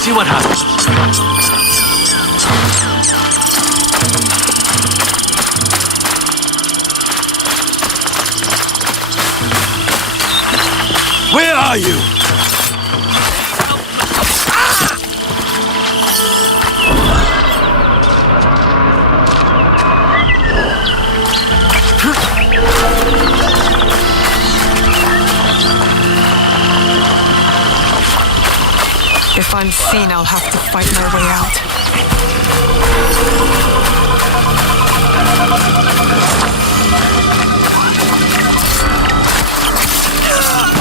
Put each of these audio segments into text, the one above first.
See what happens. Where are you? If I'm seen, I'll have to fight my way out.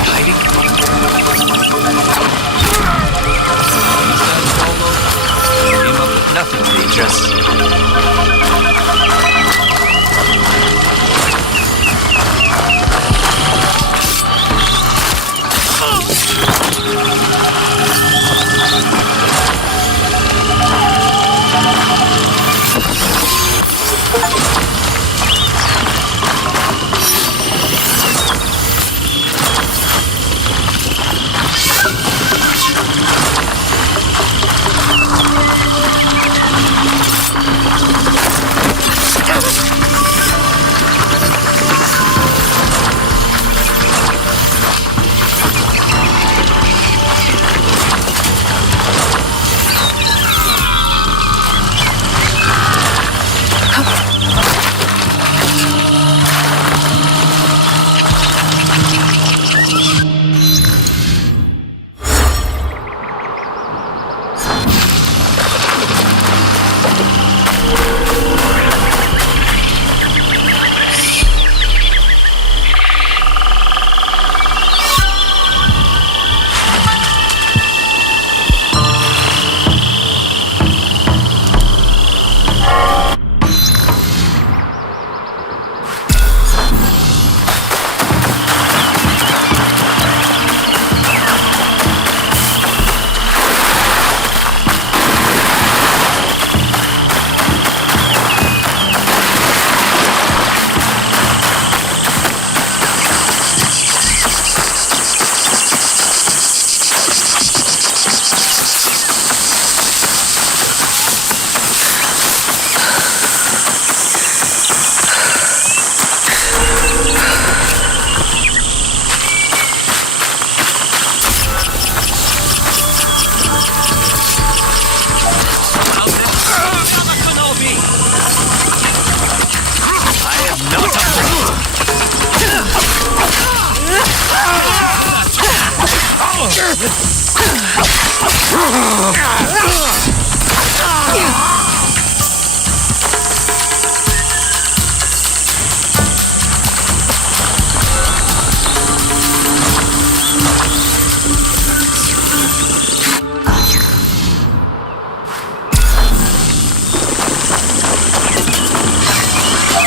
Hiding? Came up with nothing, Beatrice.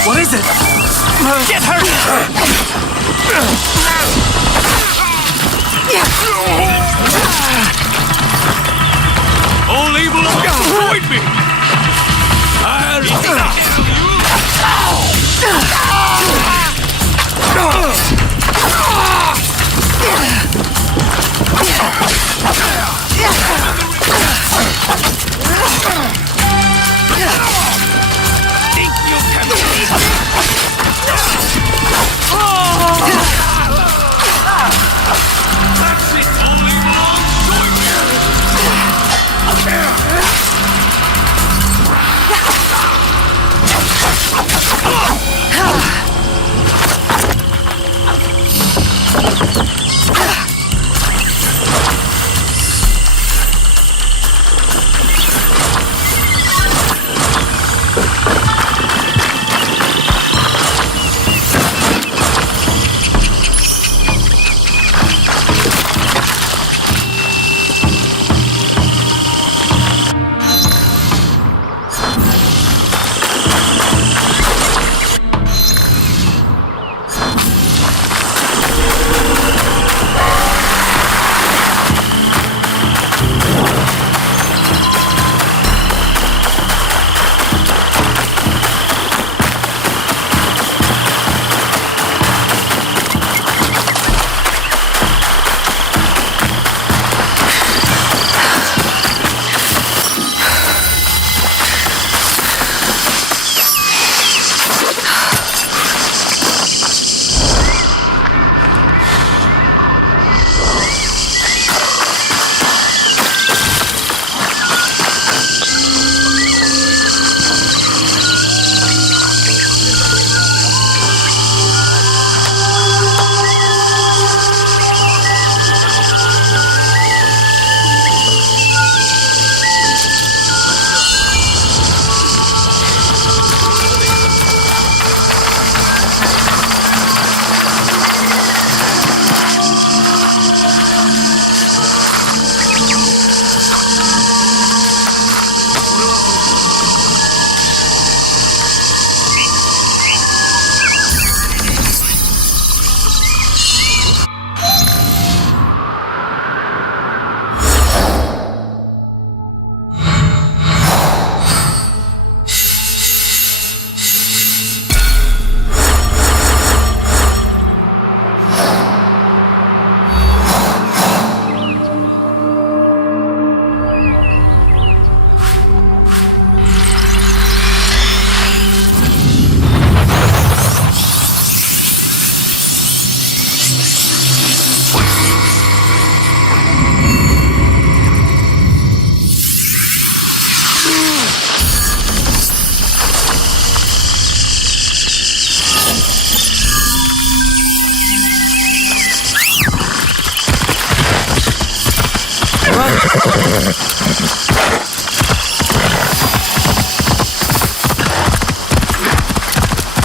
What is it? Get her! All evil avoid me! Think you can beat me? That's it! All evil avoid me!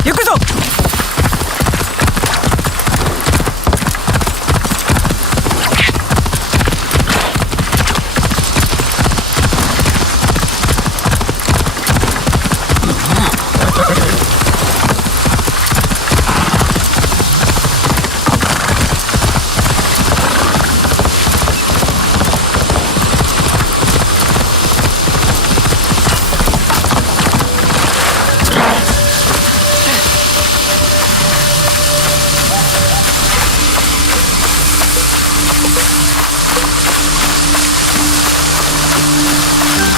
行くぞ。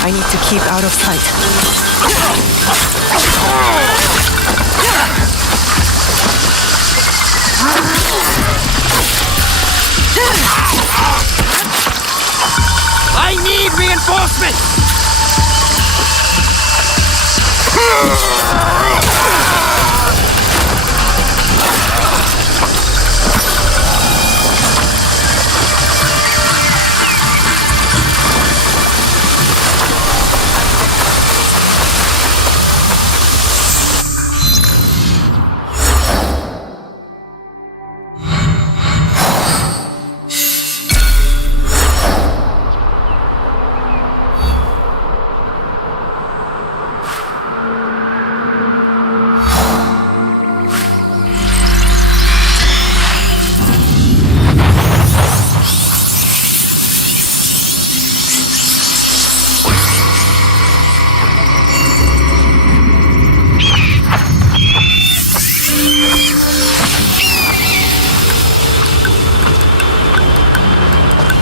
I need to keep out of sight. I need reinforcements!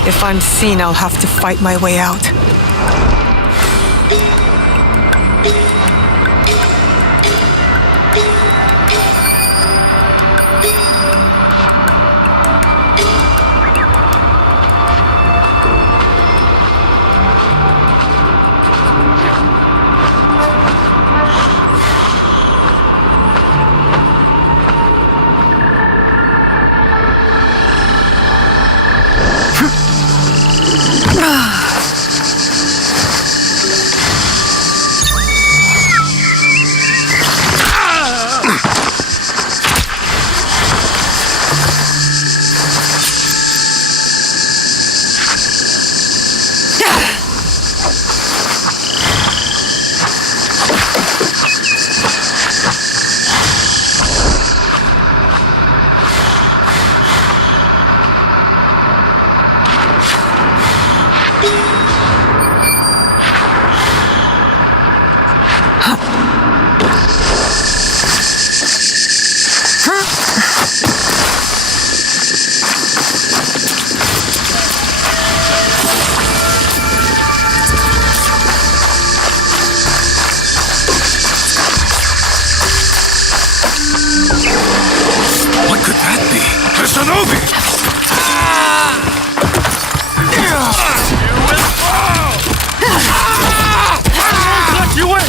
If I'm seen, I'll have to fight my way out. What could that be? A shinobi! You will fall! I won't let you in!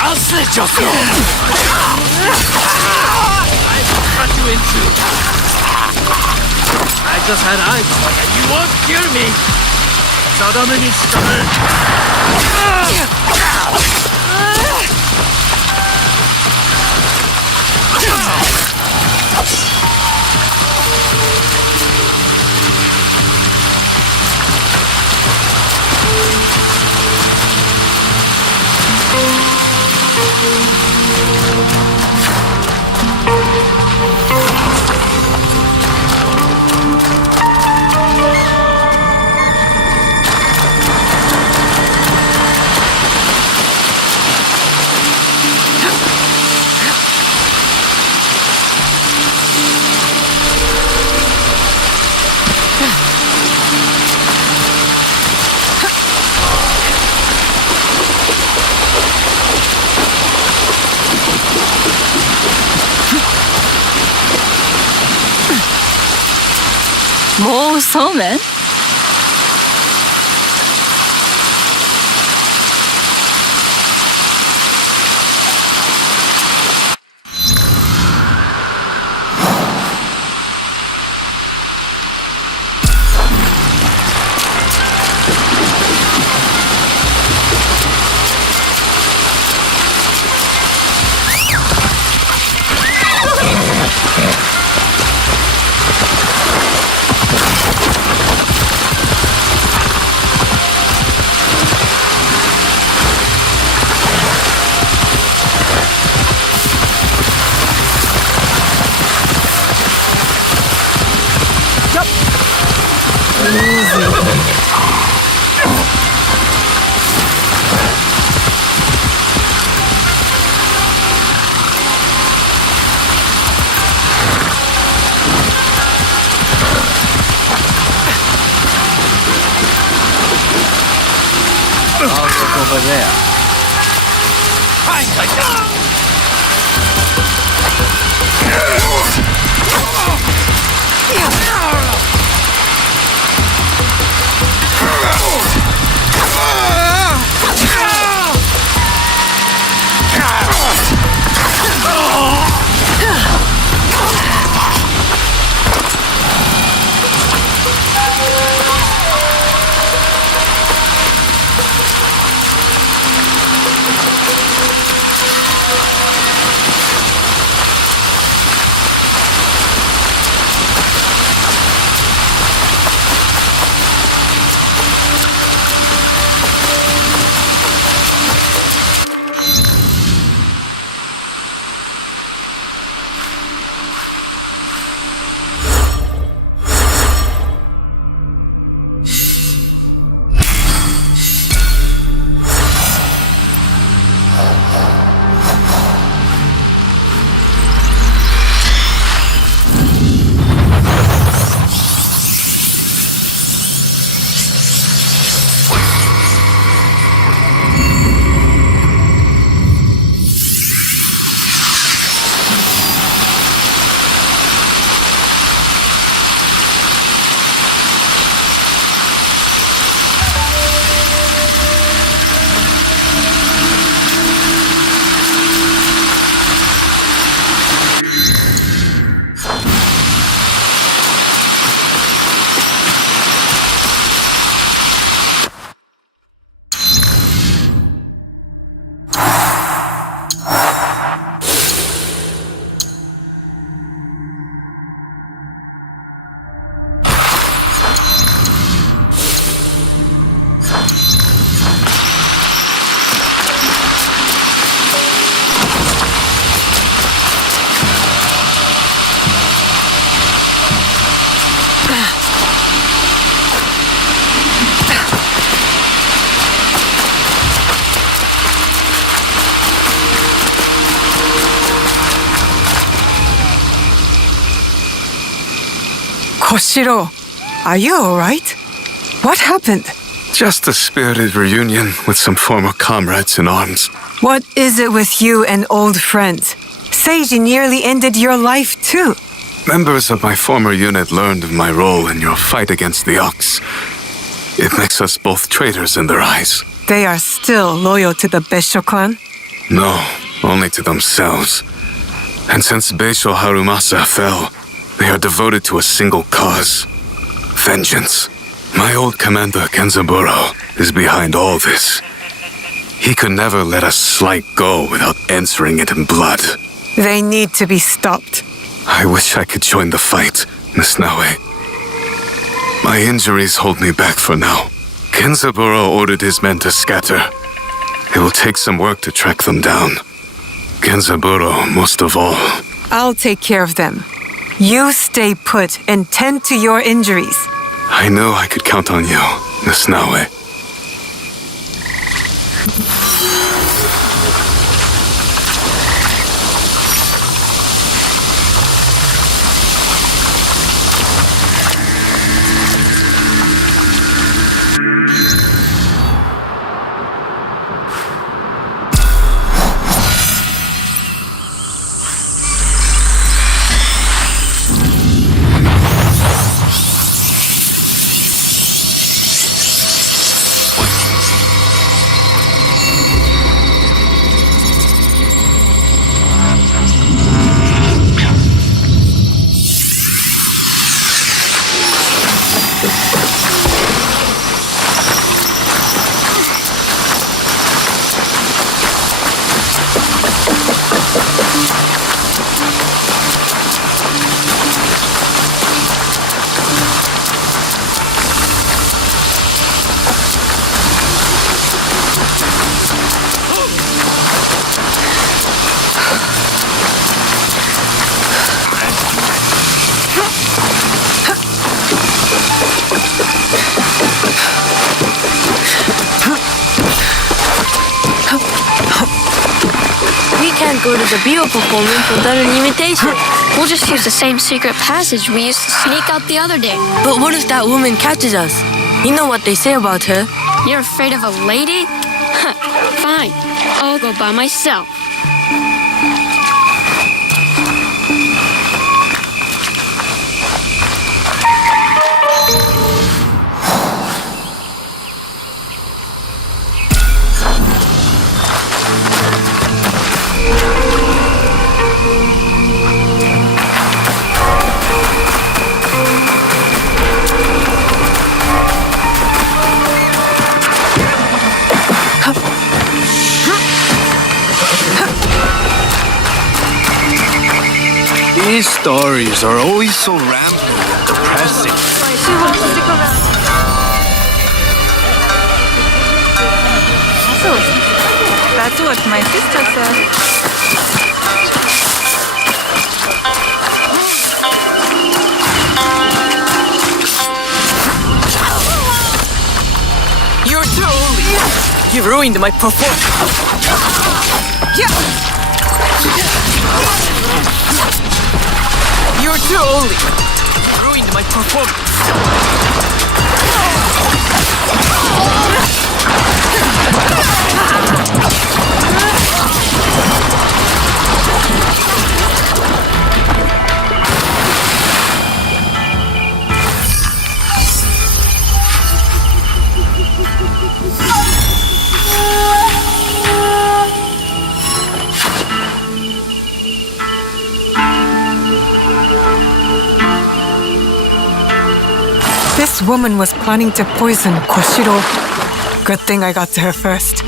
I'll slit your throat! I will cut you in two. I just had eyes for you. You won't kill me! 서더문이 시점을... 뭐 웃어, 맨? Over there. Koshiro, are you alright? What happened? Just a spirited reunion with some former comrades in arms. What is it with you and old friends? Seiji nearly ended your life too. Members of my former unit learned of my role in your fight against the Ox. It makes us both traitors in their eyes. They are still loyal to the Beisho clan? No, only to themselves. And since Beisho Harumasa fell, they are devoted to a single cause: vengeance. My old commander Kenzaburo is behind all this. He could never let a slight go without answering it in blood. They need to be stopped. I wish I could join the fight, Miss Naue. My injuries hold me back for now. Kenzaburo ordered his men to scatter. It will take some work to track them down. Kenzaburo, most of all. I'll take care of them. You stay put and tend to your injuries. I knew I could count on you, Miss Naue. Can't go to the Bio performance without an invitation. We'll just use the same secret passage we used to sneak out the other day. But what if that woman catches us? You know what they say about her. You're afraid of a lady? Fine, I'll go by myself. These stories are always so rambling and depressing. She wants to stick around. So, that's what my sister said. You're too early. You ruined my performance. Yeah. You're too early. You ruined my performance. This woman was planning to poison Koshiro. Good thing I got to her first.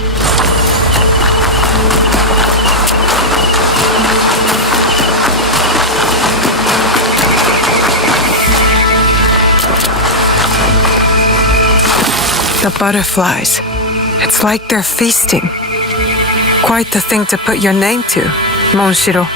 The butterflies. It's like they're feasting. Quite the thing to put your name to, Monshiro.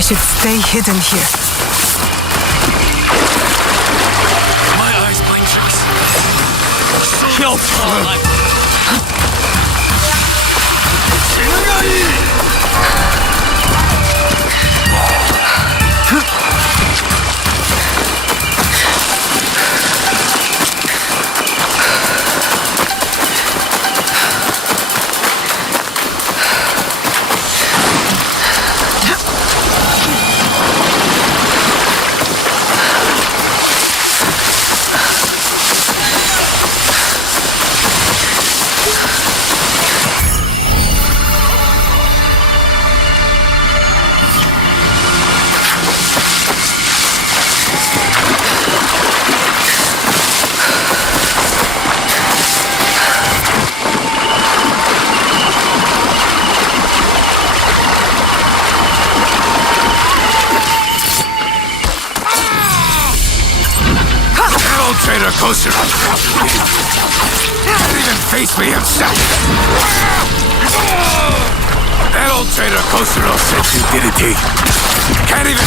I should stay hidden here. My eyes, my choice. Kill for Traitor Kosuro can't even face me himself. That old traitor Kosuro said stupidity. Can't even.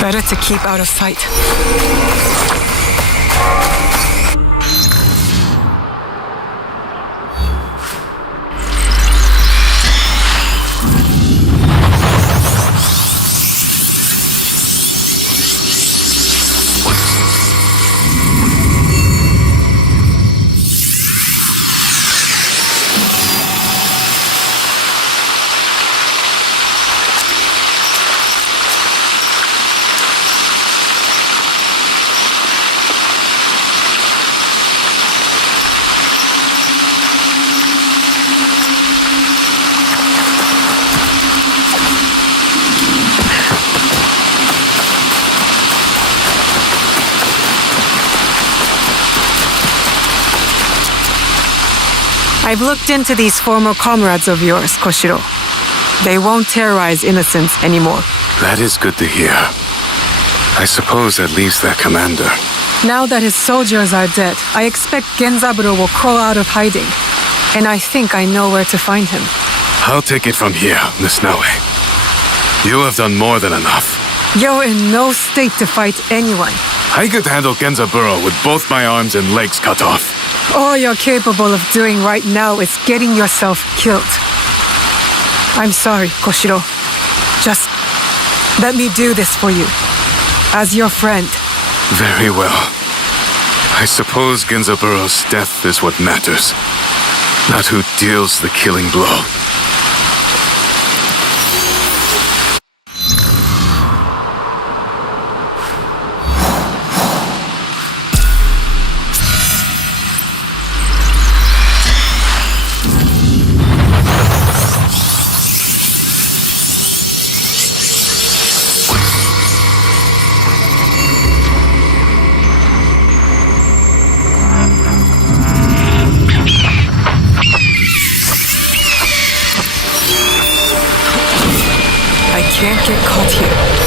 Better to keep out of sight. I've looked into these former comrades of yours, Koshiro. They won't terrorize innocents anymore. That is good to hear. I suppose that leaves their commander. Now that his soldiers are dead, I expect Genzaburo will crawl out of hiding. And I think I know where to find him. I'll take it from here, Miss Naue. You have done more than enough. You're in no state to fight anyone. I could handle Genzaburo with both my arms and legs cut off. All you're capable of doing right now is getting yourself killed. I'm sorry, Koshiro. Just let me do this for you. As your friend. Very well. I suppose Genzaburo's death is what matters. Not who deals the killing blow. get caught here.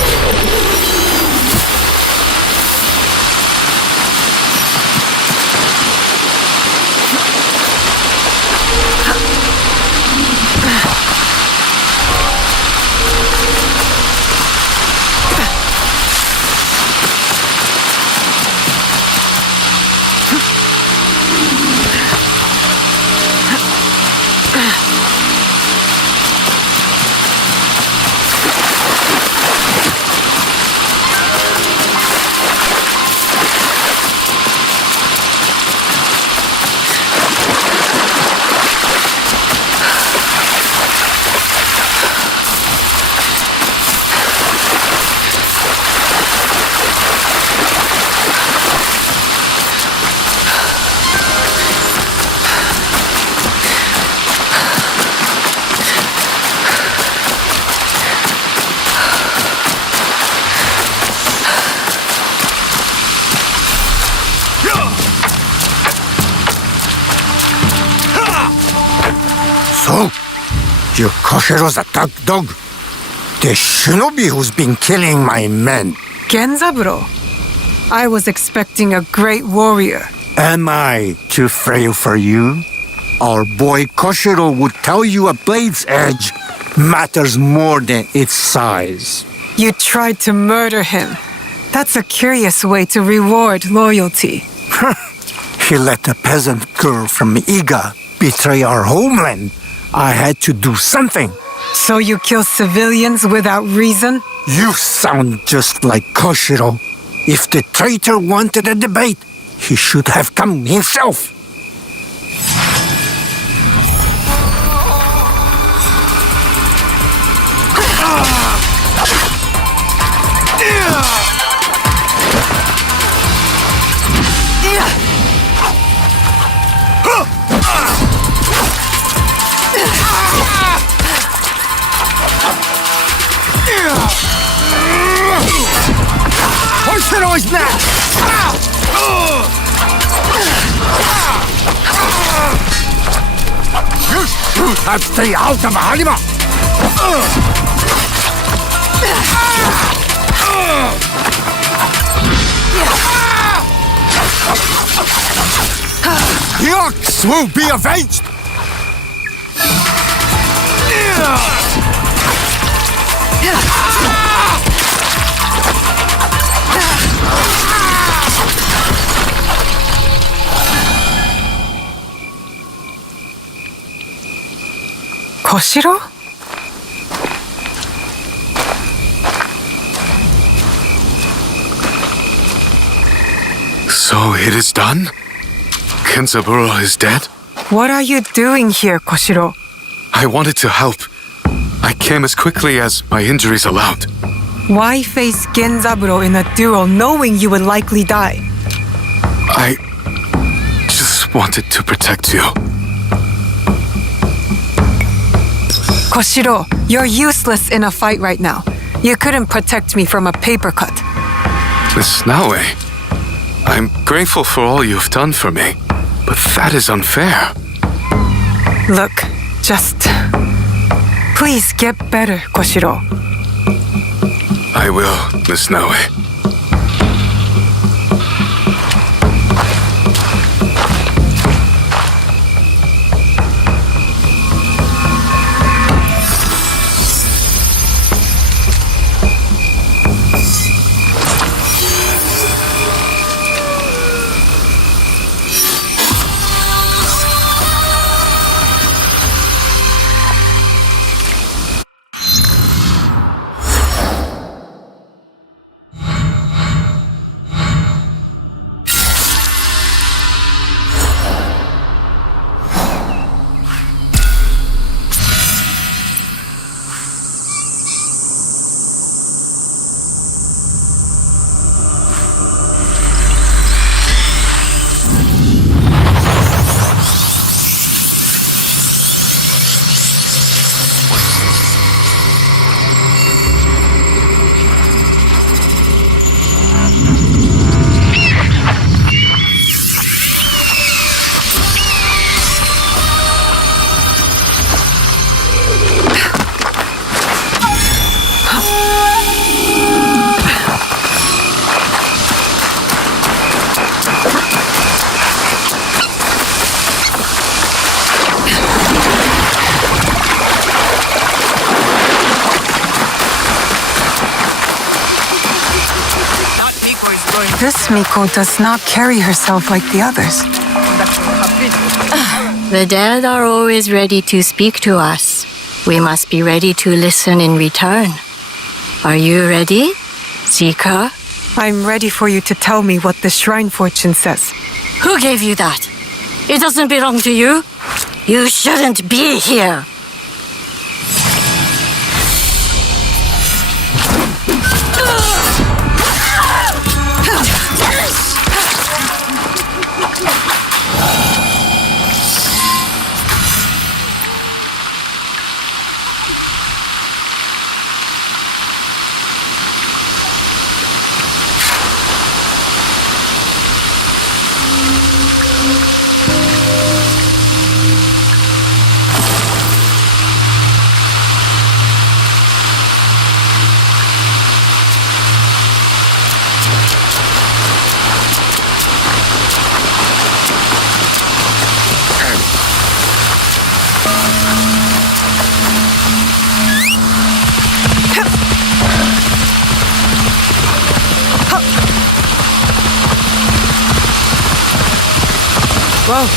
So, your Koshiro's a top dog. The shinobi who's been killing my men. Genzaburo. I was expecting a great warrior. Am I too frail for you? Our boy Koshiro would tell you a blade's edge matters more than its size. You tried to murder him. That's a curious way to reward loyalty. He let a peasant girl from Iga betray our homeland. I had to do something. So you kill civilians without reason? You sound just like Koshiro. If the traitor wanted a debate, he should have come himself. Koshiro is next! You should have stayed out of Harima! The ox will be avenged! Koshiro? So it is done? Kenzaburo is dead? What are you doing here, Koshiro? I wanted to help. I came as quickly as my injuries allowed. Why face Genzaburo in a duel knowing you would likely die? I just wanted to protect you. Koshiro, you're useless in a fight right now. You couldn't protect me from a paper cut. Miss Naue, I'm grateful for all you've done for me, but that is unfair. Look, just... please get better, Koshiro. I will, Miss Naue. This Miko does not carry herself like the others. The dead are always ready to speak to us. We must be ready to listen in return. Are you ready, Seeker? I'm ready for you to tell me what the shrine fortune says. Who gave you that? It doesn't belong to you. You shouldn't be here. Whoa.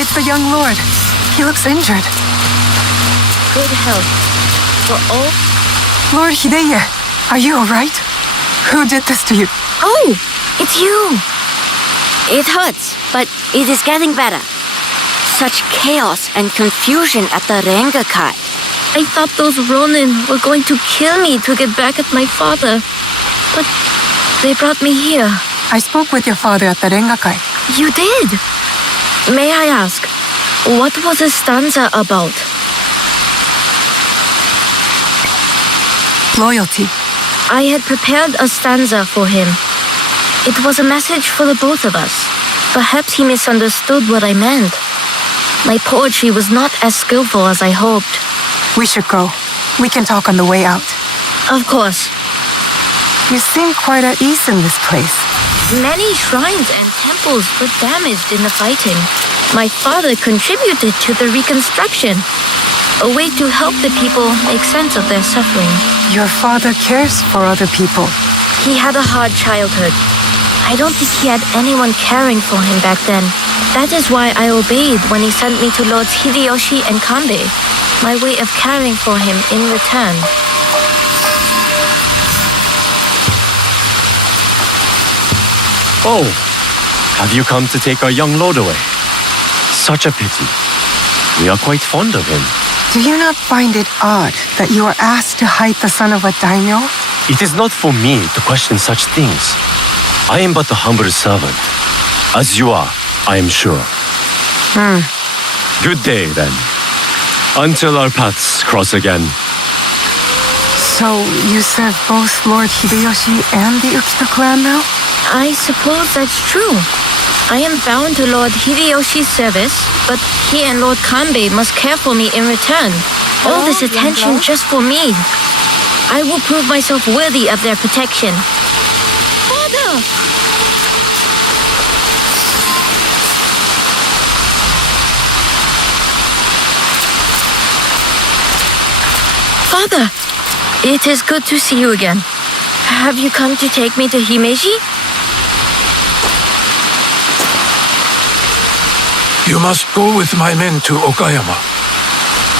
It's the young lord. He looks injured. Good health for all. Lord Hideya, are you all right? Who did this to you? Oh, it's you. It hurts, but it is getting better. Such chaos and confusion at the Rengakai. I thought those Ronin were going to kill me to get back at my father. But they brought me here. I spoke with your father at the Rengakai. You did? May I ask, what was the stanza about? Loyalty. I had prepared a stanza for him. It was a message for the both of us. Perhaps he misunderstood what I meant. My poetry was not as skillful as I hoped. We should go. We can talk on the way out. Of course. You seem quite at ease in this place. Many shrines and temples were damaged in the fighting. My father contributed to the reconstruction, a way to help the people make sense of their suffering. Your father cares for other people. He had a hard childhood. I don't think he had anyone caring for him back then. That is why I obeyed when he sent me to Lords Hideyoshi and Kanbei, my way of caring for him in return. Oh, have you come to take our young lord away? Such a pity. We are quite fond of him. Do you not find it odd that you are asked to hide the son of a daimyo? It is not for me to question such things. I am but a humble servant. As you are, I am sure. Good day, then. Until our paths cross again. So you serve both Lord Hideyoshi and the Ukita clan now? I suppose that's true. I am bound to Lord Hideyoshi's service, but he and Lord Kanbei must care for me in return. All this attention just for me. I will prove myself worthy of their protection. Father! Father! It is good to see you again. Have you come to take me to Himeji? You must go with my men to Okayama.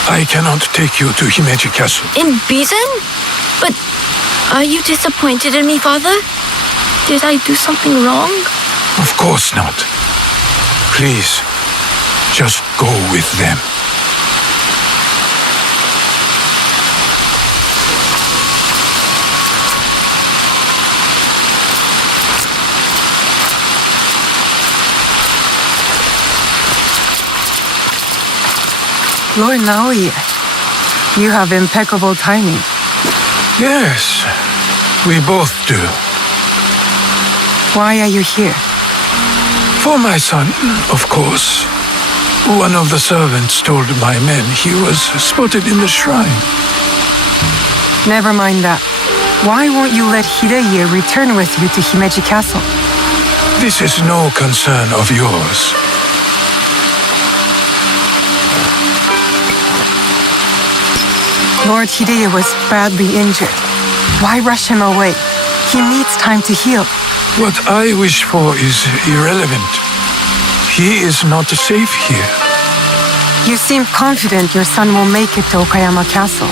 I cannot take you to Himeji Castle. In Bizen? But are you disappointed in me, Father? Did I do something wrong? Of course not. Please, just go with them. Lord Naoya, you have impeccable timing. Yes, we both do. Why are you here? For my son, of course. One of the servants told my men he was spotted in the shrine. Never mind that. Why won't you let Hideye return with you to Himeji Castle? This is no concern of yours. Lord Hideye was badly injured. Why rush him away? He needs time to heal. What I wish for is irrelevant. He is not safe here. You seem confident your son will make it to Okayama Castle.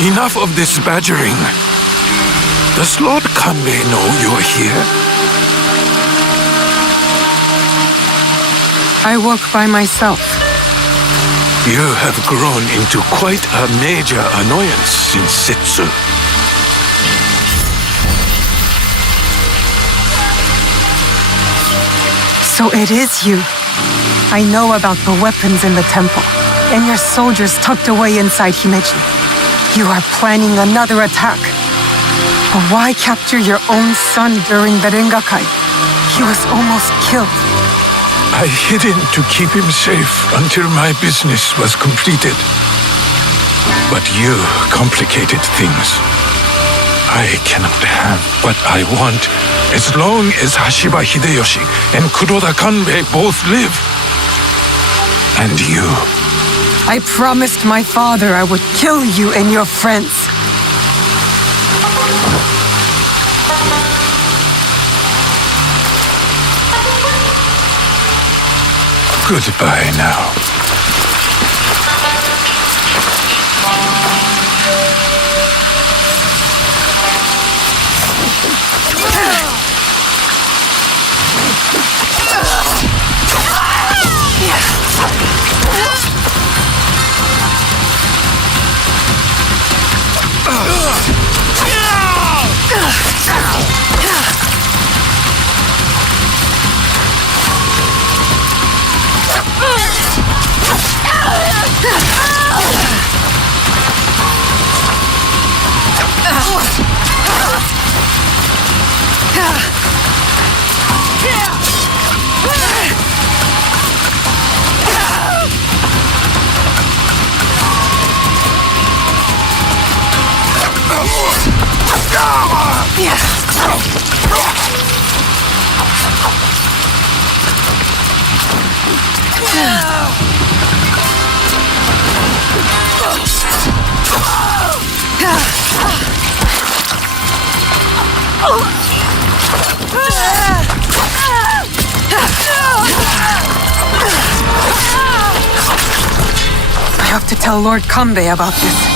Enough of this badgering. Does Lord Kanbei know you're here? I work by myself. You have grown into quite a major annoyance since Setsu. So it is you. I know about the weapons in the temple, and your soldiers tucked away inside Himeji. You are planning another attack. But why capture your own son during the Rengakai? He was almost killed. I hid him to keep him safe until my business was completed. But you complicated things. I cannot have what I want as long as Hashiba Hideyoshi and Kuroda Kanbei both live. And you. I promised my father I would kill you and your friends. Goodbye now. I have to tell Lord Kanbei about this.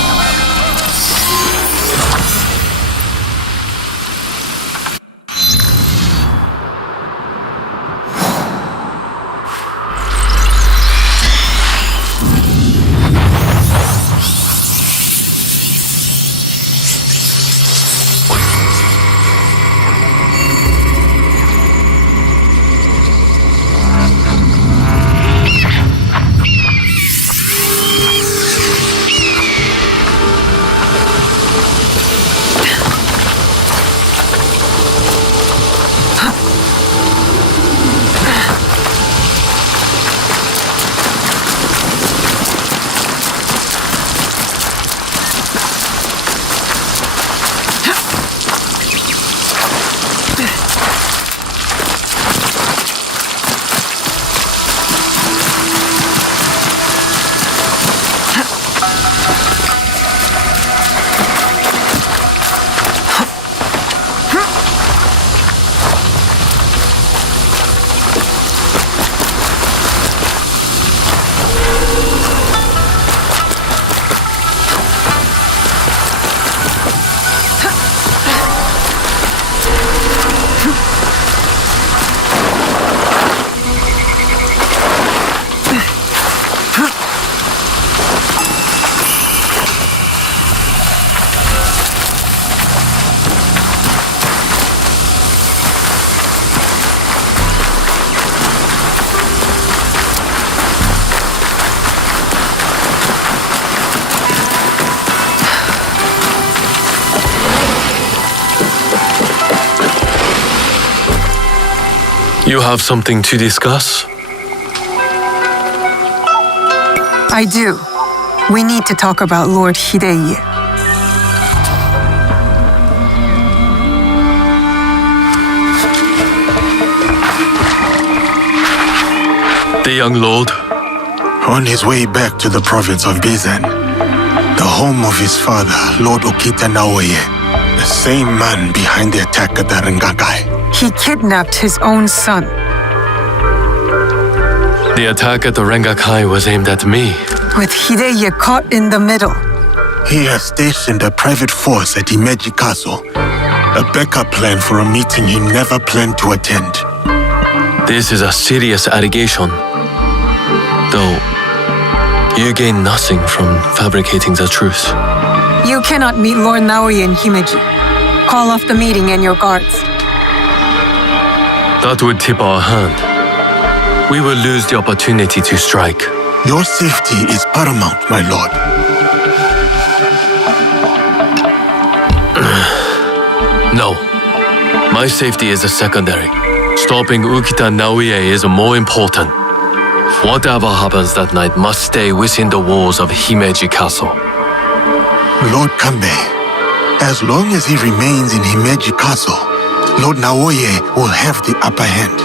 You have something to discuss? I do. We need to talk about Lord Hideye. The young lord? On his way back to the province of Bizen, the home of his father, Lord Okita Naoye, the same man behind the attack at the Rengakai. He kidnapped his own son. The attack at the Rengakai was aimed at me. With Hideye caught in the middle. He has stationed a private force at Himeji Castle, a backup plan for a meeting he never planned to attend. This is a serious allegation. Though, you gain nothing from fabricating the truth. You cannot meet Lord Naoye in Himeji. Call off the meeting and your guards. That would tip our hand. We will lose the opportunity to strike. Your safety is paramount, my lord. No. My safety is a secondary. Stopping Ukita Naoye is more important. Whatever happens that night must stay within the walls of Himeji Castle. Lord Kanbei, as long as he remains in Himeji Castle, Lord Naoye will have the upper hand.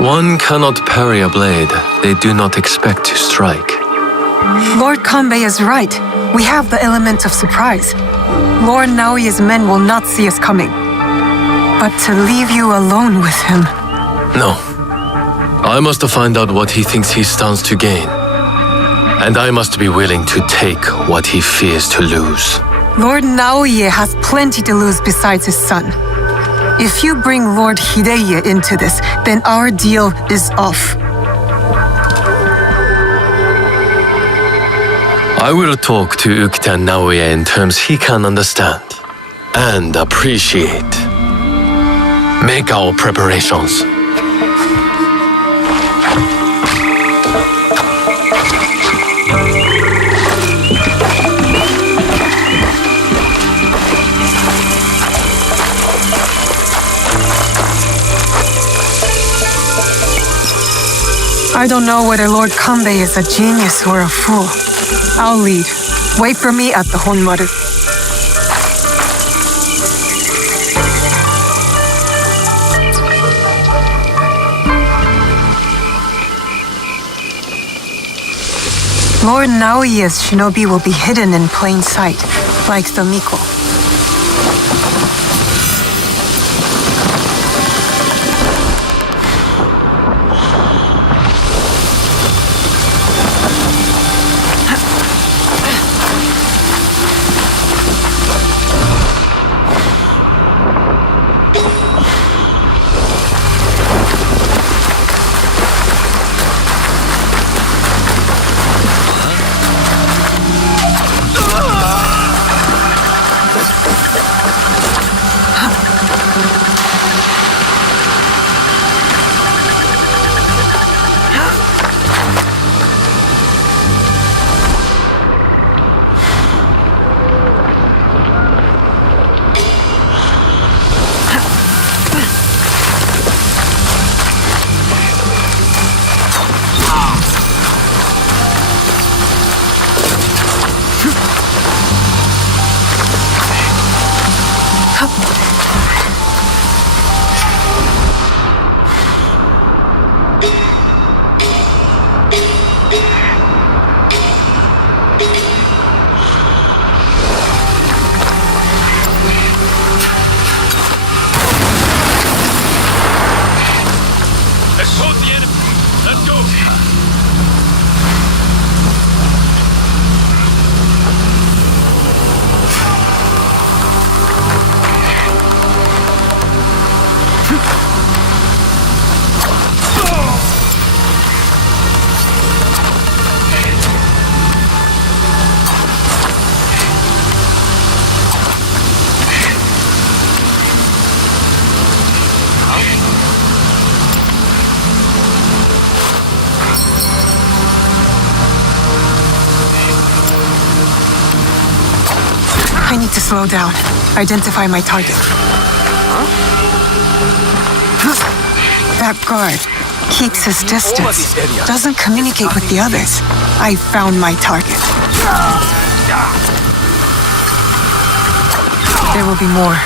One cannot parry a blade they do not expect to strike. Lord Kanbei is right. We have the element of surprise. Lord Naoye's men will not see us coming. But to leave you alone with him... No. I must find out what he thinks he stands to gain. And I must be willing to take what he fears to lose. Lord Naoye has plenty to lose besides his son. If you bring Lord Hideye into this, then our deal is off. I will talk to Ukita Naoye in terms he can understand and appreciate. Make our preparations. I don't know whether Lord Kanbei is a genius or a fool. I'll lead. Wait for me at the Honmaru. Lord Naoye's shinobi will be hidden in plain sight, like the Miko. I need to slow down. Identify my target. That guard keeps his distance, doesn't communicate with the others. I found my target. There will be more.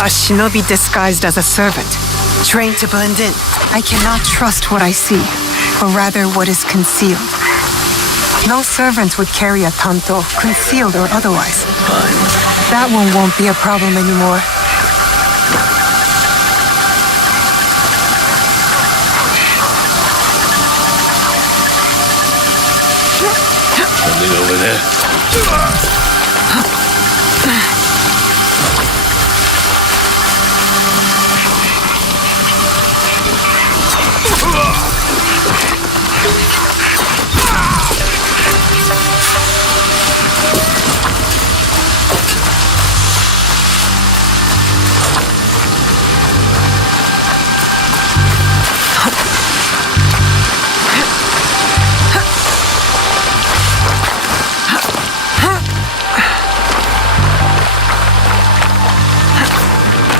A shinobi disguised as a servant, trained to blend in. I cannot trust what I see, but rather what is concealed. No servant would carry a tanto, concealed or otherwise. That one won't be a problem anymore. Something over there.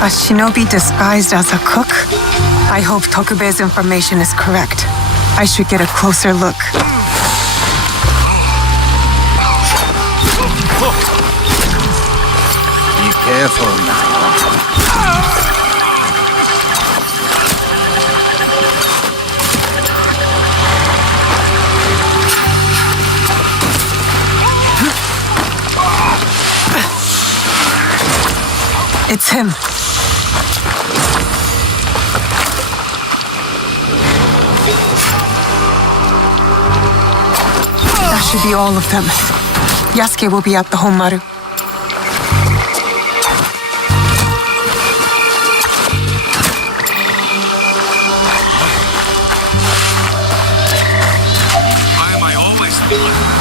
A shinobi disguised as a cook? I hope Tokube's information is correct. I should get a closer look. Be careful now. It's him. That should be all of them. Yasuke will be at the Honmaru. Why am I always the one?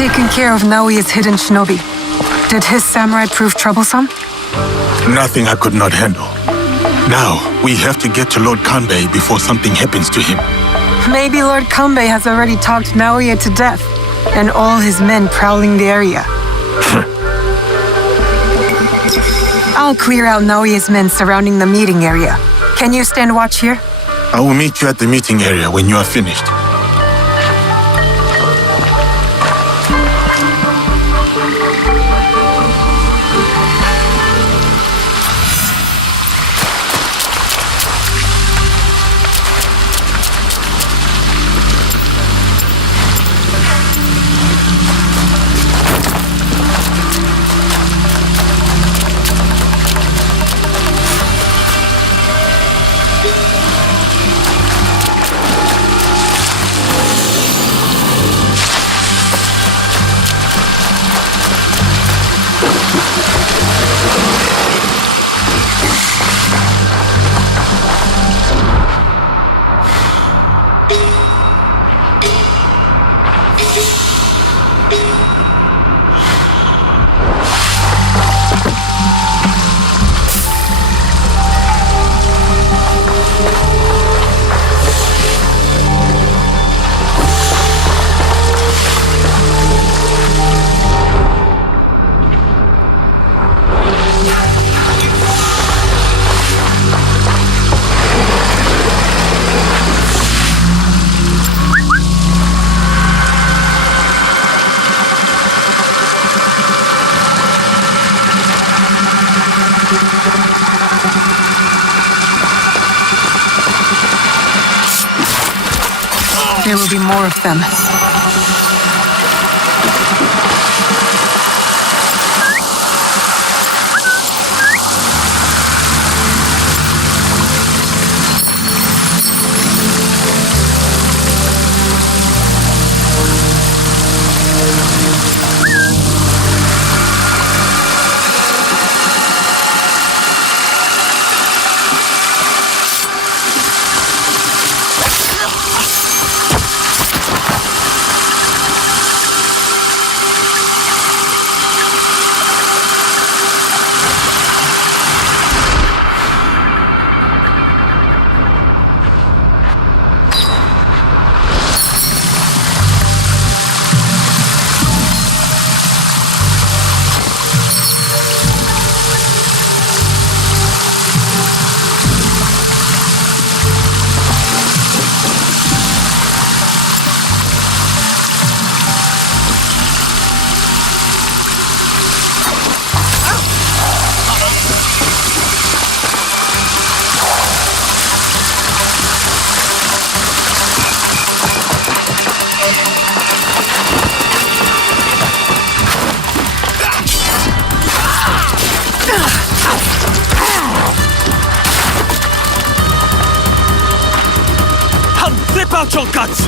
Taken care of Naoya's hidden shinobi. Did his samurai prove troublesome? Nothing I could not handle. Now, we have to get to Lord Kanbei before something happens to him. Maybe Lord Kanbei has already talked Naoya to death, and all his men prowling the area. I'll clear out Naoya's men surrounding the meeting area. Can you stand watch here? I will meet you at the meeting area when you are finished. There will be more of them. Rip out your guts!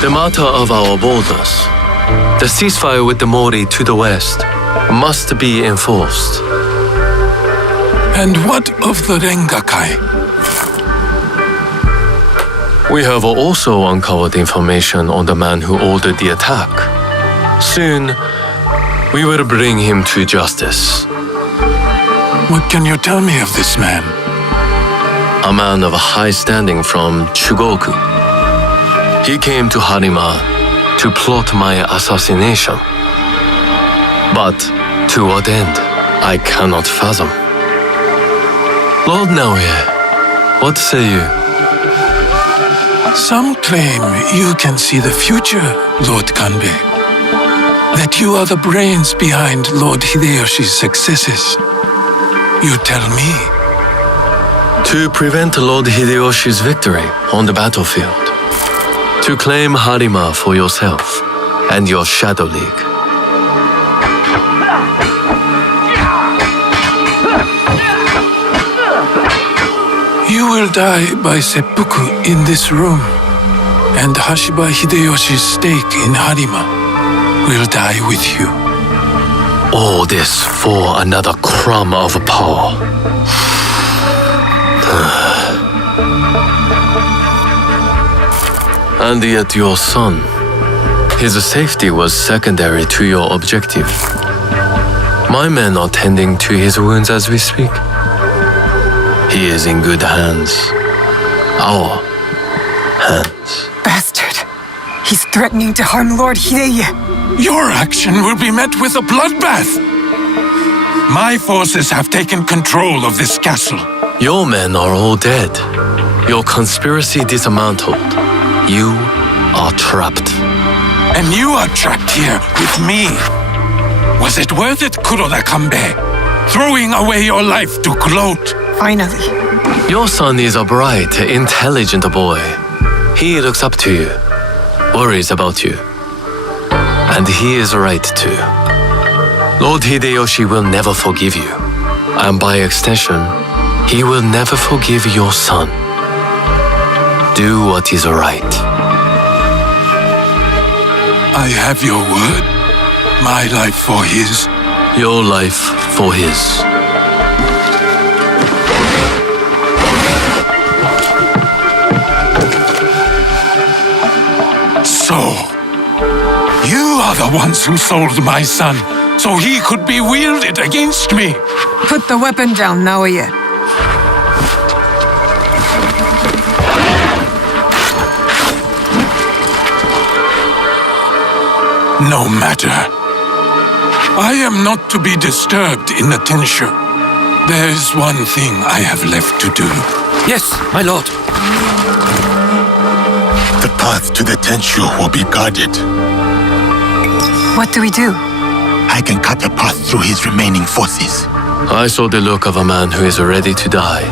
The matter of our borders, the ceasefire with the Mori to the west, must be enforced. And what of the Rengakai? We have also uncovered information on the man who ordered the attack. Soon, we will bring him to justice. What can you tell me of this man? A man of high standing from Chugoku. He came to Harima to plot my assassination. But to what end, I cannot fathom. Lord Naoya, what say you? Some claim you can see the future, Lord Kanbei. That you are the brains behind Lord Hideyoshi's successes. You tell me. To prevent Lord Hideyoshi's victory on the battlefield. To claim Harima for yourself and your Shadow League. You will die by seppuku in this room, and Hashiba Hideyoshi's stake in Harima will die with you. All this for another crumb of power. And yet your son, his safety was secondary to your objective. My men are tending to his wounds as we speak. He is in good hands. Our hands. Bastard! He's threatening to harm Lord Hideye! Your action will be met with a bloodbath! My forces have taken control of this castle. Your men are all dead. Your conspiracy dismantled. You are trapped. And you are trapped here with me. Was it worth it, Kuroda Kanbei? Throwing away your life to gloat? Finally. Your son is a bright, intelligent boy. He looks up to you, worries about you. And he is right too. Lord Hideyoshi will never forgive you. And by extension, he will never forgive your son. Do what is right. I have your word. My life for his. Your life for his. So, you are the ones who sold my son, so he could be wielded against me. Put the weapon down, Naoya. No matter. I am not to be disturbed in the Tenshu. There is one thing I have left to do. Yes, my lord. The path to the Tenshu will be guarded. What do we do? I can cut a path through his remaining forces. I saw the look of a man who is ready to die.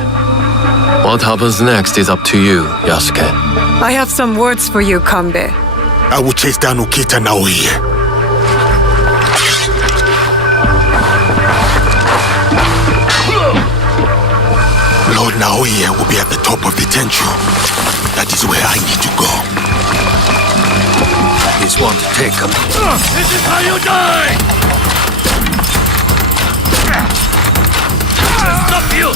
What happens next is up to you, Yasuke. I have some words for you, Kanbei. I will chase down Ukita Naoye. Lord Naoye will be at the top of the Tenshu. That is where I need to go. He's one to take him. This is how you die! Stop you!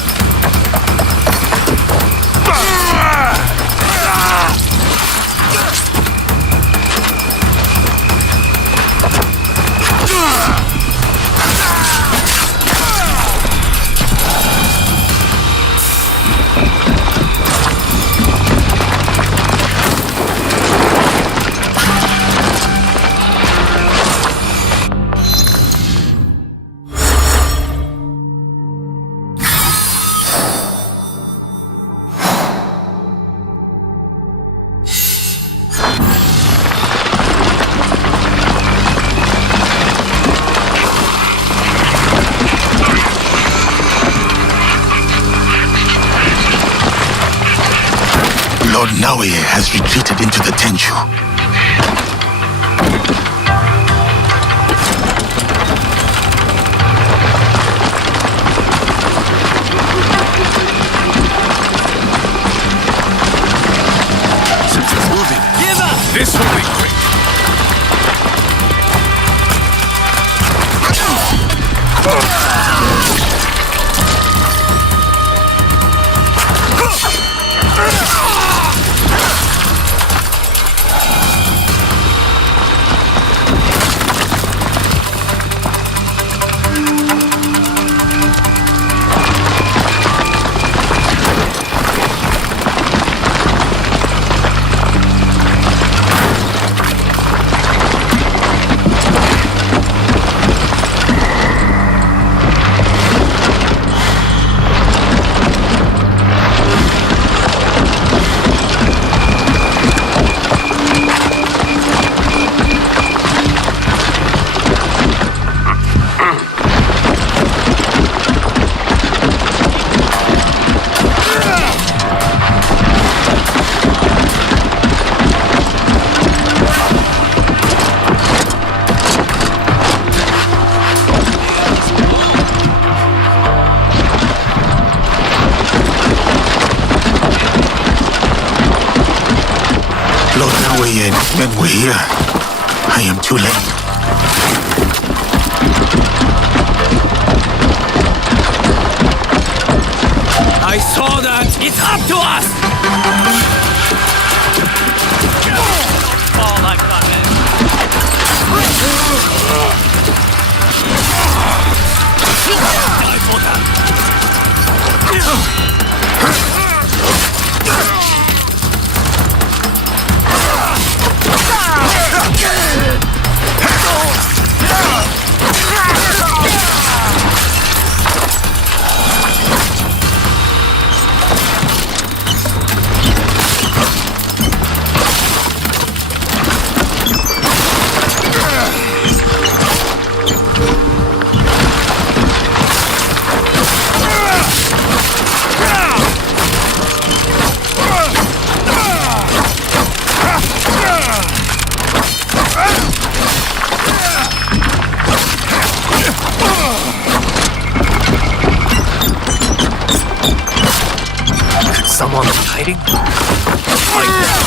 Lord Naoye has retreated into the Tenshu. This will be quick. Lord Naoye and his men were here. I am too late. I saw that. It's up to us. Oh my fighting? Fight now.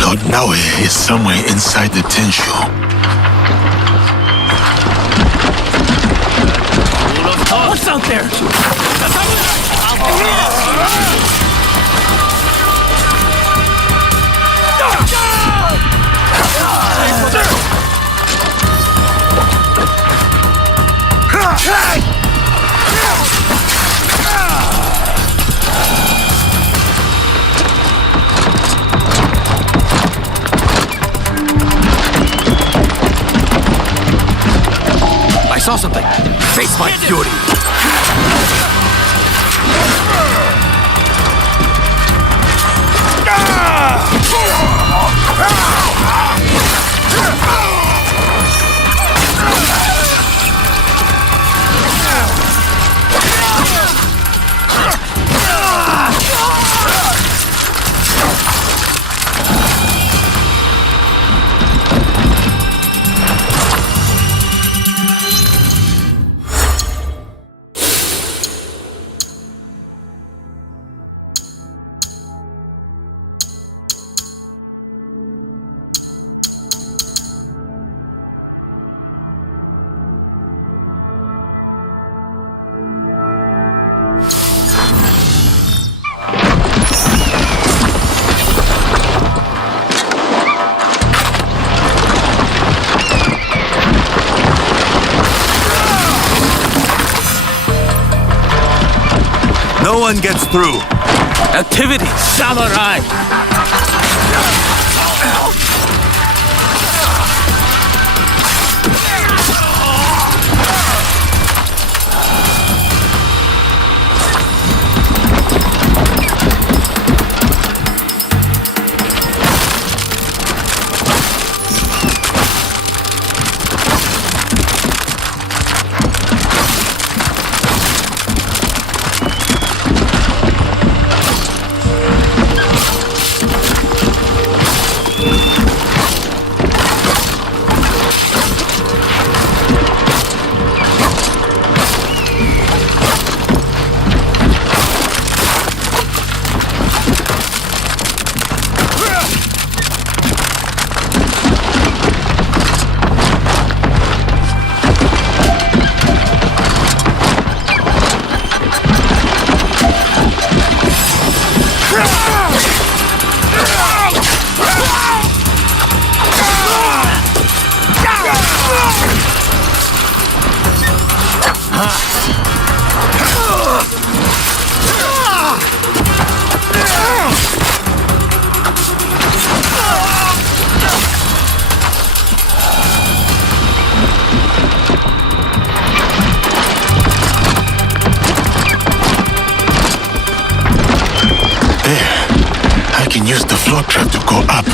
Lord Naoya is somewhere inside the Tenshu. What's out there? I saw something. Face my fury. No one gets through. Activity, samurai! I can use the floor trap to go up.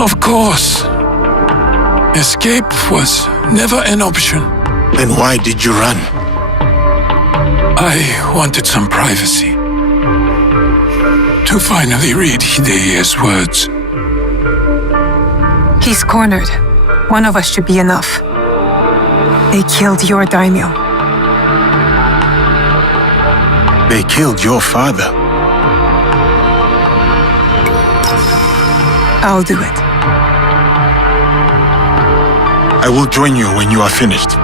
Of course. Escape was never an option. Then why did you run? I wanted some privacy. To finally read Hideya's words. He's cornered. One of us should be enough. They killed your daimyo. They killed your father. I'll do it. I will join you when you are finished.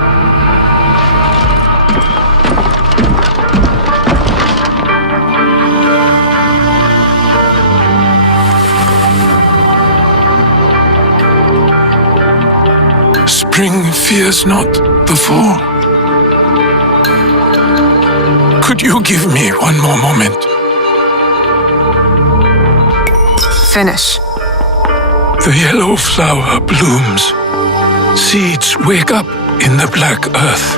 Spring fears not the fall. Could you give me one more moment? Finish. The yellow flower blooms. Seeds wake up in the black earth.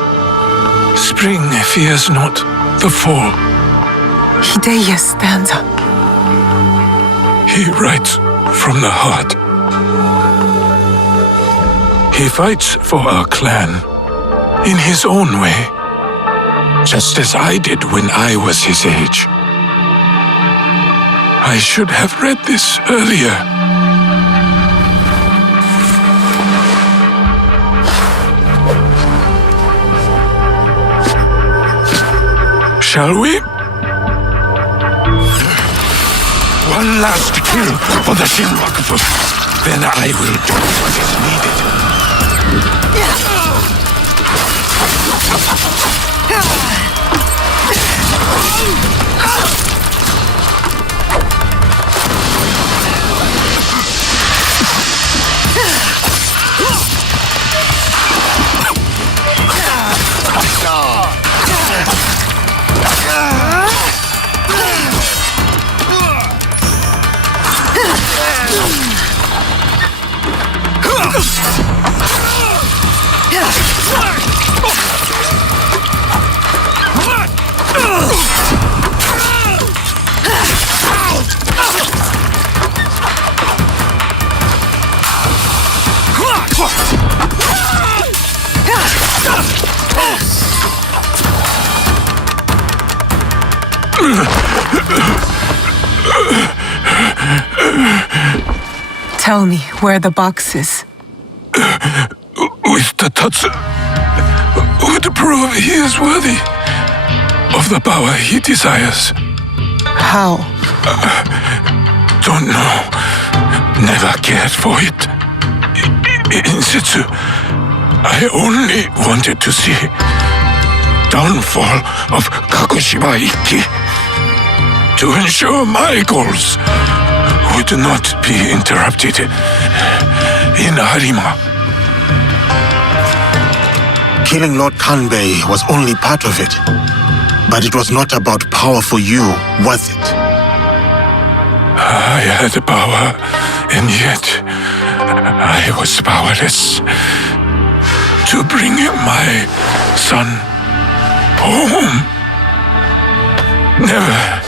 Spring fears not the fall. Hideya's stanza. He writes from the heart. He fights for our clan in his own way, just as I did when I was his age. I should have read this earlier. Shall we? One last kill for the Shinrakufu. Then I will do what is needed. Tell me where the box is. With the Tatsu, would prove he is worthy of the power he desires. How? Don't know. Never cared for it. In Setsu, I only wanted to see downfall of Kakushiba Ikki to ensure my goals would not be interrupted in Harima. Killing Lord Kanbei was only part of it. But it was not about power for you, was it? I had power, and yet I was powerless to bring my son home. Never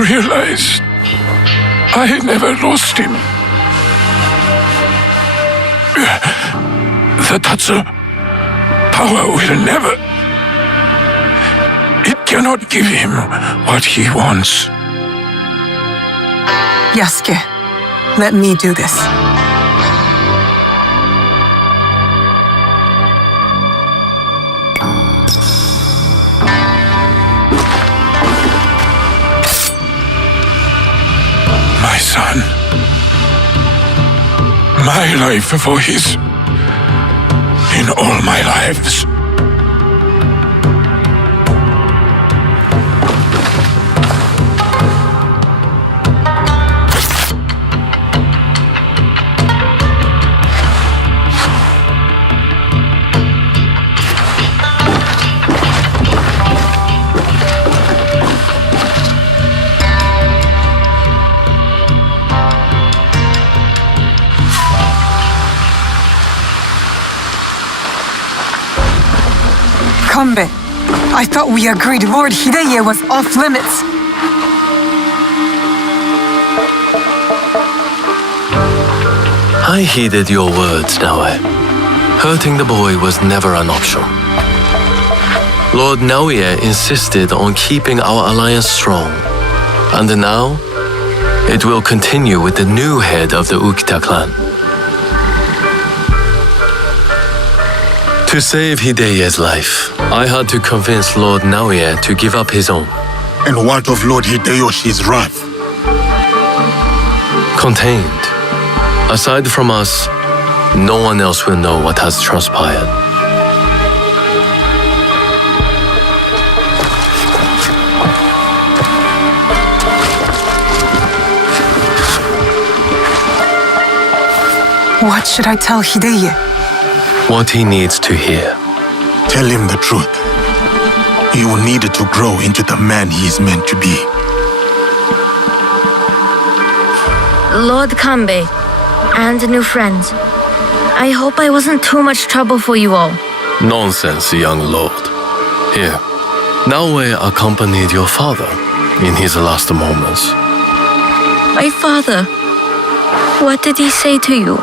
realized I never lost him. The Tatsu power will never. It cannot give him what he wants. Yasuke, let me do this. My son. My life for his. In all my lives. Kanbei, I thought we agreed Lord Hideye was off limits. I heeded your words, Naoe. Hurting the boy was never an option. Lord Naoye insisted on keeping our alliance strong. And now, it will continue with the new head of the Ukita clan. To save Hideye's life, I had to convince Lord Naoye to give up his own. And what of Lord Hideyoshi's wrath? Contained. Aside from us, no one else will know what has transpired. What should I tell Hideye? What he needs to hear. Tell him the truth. He will need to grow into the man he is meant to be. Lord Kanbei and new friends, I hope I wasn't too much trouble for you all. Nonsense, young lord. Here, Naoe accompanied your father in his last moments. My father. What did he say to you?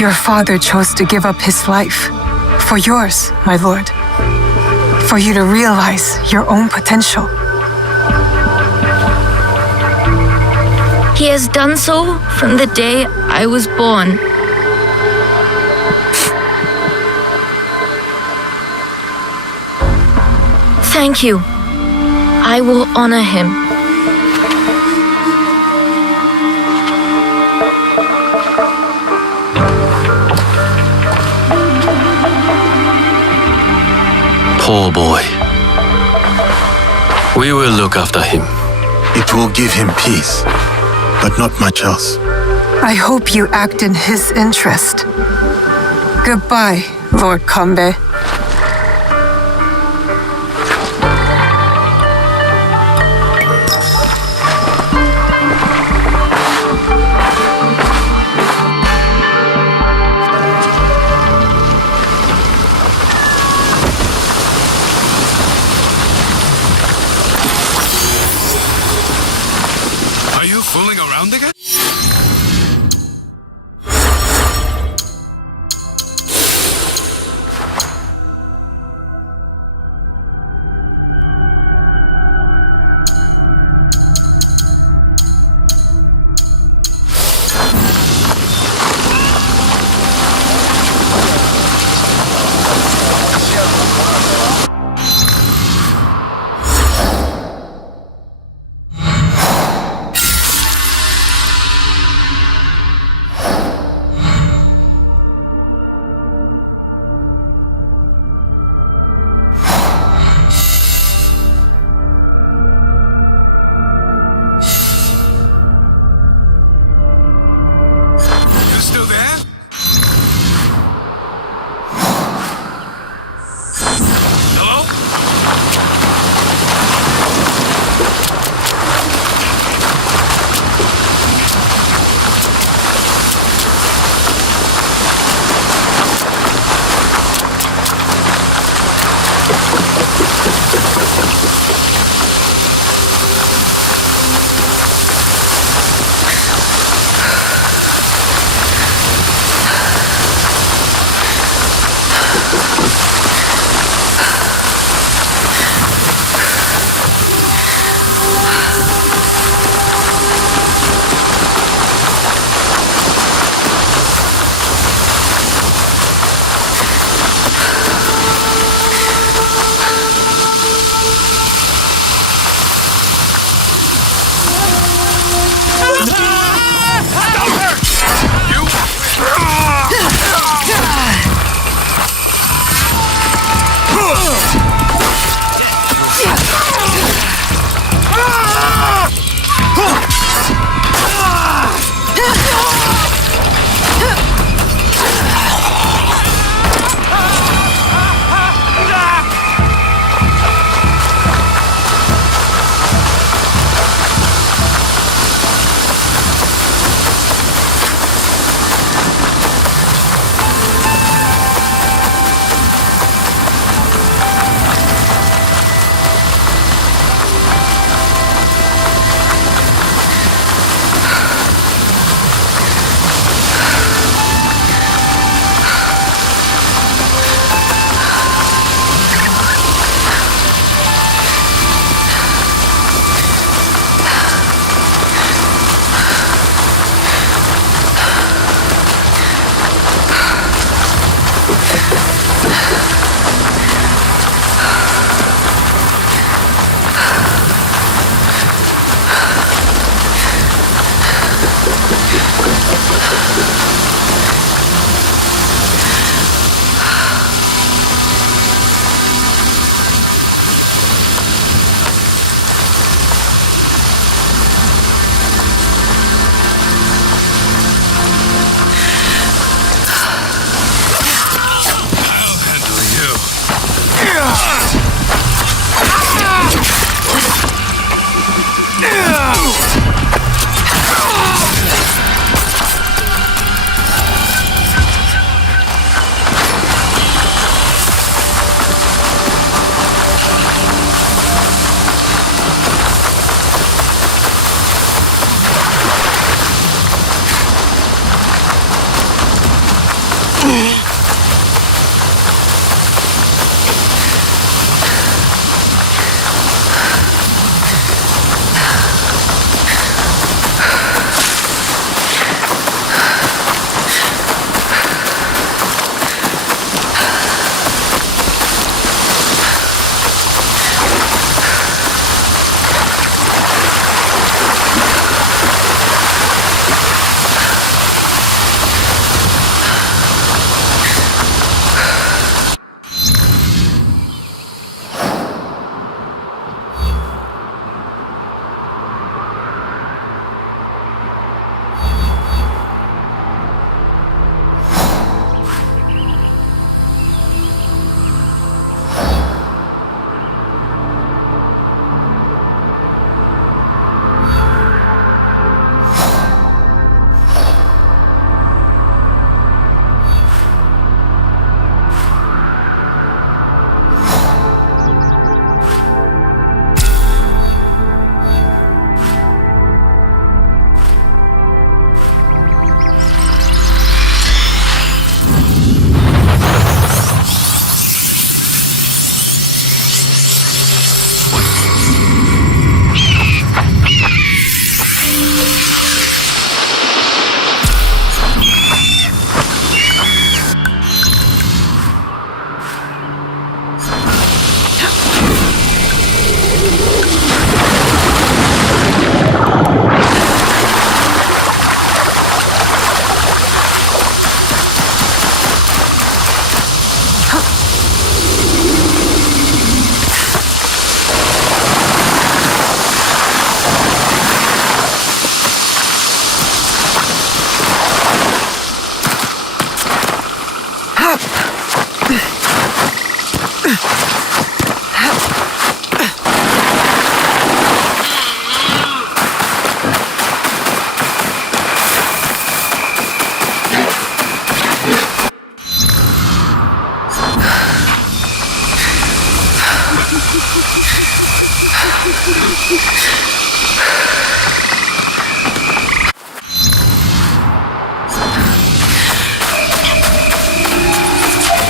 Your father chose to give up his life for yours, my lord. For you to realize your own potential. He has done so from the day I was born. Thank you. I will honor him. Poor boy. We will look after him. It will give him peace, but not much else. I hope you act in his interest. Goodbye, Lord Kanbei. Are you fooling around again? Still there? Hello?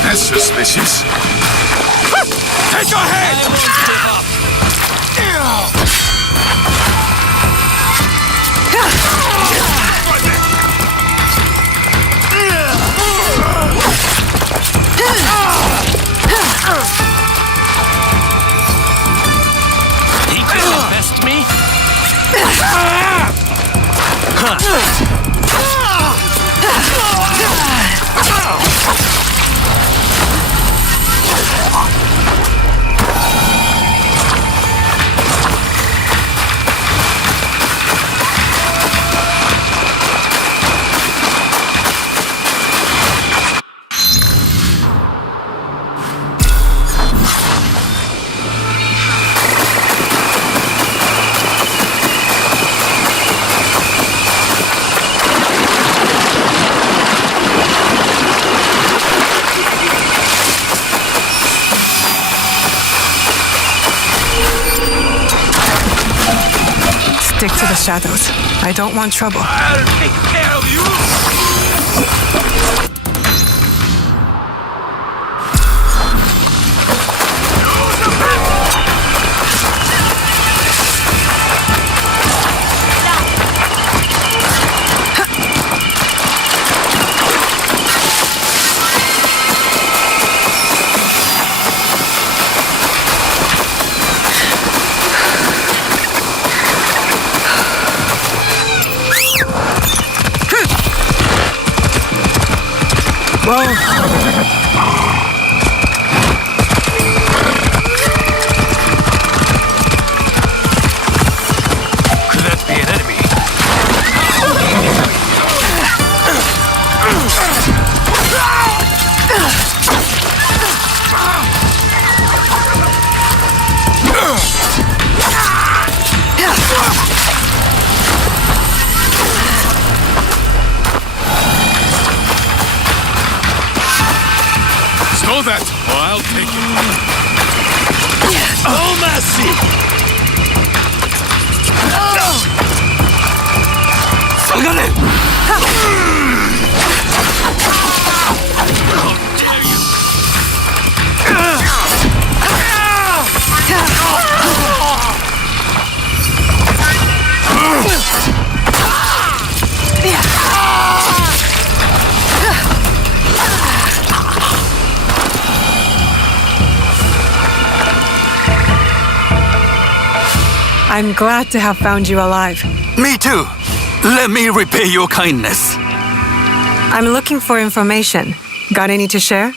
That's suspicious. Take your head! I won't give up. He couldn't best me. Stick to the shadows. I don't want trouble. I'll take care of you. Could that be an enemy? Stow that, or I'll take it. Oh, mercy! I'm glad to have found you alive. Me too. Let me repay your kindness. I'm looking for information. Got any to share?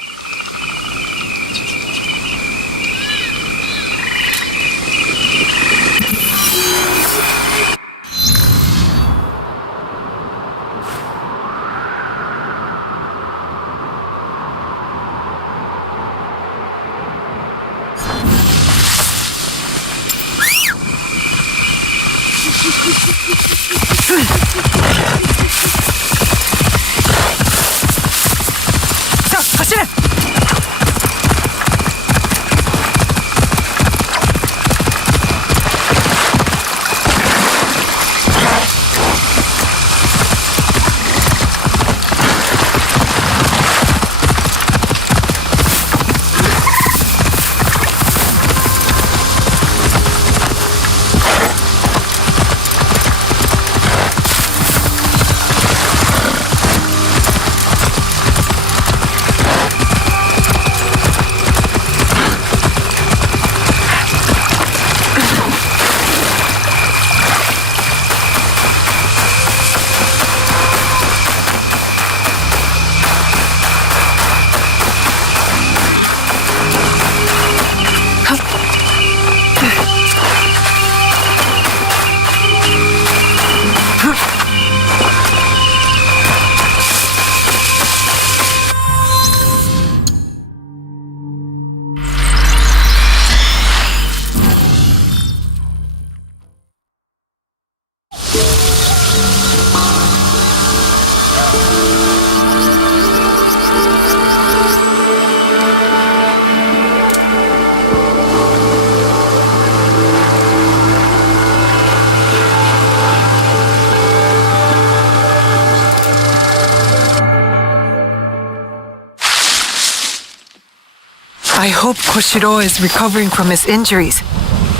I hope Koshiro is recovering from his injuries.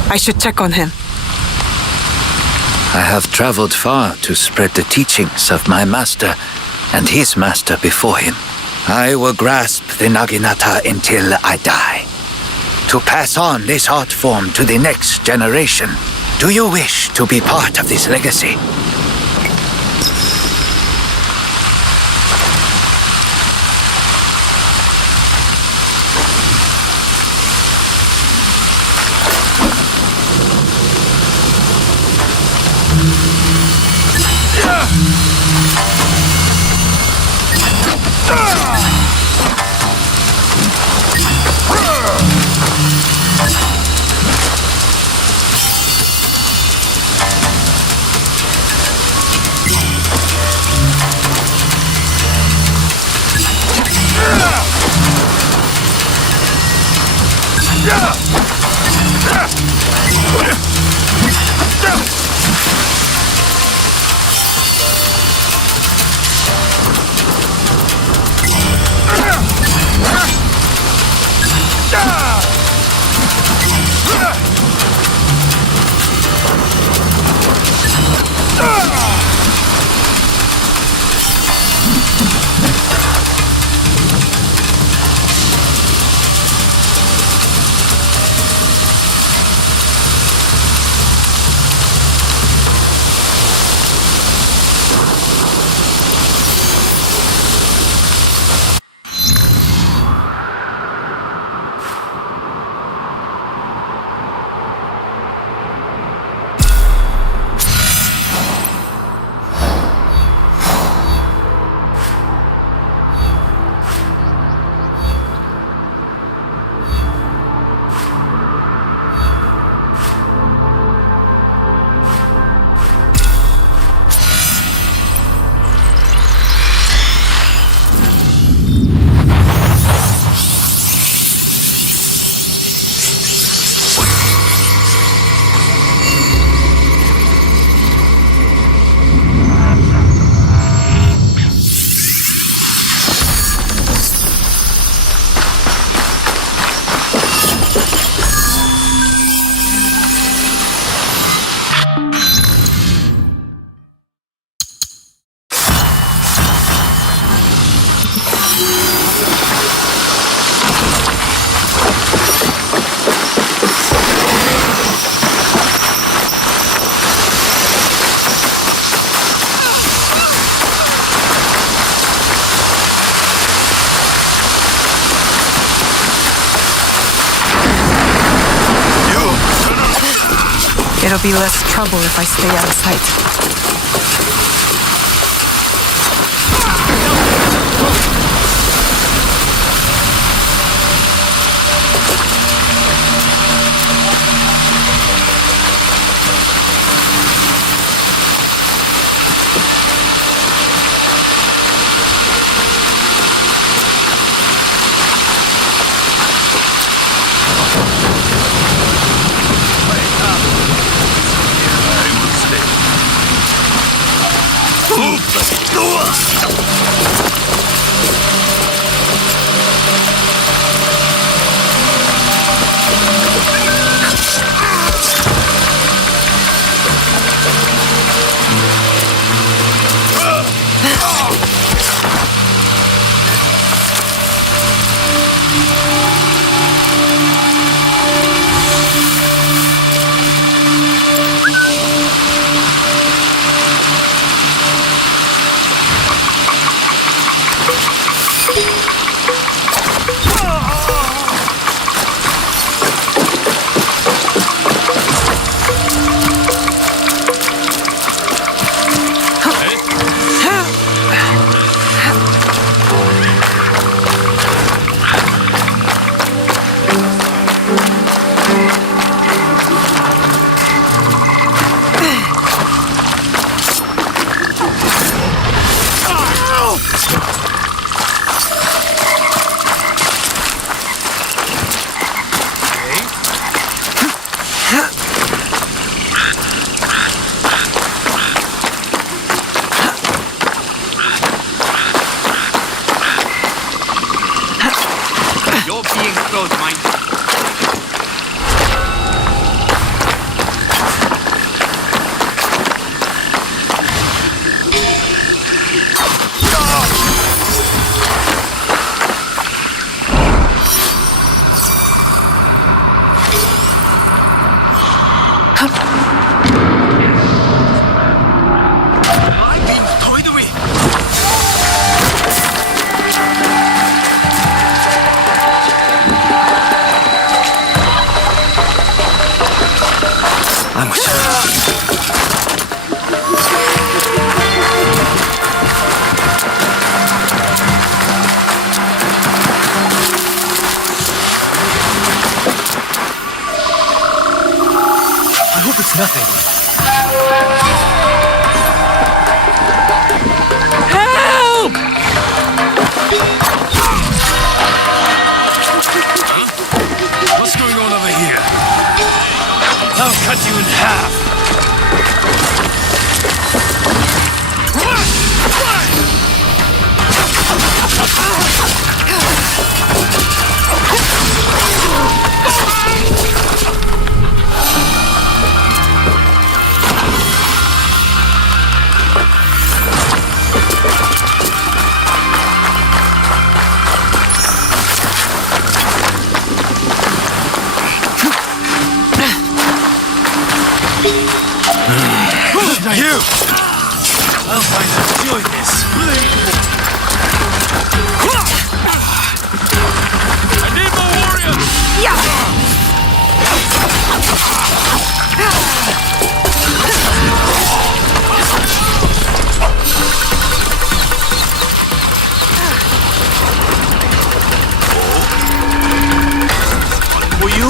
I should check on him. I have traveled far to spread the teachings of my master and his master before him. I will grasp the Naginata until I die, to pass on this art form to the next generation. Do you wish to be part of this legacy? It'll be less trouble if I stay out of sight. goes mine. Nothing. Help! What's going on over here? I'll cut you in half. You! I'll find out doing this. I need more warriors! For you?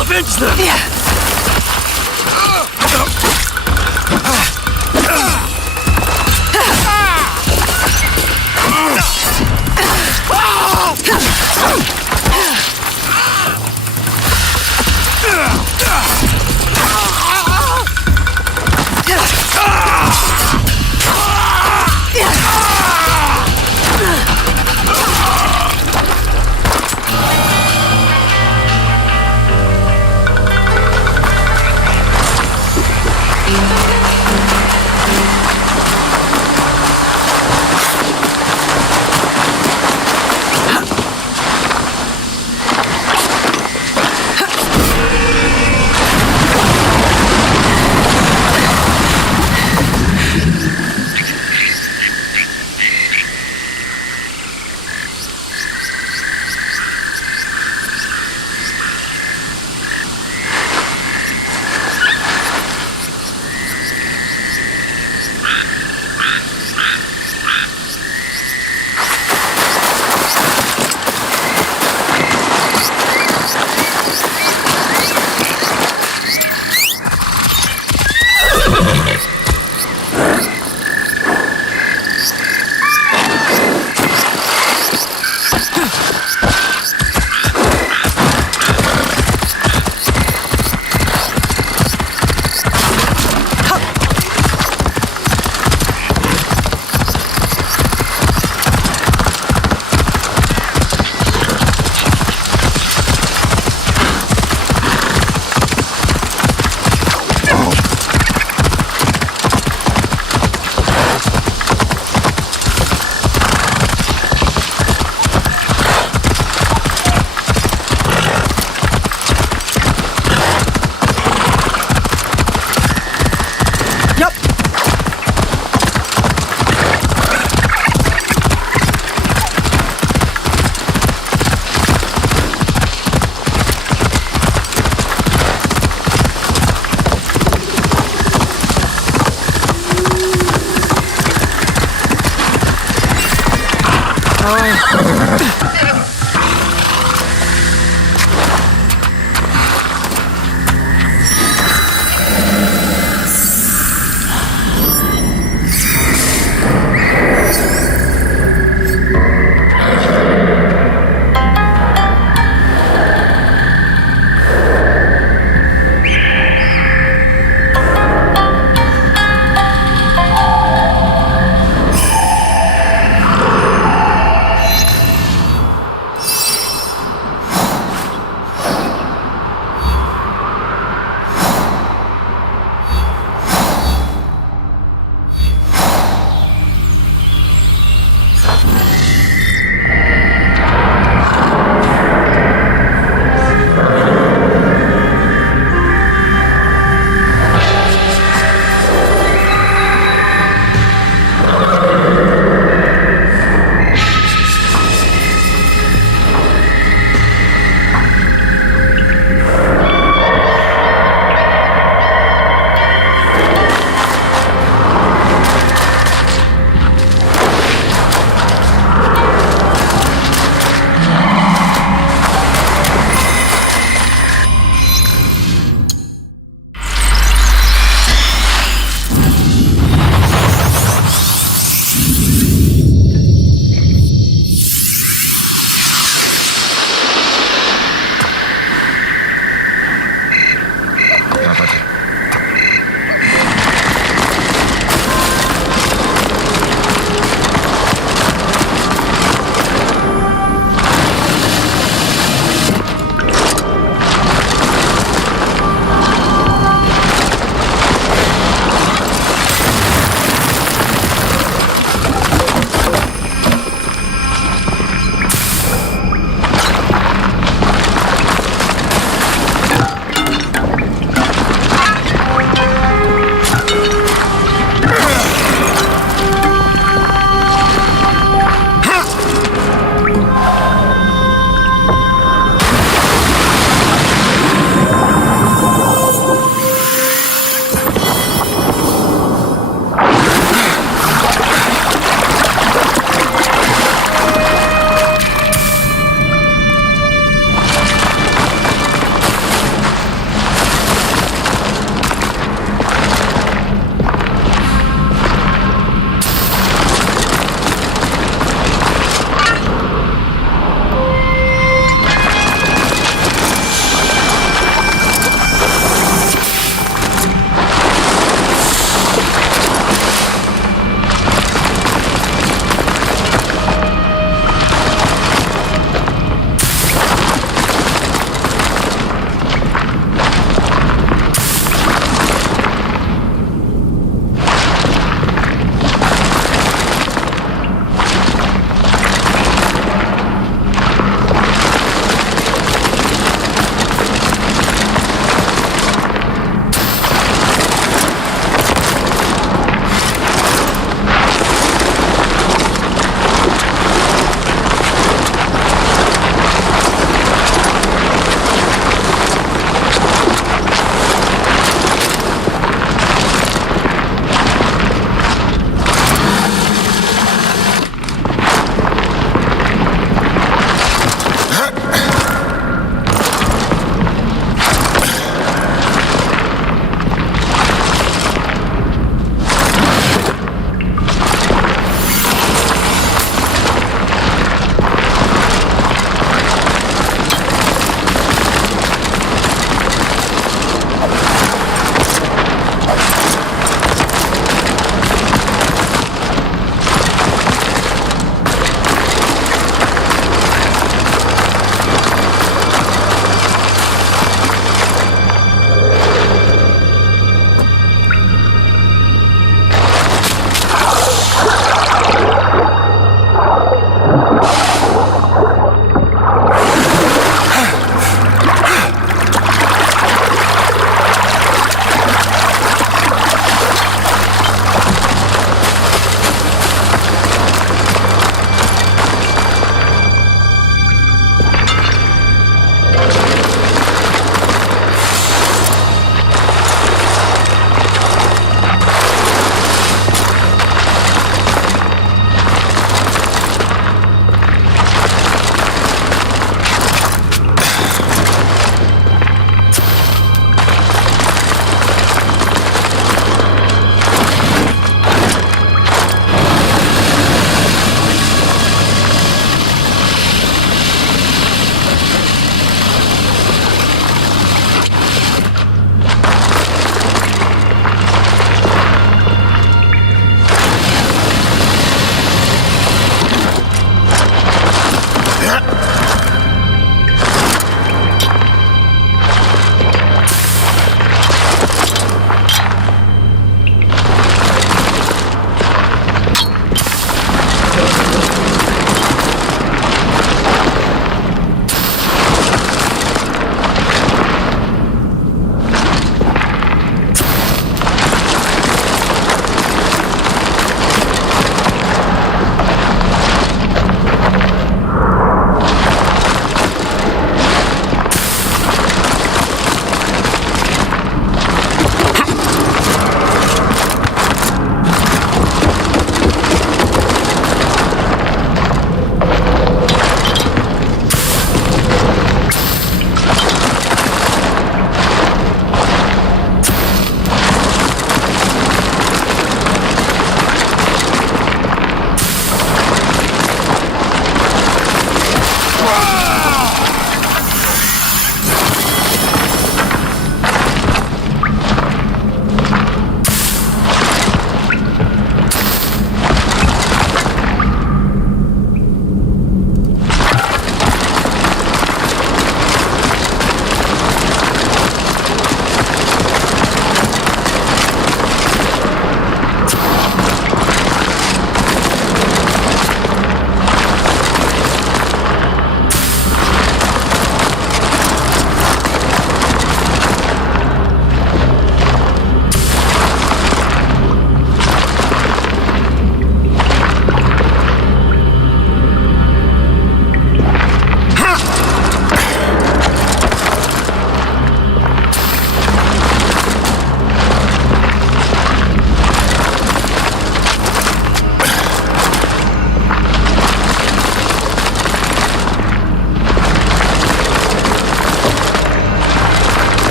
Avenge them!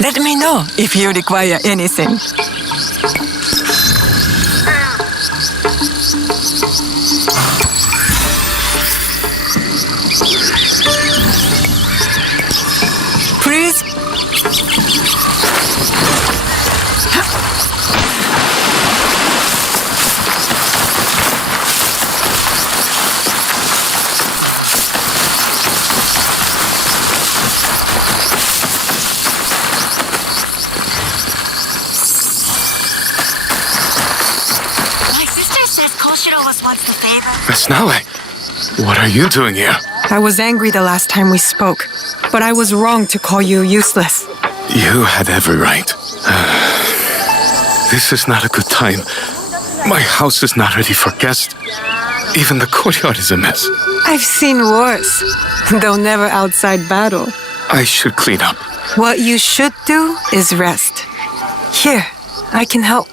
Let me know if you require anything. Please. My sister says Koshiro was once the favorite. Miss Naue, what are you doing here? I was angry the last time we spoke, but I was wrong to call you useless. You had every right. This is not a good time. My house is not ready for guests. Even the courtyard is a mess. I've seen worse, though never outside battle. I should clean up. What you should do is rest. Here, I can help.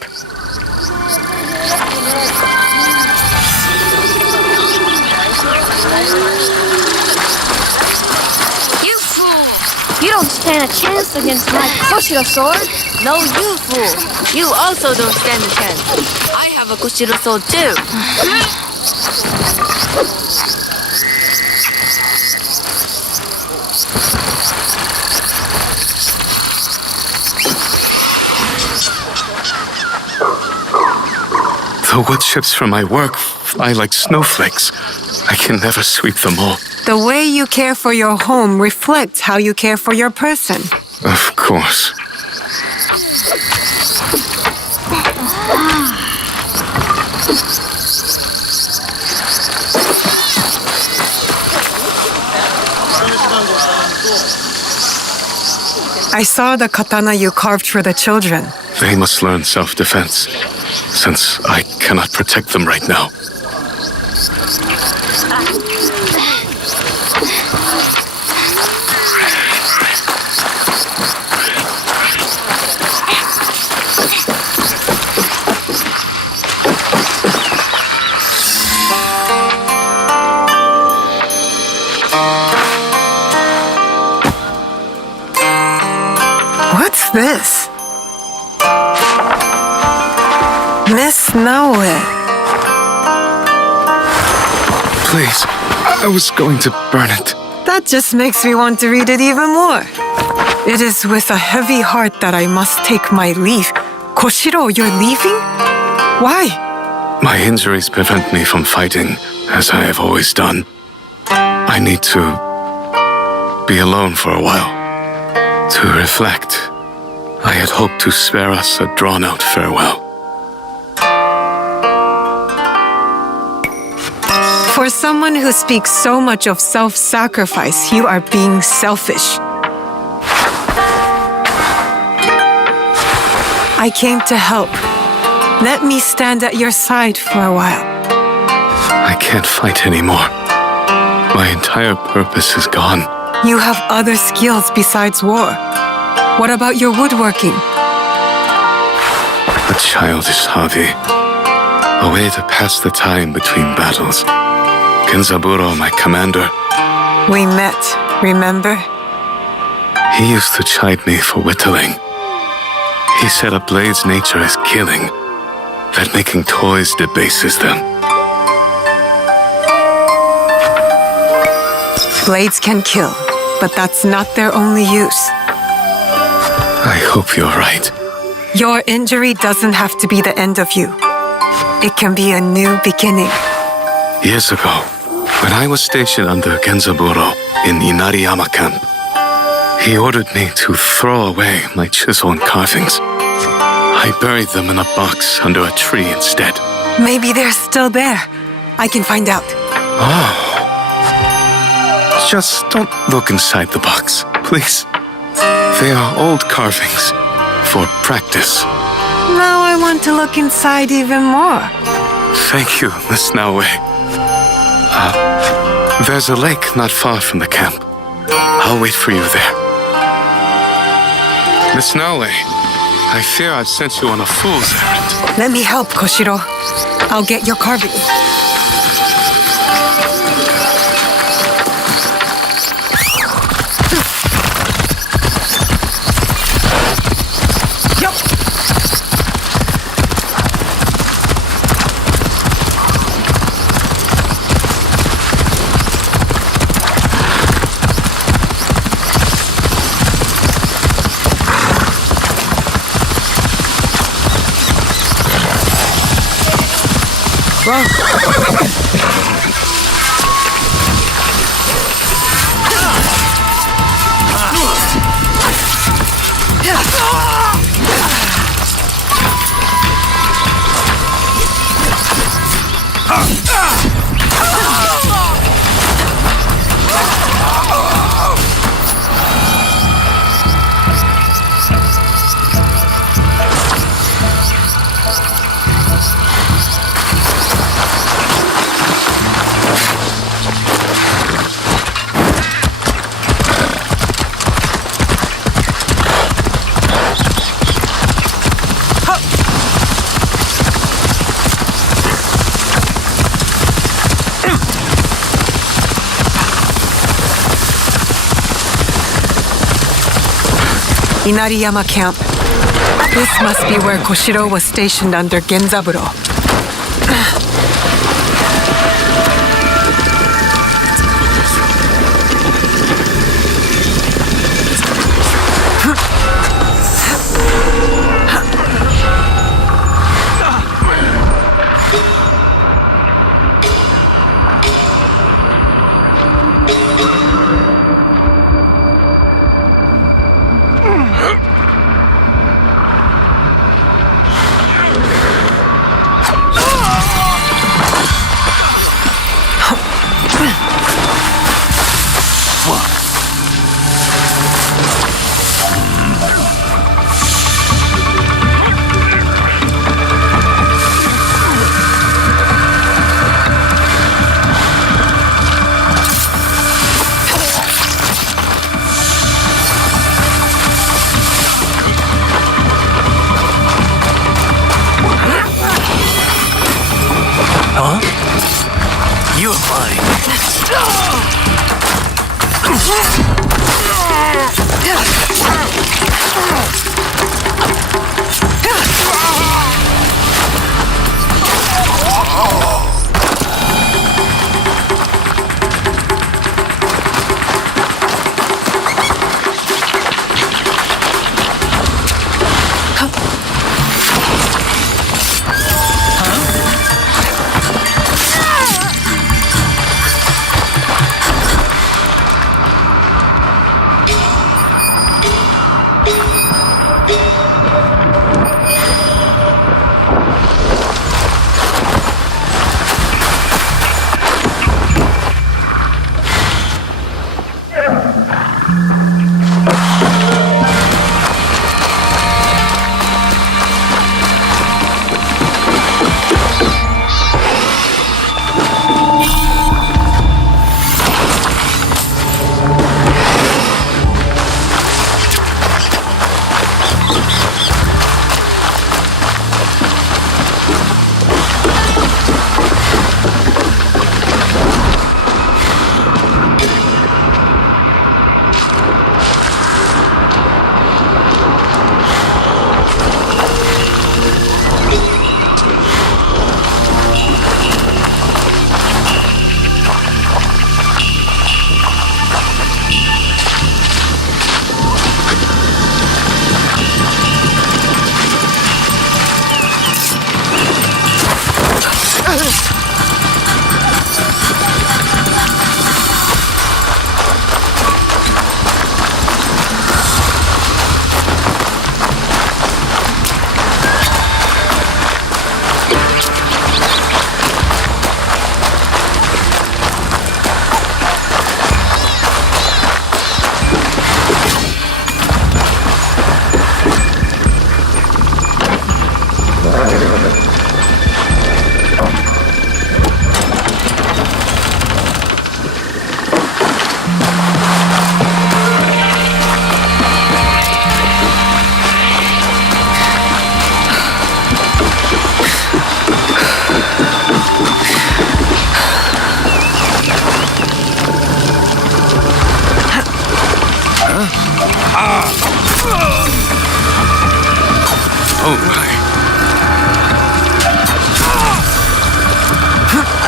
You fool! You don't stand a chance against my Koshiro sword. No, you fool. You also don't stand a chance. I have a Koshiro sword too. The wood chips from my work fly like snowflakes. I can never sweep them all. The way you care for your home reflects how you care for your person. Of course. I saw the katana you carved for the children. They must learn self-defense, since I cannot protect them right now. What's this? Miss Naue. Please, I was going to burn it. That just makes me want to read it even more. It is with a heavy heart that I must take my leave. Koshiro, you're leaving? Why? My injuries prevent me from fighting, as I have always done. I need to be alone for a while, to reflect. I had hoped to spare us a drawn-out farewell. For someone who speaks so much of self-sacrifice, you are being selfish. I came to help. Let me stand at your side for a while. I can't fight anymore. My entire purpose is gone. You have other skills besides war. What about your woodworking? A childish hobby. A way to pass the time between battles. Kenzaburo, my commander. We met, remember? He used to chide me for whittling. He said a blade's nature is killing, that making toys debases them. Blades can kill, but that's not their only use. I hope you're right. Your injury doesn't have to be the end of you. It can be a new beginning. Years ago, when I was stationed under Genzaburo in Inariyama camp, he ordered me to throw away my chisel and carvings. I buried them in a box under a tree instead. Maybe they're still there. I can find out. Oh. Just don't look inside the box, please. They are old carvings for practice. Now I want to look inside even more. Thank you, Miss Naue. There's a lake not far from the camp. I'll wait for you there. Miss Naue, I fear I've sent you on a fool's errand. Let me help, Koshiro. I'll get your carving. Inariyama Camp. This must be where Koshiro was stationed under Genzaburo.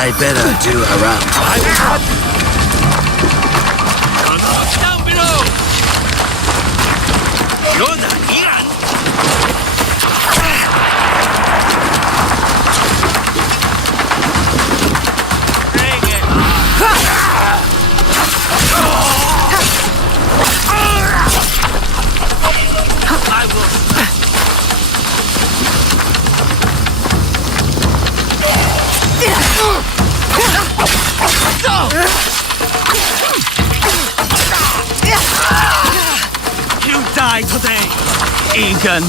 I better do a round. Down below! Yoda, Ian! Bring it I will. You die today, Egan.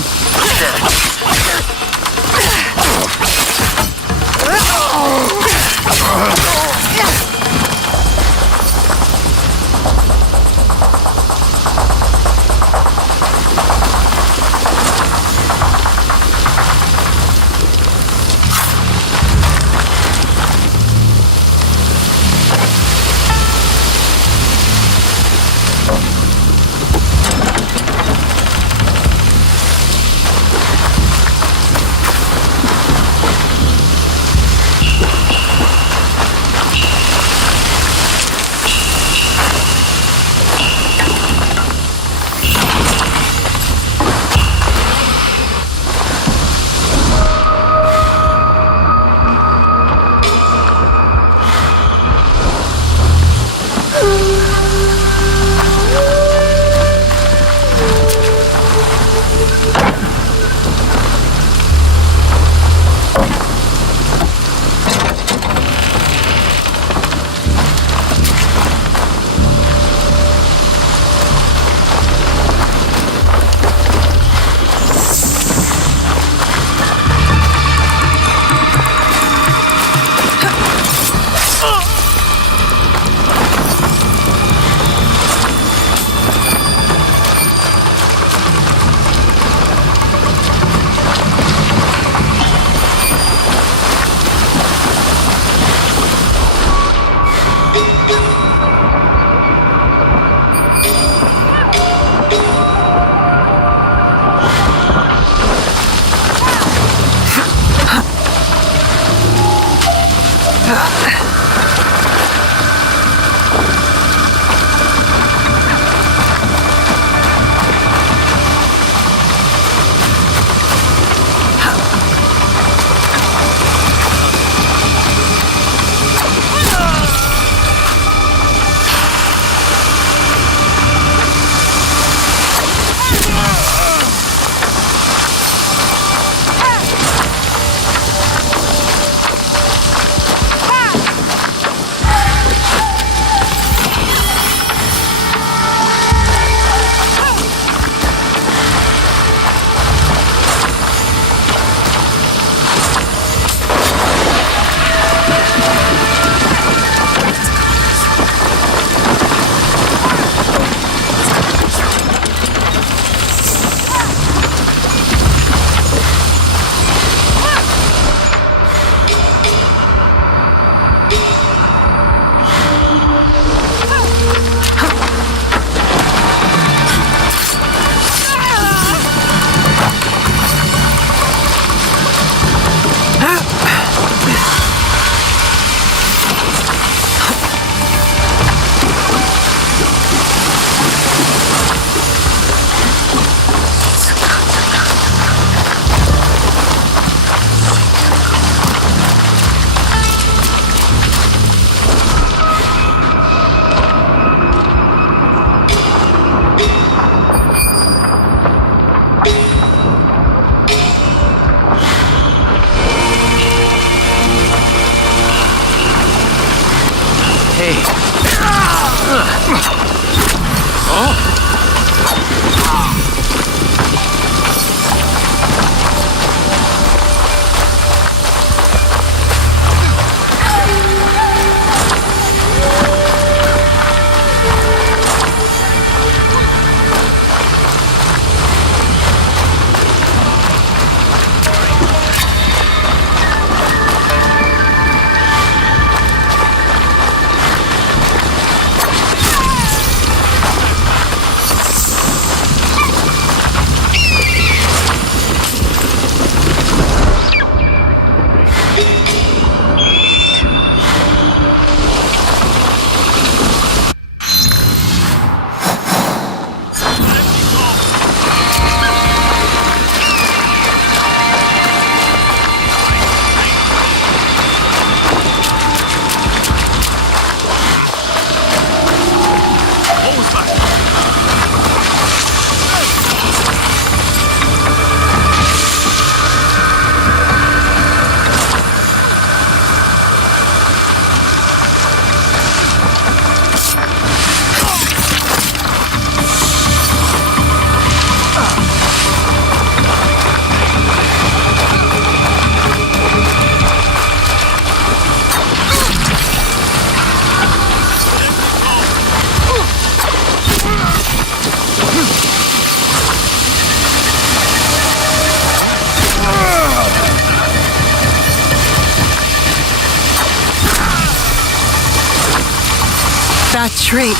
That tree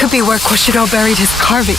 could be where Koshiro buried his carvings.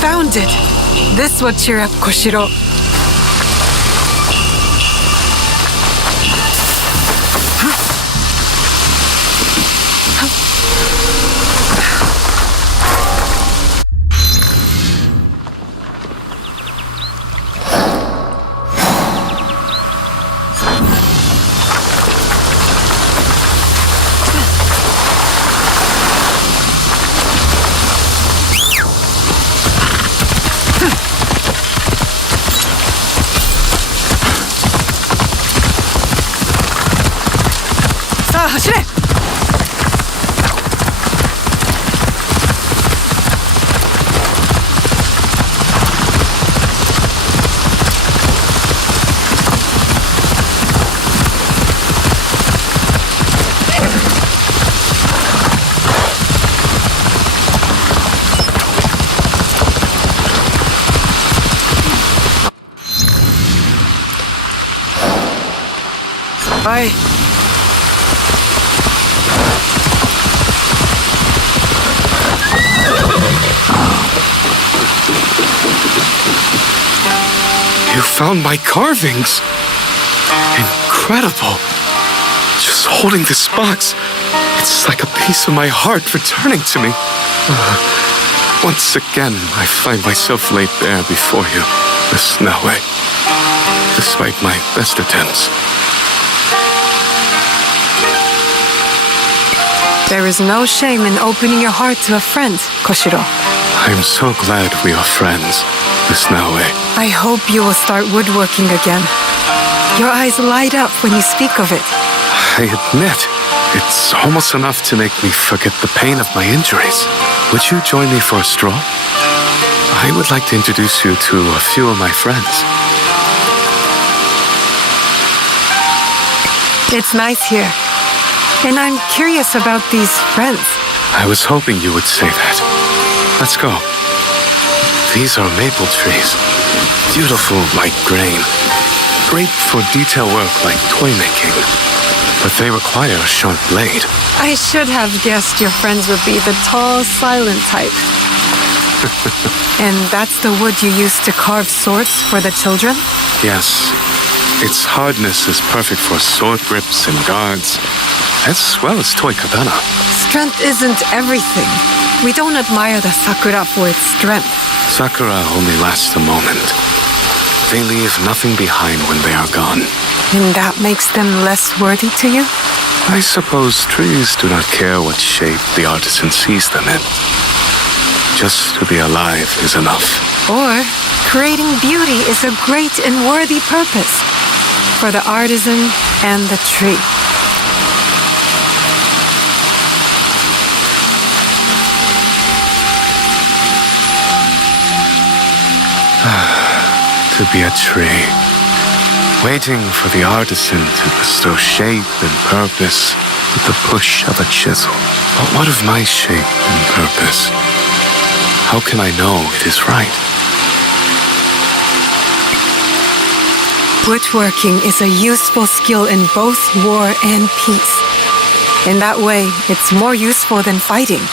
Found it! This will cheer up Koshiro. Bye. You found my carvings. Incredible. Just holding this box, it's like a piece of my heart returning to me. Once again, I find myself laid bare before you, Miss Naue, despite my best attempts. There is no shame in opening your heart to a friend, Koshiro. I'm so glad we are friends, Miss Naue. I hope you will start woodworking again. Your eyes light up when you speak of it. I admit, it's almost enough to make me forget the pain of my injuries. Would you join me for a stroll? I would like to introduce you to a few of my friends. It's nice here. And I'm curious about these friends. I was hoping you would say that. Let's go. These are maple trees. Beautiful like grain. Great for detail work like toy making. But they require a sharp blade. I should have guessed your friends would be the tall, silent type. And that's the wood you use to carve swords for the children? Yes. Its hardness is perfect for sword grips and guards, as well as toy katana. Strength isn't everything. We don't admire the sakura for its strength. Sakura only lasts a moment. They leave nothing behind when they are gone. And that makes them less worthy to you? I suppose trees do not care what shape the artisan sees them in. Just to be alive is enough. Or creating beauty is a great and worthy purpose for the artisan and the tree. To be a tree, waiting for the artisan to bestow shape and purpose with the push of a chisel. But what of my shape and purpose? How can I know it is right? Woodworking is a useful skill in both war and peace. In that way, it's more useful than fighting.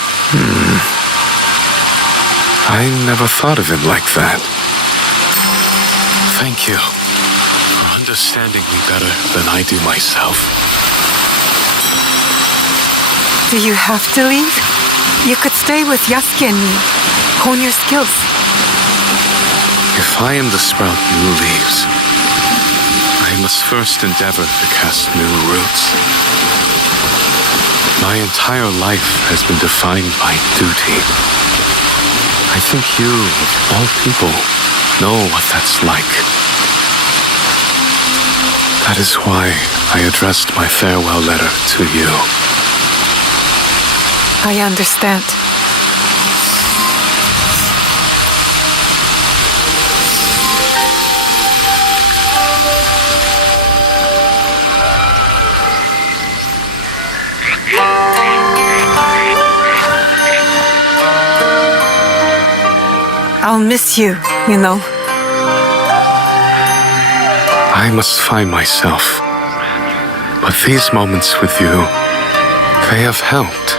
I never thought of it like that. Thank you for understanding me better than I do myself. Do you have to leave? You could stay with Yasuke and me. Hone your skills. If I am the sprout new leaves, I must first endeavor to cast new roots. My entire life has been defined by duty. I think you, of all people, know what that's like. That is why I addressed my farewell letter to you. I understand. I'll miss you, you know. I must find myself. But these moments with you, they have helped.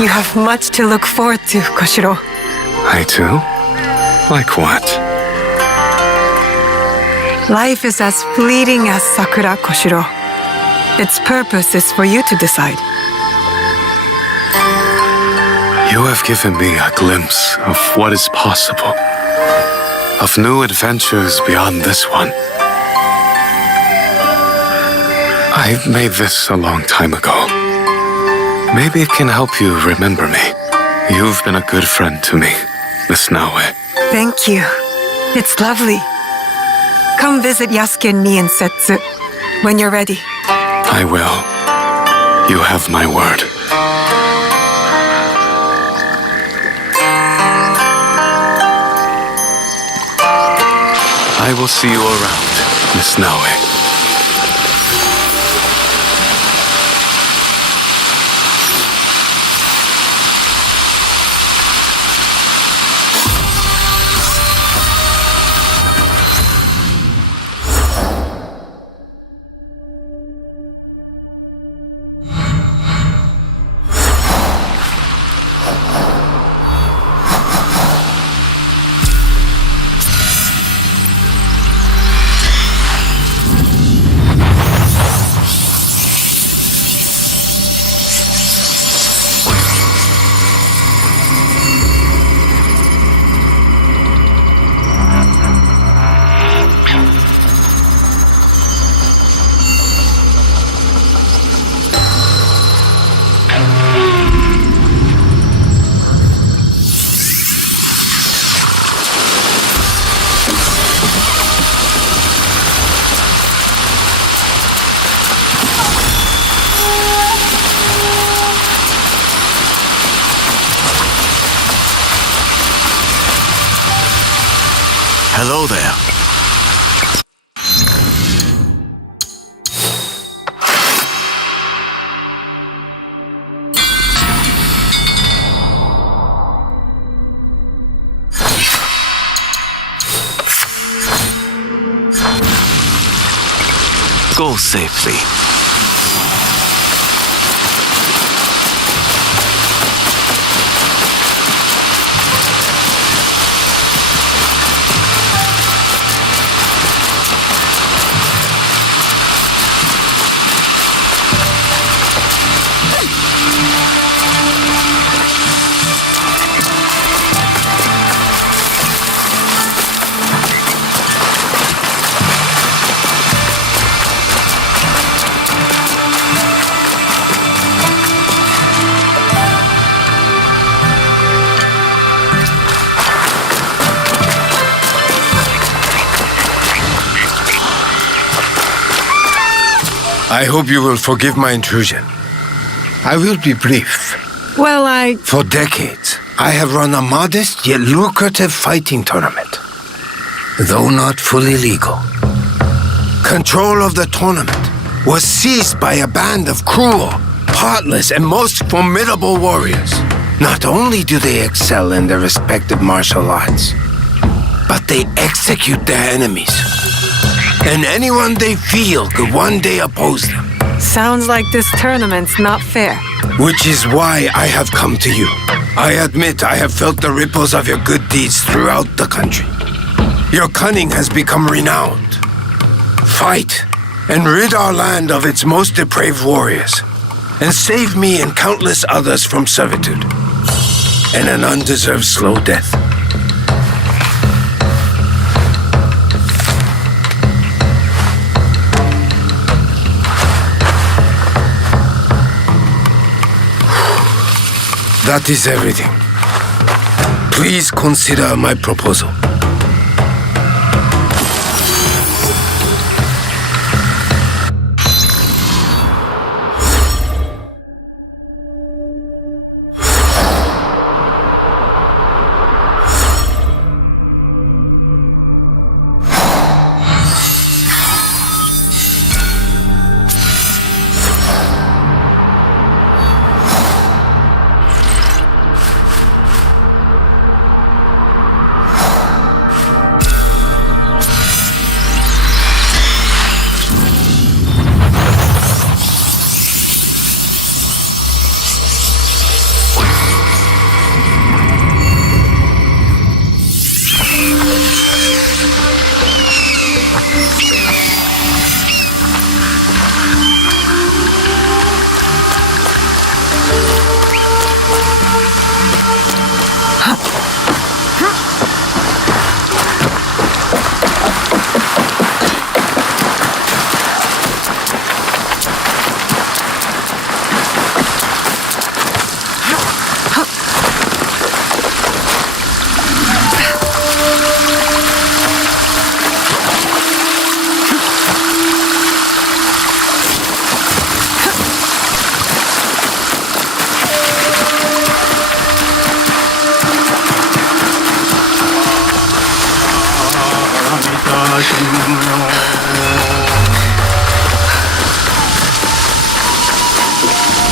You have much to look forward to, Koshiro. I do? Like what? Life is as fleeting as Sakura, Koshiro. Its purpose is for you to decide. You have given me a glimpse of what is possible. Of new adventures beyond this one. I made this a long time ago. Maybe it can help you remember me. You've been a good friend to me, Miss Naoe. Thank you. It's lovely. Come visit Yasuke and me in Setsu when you're ready. I will. You have my word. I will see you around, Miss Naoe. Hello there. Go safely. I hope you will forgive my intrusion. I will be brief. Well, For decades, I have run a modest yet lucrative fighting tournament, though not fully legal. Control of the tournament was seized by a band of cruel, heartless, and most formidable warriors. Not only do they excel in their respective martial arts, but they execute their enemies. And anyone they feel could one day oppose them. Sounds like this tournament's not fair. Which is why I have come to you. I admit I have felt the ripples of your good deeds throughout the country. Your cunning has become renowned. Fight and rid our land of its most depraved warriors, and save me and countless others from servitude and an undeserved slow death. That is everything. Please consider my proposal.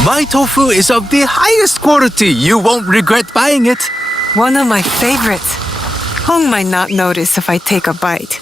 My tofu is of the highest quality. You won't regret buying it. One of my favorites. Hong might not notice if I take a bite.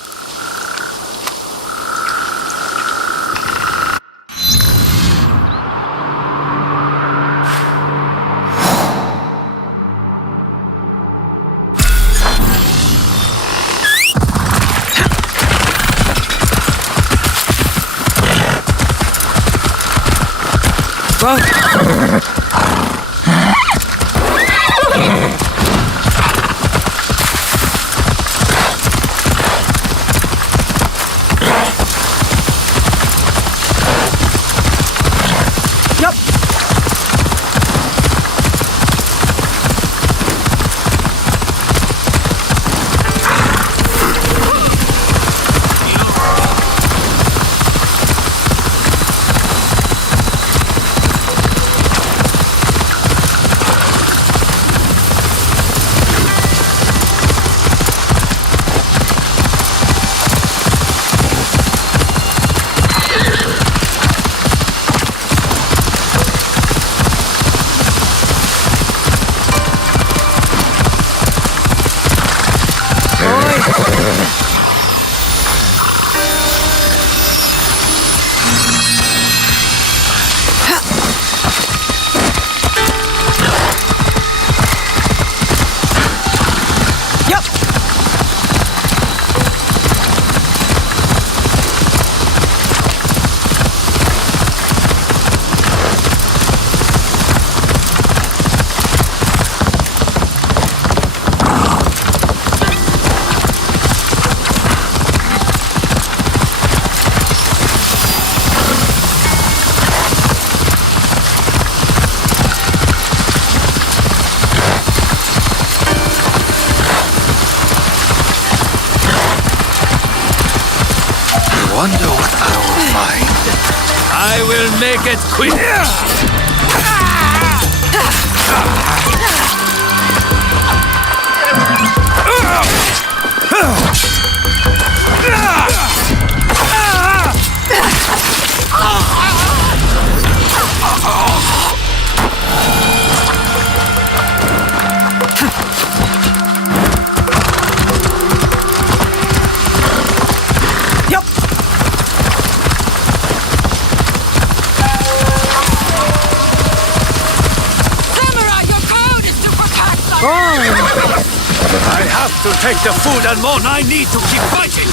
Wonder what I will find. I will make it quick. Samurai, you're caught! to take the food and Mon, I need to keep fighting.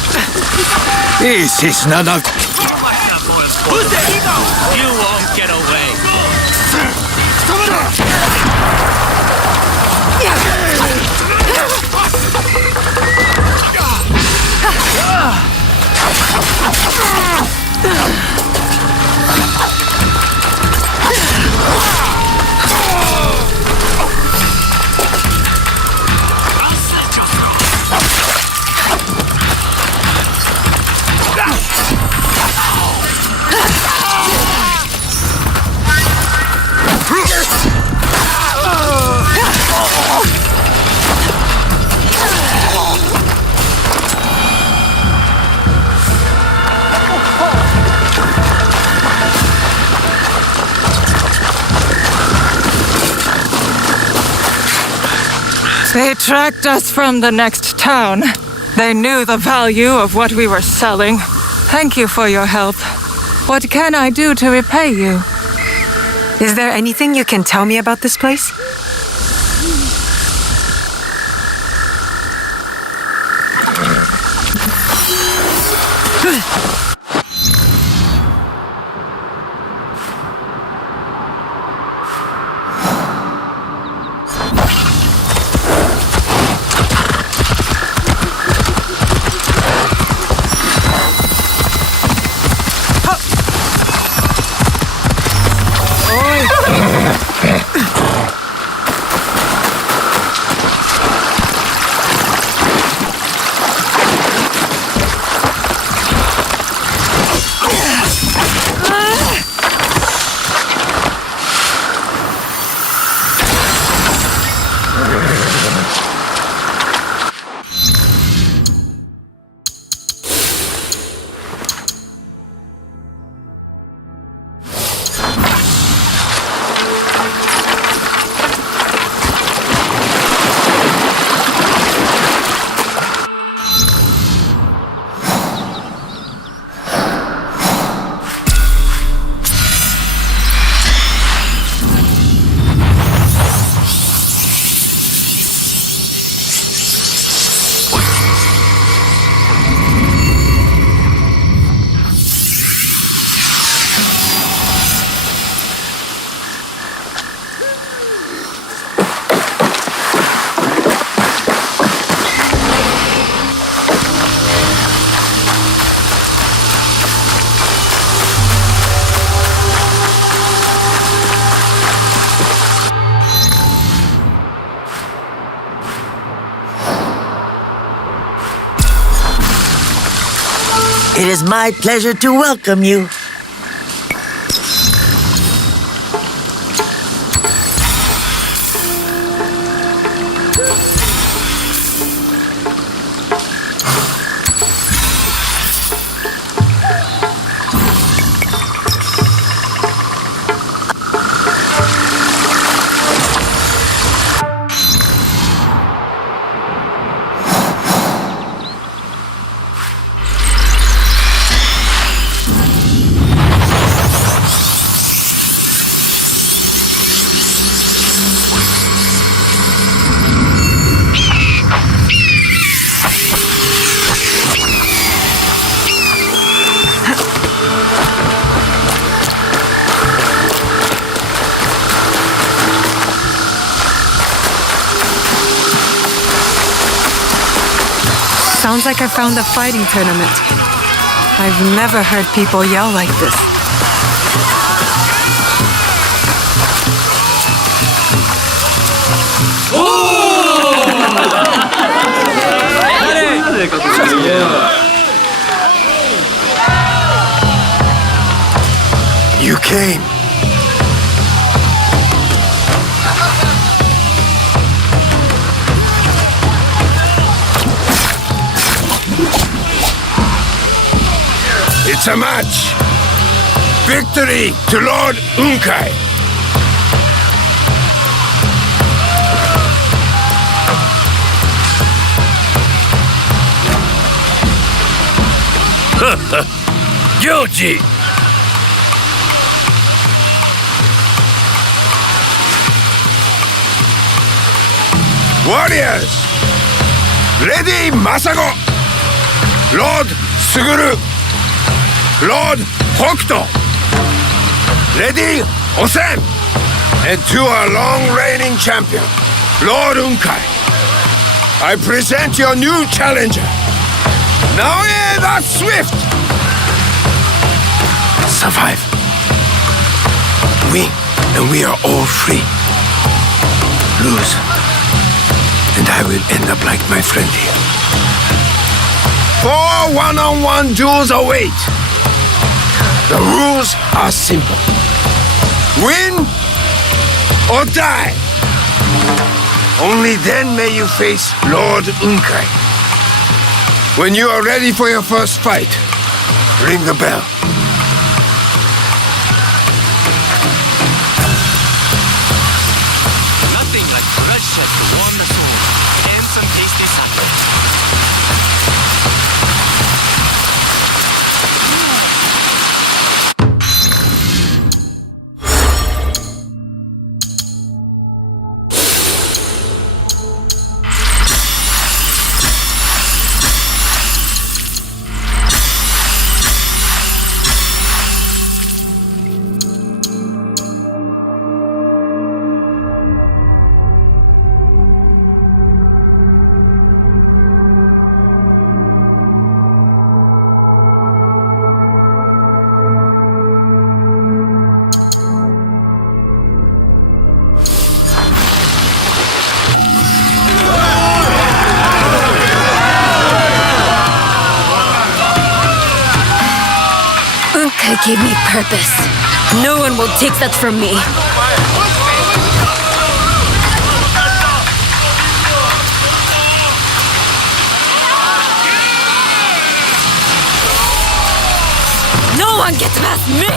This is none of... Who's the ego? You won't get away. They tracked us from the next town. They knew the value of what we were selling. Thank you for your help. What can I do to repay you? Is there anything you can tell me about this place? It is my pleasure to welcome you. Sounds like I found a fighting tournament. I've never heard people yell like this. You came. It's a match. Victory to Lord Unkai. Yoji! Warriors, Lady Masago, Lord Suguru, Lord Hokuto, Lady Osen, and to our long-reigning champion, Lord Unkai, I present your new challenger, Naoya the Swift. Survive. Win, and we are all free. Lose, and I will end up like my friend here. 4 one-on-one duels await. The rules are simple. Win or die. Only then may you face Lord Unkai. When you are ready for your first fight, ring the bell. Nothing like bloodshed to warm the soul and some tasty supper. Unkai gave me purpose. No one will take that from me. No one gets past me!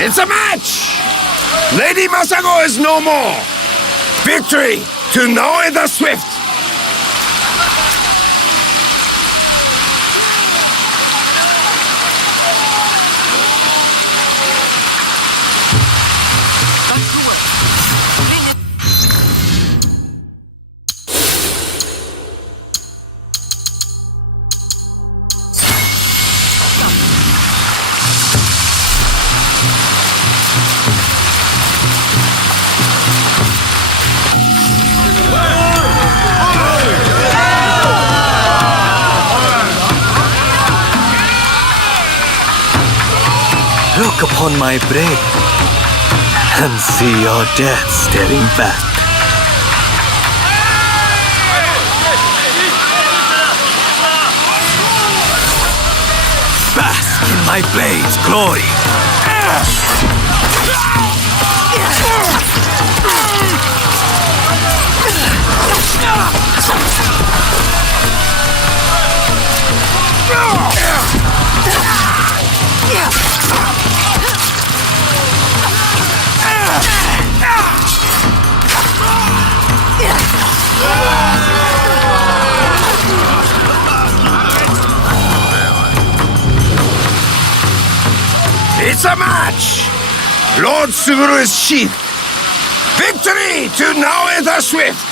It's a match! Lady Masago is no more! Victory to Naoya the Swift! Look upon my brave and see your death staring back. Bask in my blade's glory. It's a match! Lord Suguru is sheathed. Victory to Naoya the Swift!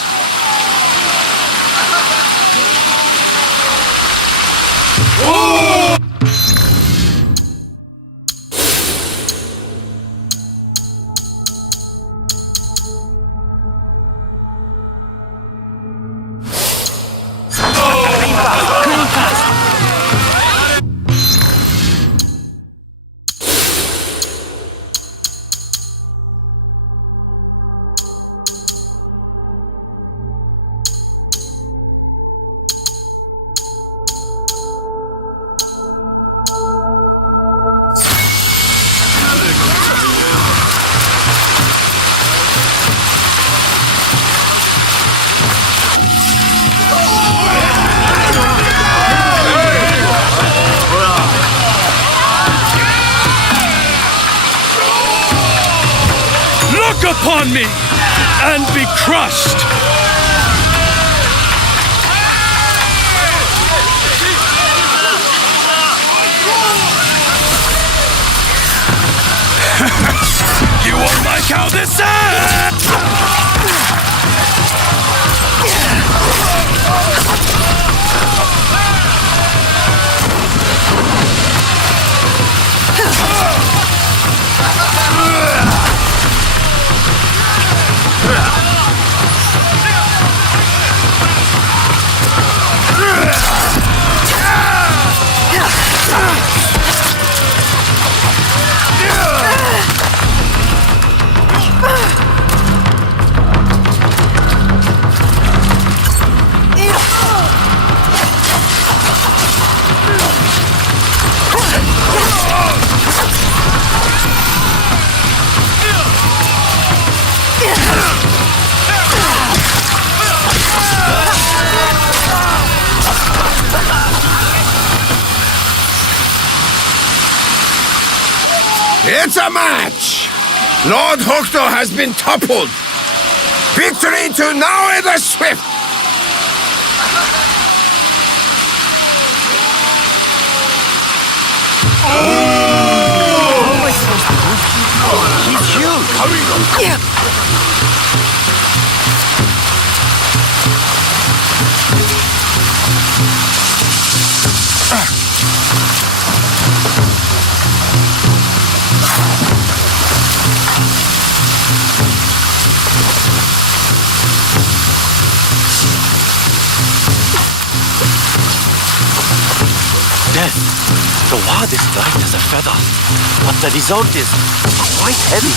crushed! You won't like how this ends! It's a match! Lord Hokuto has been toppled! Victory to Naoe the Swift! He's huge! Death. The wad is light as a feather, but the result is quite heavy.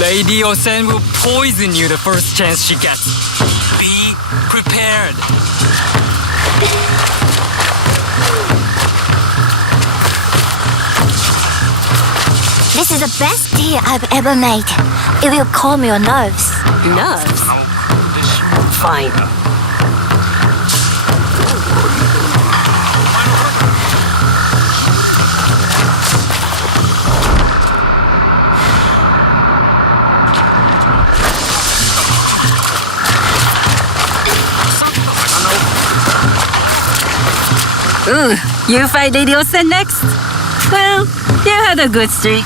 Lady Osen will poison you the first chance she gets. Be prepared. This is the best tea I've ever made. It will calm your nerves. Nerves? Fine. Ooh, you fight Lady Osen next? Well, you had a good streak.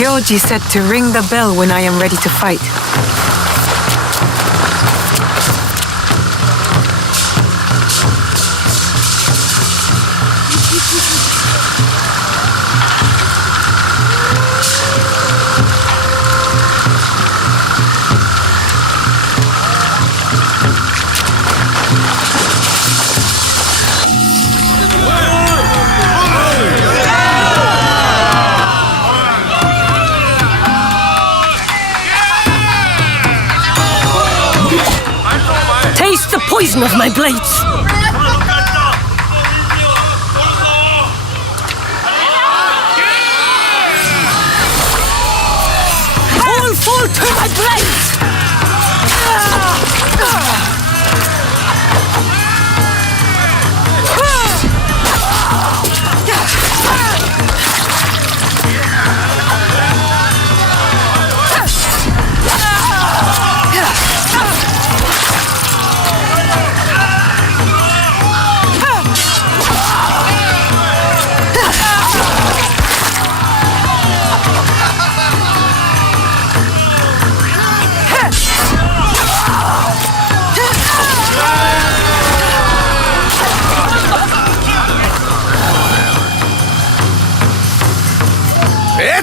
Gyoji said to ring the bell when I am ready to fight. Taste the poison of my blades! All fall to my blades!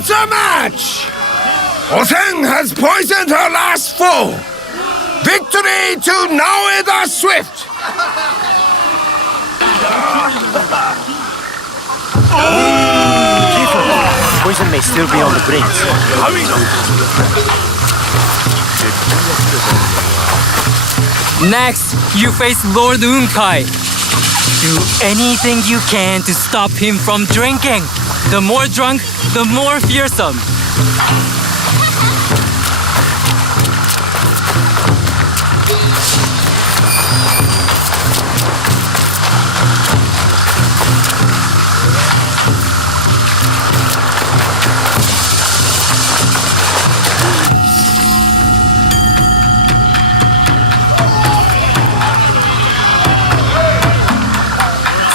It's a match! Oteng has poisoned her last foe. Victory to Naoe the Swift! Careful! Poison may still be on the brink. Next, you face Lord Unkai. Do anything you can to stop him from drinking. The more drunk, the more fearsome.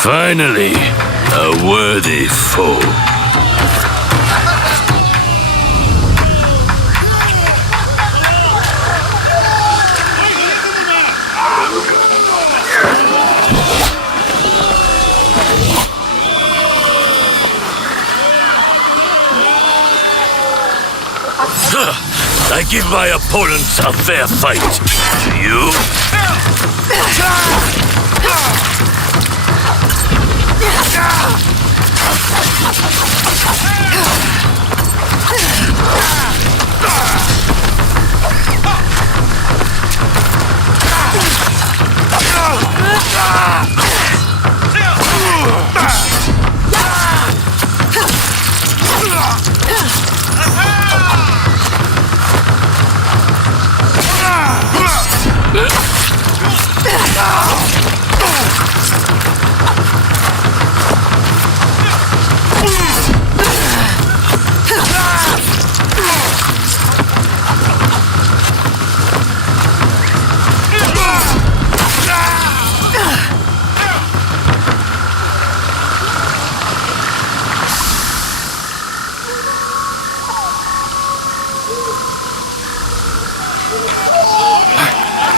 Finally, a worthy foe. I give my opponents a fair fight. You?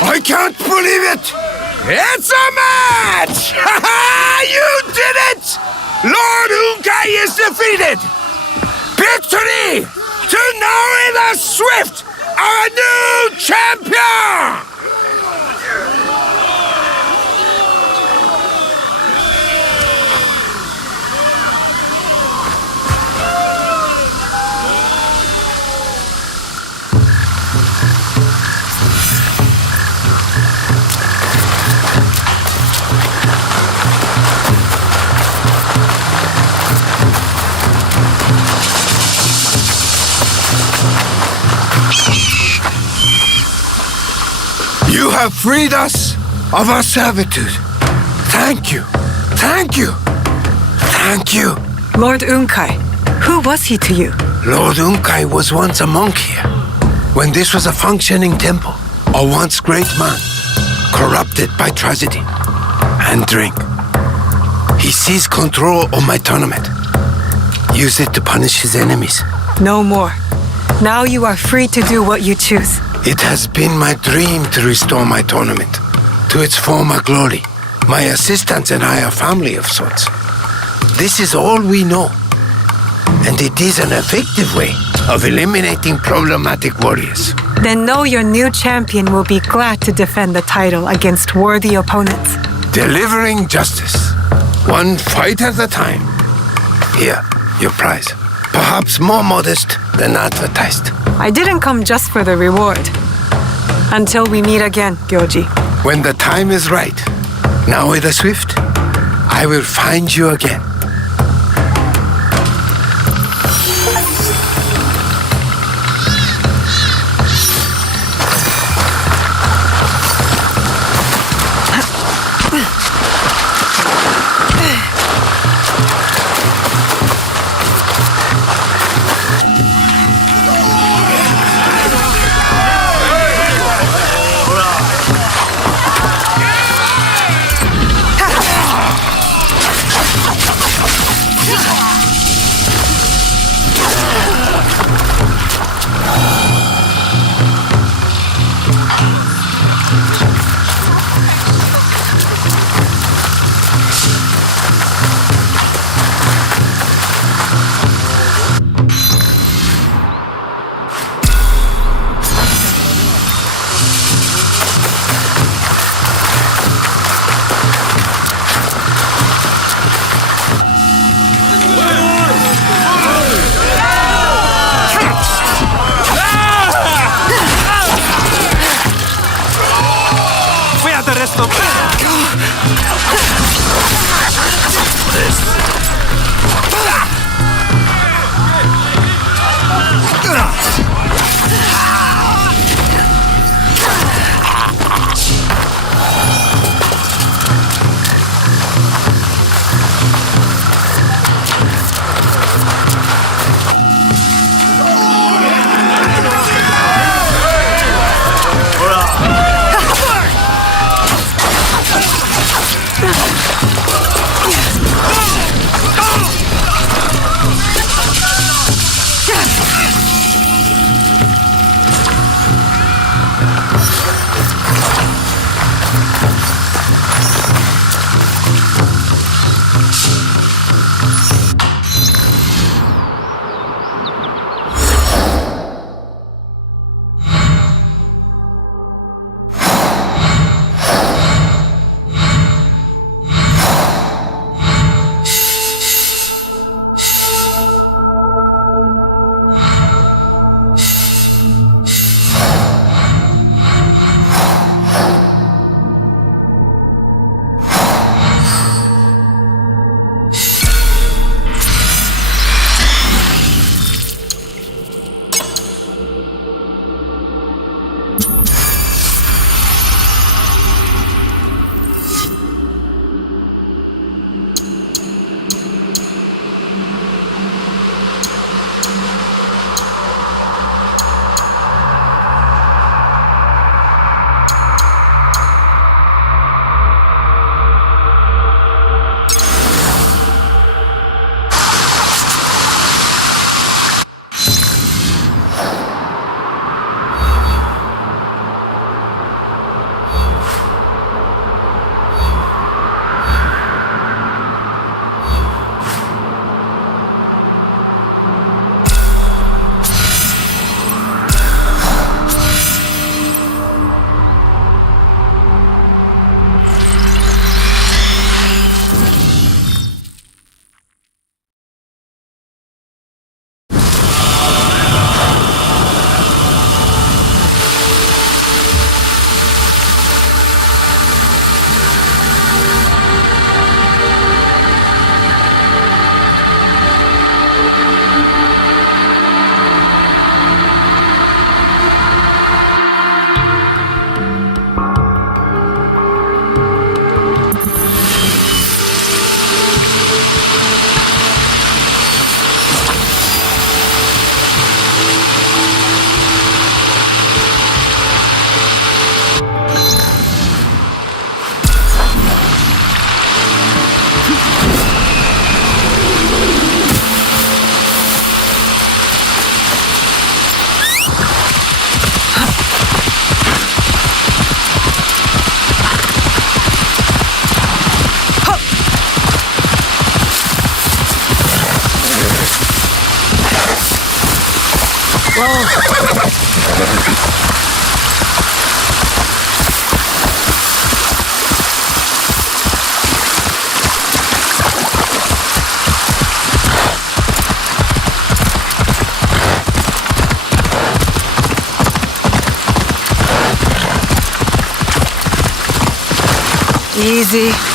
I can't believe it! It's a match! You did it! Lord Unkai is defeated! Victory to Naoe the Swift, our new champion! You have freed us of our servitude. Thank you. Thank you. Thank you. Lord Unkai, who was he to you? Lord Unkai was once a monk here, when this was a functioning temple. A once great man, corrupted by tragedy and drink. He seized control of my tournament, used it to punish his enemies. No more. Now you are free to do what you choose. It has been my dream to restore my tournament to its former glory. My assistants and I are family of sorts. This is all we know. And it is an effective way of eliminating problematic warriors. Then know your new champion will be glad to defend the title against worthy opponents. Delivering justice, one fight at a time. Here, your prize. Perhaps more modest than advertised. I didn't come just for the reward. Until we meet again, Gyoji. When the time is right, Naoe the Swift, I will find you again. best of Easy.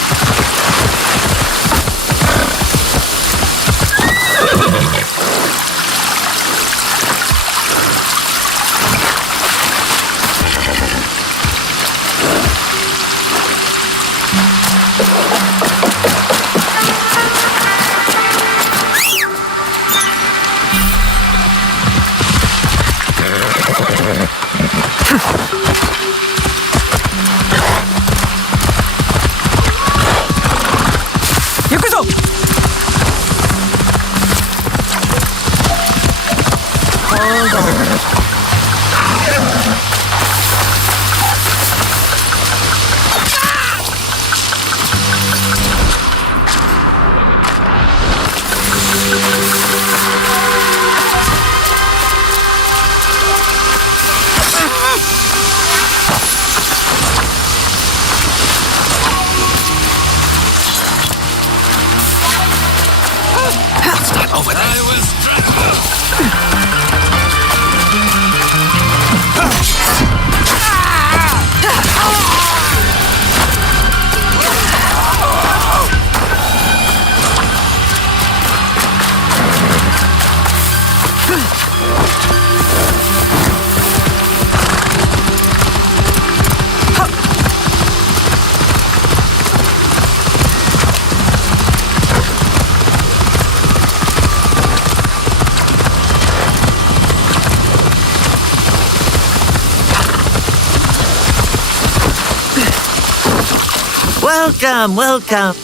Welcome, welcome.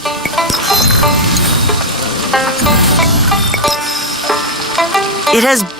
It has...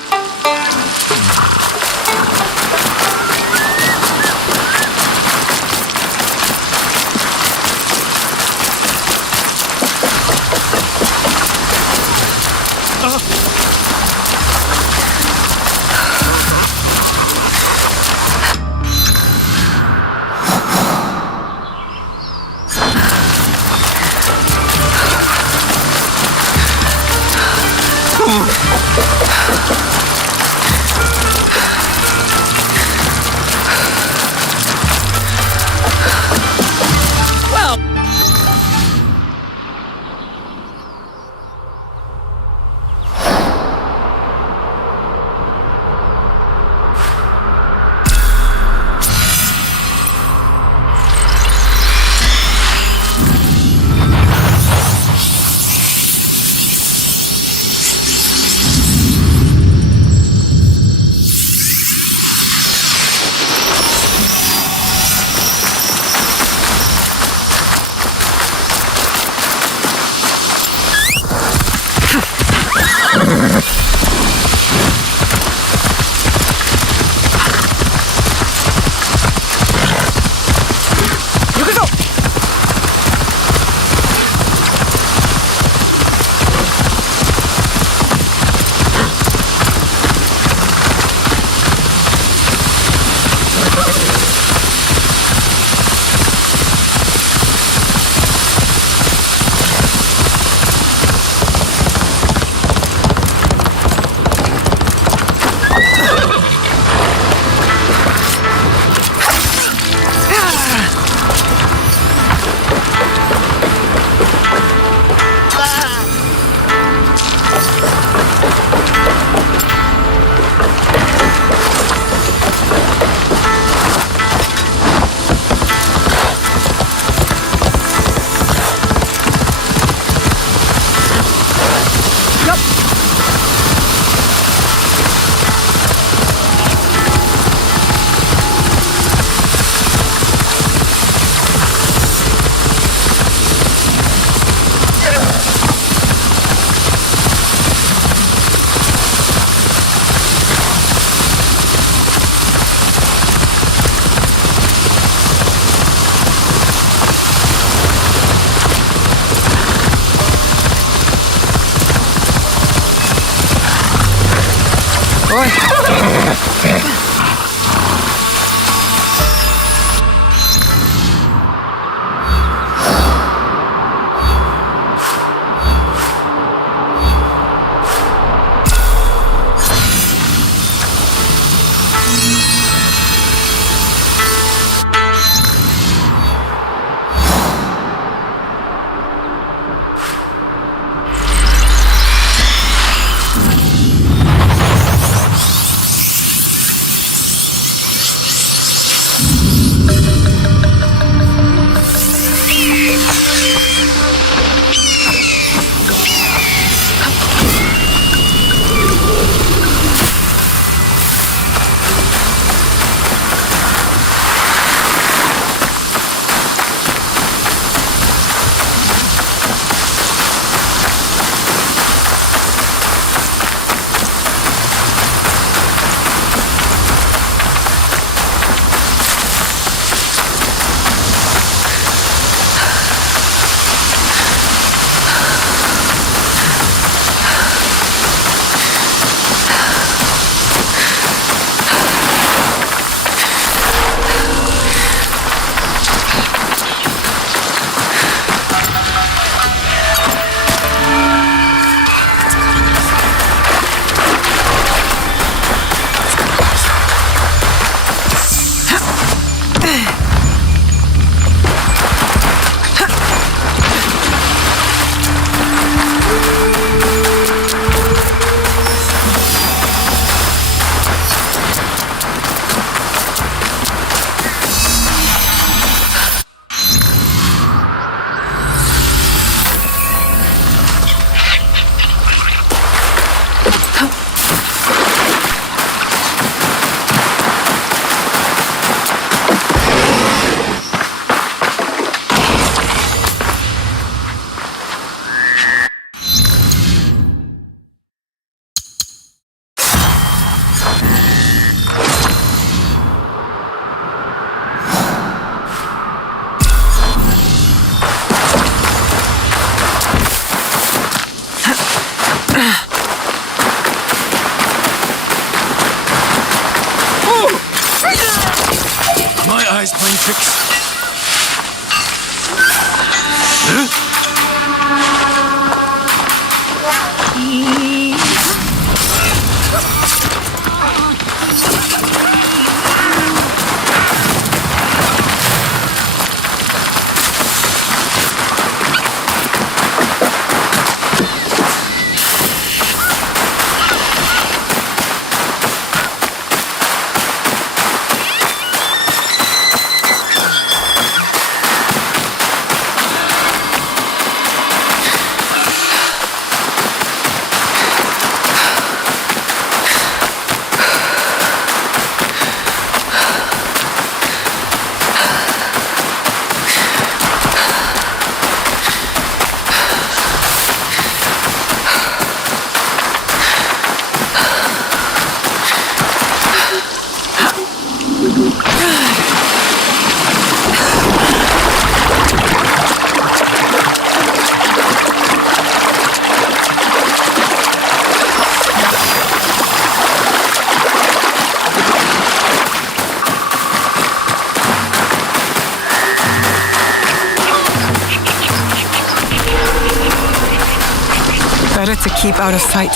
better to keep out of sight.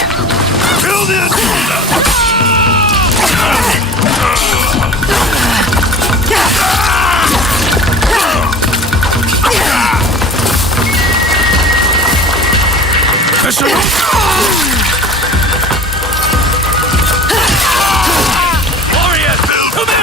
Kill this! Warriors, to me!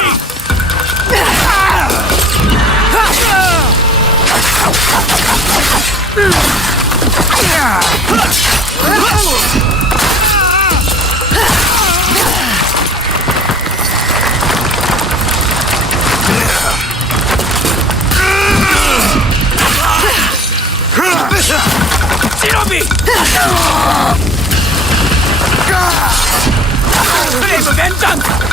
Shinobi! Flame of vengeance!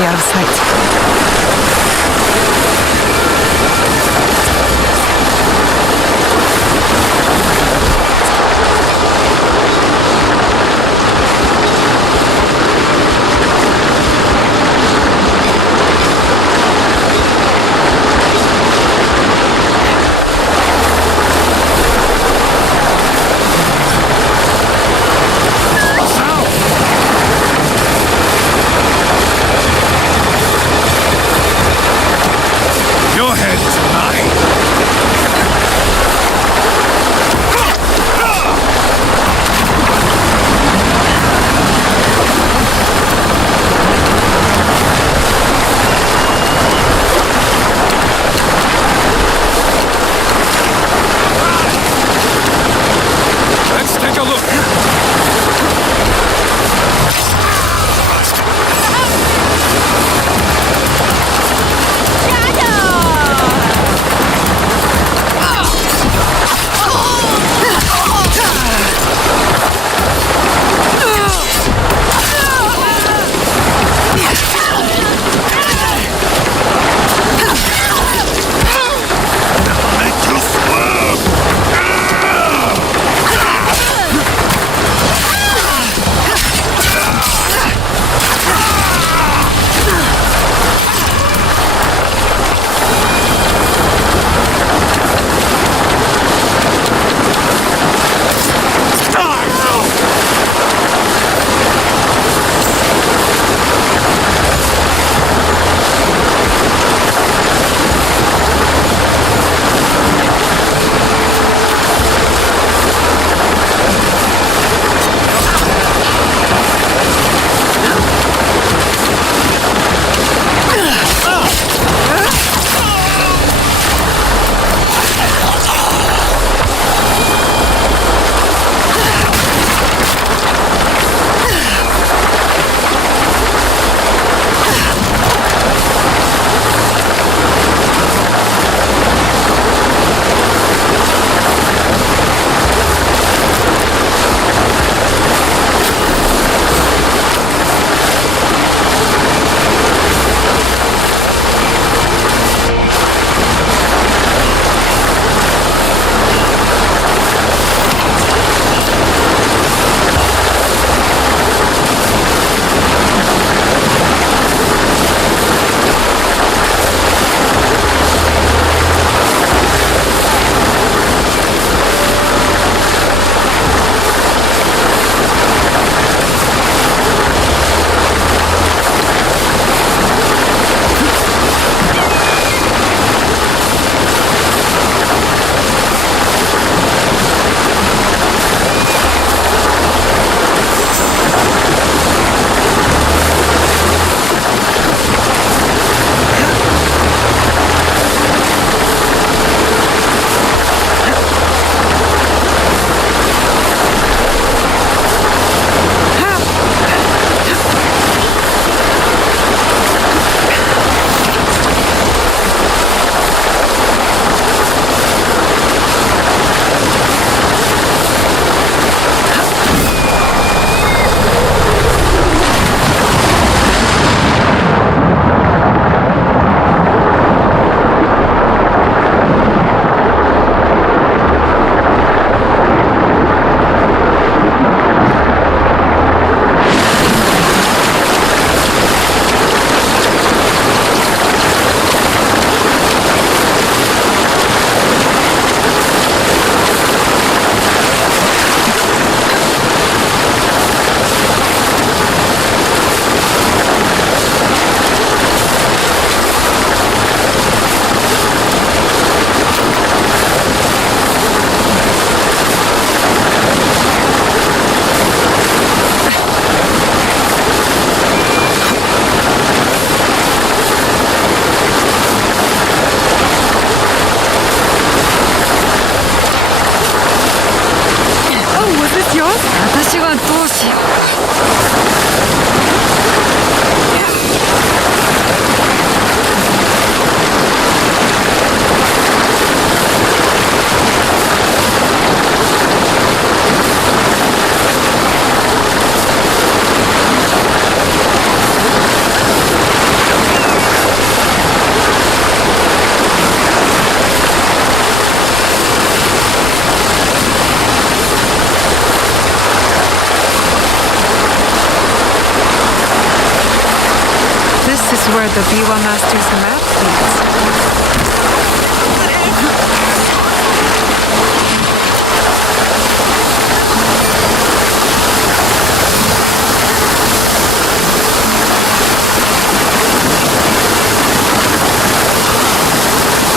stay out of sight. Your head is mine. Let's take a look. the Biwa Master's map, please?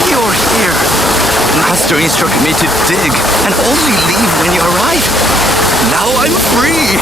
You're here. Master instructed me to dig and only leave when you arrive. Now I'm free.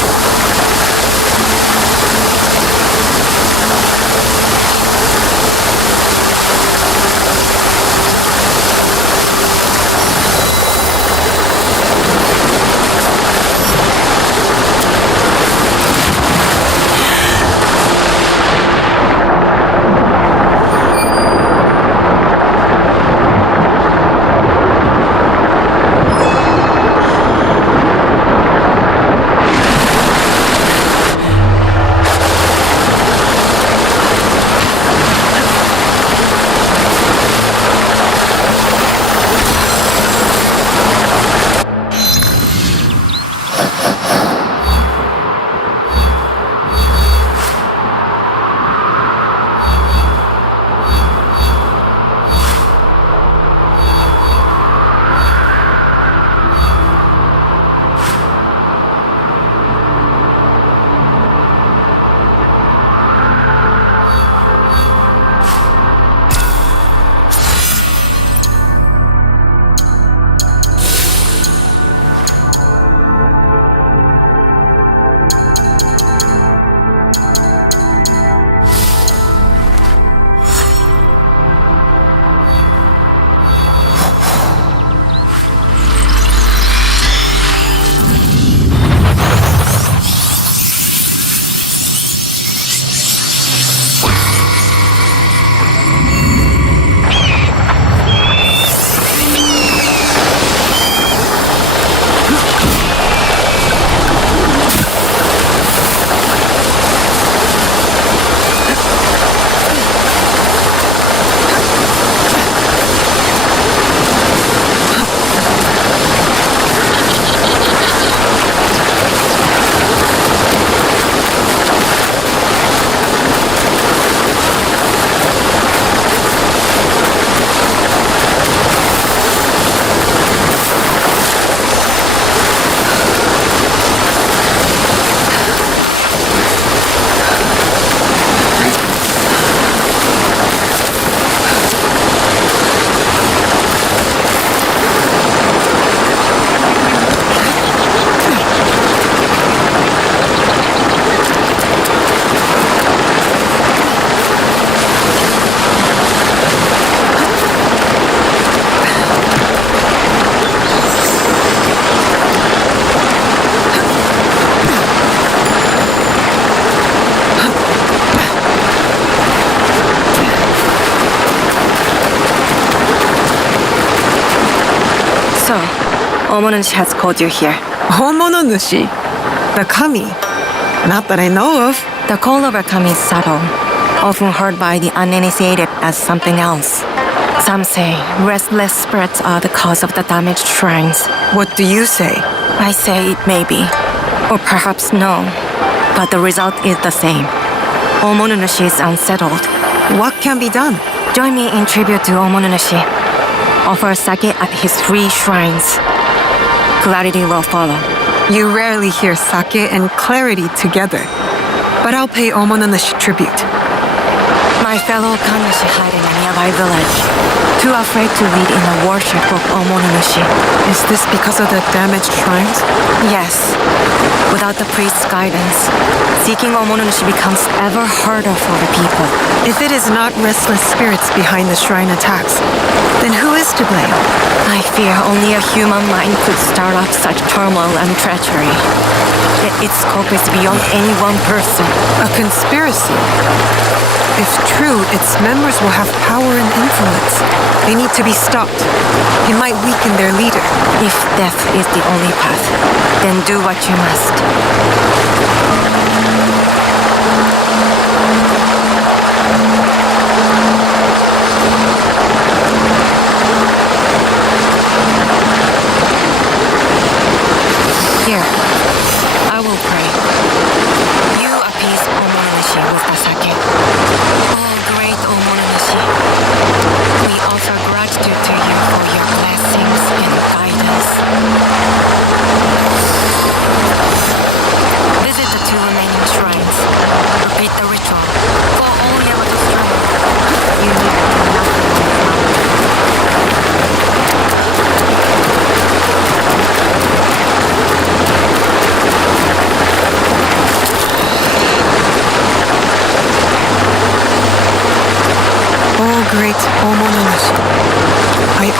So, Omonushi has called you here. Omonushi? The kami? Not that I know of. The call of a kami is subtle, often heard by the uninitiated as something else. Some say restless spirits are the cause of the damaged shrines. What do you say? I say it may be, or perhaps no, but the result is the same. Omonushi is unsettled. What can be done? Join me in tribute to Omonushi. Offer sake at his 3 shrines. Clarity will follow. You rarely hear sake and clarity together, but I'll pay Omonushi tribute. My fellow Kannushi hide in a nearby village, too afraid to lead in the worship of Omonushi. Is this because of the damaged shrines? Yes. Without the priest's guidance, seeking Omonushi becomes ever harder for the people. If it is not restless spirits behind the shrine attacks, then who is to blame? I fear only a human mind could start up such turmoil and treachery. Yet its scope is beyond any one person. A conspiracy? If true, its members will have power and influence. They need to be stopped. It might weaken their leader. If death is the only path, then do what you must. Here, I will pray. You appease Omonushi with the sake. Oh, great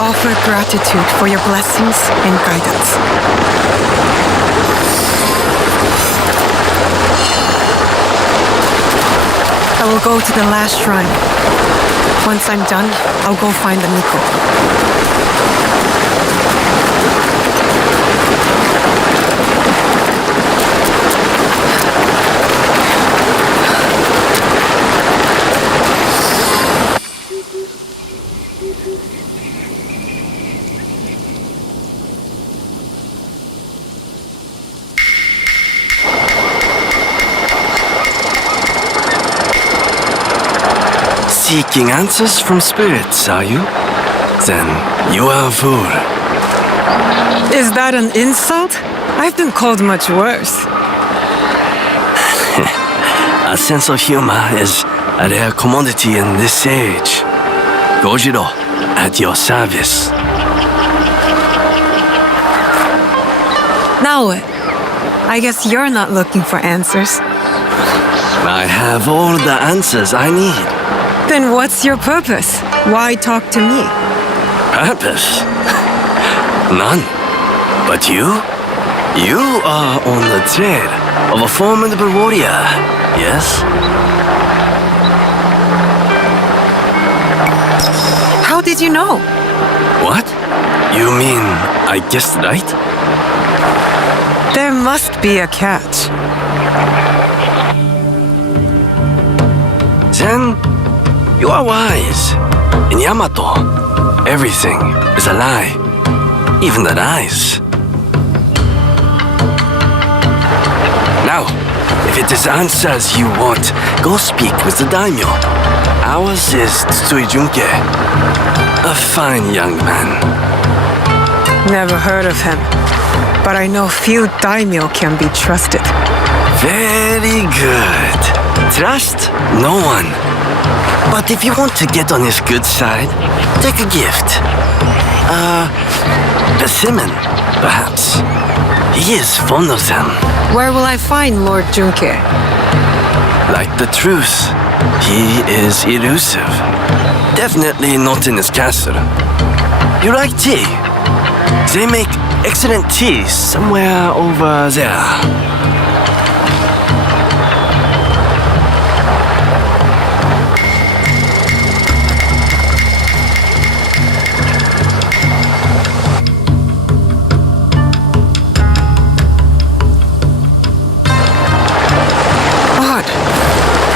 offer gratitude for your blessings and guidance. I will go to the last shrine. Once I'm done, I'll go find the Miko. Seeking answers from spirits, are you? Then you are a fool. Is that an insult? I've been called much worse. A sense of humor is a rare commodity in this age. Gojiro, at your service. Now what? I guess you're not looking for answers. I have all the answers I need. Then what's your purpose? Why talk to me? Purpose? None. But you? You are on the trail of a formidable warrior, yes? How did you know? What? You mean I guessed right? There must be a catch. Then, you are wise. In Yamato, everything is a lie. Even the lies. Now, if it is answers you want, go speak with the daimyo. Ours is Tsui Junke. A fine young man. Never heard of him. But I know few daimyo can be trusted. Very good. Trust no one. But if you want to get on his good side, take a gift. A persimmon, perhaps. He is fond of them. Where will I find Lord Junke? Like the truth, he is elusive. Definitely not in his castle. You like tea? They make excellent tea somewhere over there.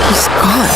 He's gone.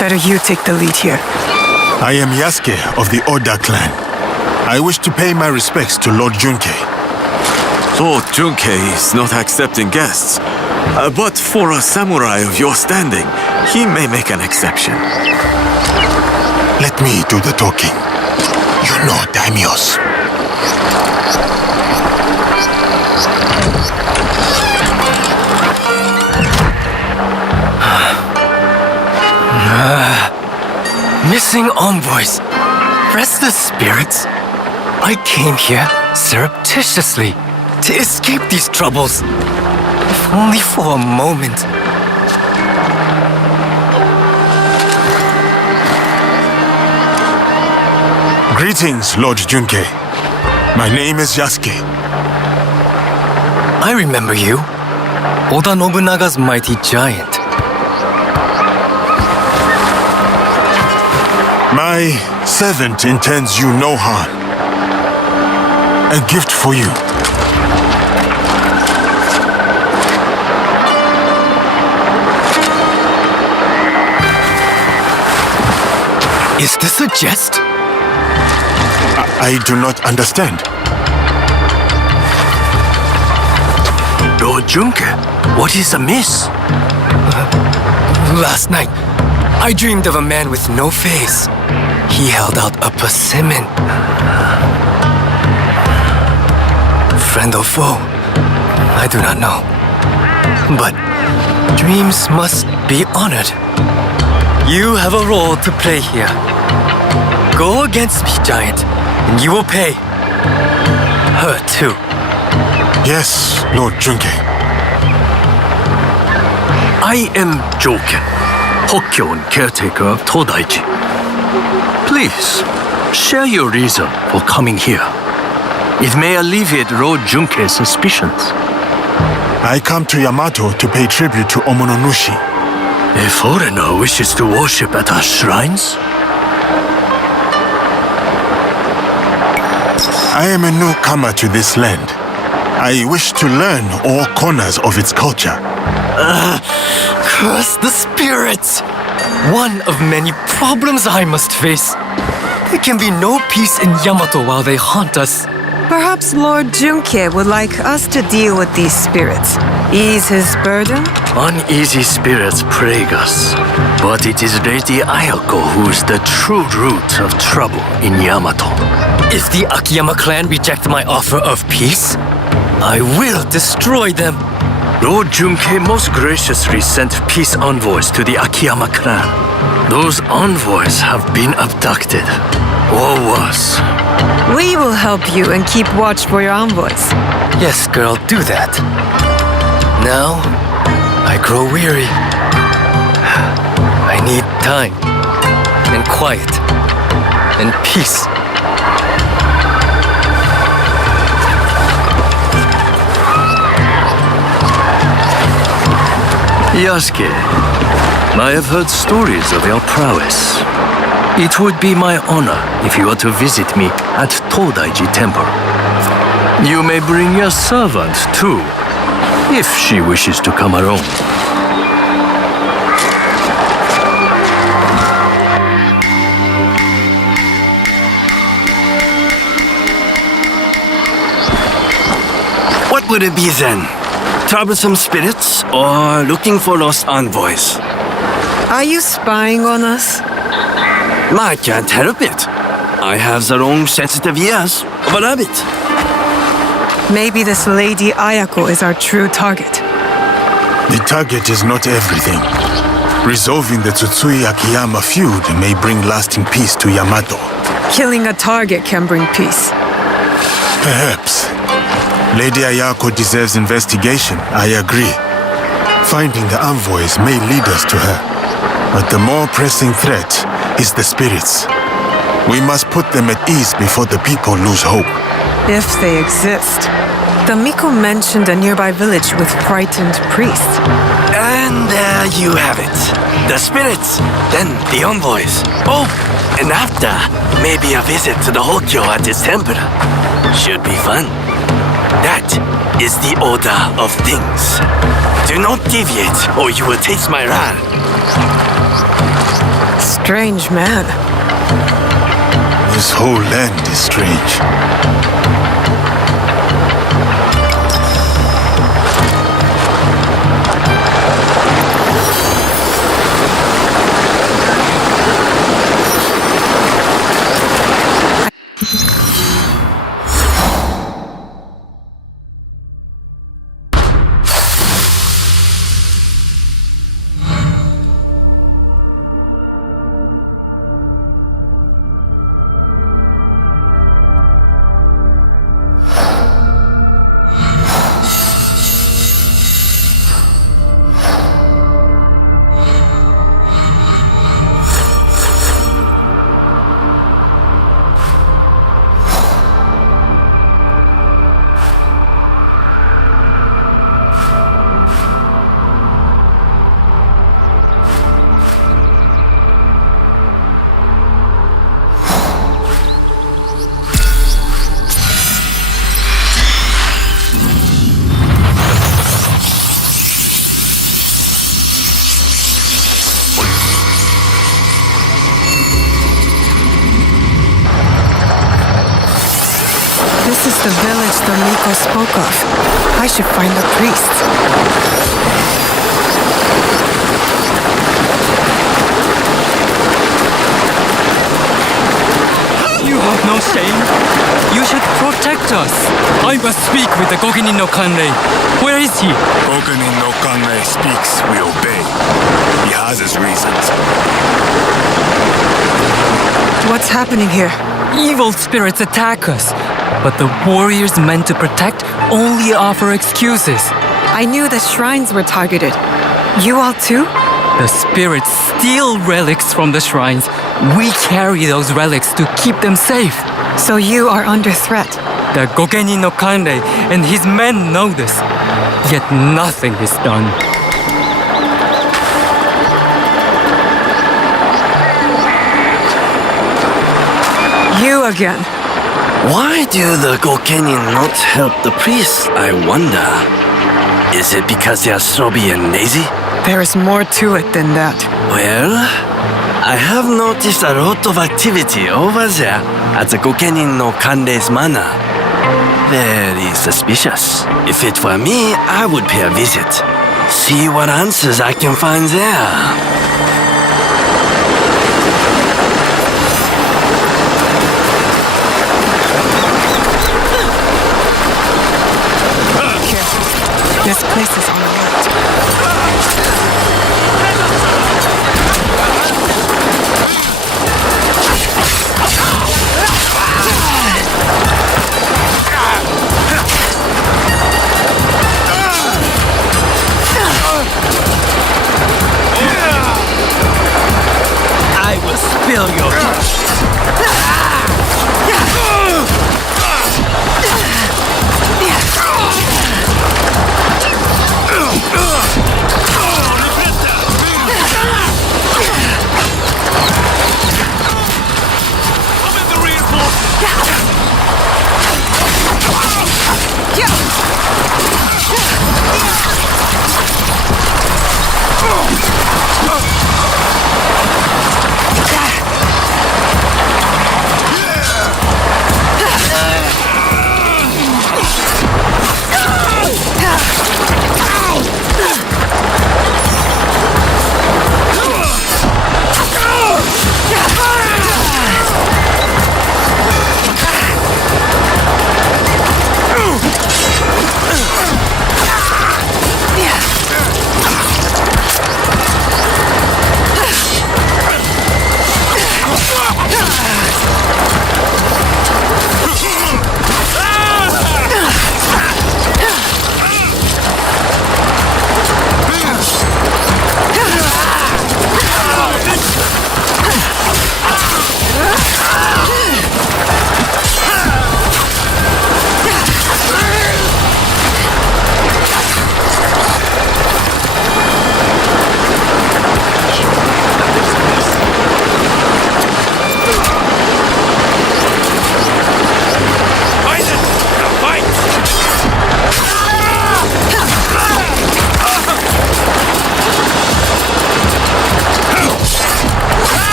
Better you take the lead here. I am Yasuke of the Oda clan. I wish to pay my respects to Lord Junke. Lord Junke is not accepting guests. But for a samurai of your standing, he may make an exception. Let me do the talking. You know daimyos. Missing envoys. Restless spirits? I came here surreptitiously to escape these troubles, if only for a moment. Greetings, Lord Junkei. My name is Yasuke. I remember you. Oda Nobunaga's mighty giant. My servant intends you no harm. A gift for you. Is this a jest? I do not understand. Lord Junkei, what is amiss? Last night, I dreamed of a man with no face. He held out a persimmon. Friend or foe, I do not know. But dreams must be honored. You have a role to play here. Go against me, giant, and you will pay. Her too. Yes, Lord Junkei. I am Joken, Hokkyo and caretaker of Todaiji. Please, share your reason for coming here. It may alleviate Lord Junkei's suspicions. I come to Yamato to pay tribute to Omononushi. A foreigner wishes to worship at our shrines? I am a newcomer to this land. I wish to learn all corners of its culture. Curse the spirits! One of many problems I must face. There can be no peace in Yamato while they haunt us. Perhaps Lord Junkei would like us to deal with these spirits. Ease his burden? Uneasy spirits plague us, but it is Lady Ayako who is the true root of trouble in Yamato. If the Akiyama clan reject my offer of peace, I will destroy them. Lord Junkei most graciously sent peace envoys to the Akiyama clan. Those envoys have been abducted, or worse. We will help you and keep watch for your envoys. Yes, girl, do that. Now, I grow weary. I need time, and quiet, and peace. Yasuke, I have heard stories of your prowess. It would be my honor if you were to visit me at Todaiji Temple. You may bring your servant, too, if she wishes to come alone. What would it be then? Troublesome spirits or looking for lost envoys? Are you spying on us? I can't help it. I have the wrong sensitive ears of a rabbit. Maybe this Lady Ayako is our true target. The target is not everything. Resolving the Tsutsui Akiyama feud may bring lasting peace to Yamato. Killing a target can bring peace. Perhaps. Lady Ayako deserves investigation, I agree. Finding the envoys may lead us to her. But the more pressing threat is the spirits. We must put them at ease before the people lose hope. If they exist. The Miko mentioned a nearby village with frightened priests. And there you have it. The spirits, then the envoys. Oh, and after, maybe a visit to the Hokkyo at his temple. Should be fun. That is the order of things. Do not deviate, or you will taste my wrath. Strange man. This whole land is strange. This is the village the Miko spoke of. I should find the priest. You have no shame. You should protect us. I must speak with the Gogenin no Kanrei. Where is he? Gogenin no Kanrei speaks, we obey. He has his reasons. What's happening here? Evil spirits attack us. But the warriors meant to protect only offer excuses. I knew the shrines were targeted. You all too? The spirits steal relics from the shrines. We carry those relics to keep them safe. So you are under threat. The Gogenin no Kanrei and his men know this. Yet nothing is done. You again. Why do the Gokenin not help the priests, I wonder? Is it because they are snobby and lazy? There is more to it than that. Well, I have noticed a lot of activity over there at the Gokenin no Kanrei's manor. Very suspicious. If it were me, I would pay a visit. See what answers I can find there. This place is on alert. I will spill your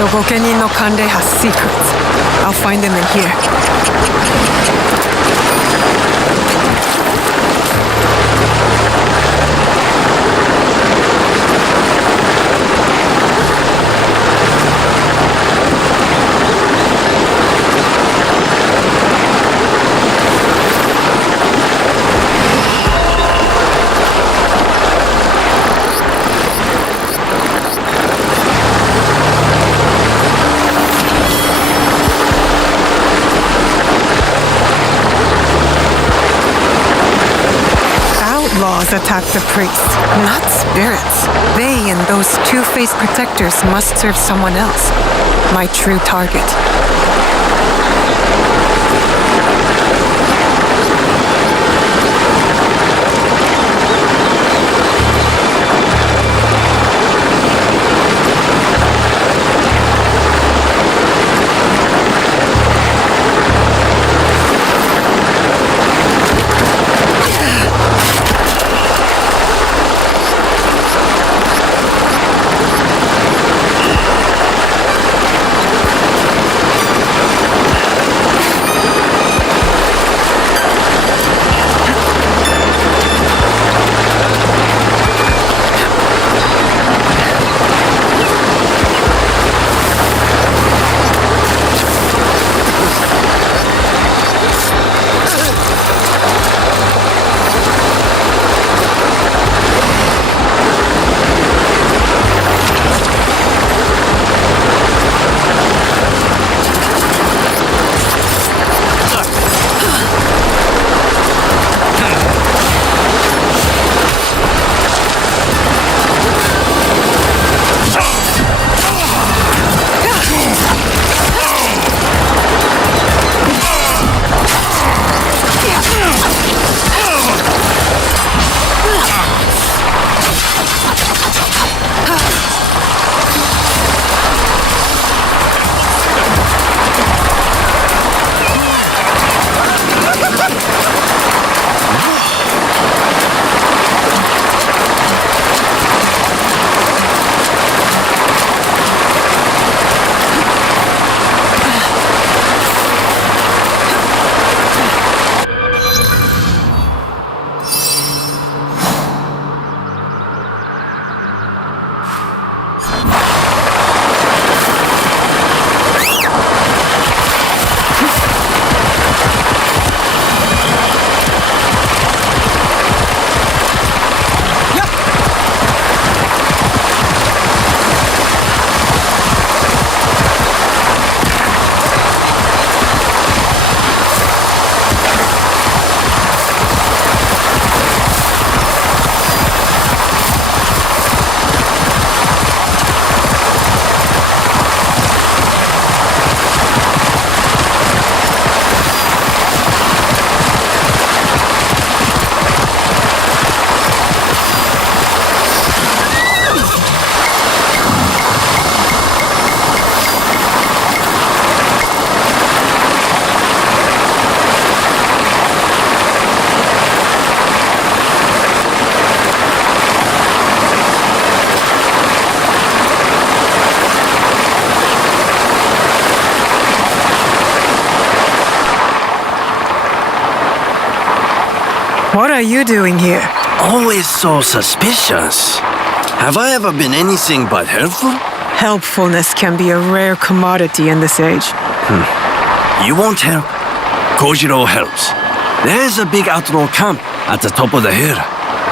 The Gokenin no Kanrei has secrets. I'll find them in here. outlaws attack the priests, not spirits. They and those two-faced protectors must serve someone else. My true target. What are you doing here? Always so suspicious. Have I ever been anything but helpful? Helpfulness can be a rare commodity in this age. You won't help. Kojiro helps. There's a big outlaw camp at the top of the hill,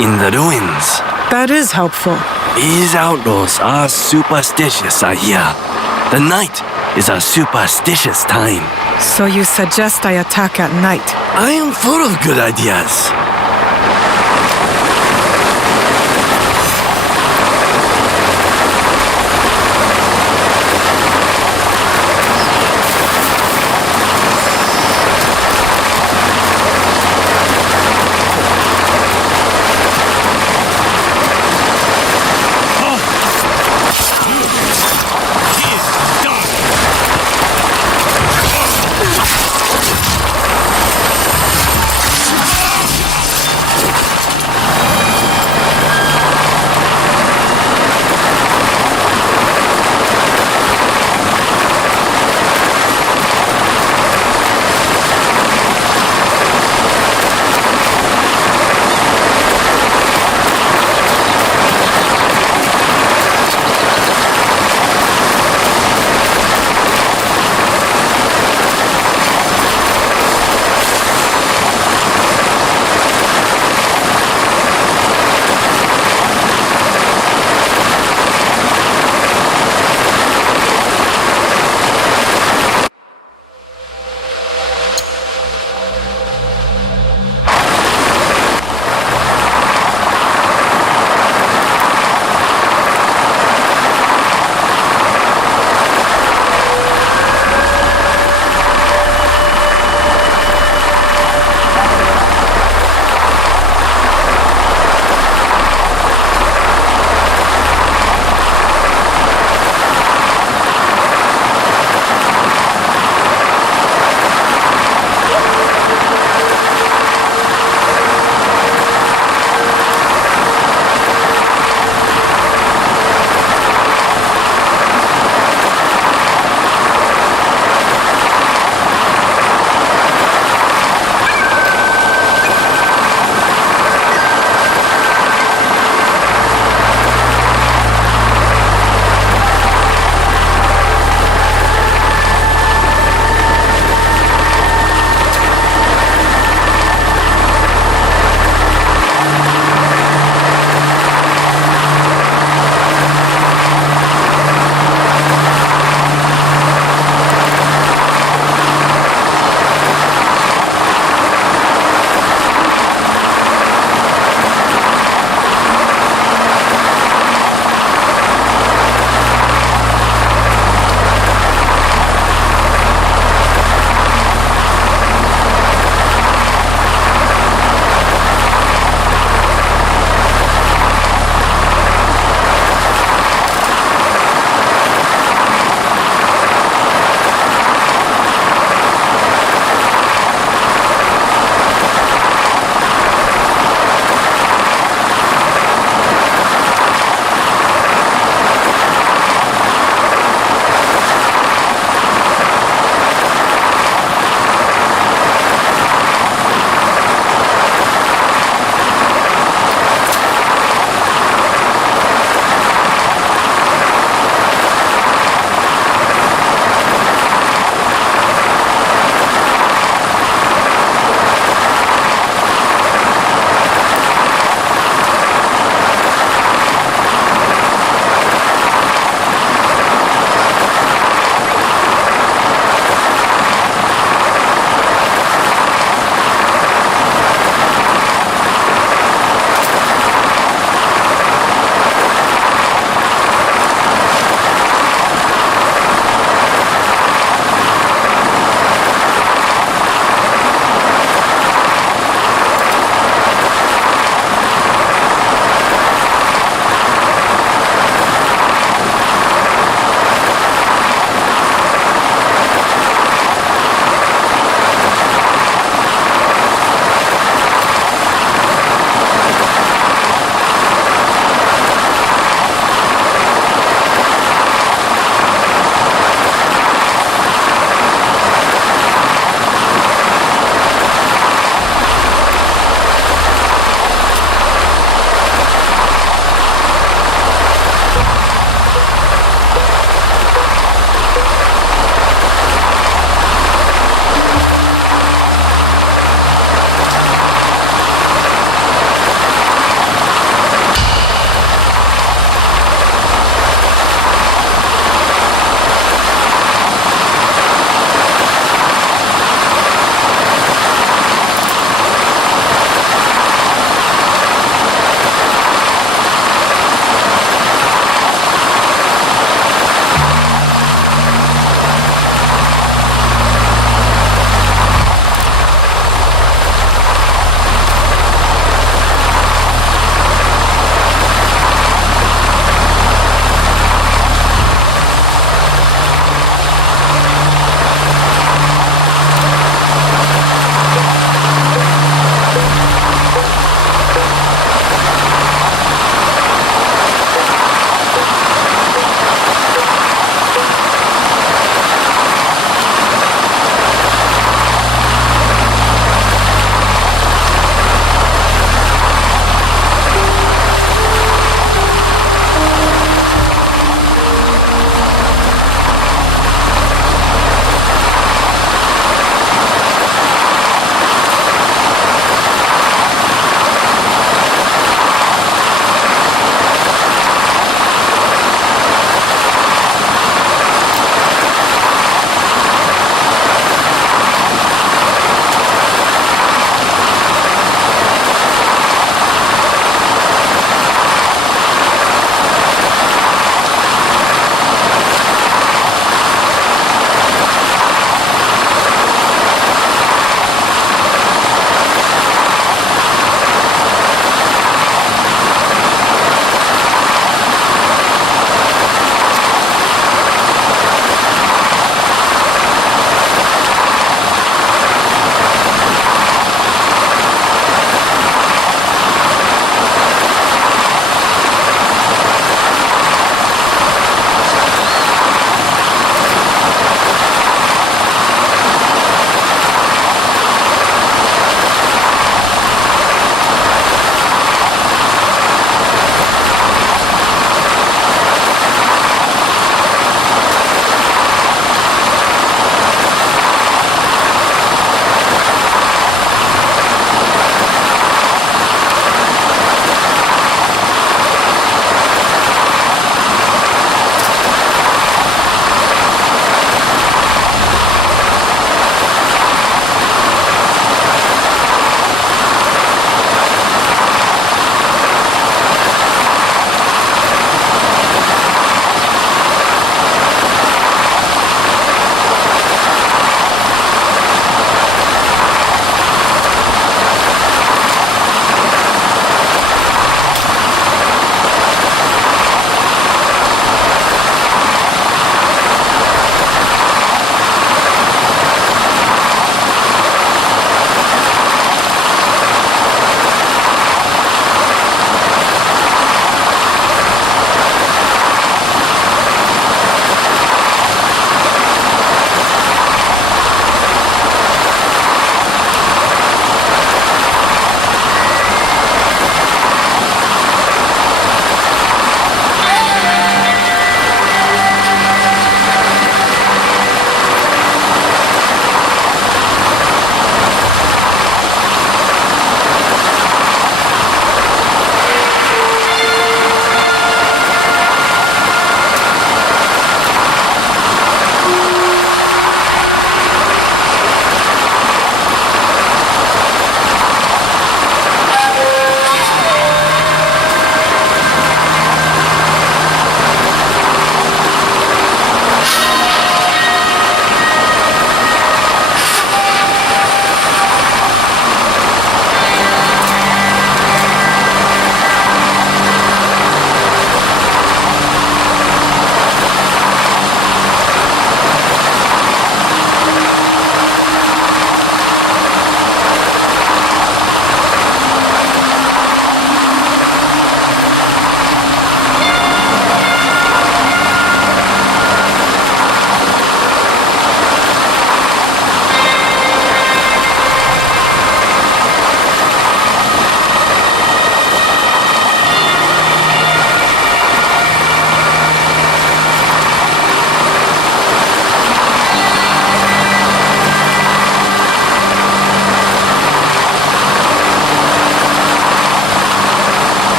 in the ruins. That is helpful. These outlaws are superstitious, I hear. The night is a superstitious time. So you suggest I attack at night? I am full of good ideas.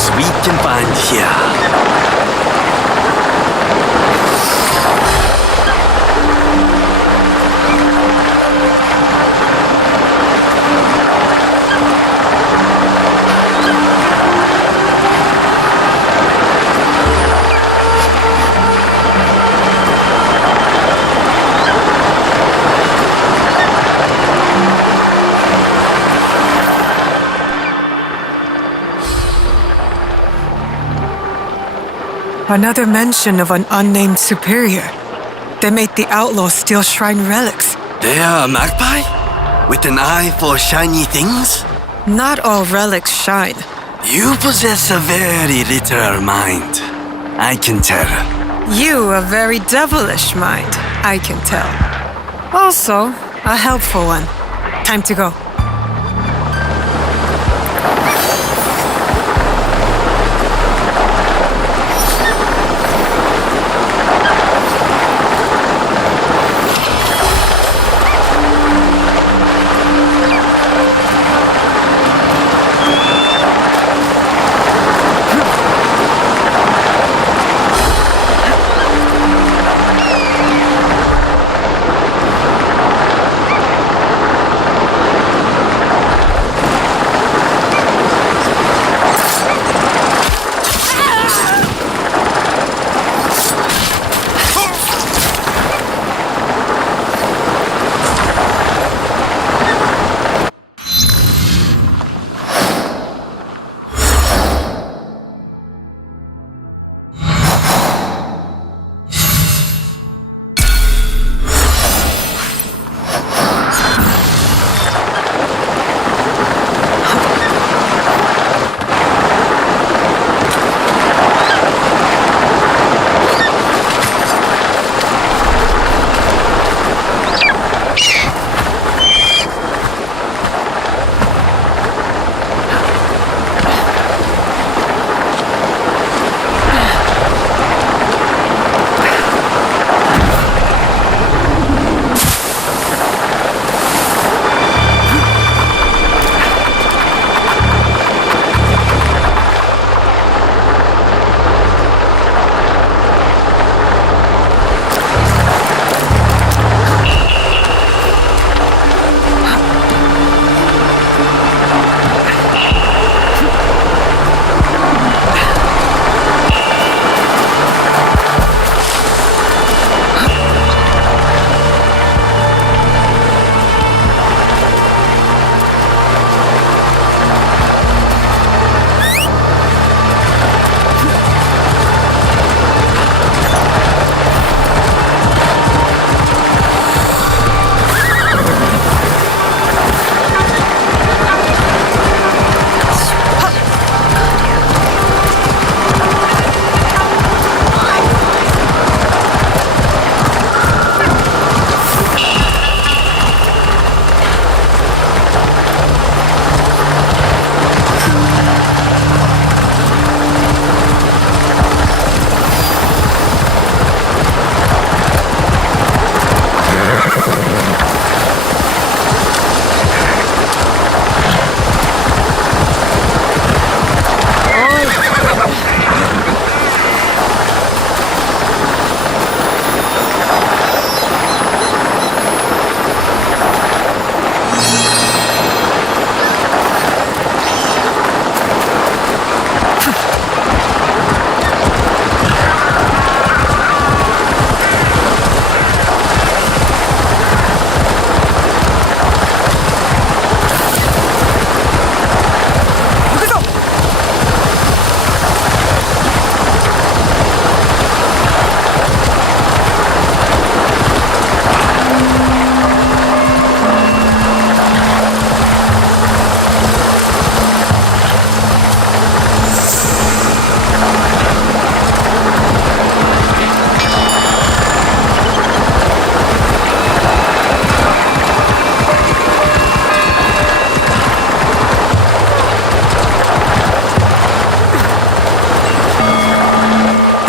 things we can find here. Another mention of an unnamed superior. They made the outlaws steal shrine relics. They are a magpie? With an eye for shiny things? Not all relics shine. You possess a very literal mind. I can tell. You a very devilish mind, I can tell. Also, a helpful one. Time to go.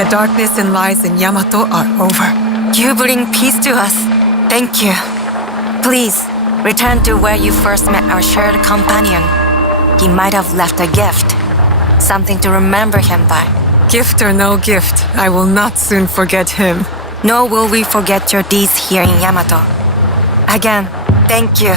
The darkness and lies in Yamato are over. You bring peace to us. Thank you. Please, return to where you first met our shared companion. He might have left a gift. Something to remember him by. Gift or no gift, I will not soon forget him. Nor will we forget your deeds here in Yamato. Again, thank you.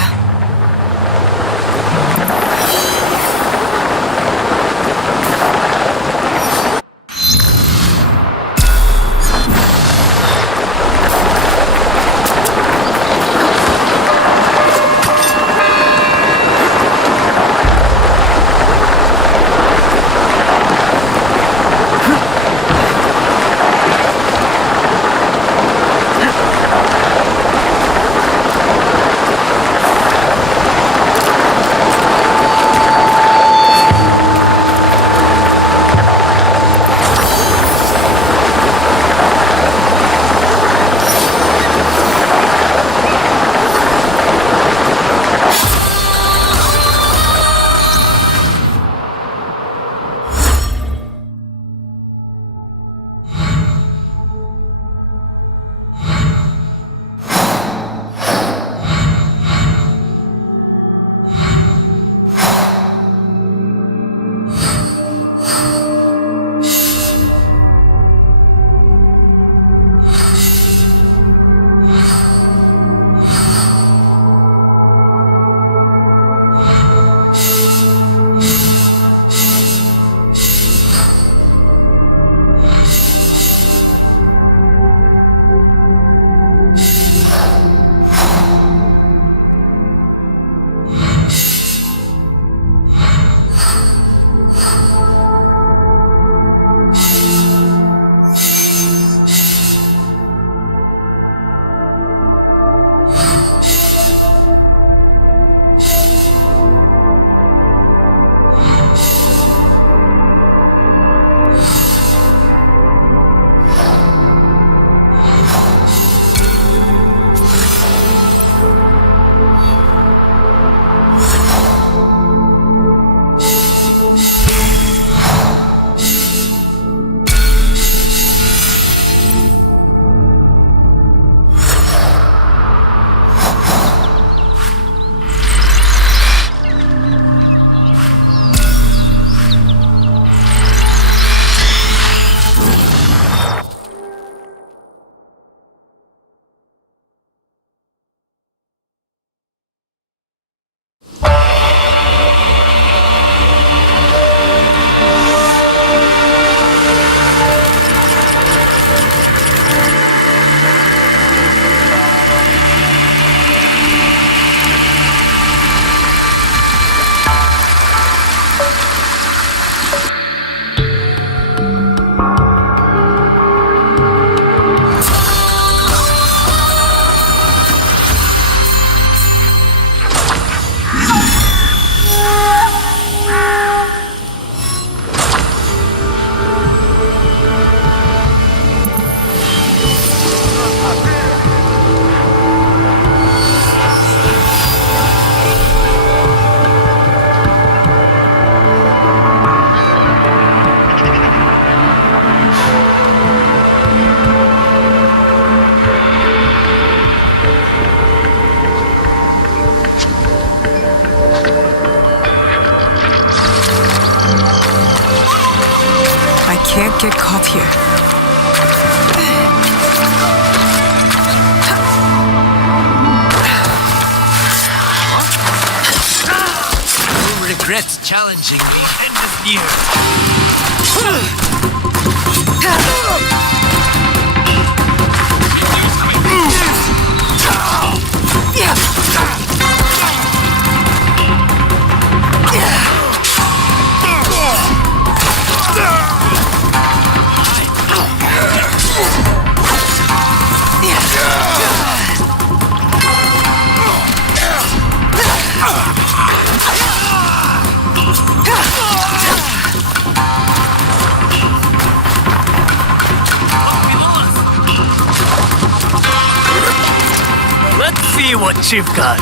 can't get caught here. You'll regret challenging me end of year. Let's see what you've got.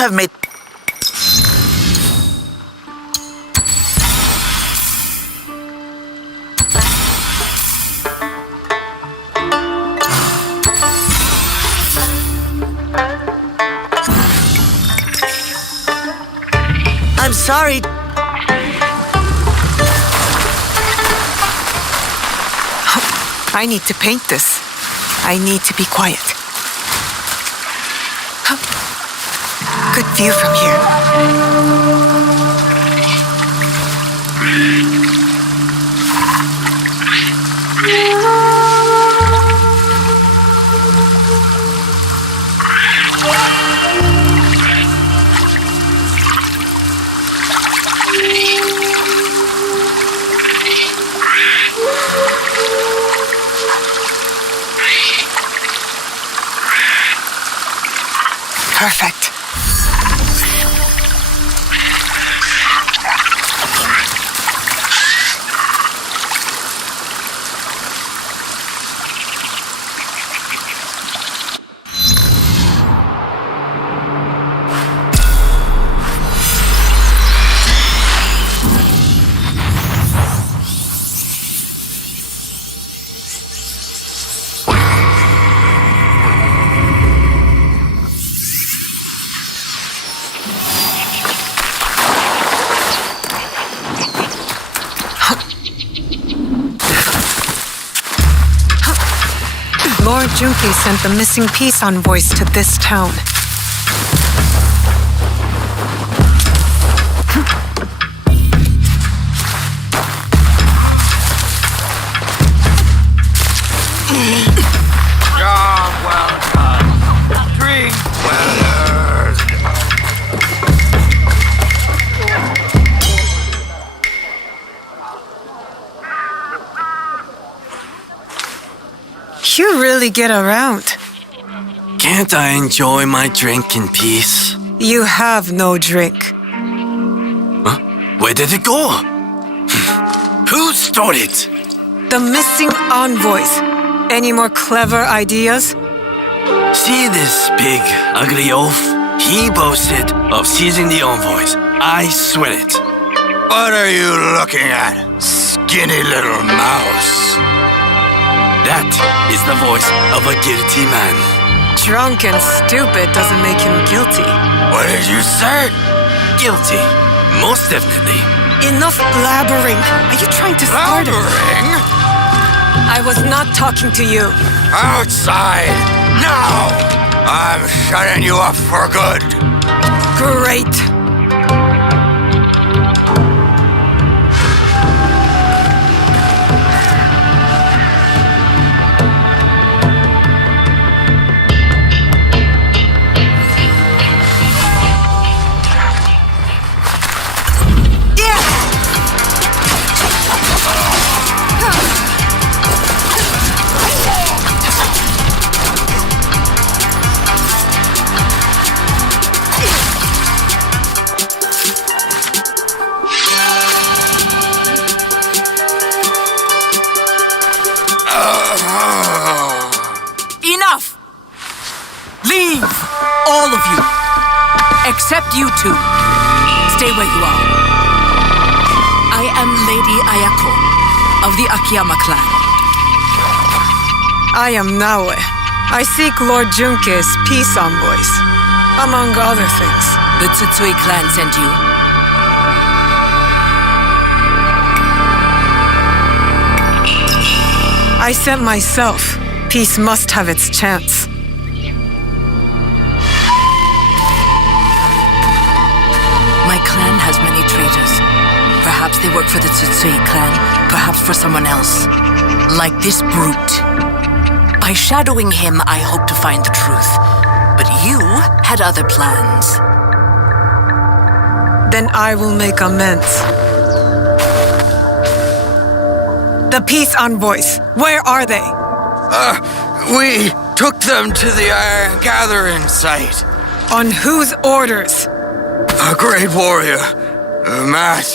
have made... I'm sorry. I need to paint this. I need to be quiet. Good view from here. Perfect. Lord Junke sent the missing peace envoys to this town. Job well done. Drink well earned. You really get around. Can't I enjoy my drink in peace? You have no drink. Huh? Where did it go? Who stole it? The missing envoys. Any more clever ideas? See this big, ugly oaf? He boasted of seizing the envoys. I swear it. What are you looking at, skinny little mouse? That is the voice of a guilty man. Drunk and stupid doesn't make him guilty. What did you say? Guilty. Most definitely. Enough blabbering. Are you trying to start it? Blabbering? I was not talking to you. Outside! Now! I'm shutting you up for good. Great. Enough! Leave! All of you. Except you two. Stay where you are. I am Lady Ayako of the Akiyama clan. I am Naoe. I seek Lord Junke's peace envoys, among other things. The Tsutsui clan sent you. I sent myself. Peace must have its chance. My clan has many traitors. Perhaps they work for the Tsutsui clan, perhaps for someone else. Like this brute. By shadowing him, I hope to find the truth. But you had other plans. Then I will make amends. The peace envoys, where are they? We took them to the Iron Gathering site. On whose orders? A great warrior, Matt,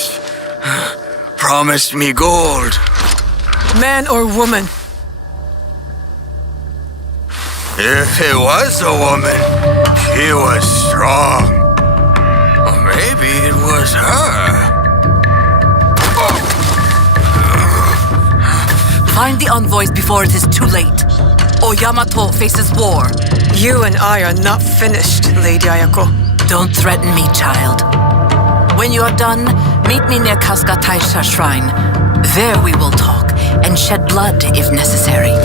promised me gold. Man or woman? If it was a woman, she was strong. Maybe it was her. Find the envoys before it is too late, or Yamato faces war. You and I are not finished, Lady Ayako. Don't threaten me, child. When you're done, meet me near Kasuga Taisha Shrine. There we will talk and shed blood if necessary.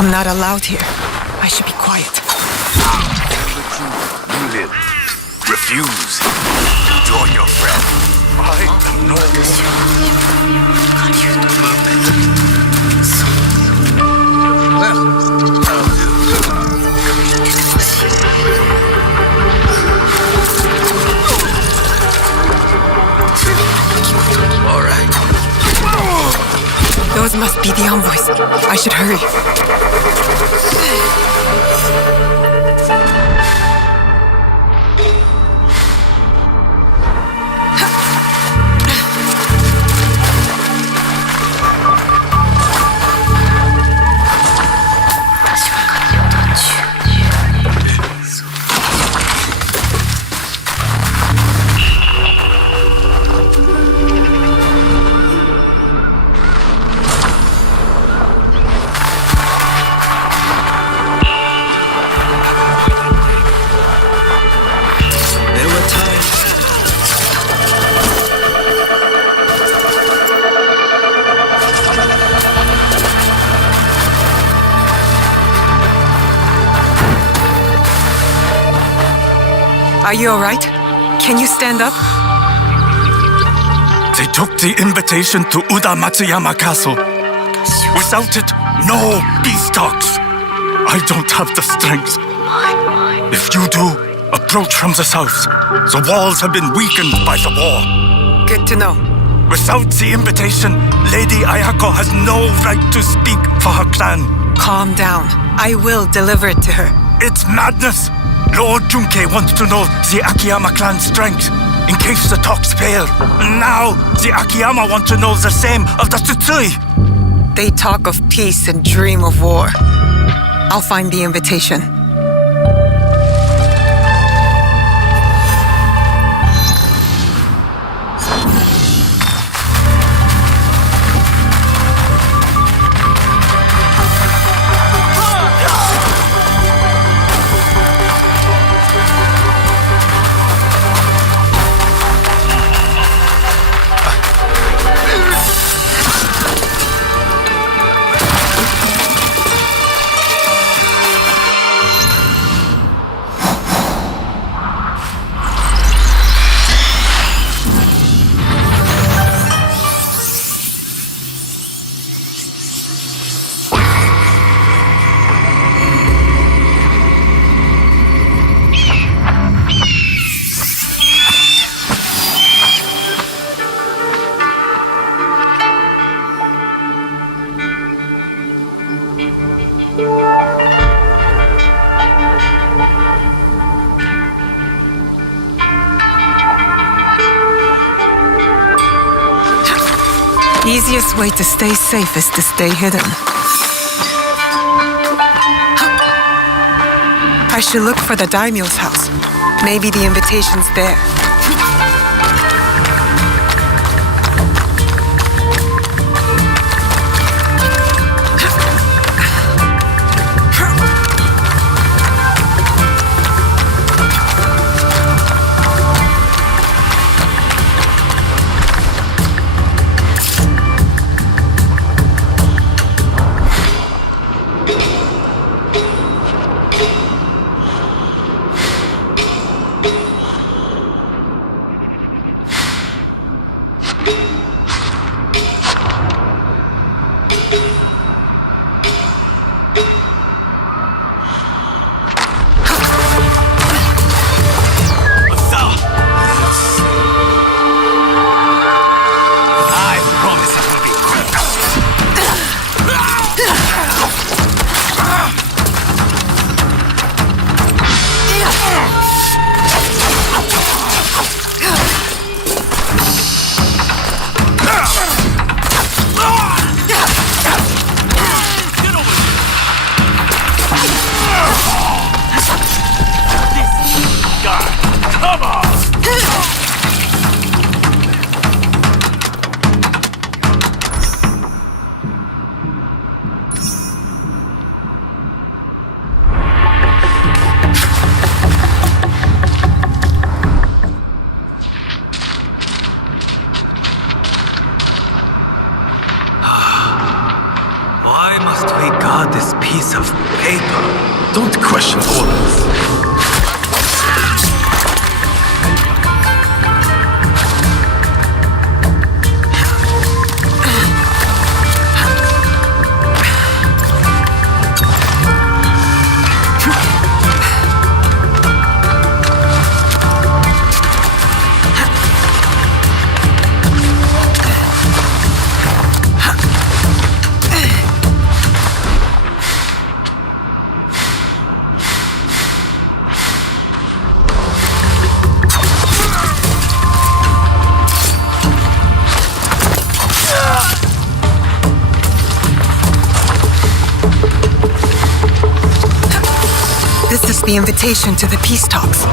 I'm not allowed here. I should be quiet. Tell the truth. You live. Refuse. Join your friend. I am no All right. Those must be the envoys. I should hurry. Are you all right? Can you stand up? They took the invitation to Uda Matsuyama Castle. Without it, no peace talks. I don't have the strength. If you do, approach from the south. The walls have been weakened by the war. Good to know. Without the invitation, Lady Ayako has no right to speak for her clan. Calm down. I will deliver it to her. It's madness! Lord Junkei wants to know the Akiyama clan's strength, in case the talks fail. Now, the Akiyama want to know the same of the Tsutsui. They talk of peace and dream of war. I'll find the invitation. Easiest way to stay safe is to stay hidden. I should look for the daimyo's house. Maybe the invitation's there. Don't question orders. This is the invitation to the peace talks.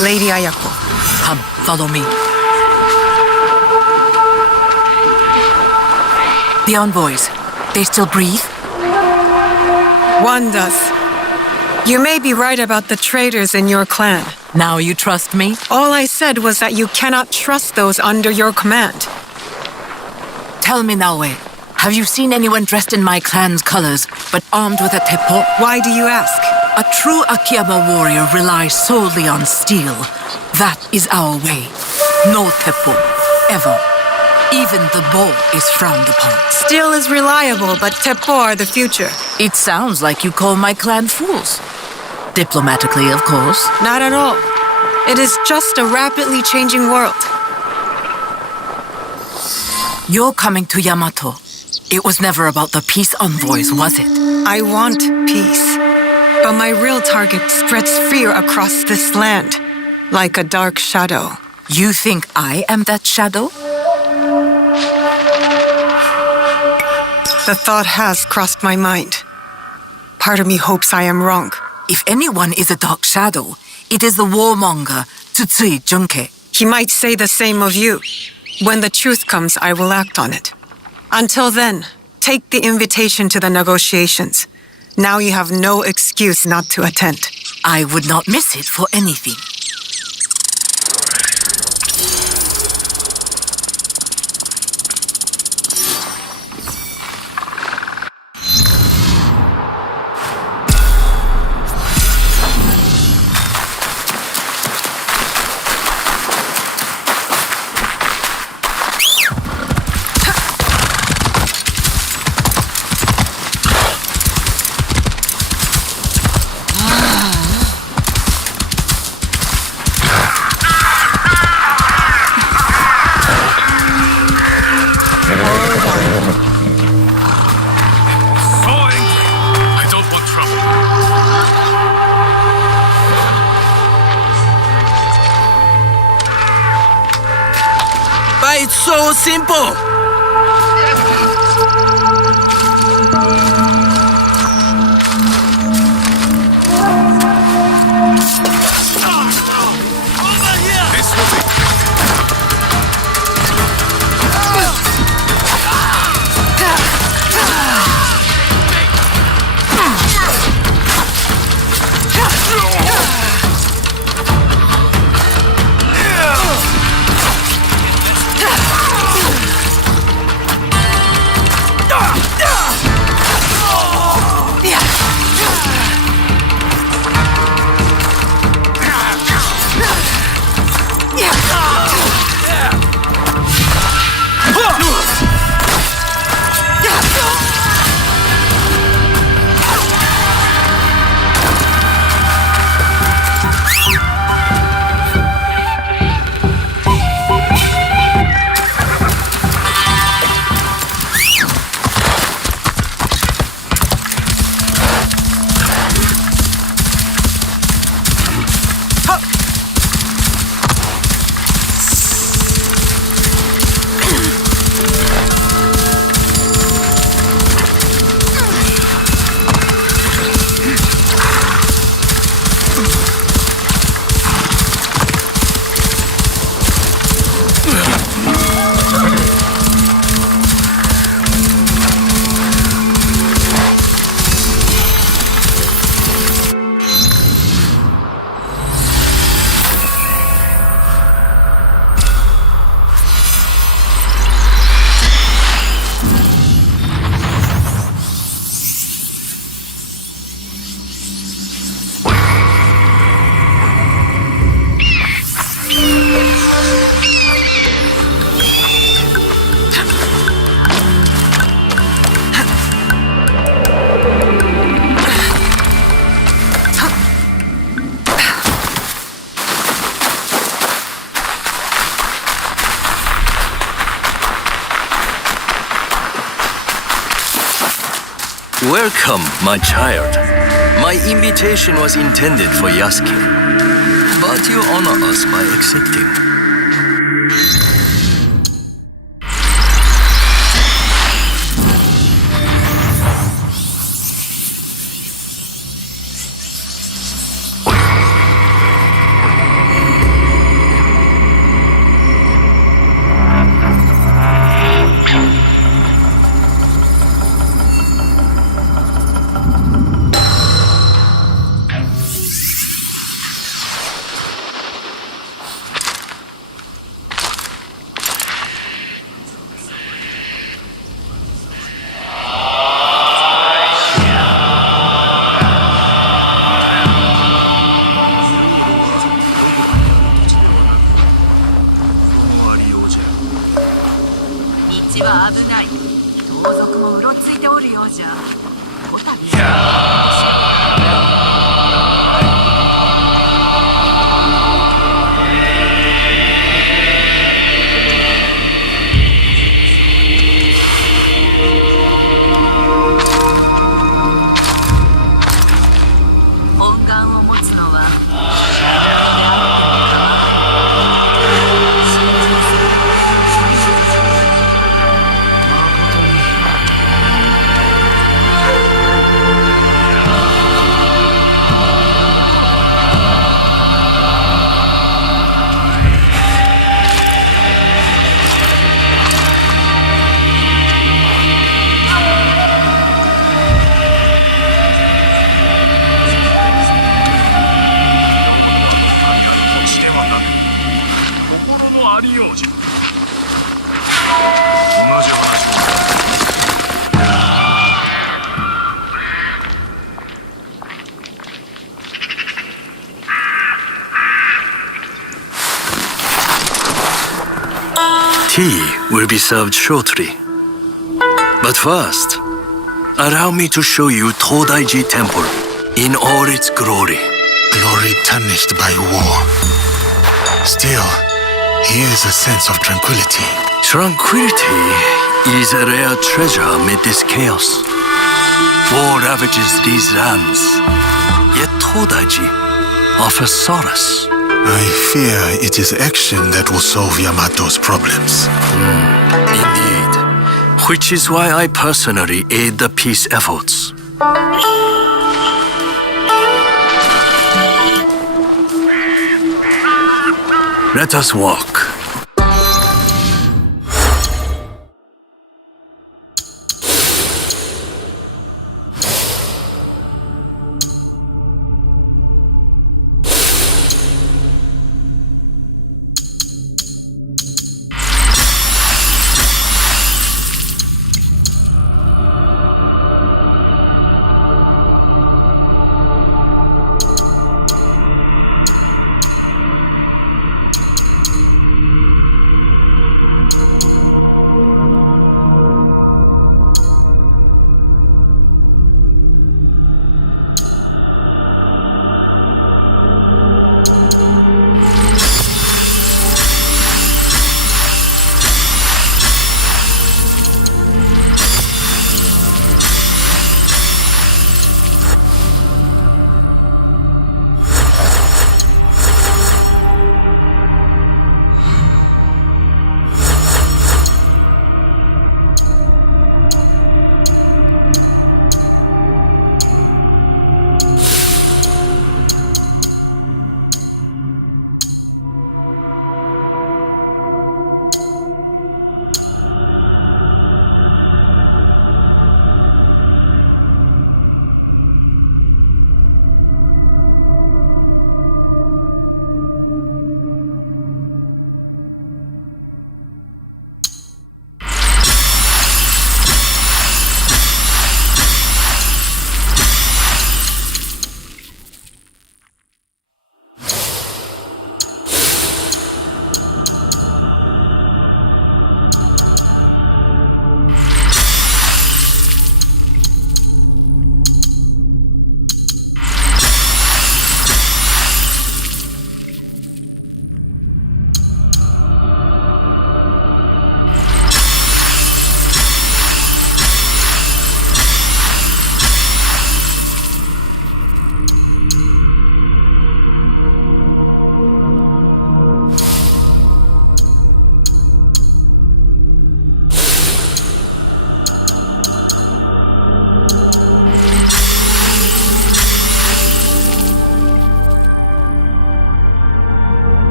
Lady Ayako. Come, follow me. The envoys, they still breathe? One does. You may be right about the traitors in your clan. Now you trust me? All I said was that you cannot trust those under your command. Tell me, Naoe, have you seen anyone dressed in my clan's colors, but armed with a teppo? Why do you ask? A true Akiyama warrior relies solely on steel. That is our way. No teppo, ever. Even the bow is frowned upon. Steel is reliable, but teppo are the future. It sounds like you call my clan fools. Diplomatically, of course. Not at all. It is just a rapidly changing world. You're coming to Yamato. It was never about the peace envoys, was it? I want peace. But my real target spreads fear across this land, like a dark shadow. You think I am that shadow? The thought has crossed my mind. Part of me hopes I am wrong. If anyone is a dark shadow, it is the warmonger, Tsutsui Junke. He might say the same of you. When the truth comes, I will act on it. Until then, take the invitation to the negotiations. Now you have no excuse not to attend. I would not miss it for anything. It's so simple! Welcome, my child. My invitation was intended for Yasuke, but you honor us by accepting. ちは危ない。盗賊もうろついておるようじゃ。こたび本願を持つのはTea will be served shortly. But first, allow me to show you Todaiji Temple in all its glory. Glory tarnished by war. Still, here is a sense of tranquility. Tranquility is a rare treasure amid this chaos. War ravages these lands, yet Todaiji offers solace. I fear it is action that will solve Yamato's problems. Indeed. Which is why I personally aid the peace efforts. Let us walk.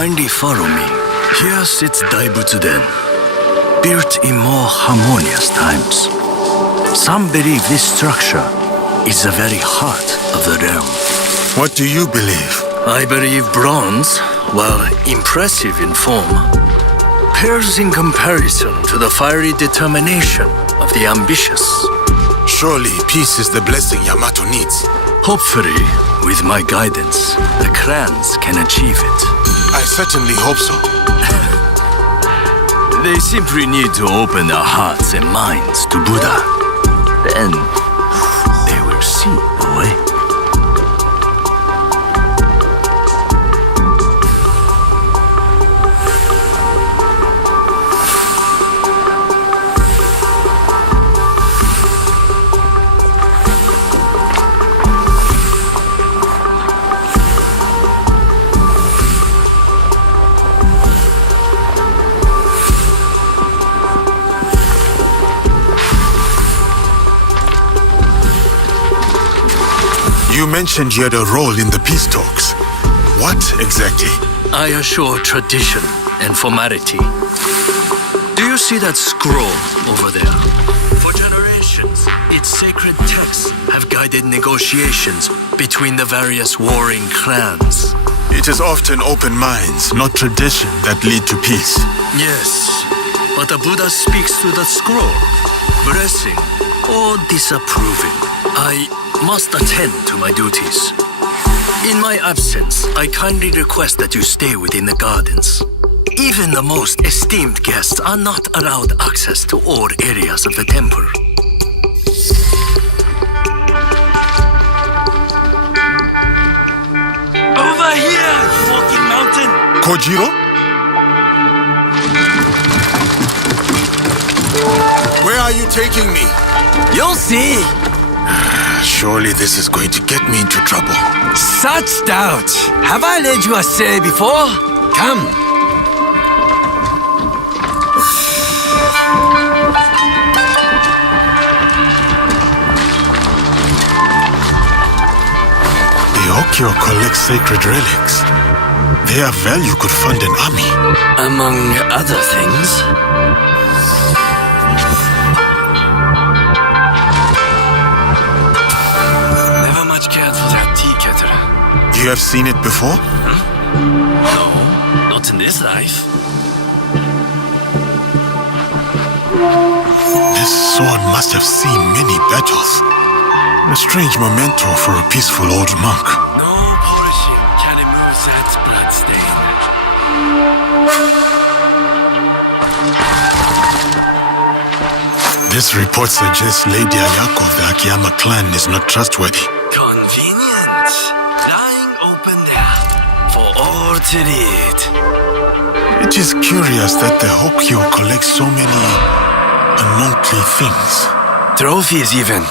kindly follow me. Here sits Daibutsu-den, built in more harmonious times. Some believe this structure is the very heart of the realm. What do you believe? I believe bronze, while impressive in form, pales in comparison to the fiery determination of the ambitious. Surely peace is the blessing Yamato needs. Hopefully, with my guidance, the clans can achieve it. I certainly hope so. They simply need to open their hearts and minds to Buddha. Then they will see the way. You mentioned you had a role in the peace talks. What exactly? I assure tradition and formality. Do you see that scroll over there? For generations, its sacred texts have guided negotiations between the various warring clans. It is often open minds, not tradition, that lead to peace. Yes, but the Buddha speaks through the scroll, blessing or disapproving. I must attend to my duties. In my absence, I kindly request that you stay within the gardens. Even the most esteemed guests are not allowed access to all areas of the temple. Over here, walking mountain! Kojiro? Where are you taking me? You'll see. Surely this is going to get me into trouble. Such doubt. Have I led you astray before? Come. The Hokyo collect sacred relics. Their value could fund an army. Among other things. You have seen it before? No, not in this life. This sword must have seen many battles. A strange memento for a peaceful old monk. No polishing can remove that bloodstain. This report suggests Lady Ayako of the Akiyama clan is not trustworthy. Convenient. Lying open there for all to read. It is curious that the Hokyo collect so many unknown things. Trophies even.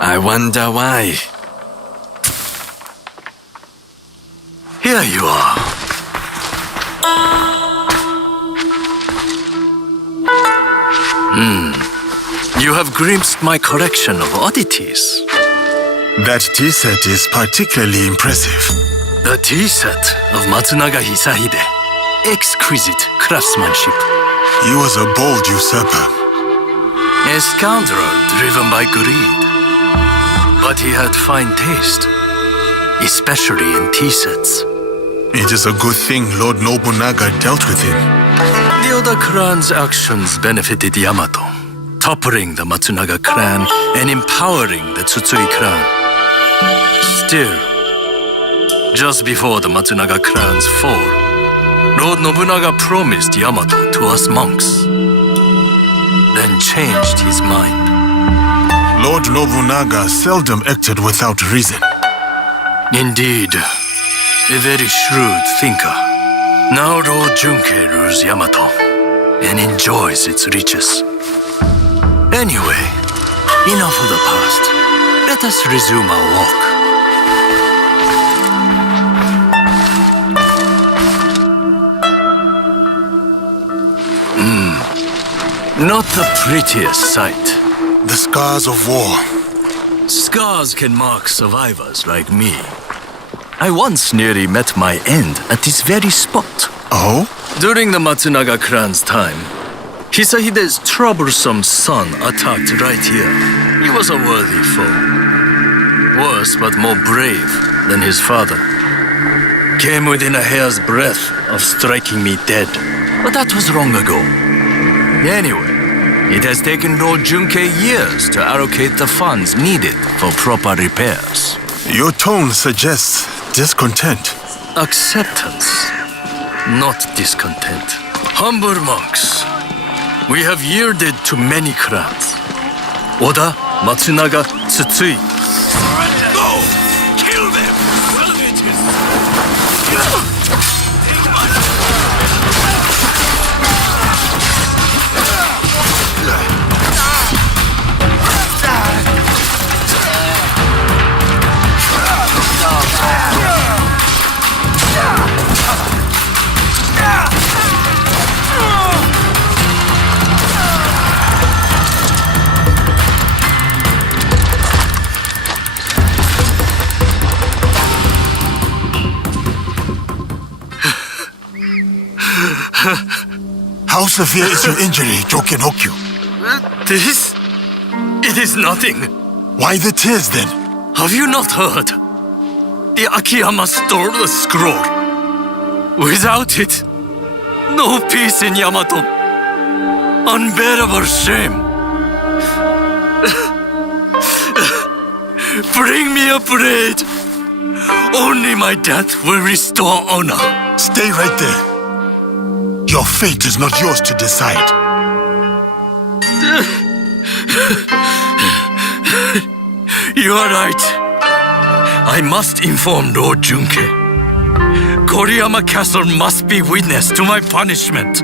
I wonder why. Here you are. You have glimpsed my collection of oddities. That tea set is particularly impressive. The tea set of Matsunaga Hisahide. Exquisite craftsmanship. He was a bold usurper. A scoundrel driven by greed. But he had fine taste, especially in tea sets. It is a good thing Lord Nobunaga dealt with him. The other clan's actions benefited Yamato, toppling the Matsunaga clan and empowering the Tsutsui clan. Still, just before the Matsunaga clan's fall, Lord Nobunaga promised Yamato to us monks, then changed his mind. Lord Nobunaga seldom acted without reason. Indeed, a very shrewd thinker. Now Lord Junkei rules Yamato and enjoys its riches. Anyway, enough of the past. Let us resume our walk. Not the prettiest sight. The scars of war. Scars can mark survivors like me. I once nearly met my end at this very spot. Oh? During the Matsunaga clan's time, Hisahide's troublesome son attacked right here. He was a worthy foe. Worse but more brave than his father. Came within a hair's breadth of striking me dead. But that was long ago. Anyway, it has taken Lord Junkei years to allocate the funds needed for proper repairs. Your tone suggests discontent. Acceptance, not discontent. Humble monks, we have yielded to many clans. Oda, Matsunaga, Tsutsui. Go! Kill them! Son of How severe is your injury, Jokenokyu? This? It is nothing. Why the tears then? Have you not heard? The Akiyama stole the scroll. Without it, no peace in Yamato. Unbearable shame. Bring me a blade. Only my death will restore honor. Stay right there. Your fate is not yours to decide. You are right. I must inform Lord Junkei. Koriyama Castle must be witness to my punishment.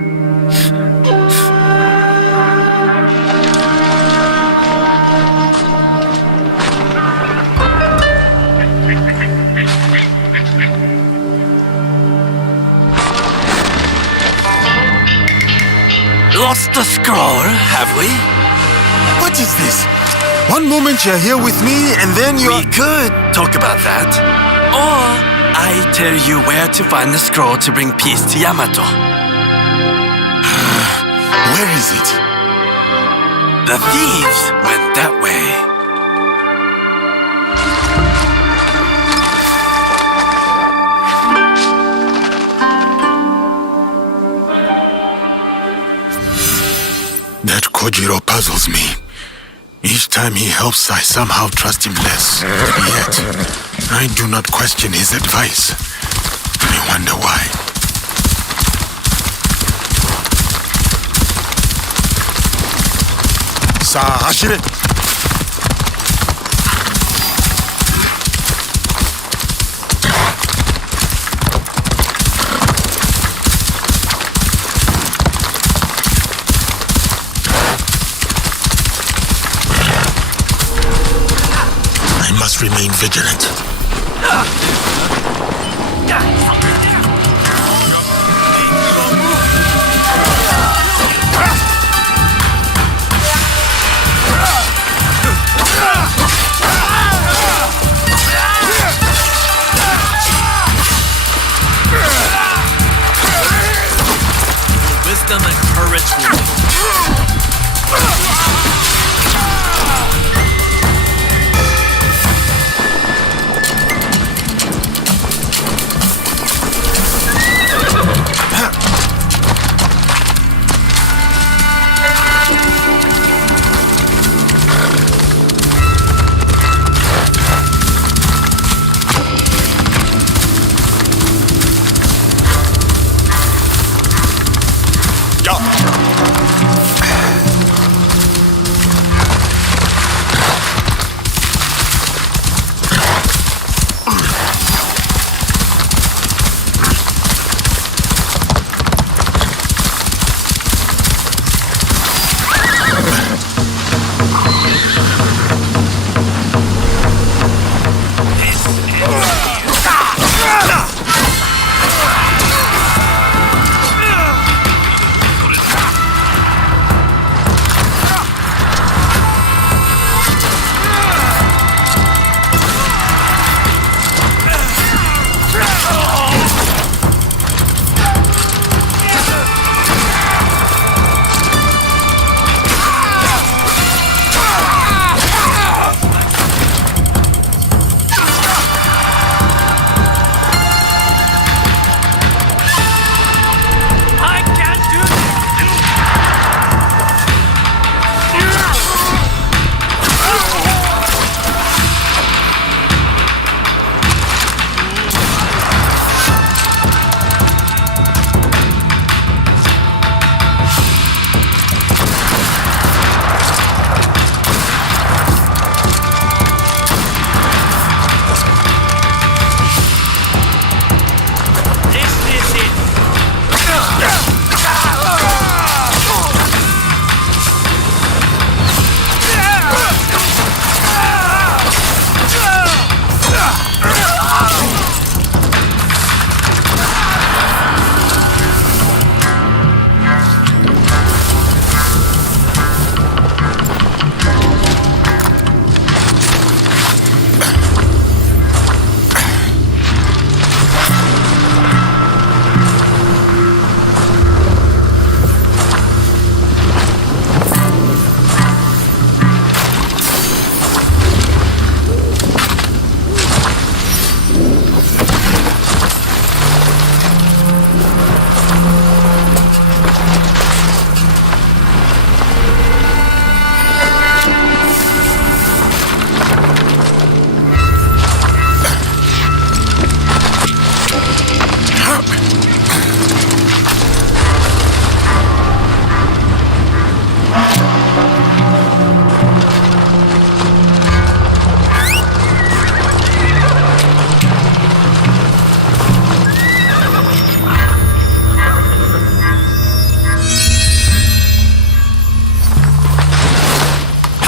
Lost the scroll, have we? What is this? One moment you're here with me, and then you're... We could talk about that. Or I tell you where to find the scroll to bring peace to Yamato. Where is it? The thieves went that way. That Kojiro puzzles me. Each time he helps, I somehow trust him less. Yet, I do not question his advice. I wonder why. Sa Ashire! I must remain vigilant. Wisdom and courage will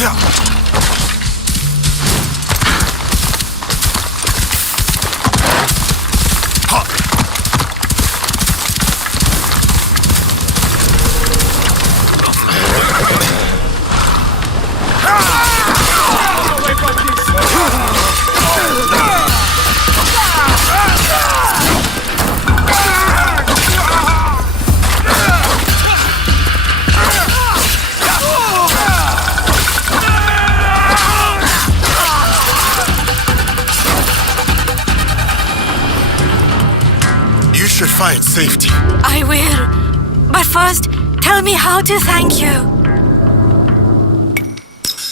You should find safety. I will. But first, tell me how to thank you.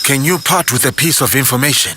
Can you part with a piece of information?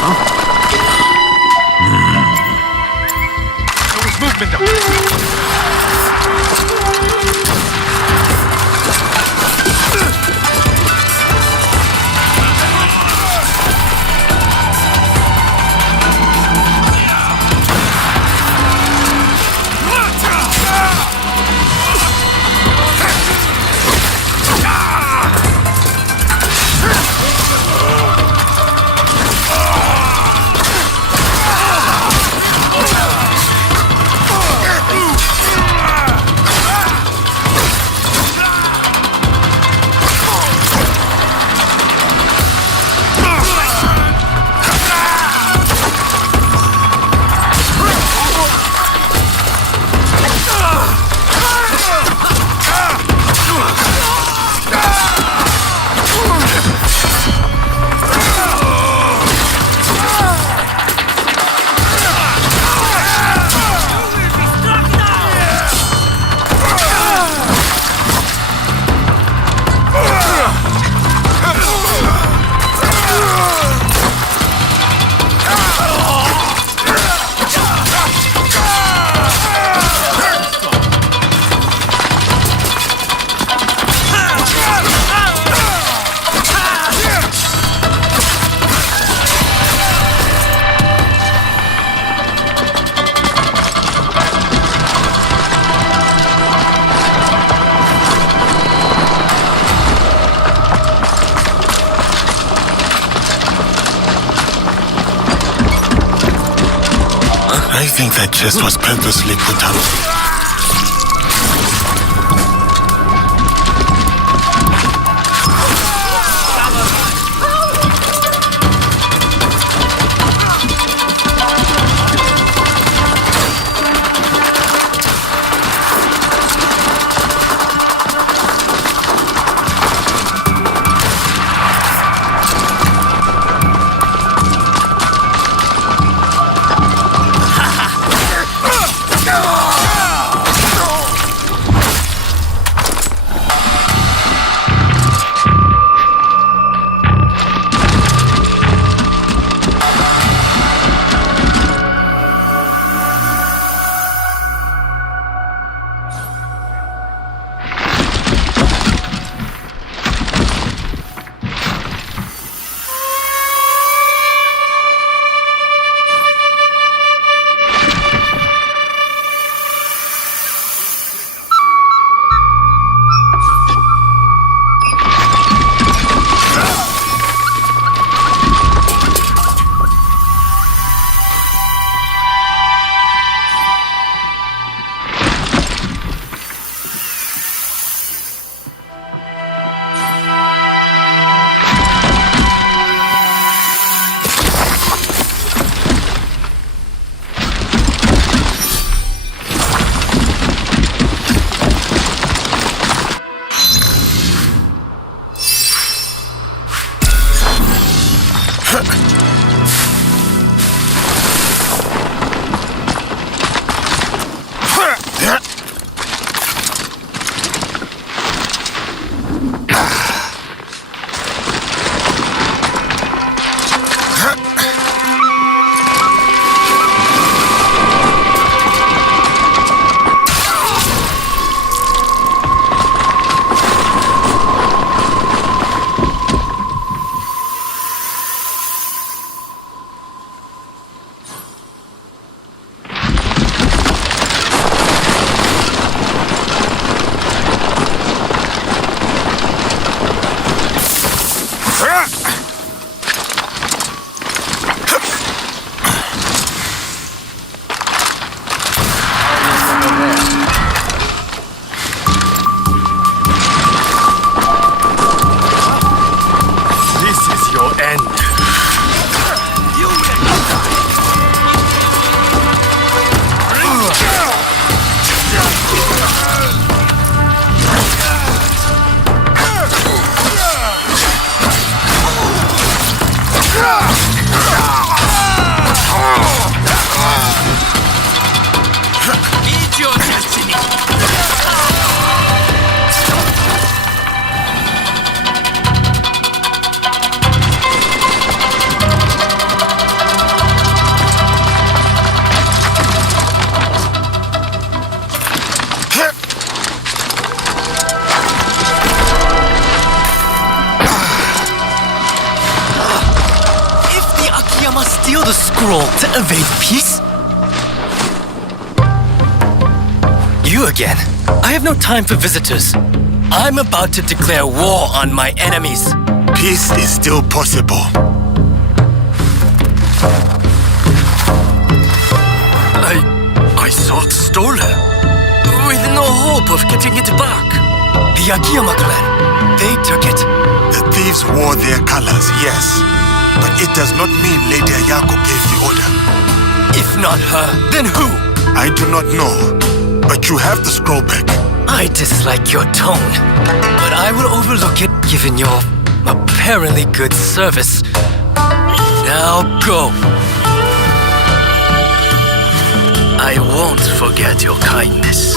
There was movement up. I think that chest was purposely put up. steal the scroll to evade peace? You again. I have no time for visitors. I'm about to declare war on my enemies. Peace is still possible. I saw it stolen, with no hope of getting it back. The Akiyama clan, they took it. The thieves wore their colors, yes. But it does not mean Lady Ayako gave the order. If not her, then who? I do not know, but you have the scroll back. I dislike your tone, but I will overlook it given your apparently good service. Now go. I won't forget your kindness.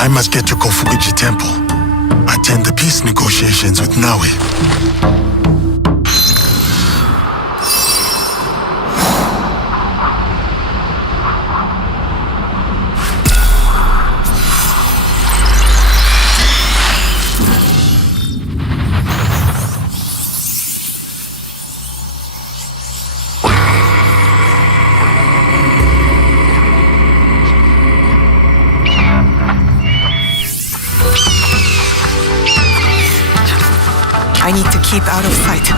I must get to Kofukuji Temple. Attend the peace negotiations with Naui. I need to keep out of sight.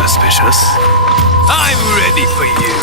suspicious. I'm ready for you.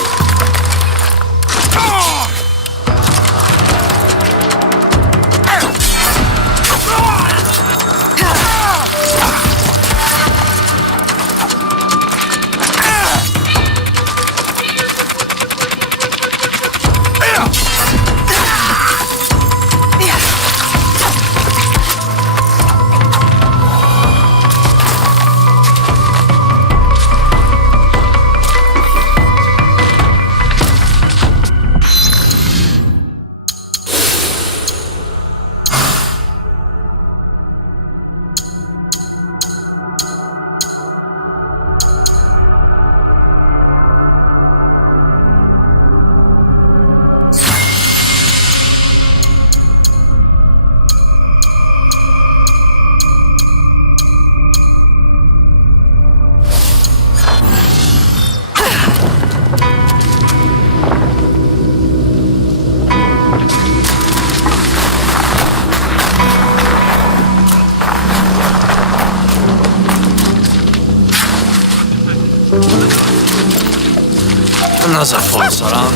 Another false alarm.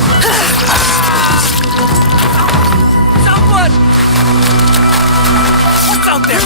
Someone! What's out there?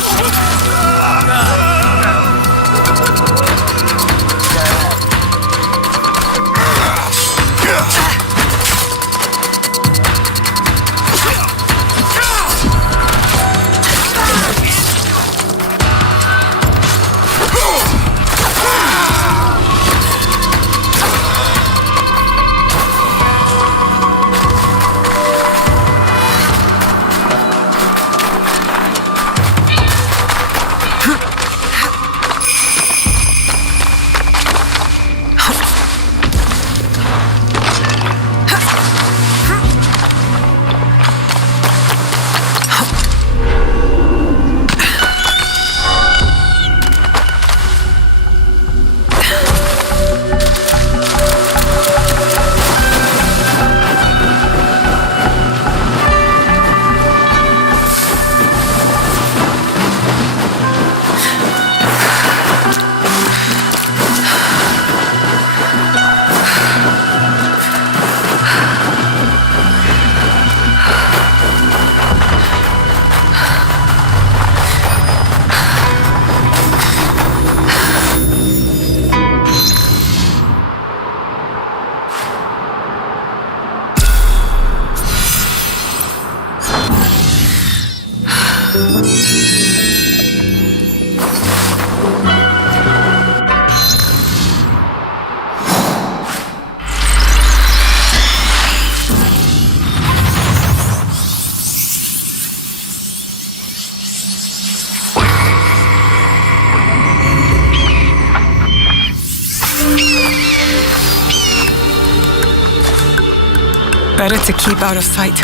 Better to keep out of sight.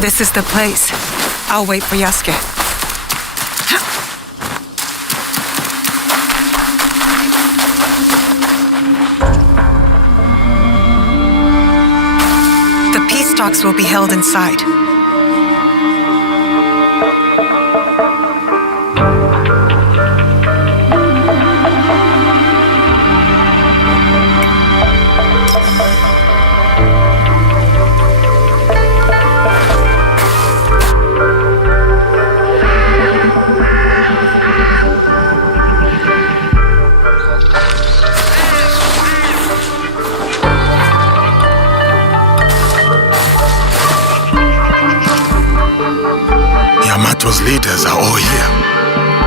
This is the place. I'll wait for Yasuke. The peace talks will be held inside. Yamato's leaders are all here.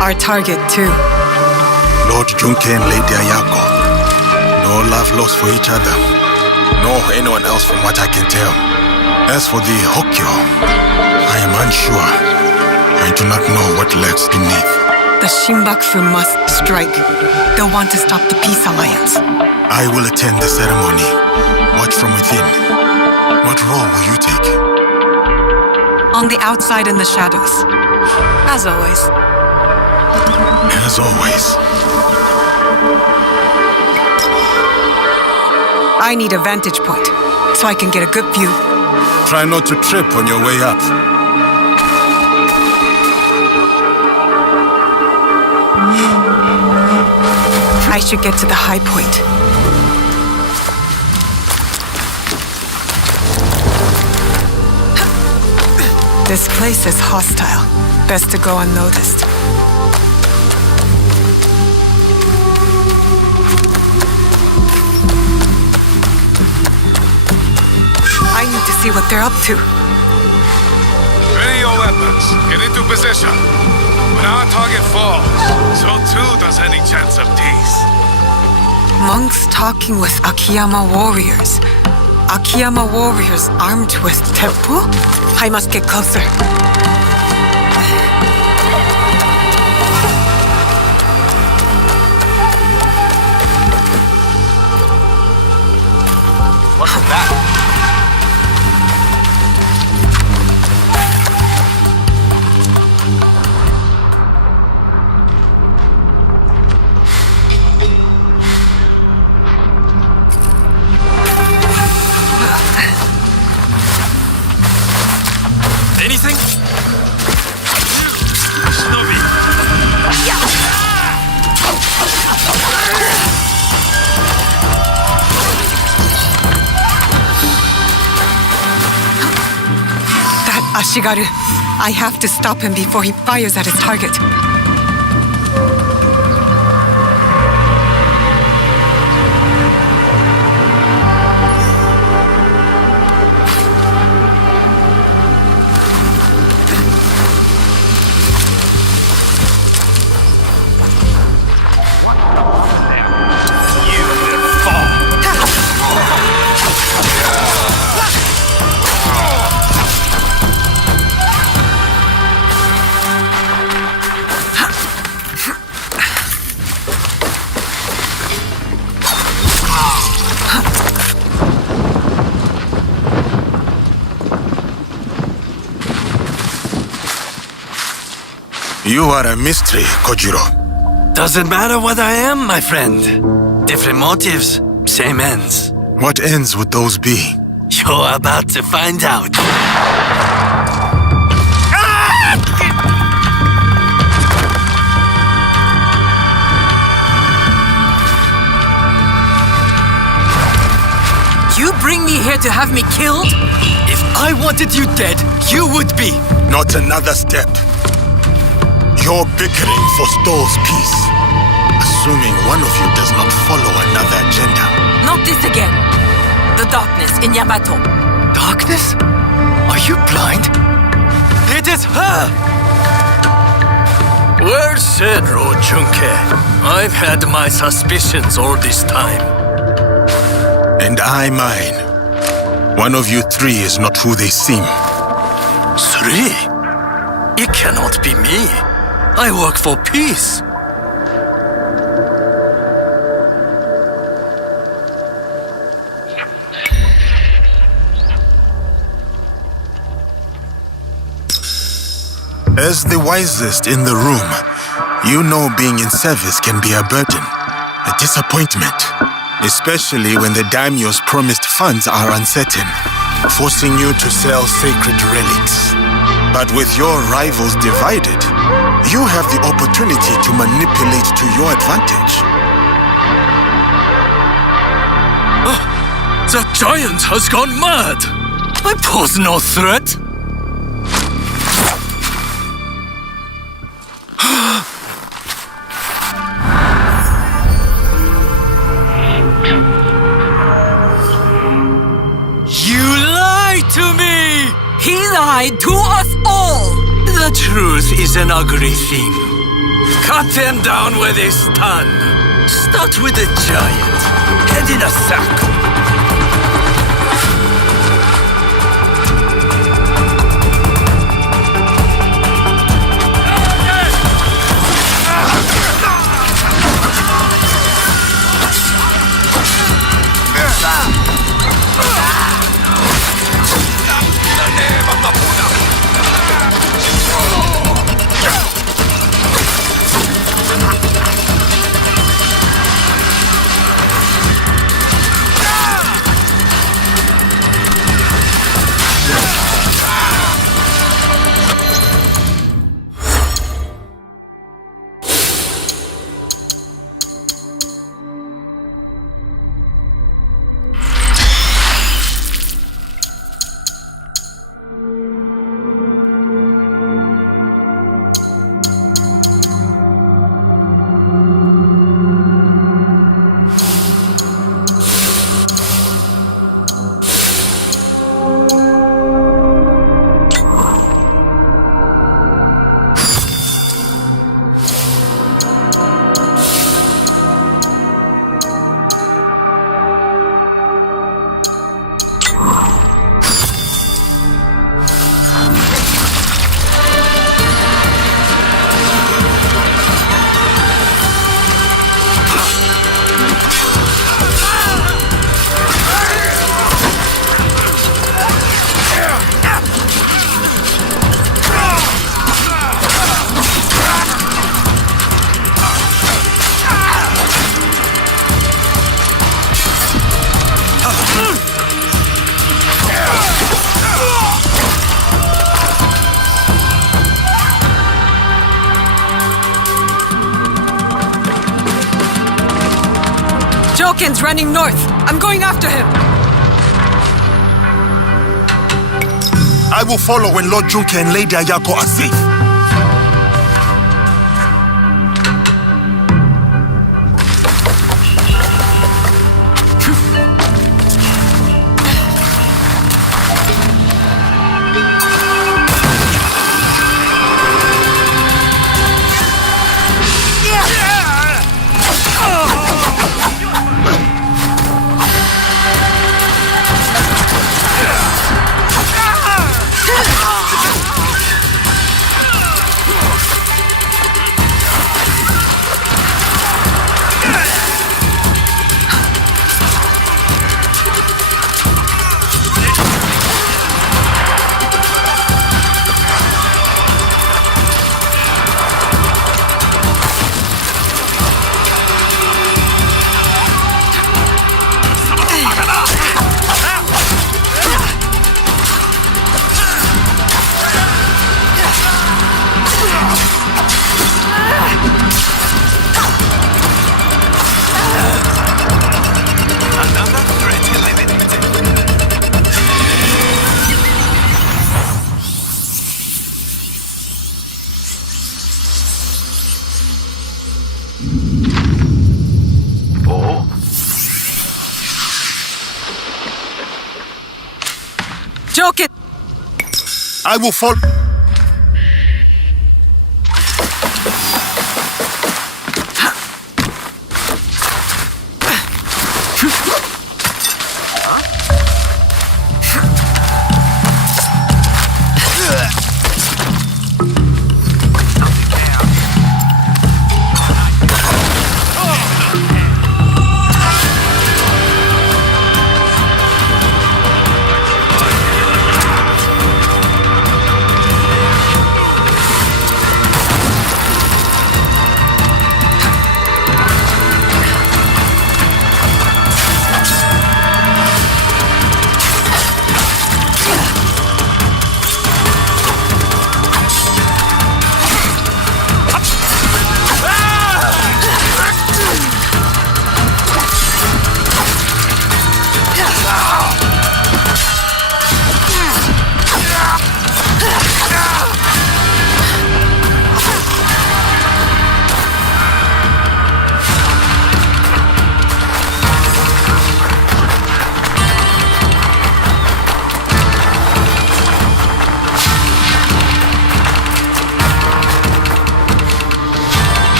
Our target, too. Lord Junke and Lady Ayako. No love lost for each other. Nor anyone else from what I can tell. As for the Hokyo, I am unsure. I do not know what lurks beneath. The Shinbaku must strike. They'll want to stop the peace alliance. I will attend the ceremony. Watch from within. What role will you take? On the outside in the shadows. As always. As always. I need a vantage point, so I can get a good view. Try not to trip on your way up. I should get to the high point. This place is hostile. Best to go unnoticed. I need to see what they're up to. Ready your weapons. Get into position. When our target falls, so too does any chance of peace. Monks talking with Akiyama warriors. Akiyama warriors armed with teppu? I must get closer. What's that? Anything? Snobby. That Ashigaru. I have to stop him before he fires at his target. You are a mystery, Kojiro. Doesn't matter what I am, my friend. Different motives, same ends. What ends would those be? You're about to find out. You bring me here to have me killed? If I wanted you dead, you would be. Not another step. Your bickering forestalls peace, assuming one of you does not follow another agenda. Not this again. The darkness in Yamato. Darkness? Are you blind? It is her! Well said, Rojunke. I've had my suspicions all this time. And I mine. One of you three is not who they seem. Three? It cannot be me. I work for peace. As the wisest in the room, you know being in service can be a burden, a disappointment, especially when the daimyo's promised funds are uncertain, forcing you to sell sacred relics. But with your rivals divided, you have the opportunity to manipulate to your advantage. The giant has gone mad! I pose no threat! You lied to me! He lied to us all! The truth is an ugly thing. Cut them down where they stand. Start with the giant. Head in a sack. Joken's running north. I'm going after him. I will follow when Lord Junke and Lady Ayako are safe. Joken! I will follow.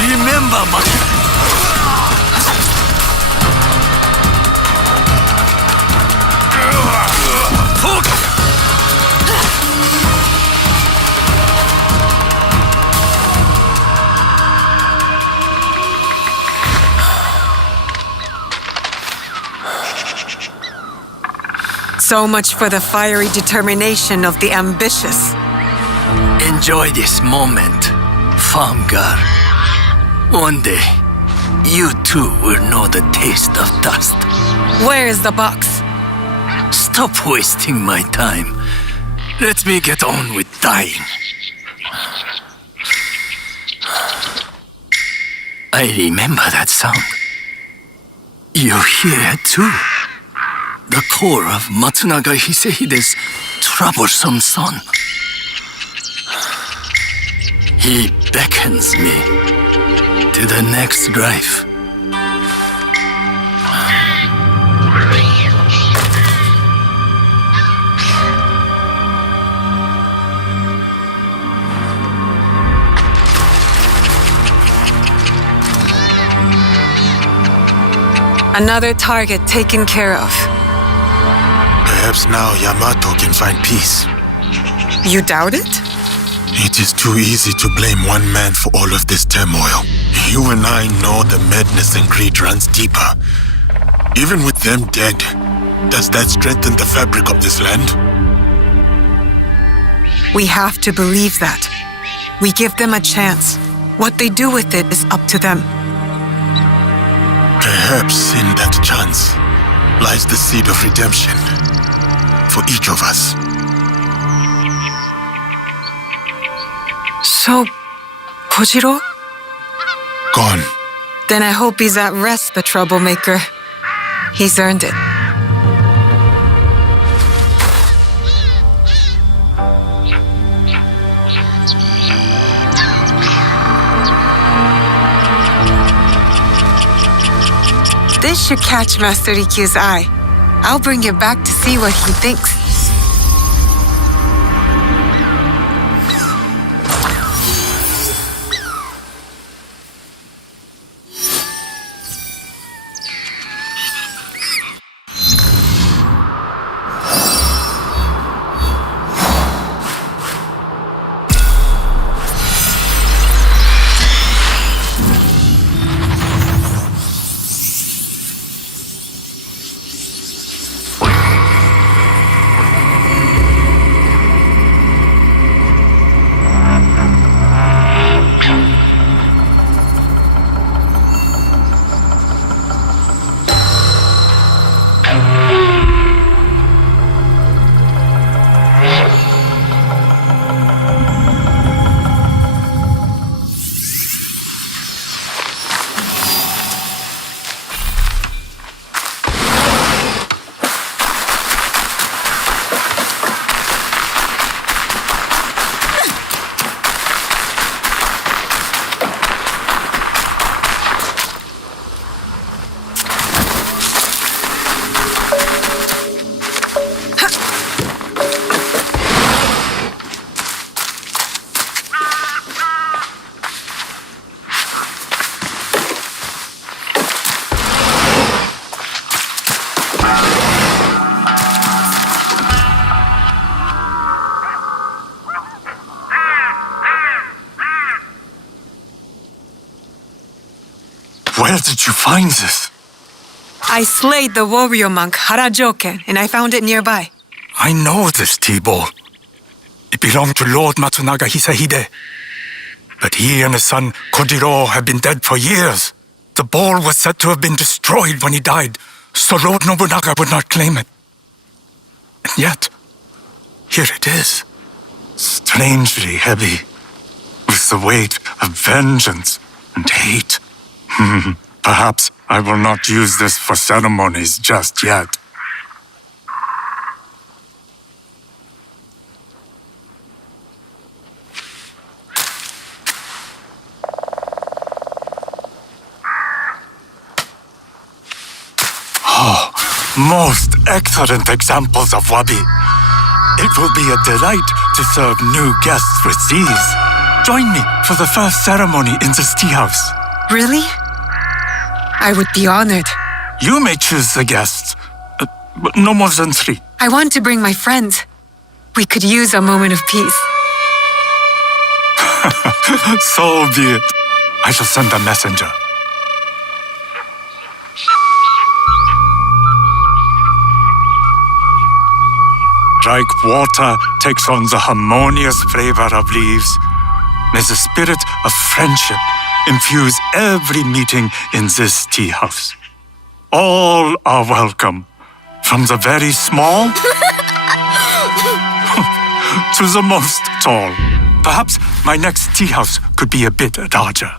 Remember, So much for the fiery determination of the ambitious. Enjoy this moment, Famgar. One day, you too will know the taste of dust. Where is the box? Stop wasting my time. Let me get on with dying. I remember that sound. You hear it too. The core of Matsunaga Hisehide's troublesome son. He beckons me to the next life. Another target taken care of. Perhaps now Yamato can find peace. You doubt it? It is too easy to blame one man for all of this turmoil. You and I know the madness and greed runs deeper. Even with them dead, does that strengthen the fabric of this land? We have to believe that. We give them a chance. What they do with it is up to them. Perhaps in that chance lies the seed of redemption for each of us. So, Kojiro? Gone. Then I hope he's at rest, the troublemaker. He's earned it. This should catch Master Rikyu's eye. I'll bring it back to see what he thinks. Where did you find this? I slayed the warrior monk Harajoken, and I found it nearby. I know this tea ball. It belonged to Lord Matsunaga Hisahide. But he and his son Kojiro have been dead for years. The ball was said to have been destroyed when he died, so Lord Nobunaga would not claim it. And yet, here it is, strangely heavy, with the weight of vengeance and hate. Perhaps I will not use this for ceremonies just yet. Oh, most excellent examples of wabi. It will be a delight to serve new guests with these. Join me for the first ceremony in this tea house. Really? I would be honored. You may choose the guests, but no more than 3. I want to bring my friends. We could use a moment of peace. So be it. I shall send a messenger. Like water takes on the harmonious flavor of leaves, may the spirit of friendship infuse every meeting in this tea house. All are welcome, from the very small to the most tall. Perhaps my next tea house could be a bit larger.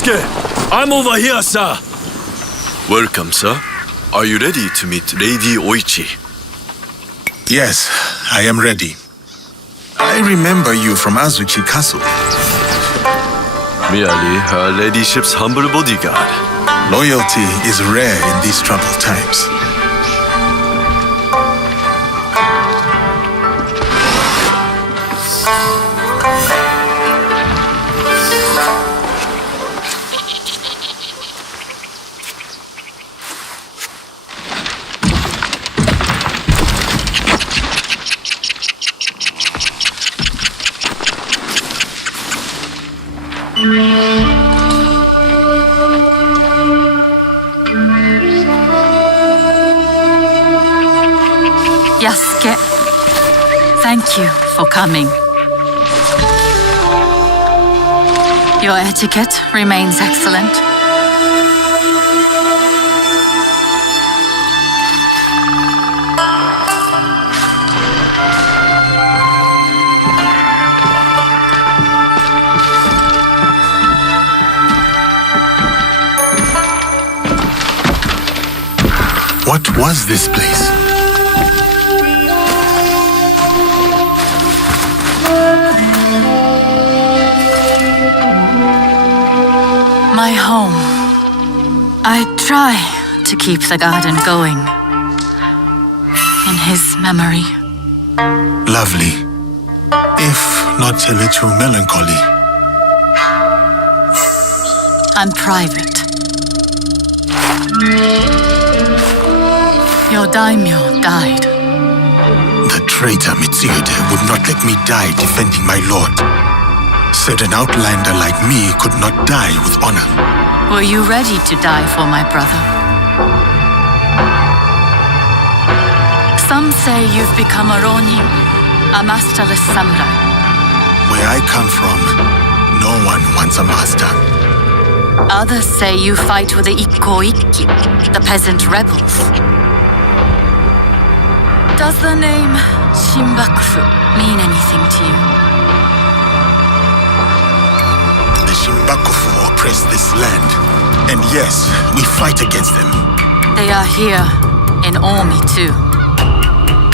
Yasuke, I'm over here, sir. Welcome, sir. Are you ready to meet Lady Oichi? Yes, I am ready. I remember you from Azuchi Castle. Merely her ladyship's humble bodyguard. Loyalty is rare in these troubled times. Yasuke, thank you for coming. Your etiquette remains excellent. What was this place? My home. I try to keep the garden going. In his memory. Lovely, if not a little melancholy. I'm private. Your daimyo died. The traitor Mitsuhide would not let me die defending my lord. Said an outlander like me could not die with honor. Were you ready to die for my brother? Some say you've become a ronin, a masterless samurai. Where I come from, no one wants a master. Others say you fight with the Ikko-Ikki, the peasant rebels. Does the name Shinbakufu mean anything to you? The Shinbakufu oppress this land. And yes, we fight against them. They are here in Omi too,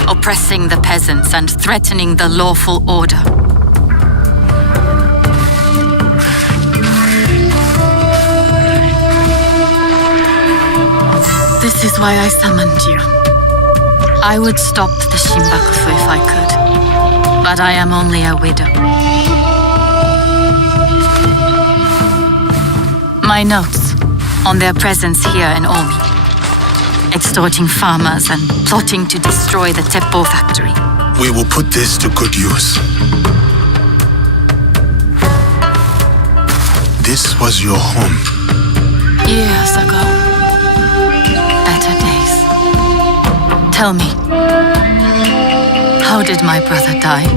oppressing the peasants and threatening the lawful order. This is why I summoned you. I would stop the Shinbakufu if I could, but I am only a widow. My notes on their presence here in Omi, extorting farmers and plotting to destroy the Teppo factory. We will put this to good use. This was your home. Years ago. Better days. Tell me, how did my brother die?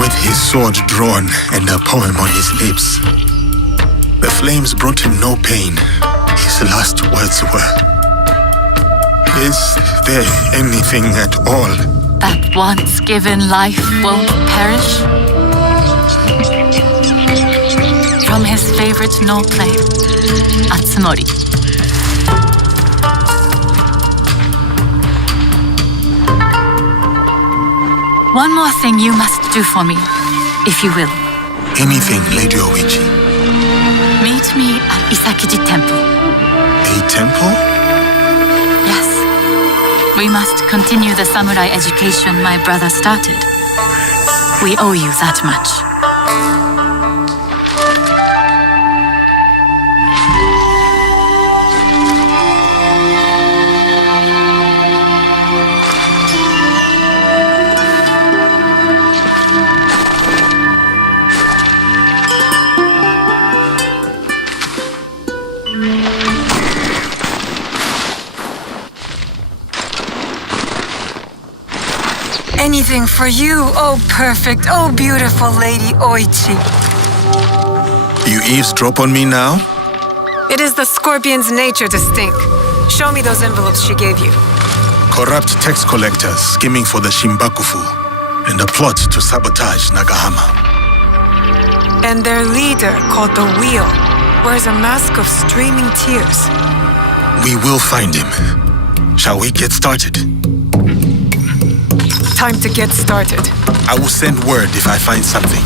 With his sword drawn and a poem on his lips. The flames brought him no pain. His last words were, "Is there anything at all that once given life won't perish?" From his favorite no play, Atsumori. One more thing you must do for me, if you will. Anything, Lady Oichi. Meet me at Isakiji Temple. A temple? Yes. We must continue the samurai education my brother started. We owe you that much. Anything for you, oh perfect, oh beautiful Lady Oichi. You eavesdrop on me now? It is the scorpion's nature to stink. Show me those envelopes she gave you. Corrupt tax collectors skimming for the Shinbakufu. and a plot to sabotage Nagahama. And their leader, called the Wheel, wears a mask of streaming tears. We will find him. Shall we get started? Time to get started. I will send word if I find something.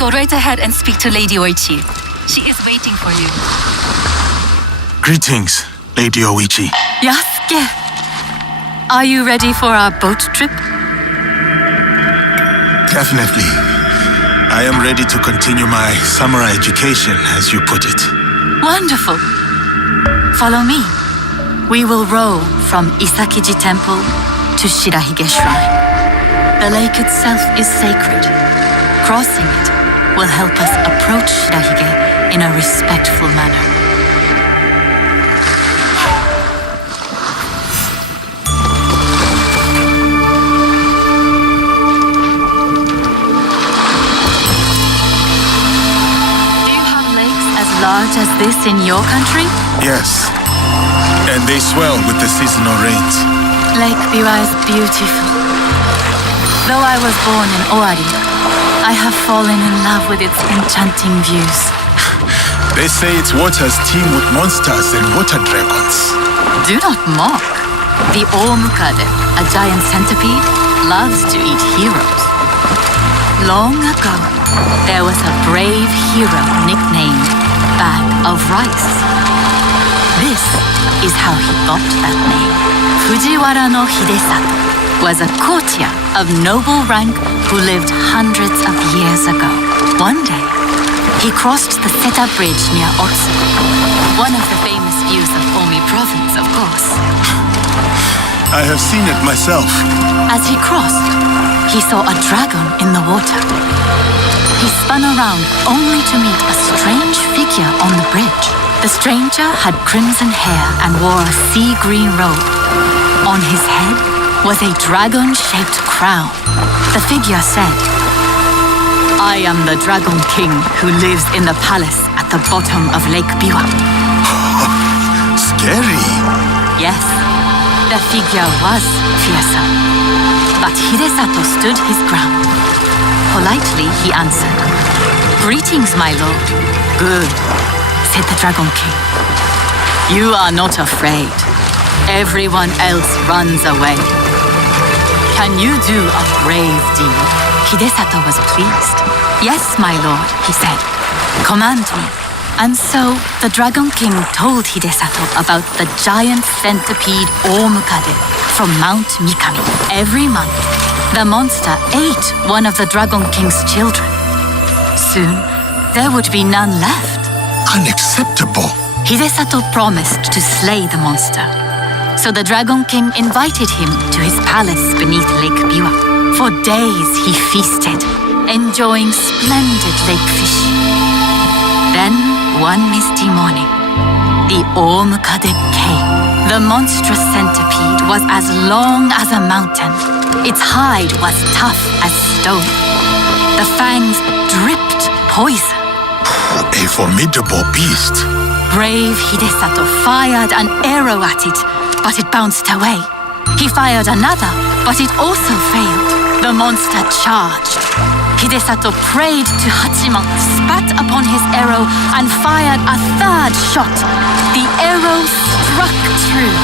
Go right ahead and speak to Lady Oichi. She is waiting for you. Greetings, Lady Oichi. Yasuke! Are you ready for our boat trip? Definitely. I am ready to continue my samurai education, as you put it. Wonderful. Follow me. We will row from Isakiji Temple to Shirahige Shrine. The lake itself is sacred. Crossing it will help us approach Shirahige in a respectful manner. Do you have lakes as large as this in your country? Yes. And they swell with the seasonal rains. Lake Biwa is beautiful. Though I was born in Owari, I have fallen in love with its enchanting views. They say its waters teem with monsters and water dragons. Do not mock. The Omukade, a giant centipede, loves to eat heroes. Long ago, there was a brave hero nicknamed Bag of Rice. This is how he got that name. Fujiwara no Hidesato was a courtier of noble rank who lived hundreds of years ago. One day, he crossed the Seta Bridge near Otsu, one of the famous views of Omi Province, of course. I have seen it myself. As he crossed, he saw a dragon in the water. He spun around only to meet a strange figure on the bridge. The stranger had crimson hair and wore a sea green robe. On his head was a dragon-shaped crown. The figure said, "I am the Dragon King who lives in the palace at the bottom of Lake Biwa." Scary. Yes, the figure was fearsome. But Hidesato stood his ground. Politely, he answered, Greetings, my lord. Good, said the Dragon King. You are not afraid. Everyone else runs away. Can you do a brave deed? Hidesato was pleased. Yes, my lord, he said. Command me. And so the Dragon King told Hidesato about the giant centipede Omukade from Mount Mikami. Every month, the monster ate one of the Dragon King's children. Soon, there would be none left. Unacceptable. Hidesato promised to slay the monster. So the Dragon King invited him to his palace beneath Lake Biwa. For days he feasted, enjoying splendid lake fish. Then, one misty morning, the Omukade came. The monstrous centipede was as long as a mountain. Its hide was tough as stone. The fangs dripped poison. A formidable beast. Brave Hidesato fired an arrow at it, but it bounced away. He fired another, but it also failed. The monster charged. Hidesato prayed to Hachiman, spat upon his arrow, and fired a third shot. The arrow struck true.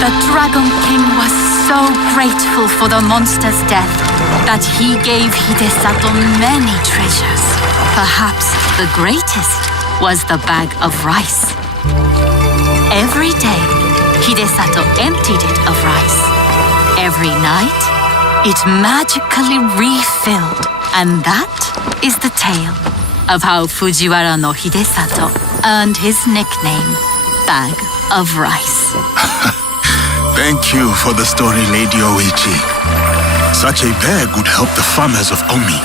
The Dragon King was so grateful for the monster's death that he gave Hidesato many treasures. Perhaps the greatest was the bag of rice. Every day, Hidesato emptied it of rice. Every night, it magically refilled. And that is the tale of how Fujiwara no Hidesato earned his nickname, Bag of Rice. Thank you for the story, Lady Oichi. Such a bag would help the farmers of Omi.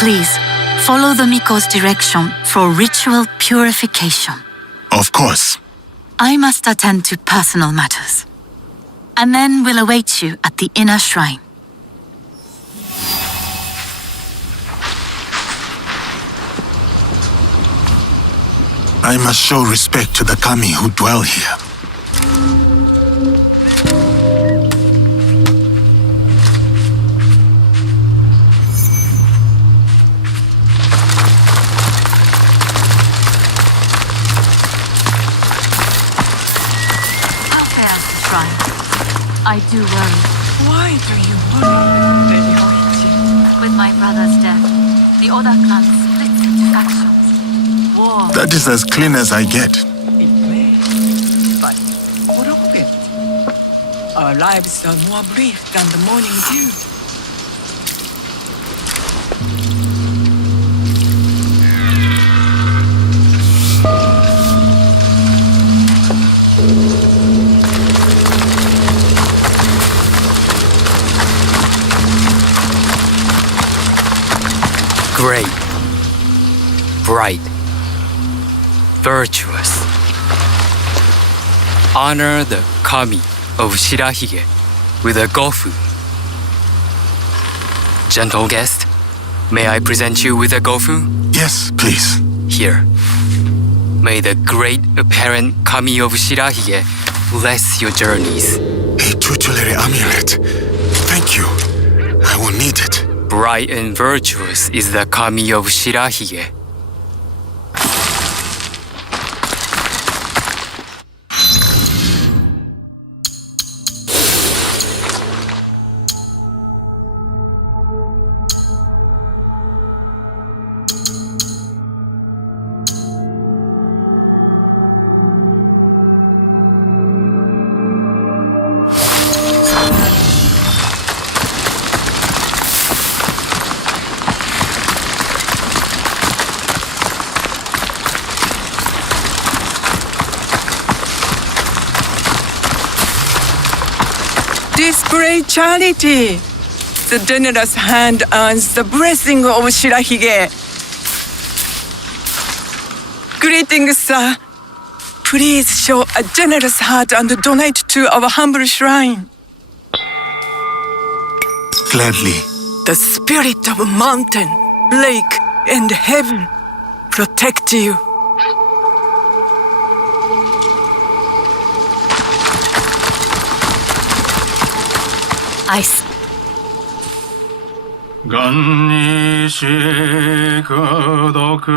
Please, follow the Miko's direction for ritual purification. Of course. I must attend to personal matters. And then we'll await you at the inner shrine. I must show respect to the kami who dwell here. I do worry. Why do you worry, Lady Oichi? With my brother's death, the Oda clan splits into factions. War. That is as clean as I get. It may, but what of it? Our lives are more brief than the morning dew. Great, bright, virtuous. Honor the kami of Shirahige with a gofu. Gentle guest, may I present you with a gofu? Yes, please. Here. May the great apparent kami of Shirahige bless your journeys. A tutelary amulet. Thank you. I will need it. Bright and virtuous is the Kami of Shirahige. This great charity. The generous hand earns the blessing of Shirahige. Greetings, sir. Please show a generous heart and donate to our humble shrine. Gladly. The spirit of mountain, lake, and heaven protect you. Ice. 願にしくどく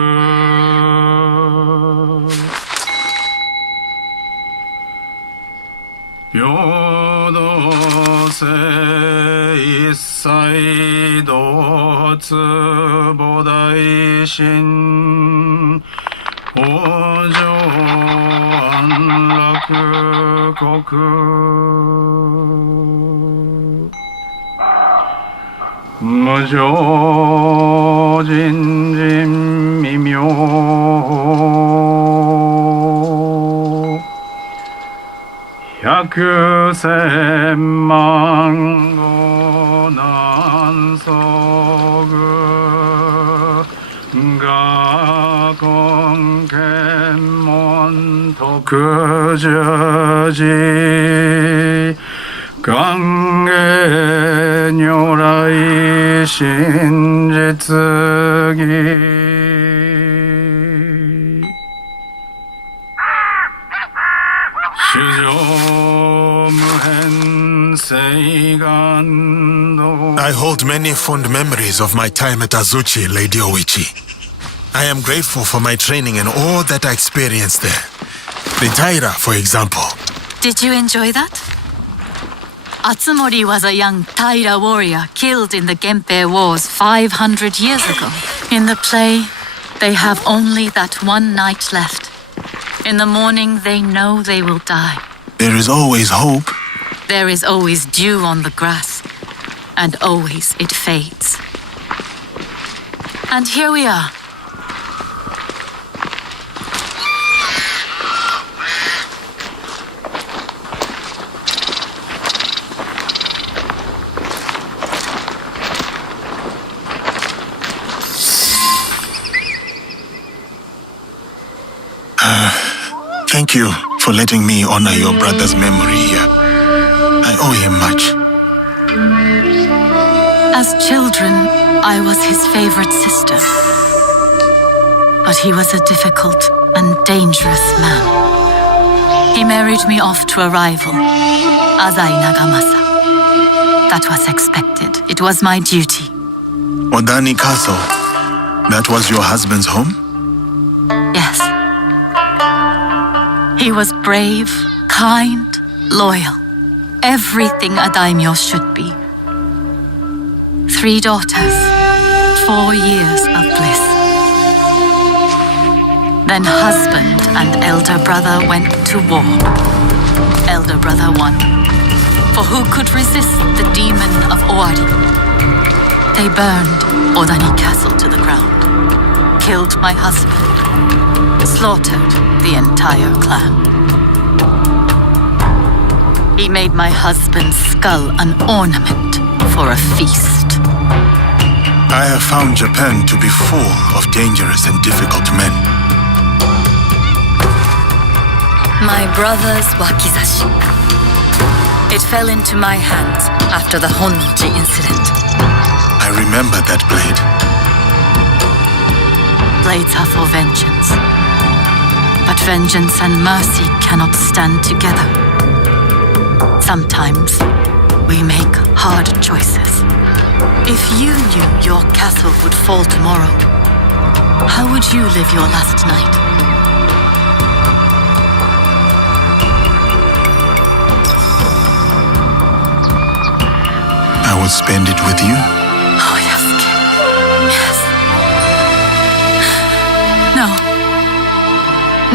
平等性一切同坪大神往生安楽国無常人人未妙百千万語難遭遇我根検問特十字願下如来真実義主上無変誓願道 I hold many fond memories of my time at Azuchi, Lady Oichi. I am grateful for my training and all that I experienced there. The Taira, for example. Did you enjoy that? Atsumori was a young Taira warrior killed in the Genpei Wars 500 years ago. In the play, they have only that one night left. In the morning, they know they will die. There is always hope. There is always dew on the grass, and always it fades. And here we are. Thank you for letting me honor your brother's memory here. I owe him much. As children, I was his favorite sister. But he was a difficult and dangerous man. He married me off to a rival, Azai Nagamasa. That was expected. It was my duty. Odani Castle. That was your husband's home? Yes. He was brave, kind, loyal. Everything a daimyo should be. 3 daughters, 4 years of bliss. Then husband and elder brother went to war. Elder brother won. For who could resist the demon of Owari? They burned Odani Castle to the ground, killed my husband, slaughtered the entire clan. He made my husband's skull an ornament for a feast. I have found Japan to be full of dangerous and difficult men. My brother's wakizashi. It fell into my hands after the Honnoji incident. I remember that blade. Blades are for vengeance. But vengeance and mercy cannot stand together. Sometimes we make hard choices. If you knew your castle would fall tomorrow, how would you live your last night? I would spend it with you. Oh, Yasuke. Yes. No.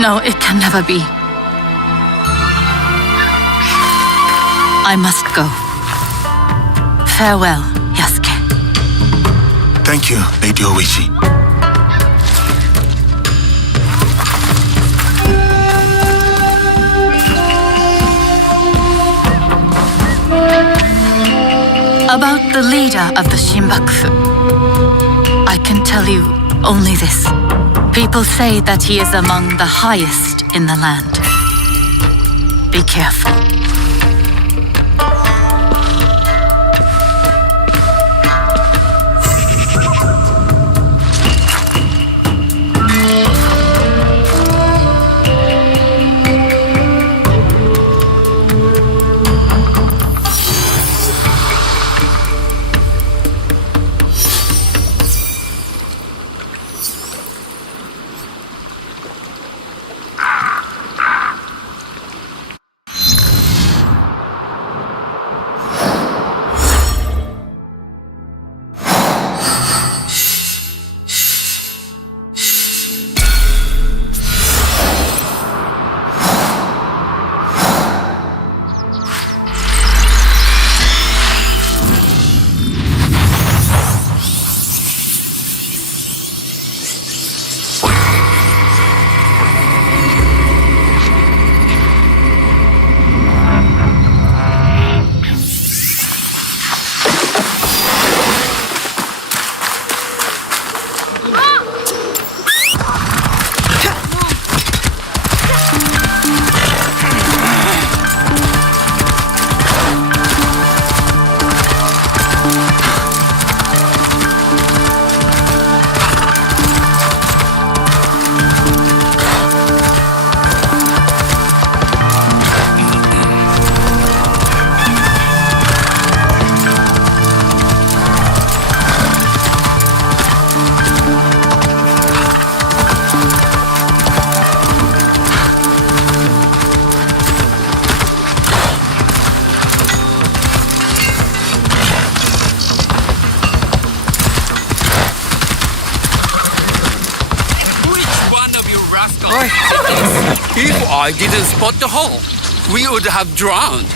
No, it can never be. I must go. Farewell, Yasuke. Thank you, Lady Oishi. About the leader of the Shinbakufu, I can tell you only this. People say that he is among the highest in the land. Be careful. If I didn't spot the hole, we would have drowned.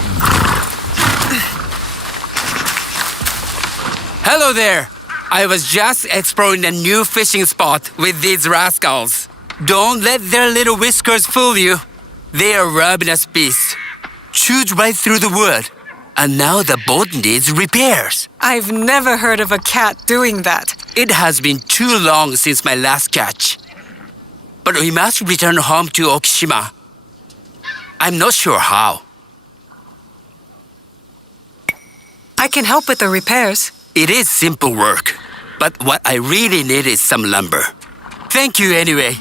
Hello there. I was just exploring a new fishing spot with these rascals. Don't let their little whiskers fool you. They are ravenous beasts. Chewed right through the wood. And now the boat needs repairs. I've never heard of a cat doing that. It has been too long since my last catch. But we must return home to Okishima. I'm not sure how. I can help with the repairs. It is simple work, but what I really need is some lumber. Thank you anyway.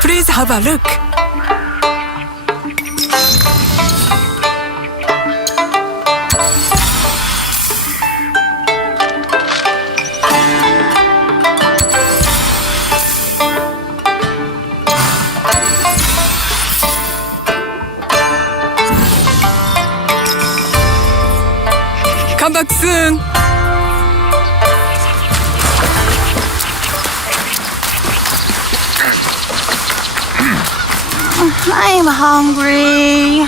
Please have a look. Come back soon. I'm hungry.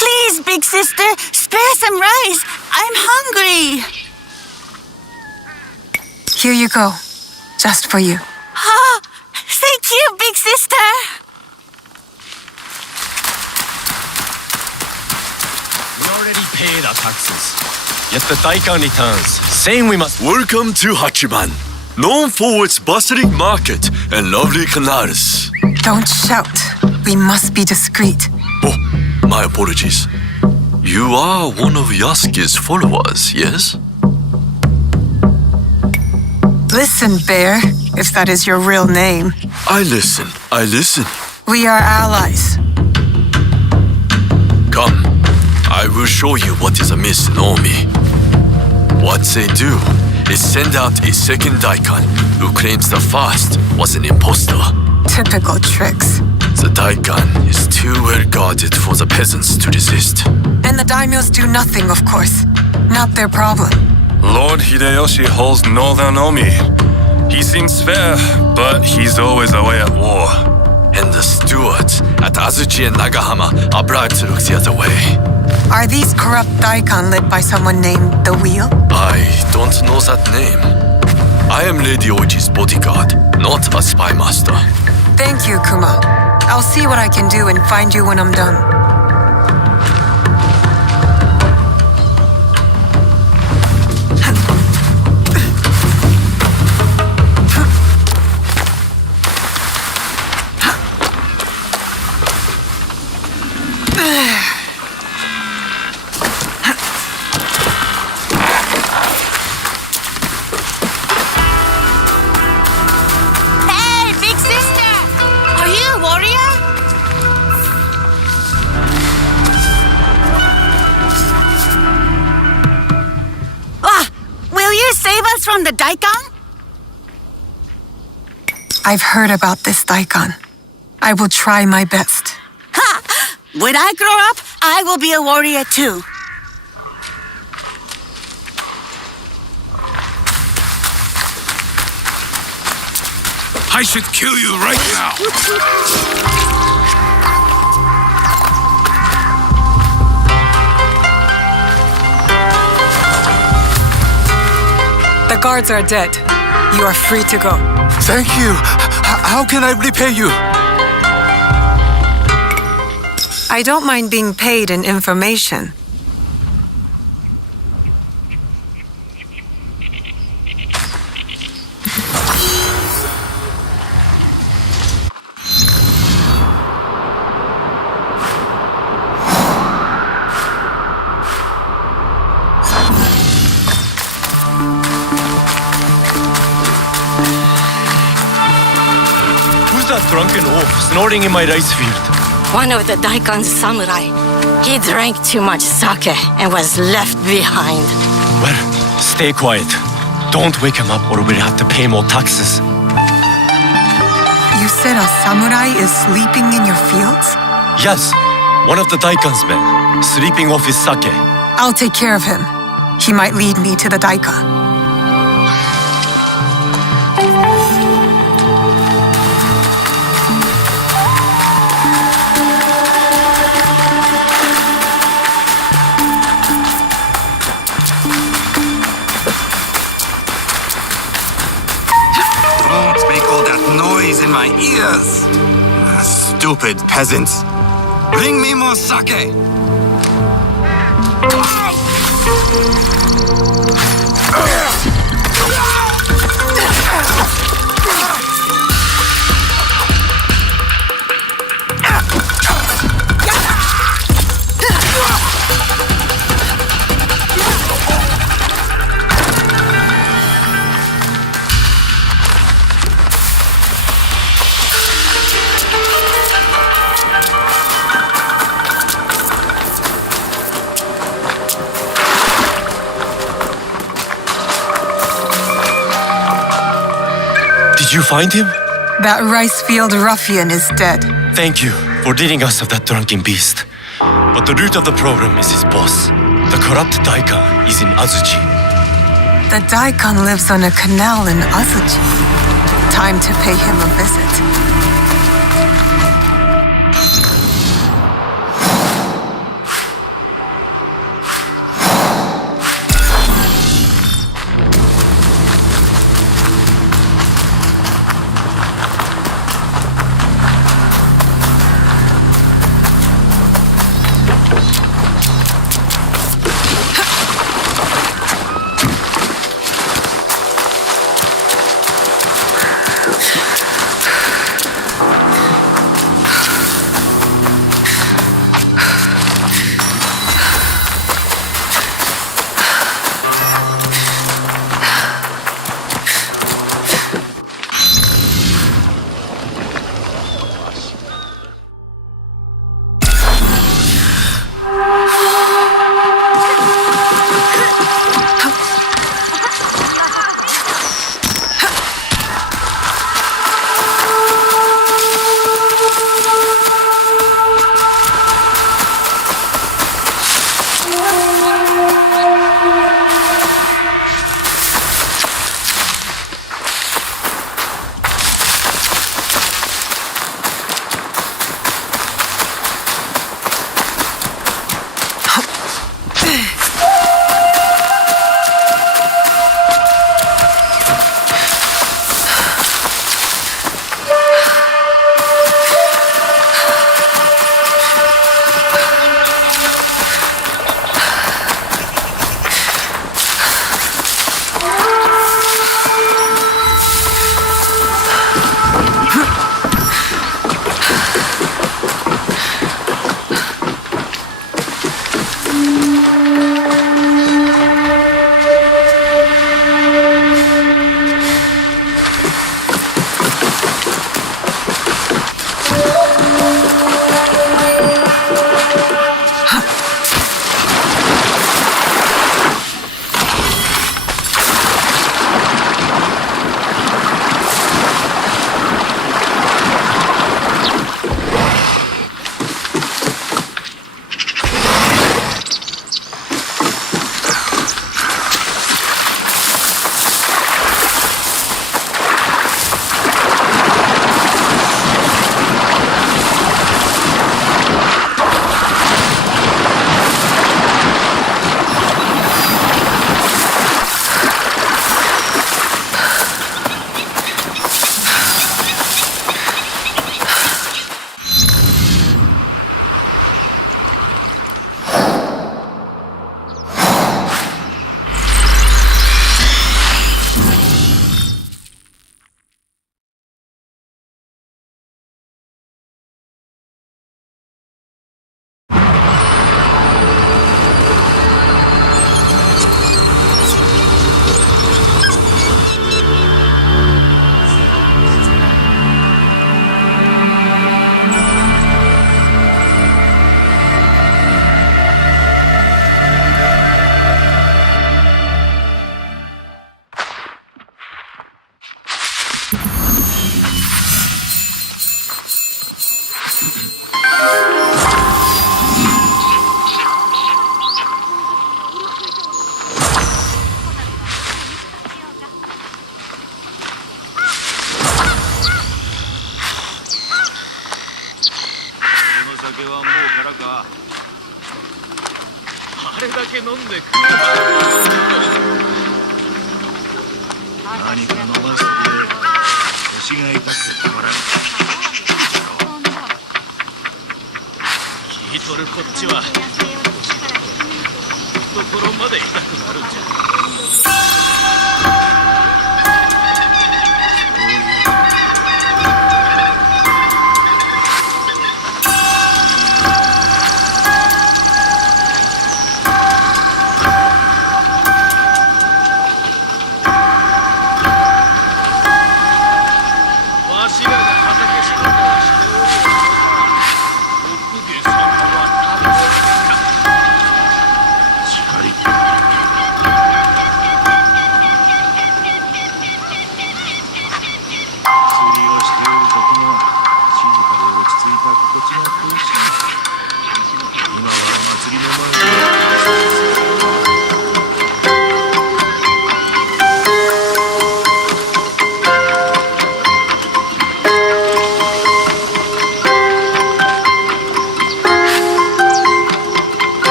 Please, big sister, spare some rice. I'm hungry. Here you go. Just for you. Oh, thank you, big sister. We already paid our taxes. Yet the Daikan returns, saying we must... Welcome to Hachiban, known for its bustling market and lovely canals. Don't shout. We must be discreet. Oh, my apologies. You are one of Yasuke's followers, yes? Listen, Bear, if that is your real name. I listen. We are allies. Come, I will show you what is amiss in Omi. What they do is send out a second Daikan who claims the first was an impostor. Typical tricks. The Daikan is too well guarded for the peasants to resist. And the daimyos do nothing, of course. Not their problem. Lord Hideyoshi holds northern Omi. He seems fair, but he's always away at war. And the stewards at Azuchi and Nagahama are bribed to look the other way. Are these corrupt daikon led by someone named The Wheel? I don't know that name. I am Lady Oichi's bodyguard, not a spy master. Thank you, Kuma. I'll see what I can do and find you when I'm done. From the Daikan? I've heard about this daikon. I will try my best. Ha! When I grow up, I will be a warrior too. I should kill you right now. The guards are dead. You are free to go. Thank you. How can I repay you? I don't mind being paid in information. That drunken oaf snoring in my rice field. One of the Daikon's samurai. He drank too much sake and was left behind. Well, stay quiet. Don't wake him up or we'll have to pay more taxes. You said a samurai is sleeping in your fields? Yes, one of the Daikon's men, sleeping off his sake. I'll take care of him. He might lead me to the daikon. In my ears. Stupid peasants. Bring me more sake. Did you find him? That rice field ruffian is dead. Thank you for ridding us of that drunken beast. But the root of the problem is his boss. The corrupt Daikon is in Azuchi. The Daikon lives on a canal in Azuchi. Time to pay him a visit.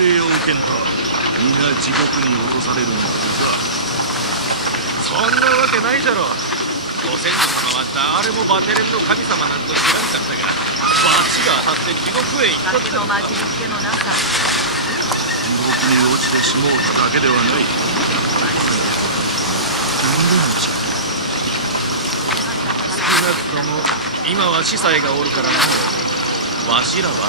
礼を受けんと皆地獄に落とされるんだってさ。そんなわけないじゃろ。ご先祖様は誰もバテレンの神様なんと知らんかったが、罰が当たって地獄へ行ったってのだ。地獄に落ちてしもうただけではない。少なくとも今は司祭がおるからな。わしらは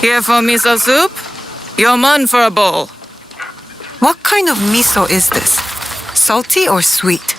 Here for miso soup? Your man for a bowl. What kind of miso is this? Salty or sweet?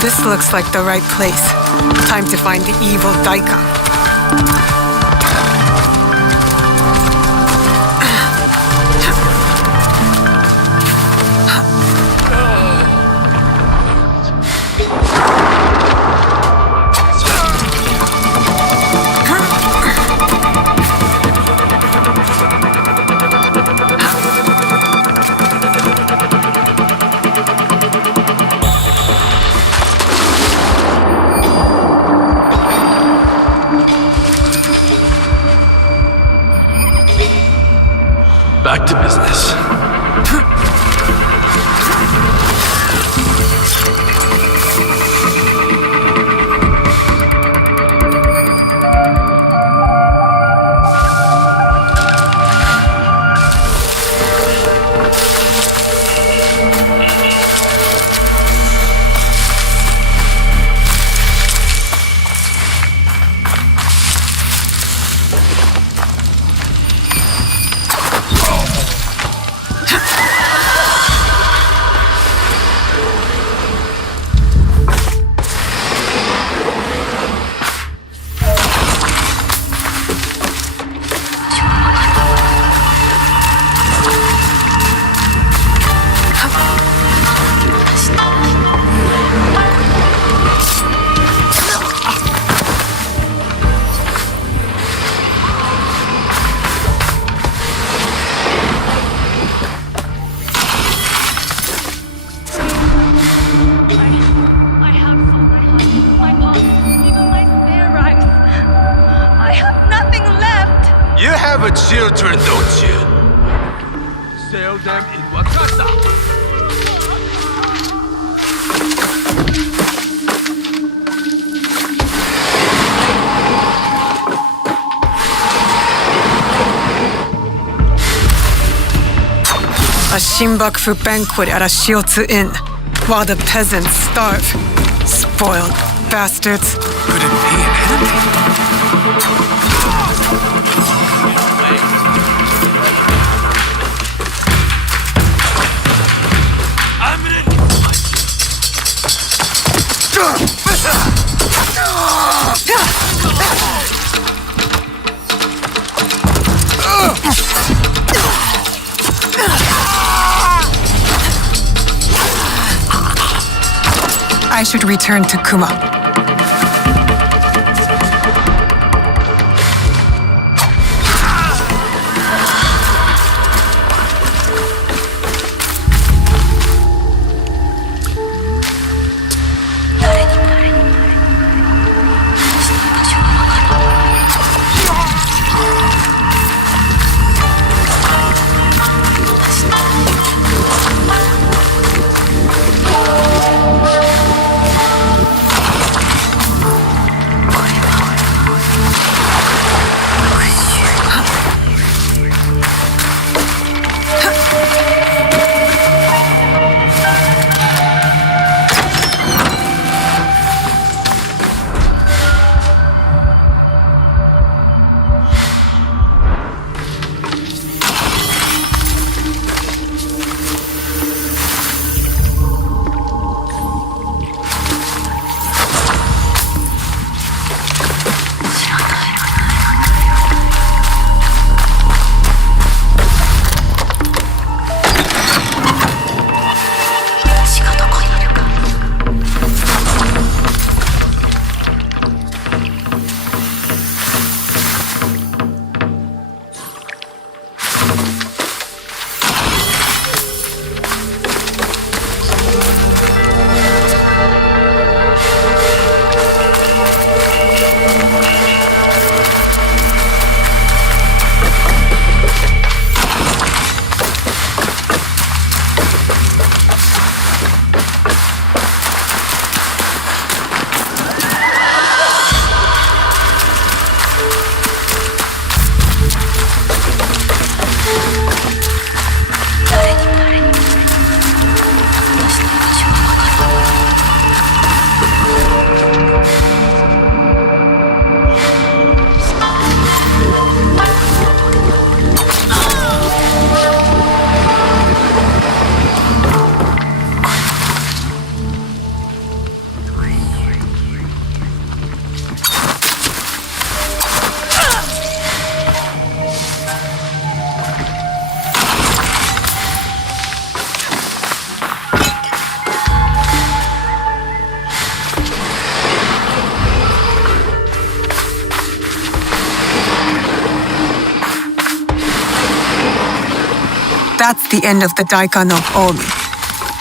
This looks like the right place. Time to find the evil Daikon. Back to business. You have children, don't you? Sell them in Wakasa. A Shinbakufu banquet at a Shiotsu inn, while the peasants starve. Spoiled bastards. Could it be an enemy? I should return to Kuma. That's the end of the Daikon of Omi.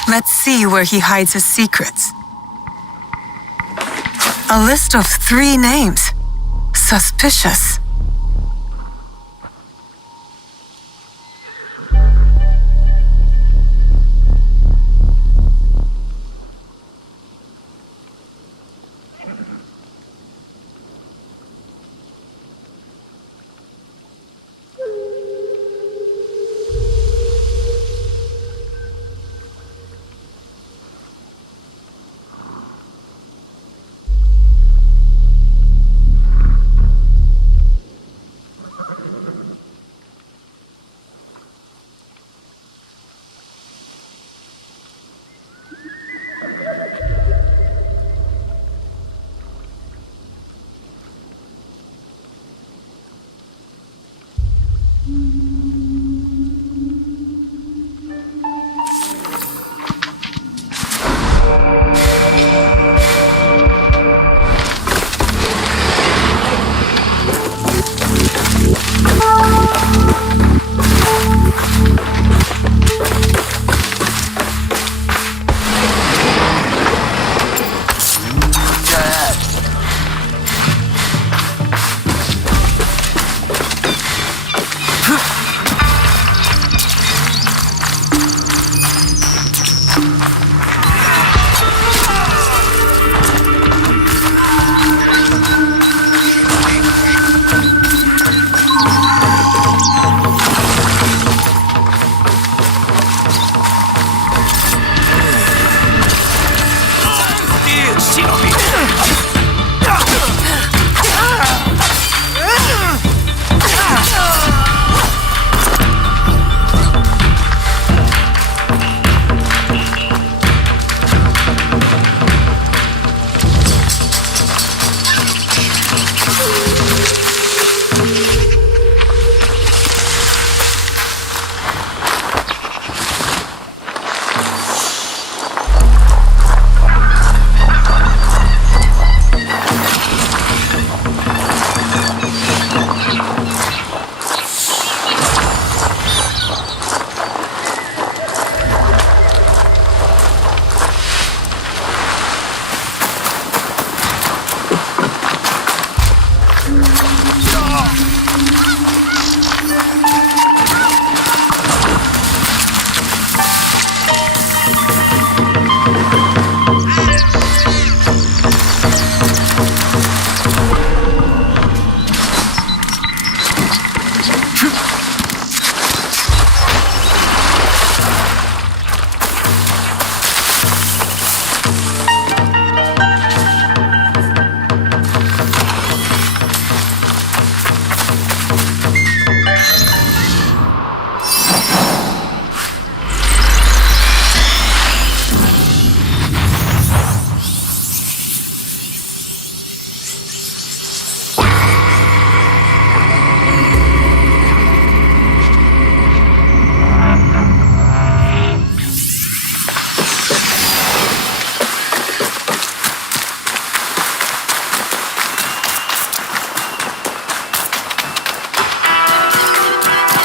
Let's see where he hides his secrets. A list of 3 names. Suspicious.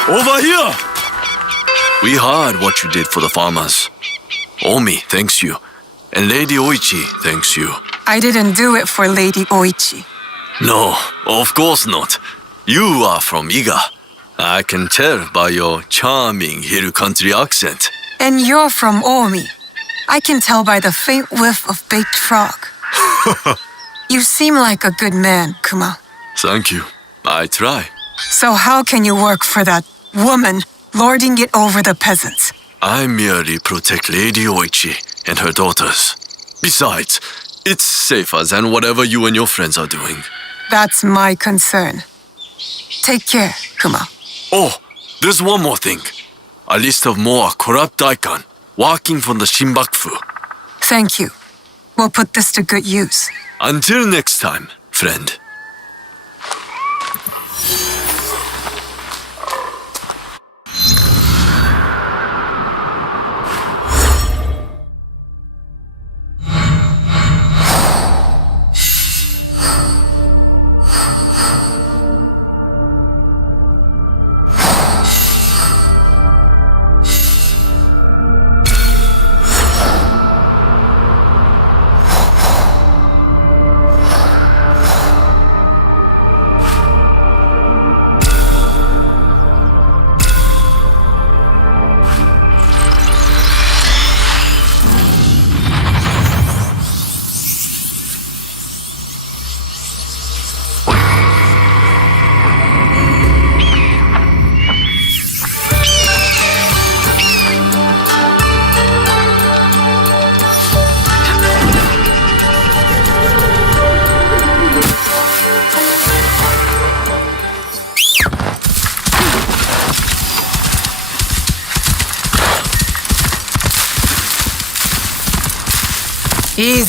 Over here! We heard what you did for the farmers. Omi thanks you, and Lady Oichi thanks you. I didn't do it for Lady Oichi. No, of course not. You are from Iga. I can tell by your charming hill country accent. And you're from Omi. I can tell by the faint whiff of baked frog. You seem like a good man, Kuma. Thank you. I try. So how can you work for that woman lording it over the peasants? I merely protect Lady Oichi and her daughters. Besides, it's safer than whatever you and your friends are doing. That's my concern. Take care, Kuma. Oh, there's one more thing. A list of more corrupt daikon working for the Shinbakufu. Thank you. We'll put this to good use. Until next time, friend.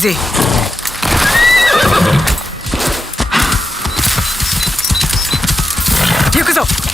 Easy. Yukuzo!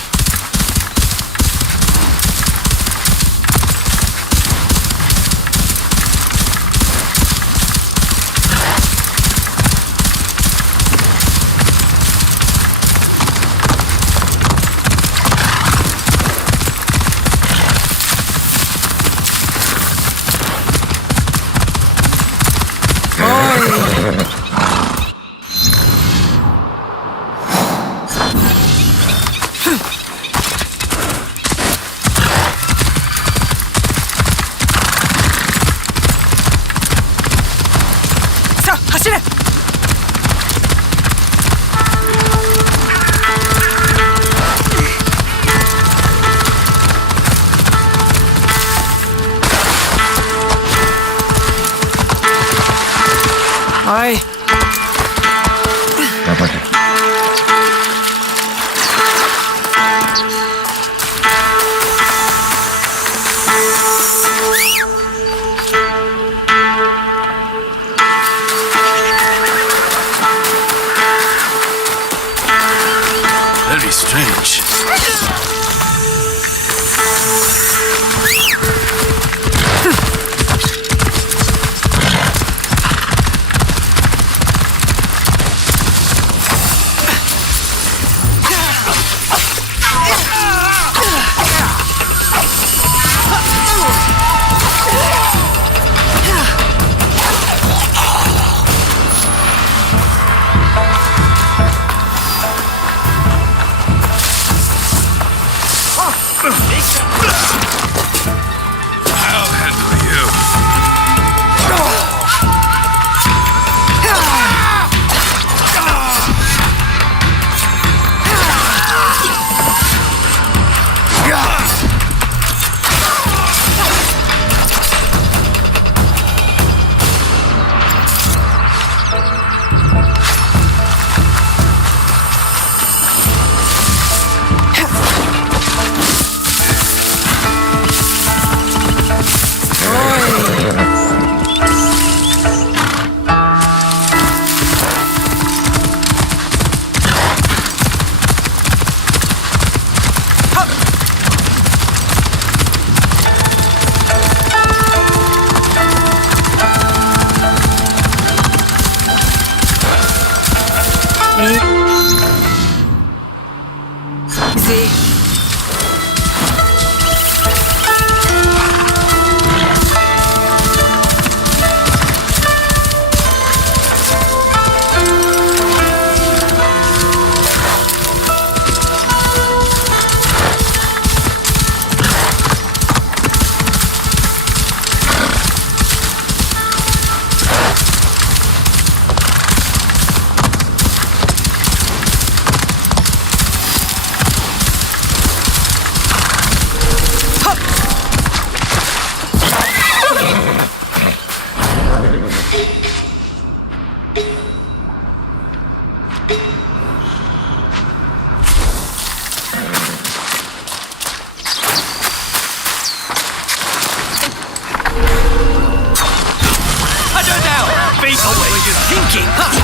자, 走れ! Aye. Very strange. I'll handle you. Easy.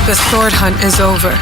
The sword hunt is over.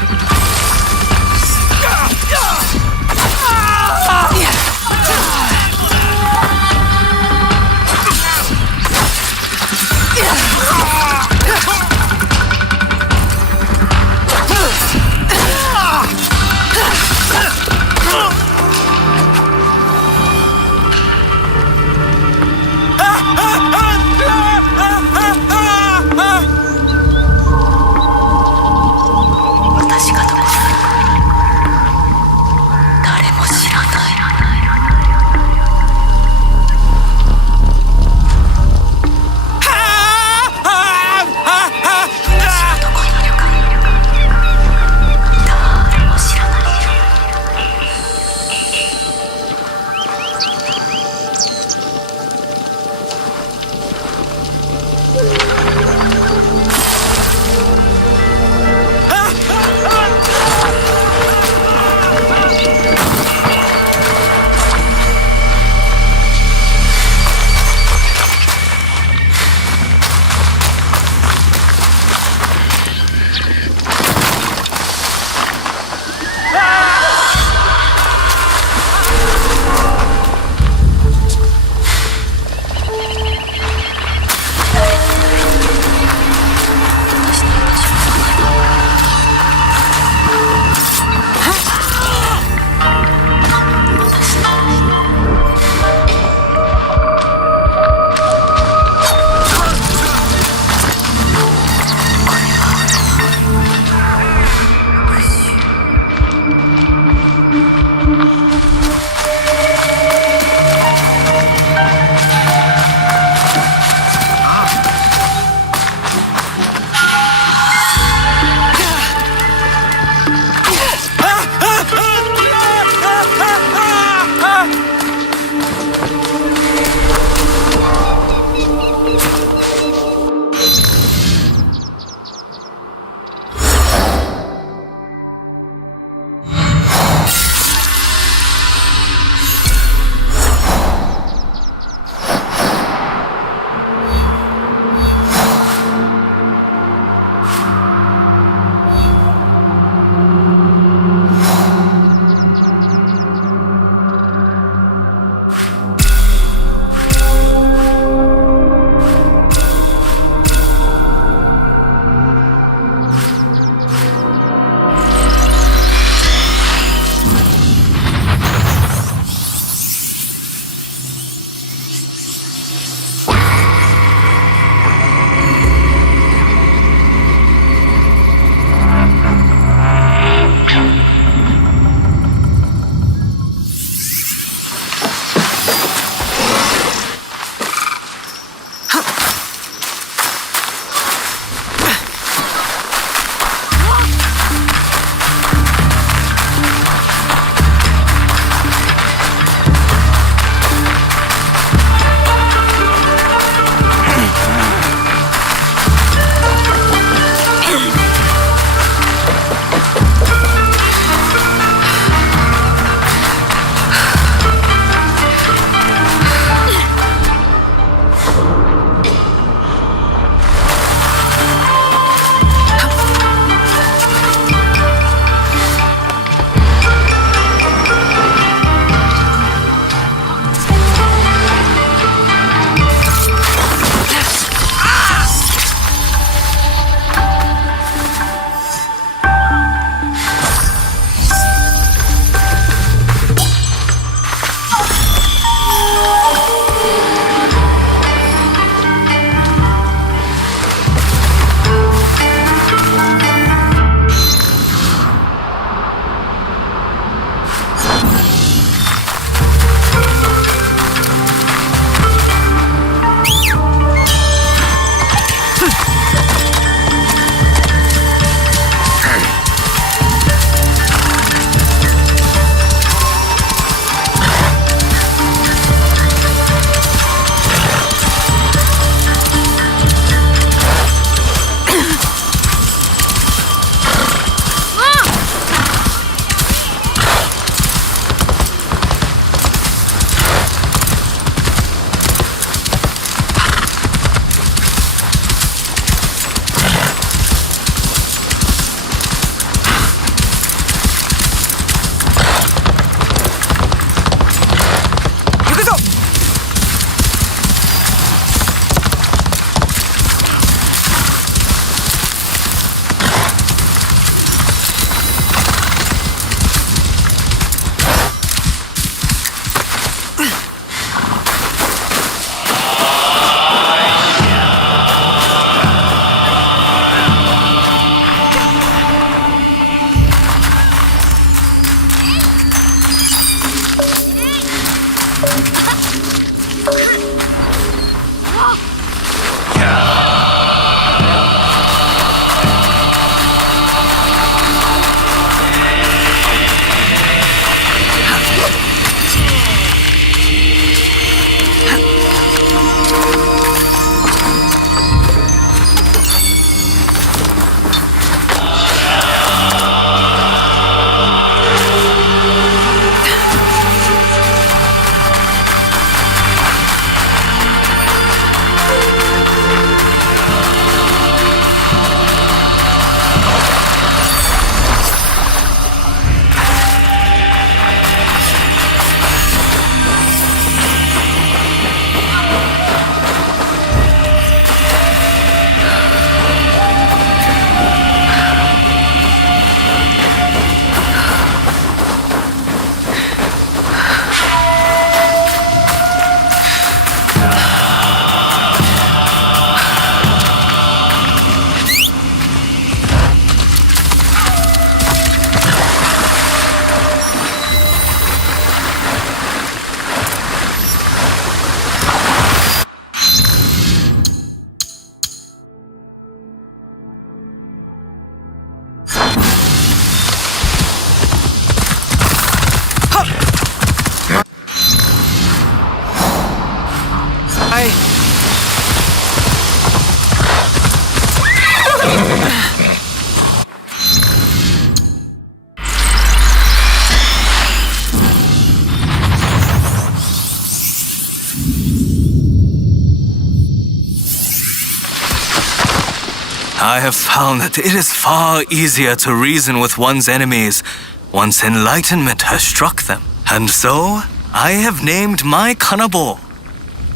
I have found that it is far easier to reason with one's enemies once enlightenment has struck them. And so, I have named my Kanabo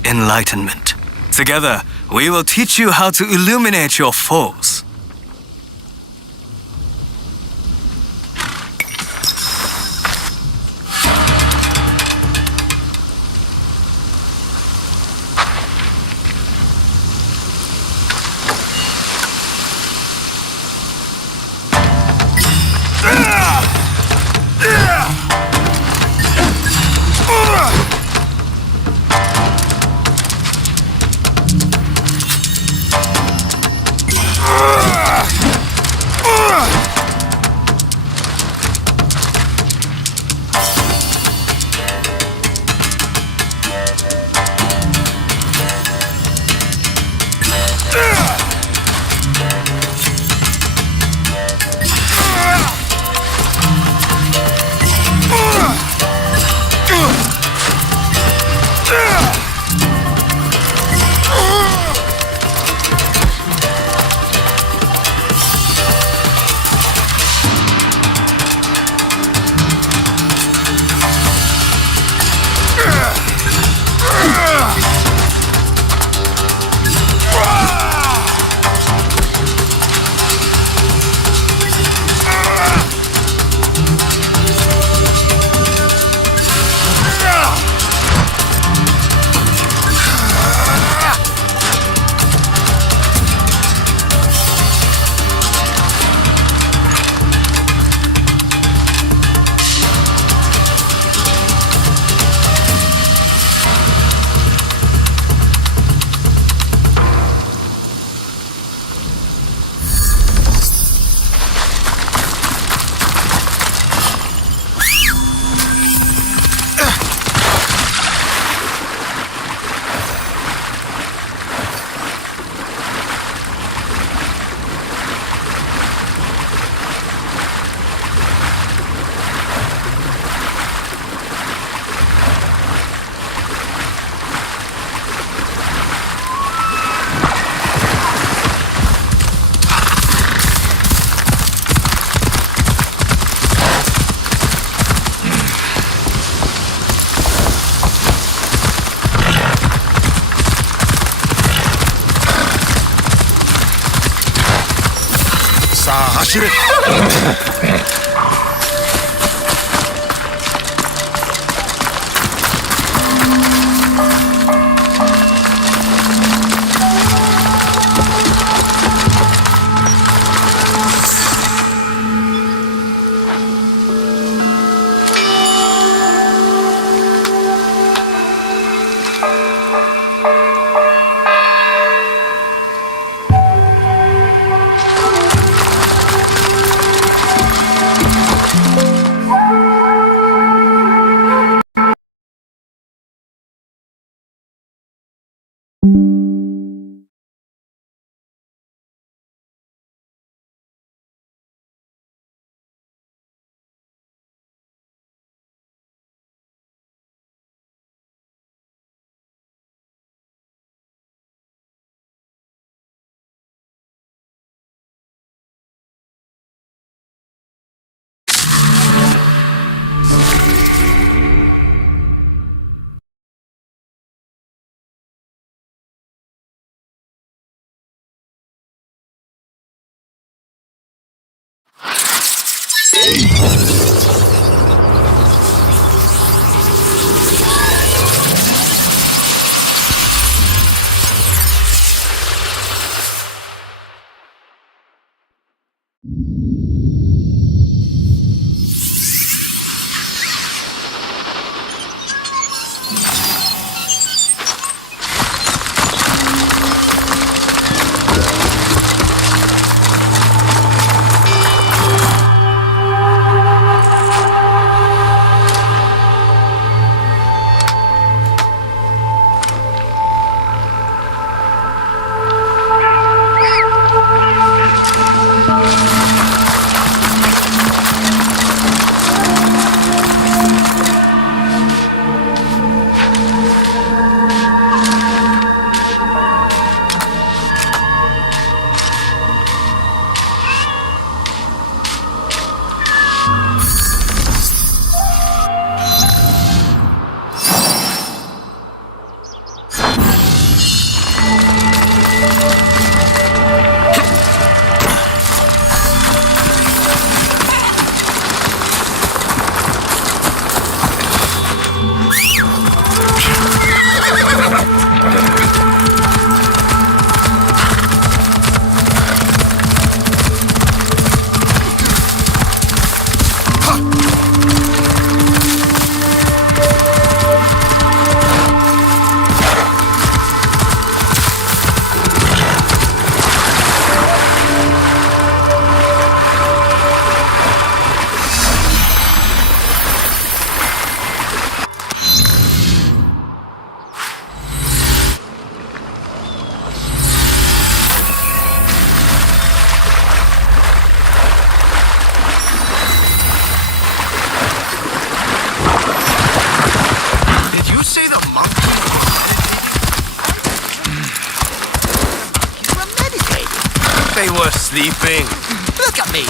Enlightenment. Together, we will teach you how to illuminate your foes. were sleeping. Look at me.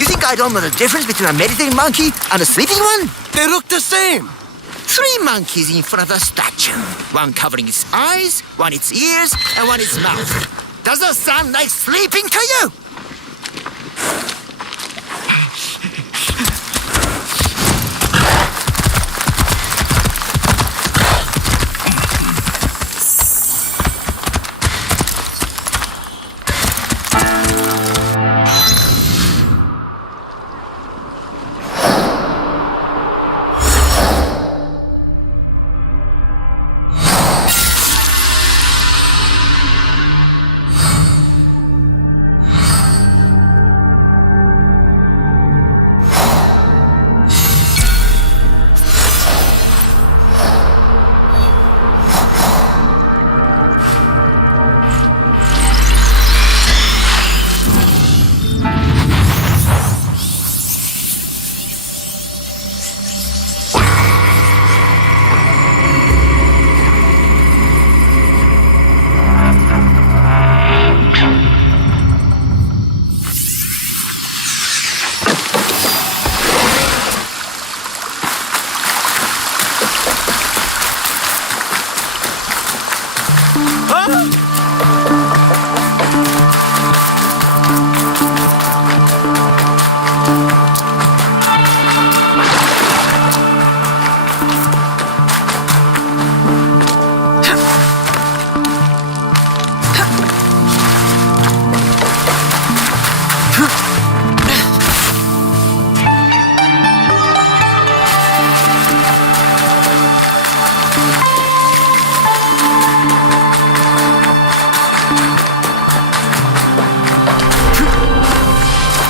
You think I don't know the difference between a meditating monkey and a sleeping one? They look the same. 3 monkeys in front of the statue. One covering its eyes, one its ears, and one its mouth. Does that sound like sleeping to you?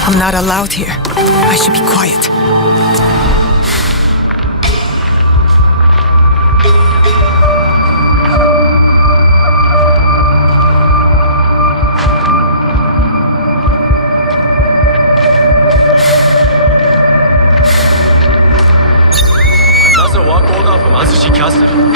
I'm not allowed here. I should be quiet. Another walk order from Azuchi Castle.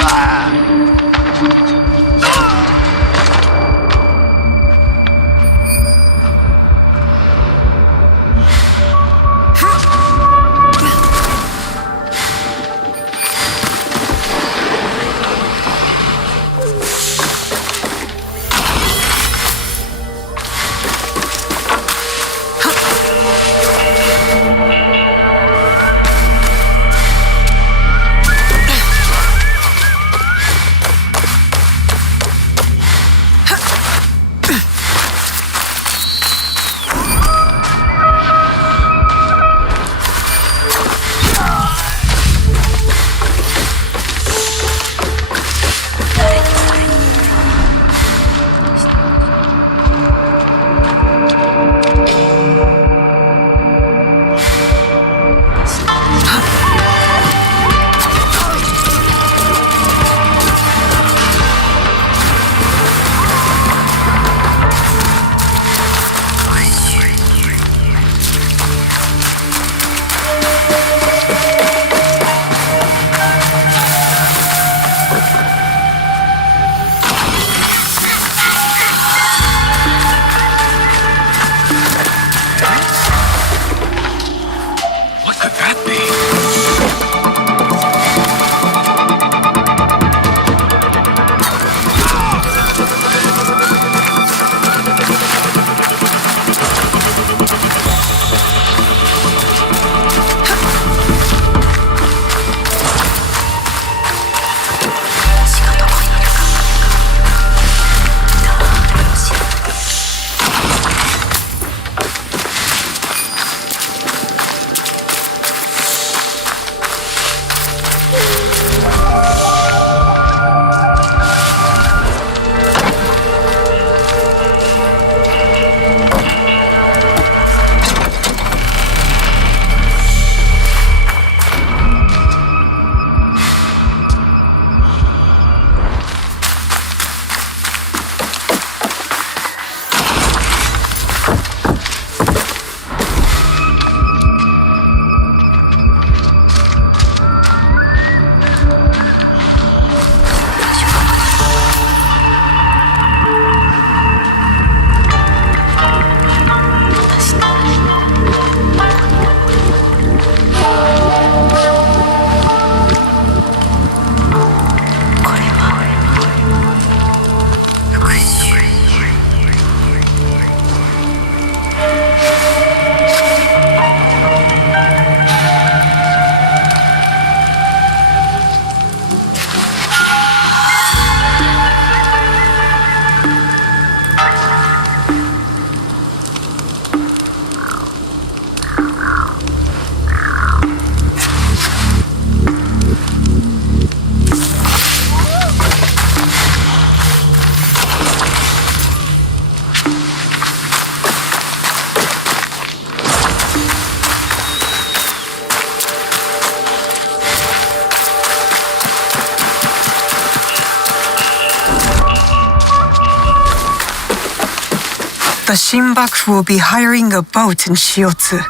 The Shinbaku will be hiring a boat in Shiotsu.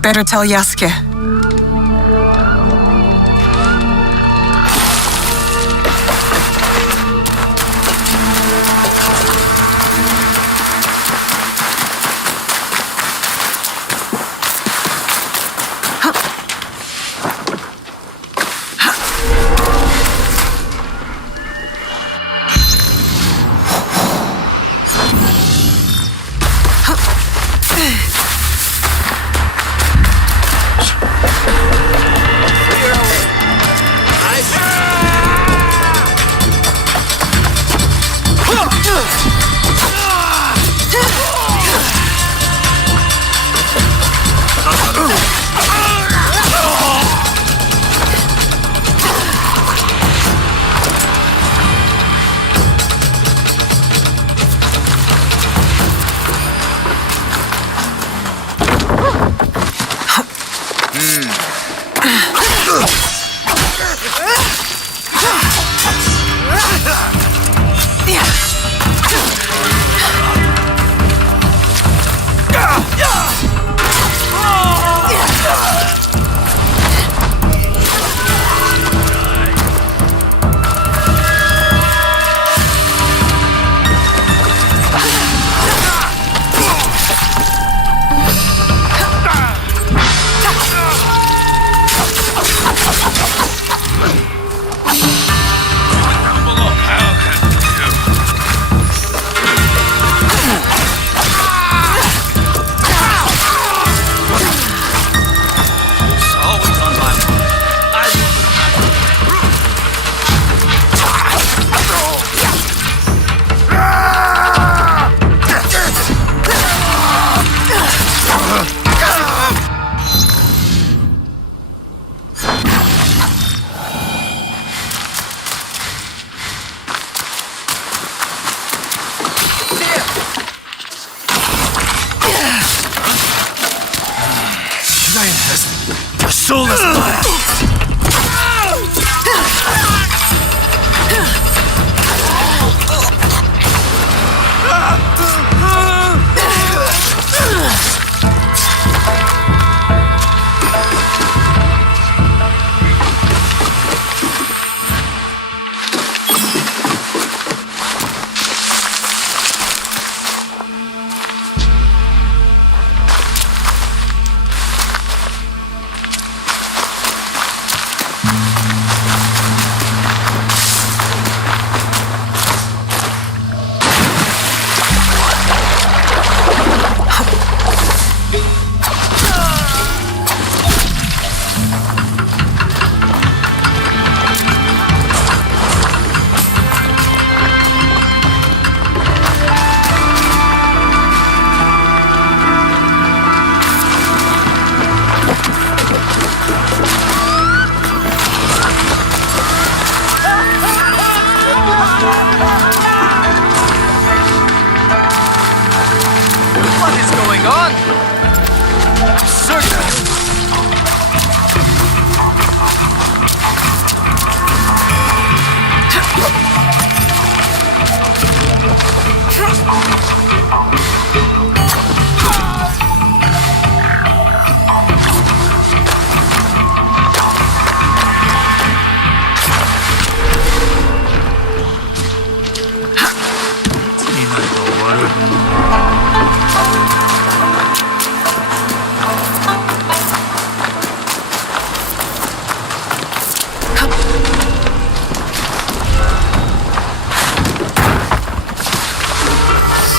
Better tell Yasuke. Soulless blast!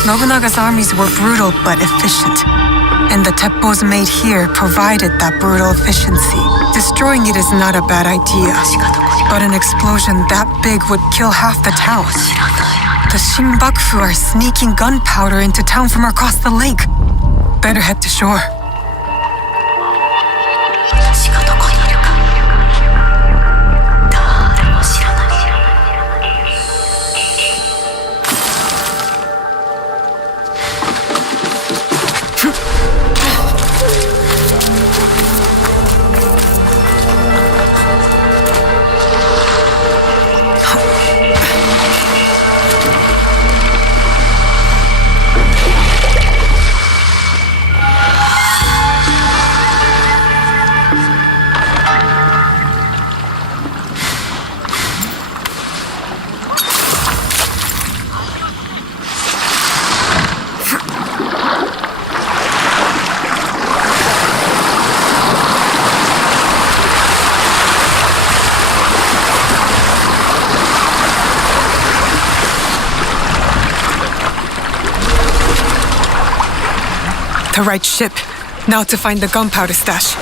Nobunaga's armies were brutal but efficient, and the teppos made here provided that brutal efficiency. Destroying it is not a bad idea, but an explosion that big would kill half the town. The Shinbaku are sneaking gunpowder into town from across the lake. Better head to shore. the right ship. Now to find the gunpowder stash.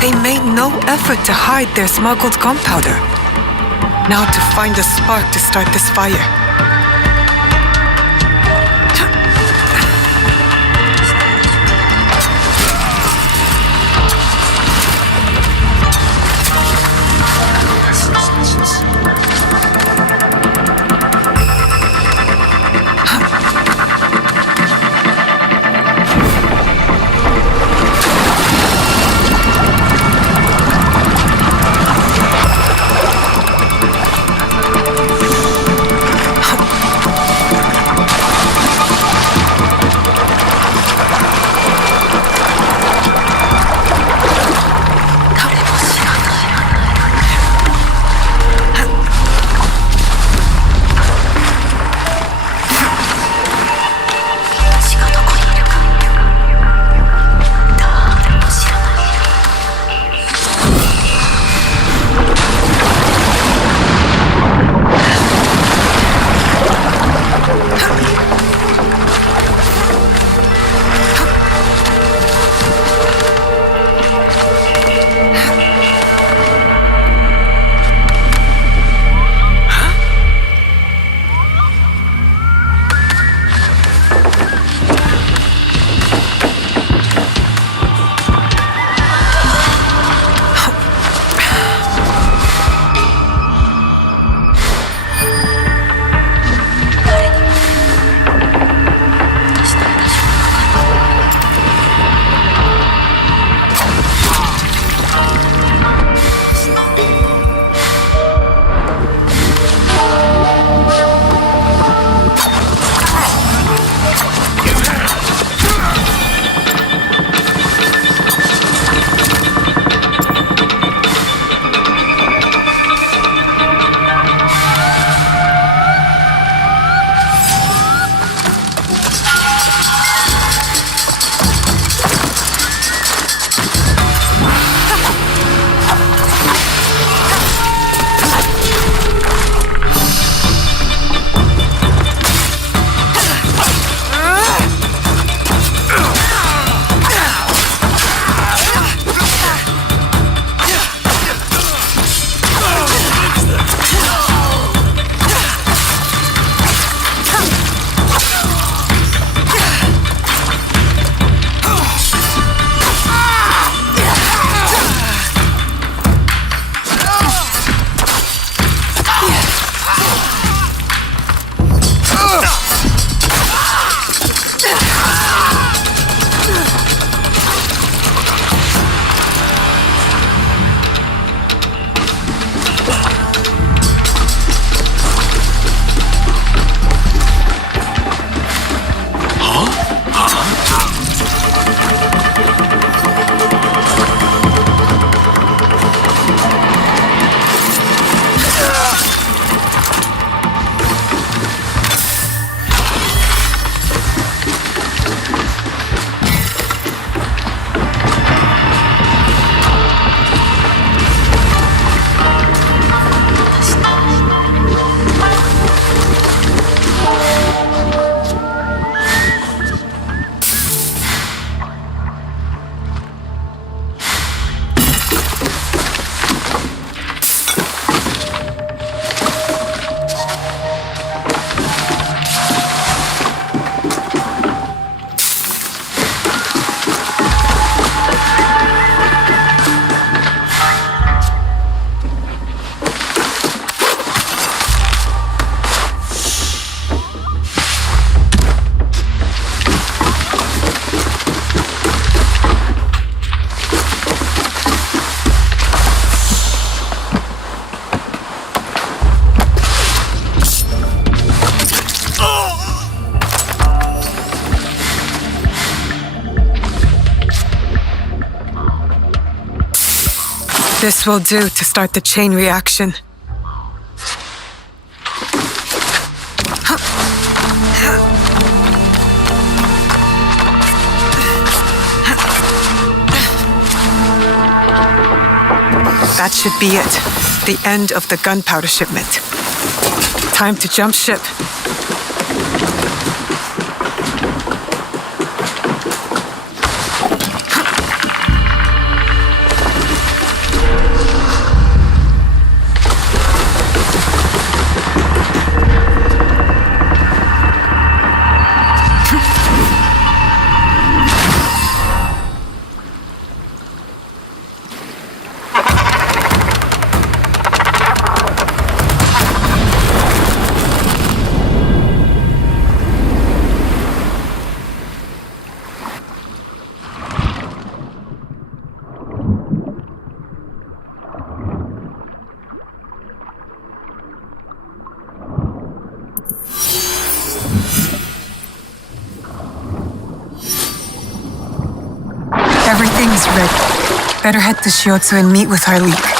They made no effort to hide their smuggled gunpowder. Now to find a spark to start this fire. This will do to start the chain reaction. That should be it. The end of the gunpowder shipment. Time to jump ship. Everything's ready. Better head to Shiotsu and meet with our league.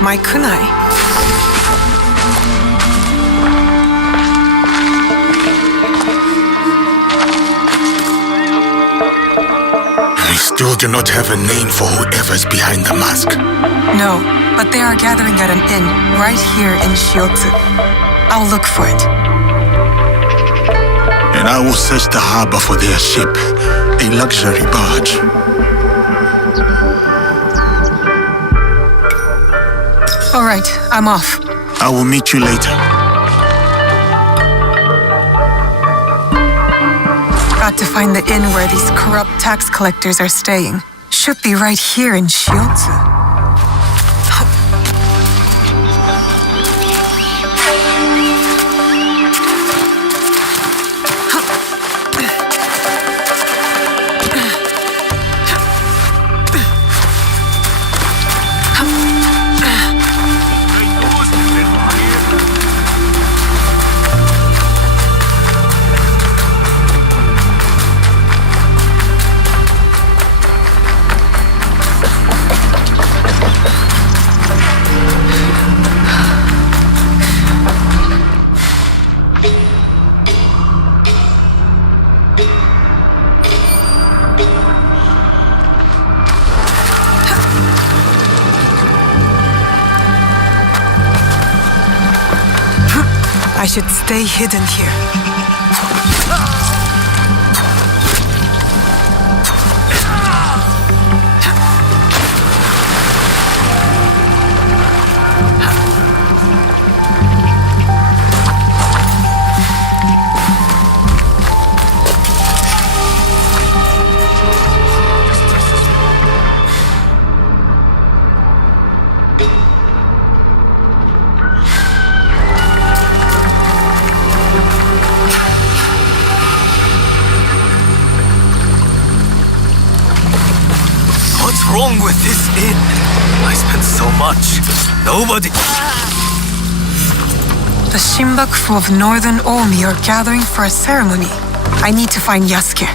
my kunai. We still do not have a name for whoever's behind the mask. No, but they are gathering at an inn right here in Shiotsu. I'll look for it. And I will search the harbor for their ship, a luxury barge. All right, I'm off. I will meet you later. Got to find the inn where these corrupt tax collectors are staying. Should be right here in Shiotsu. I should stay hidden here. What's wrong with this inn? I spent so much. Nobody. The Shinbakufu of Northern Omi are gathering for a ceremony. I need to find Yasuke.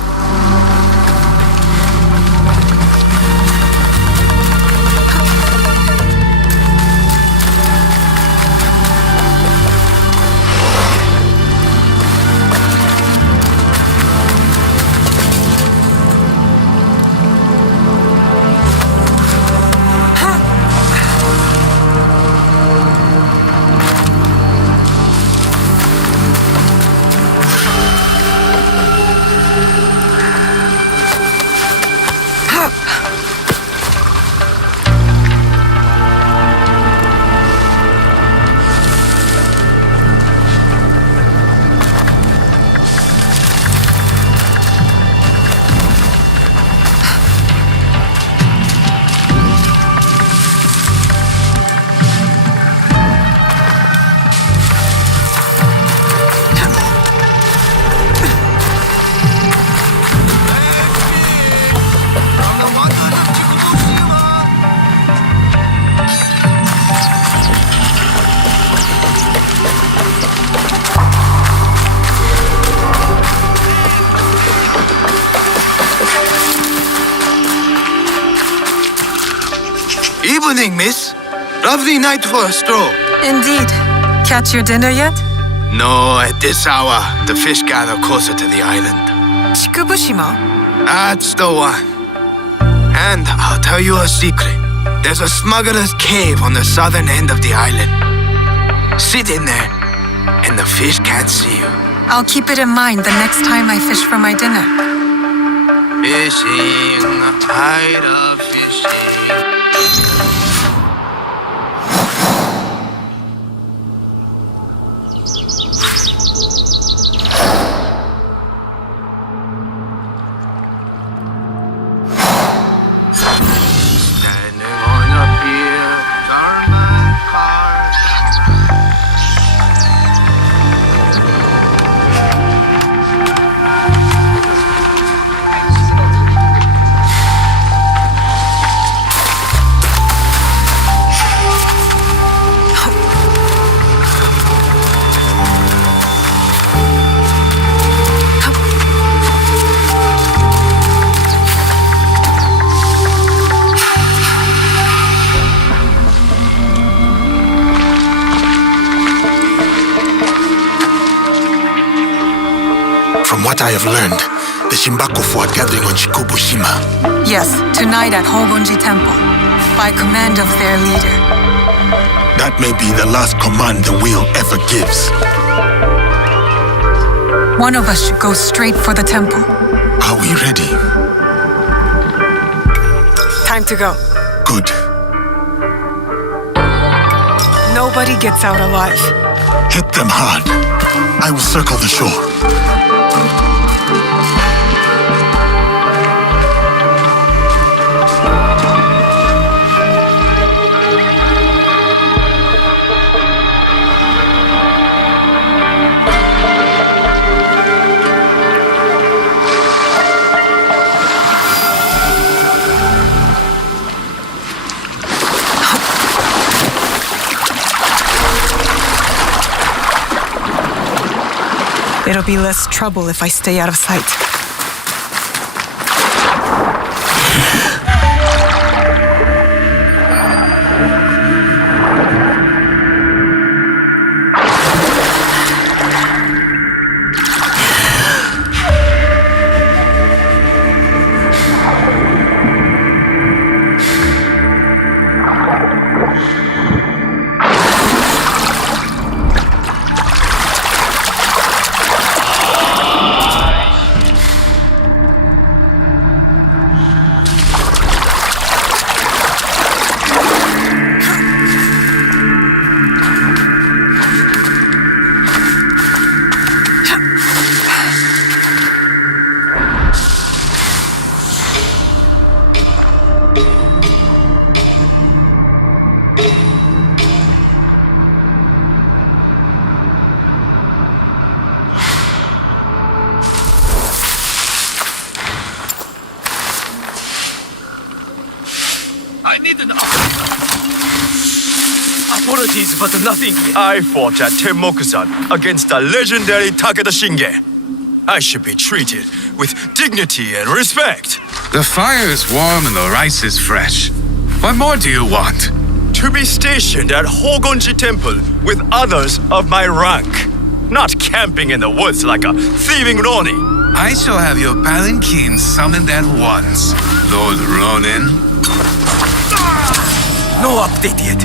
Evening, miss. Lovely night for a stroll. Indeed. Catch your dinner yet? No, at this hour, the fish gather closer to the island. Chikubushima? That's the one. And I'll tell you a secret. There's a smuggler's cave on the southern end of the island. Sit in there, and the fish can't see you. I'll keep it in mind the next time I fish for my dinner. Fishing, I love fishing. I have learned, the Shimbako fought gathering on Shikobushima. Yes, tonight at Hogonji Temple, by command of their leader. That may be the last command the wheel ever gives. One of us should go straight for the temple. Are we ready? Time to go. Good. Nobody gets out alive. Hit them hard. I will circle the shore. It'll be less trouble if I stay out of sight. Apologies, but nothing. I fought at Tenmoku-san against the legendary Takeda Shinge. I should be treated with dignity and respect. The fire is warm and the rice is fresh. What more do you want? To be stationed at Hogonji Temple with others of my rank. Not camping in the woods like a thieving Ronin. I shall have your palanquin summoned at once, Lord Ronin. No update yet.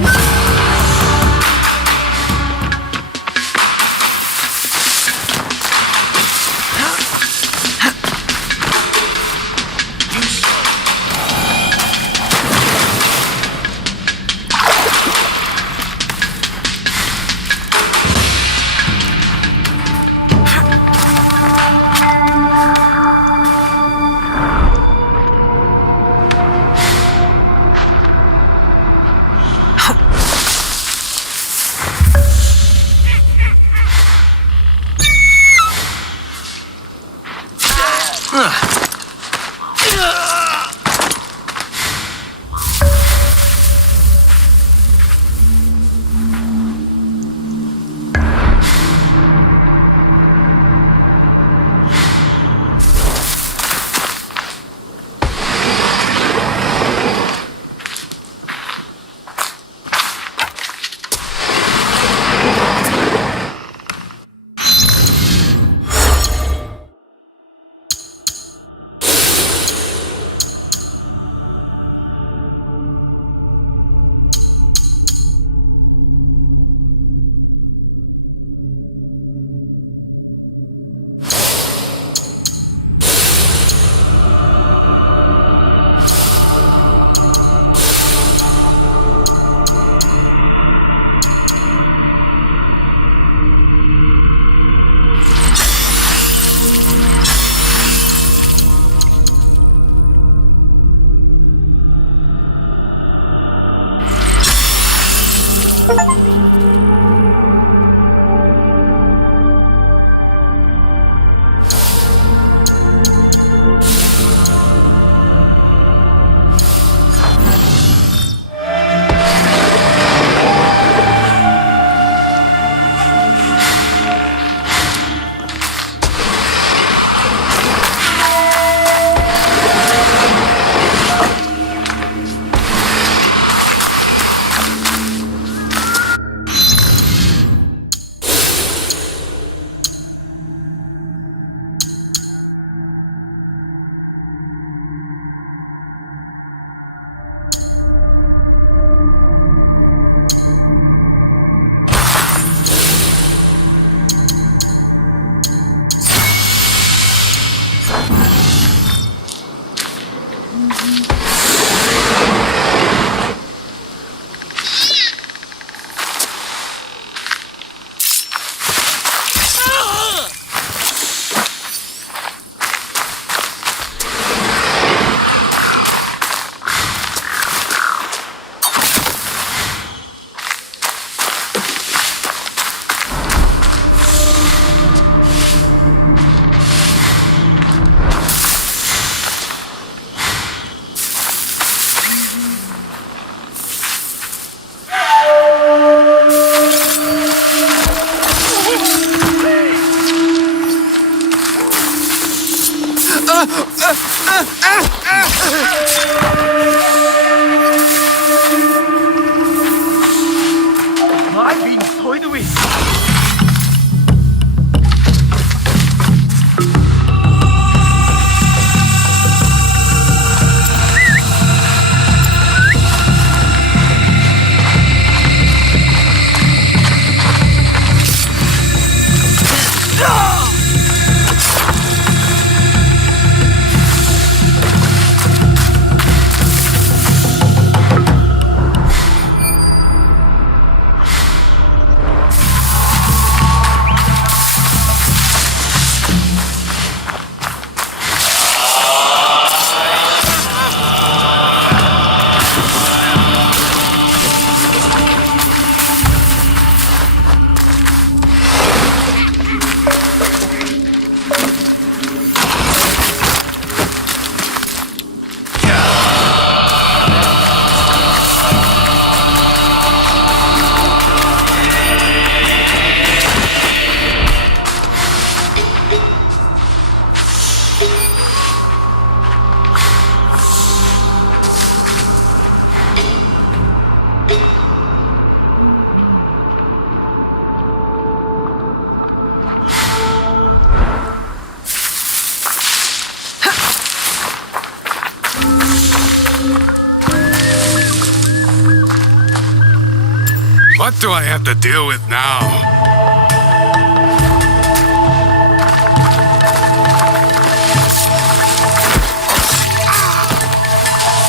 What do I have to deal with now?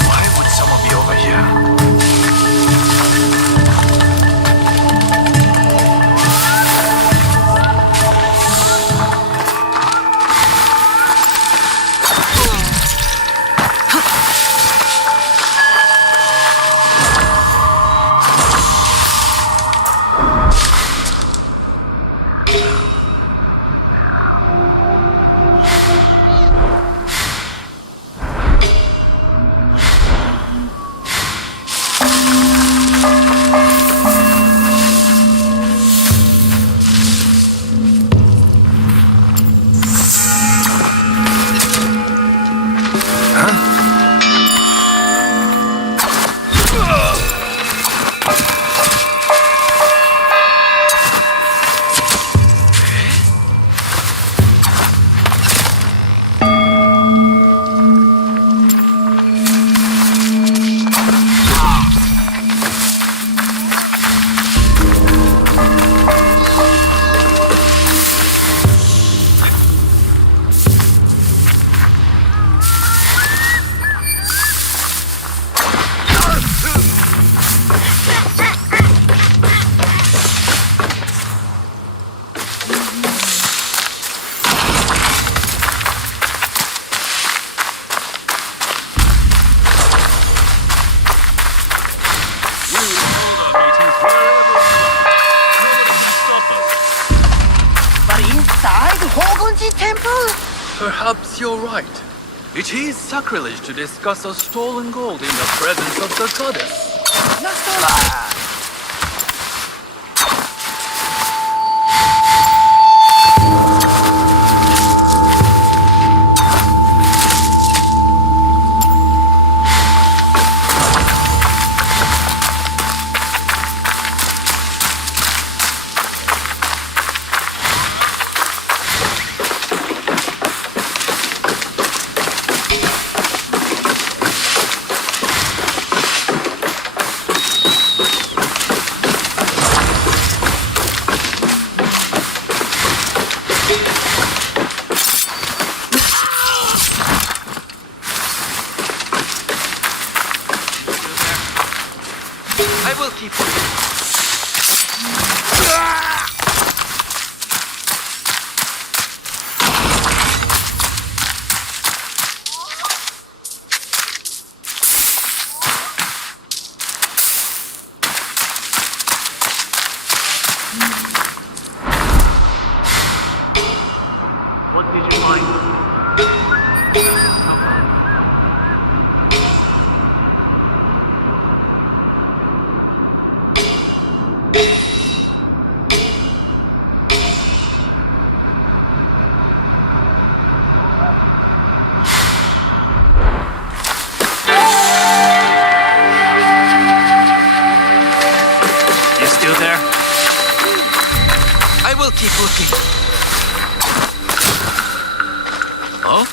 Why would someone be over here? But inside Hogunji Temple? Perhaps you're right. It is sacrilege to discuss a stolen gold in the presence of the goddess. I will keep What did you find? You still there? I will keep looking. Oh?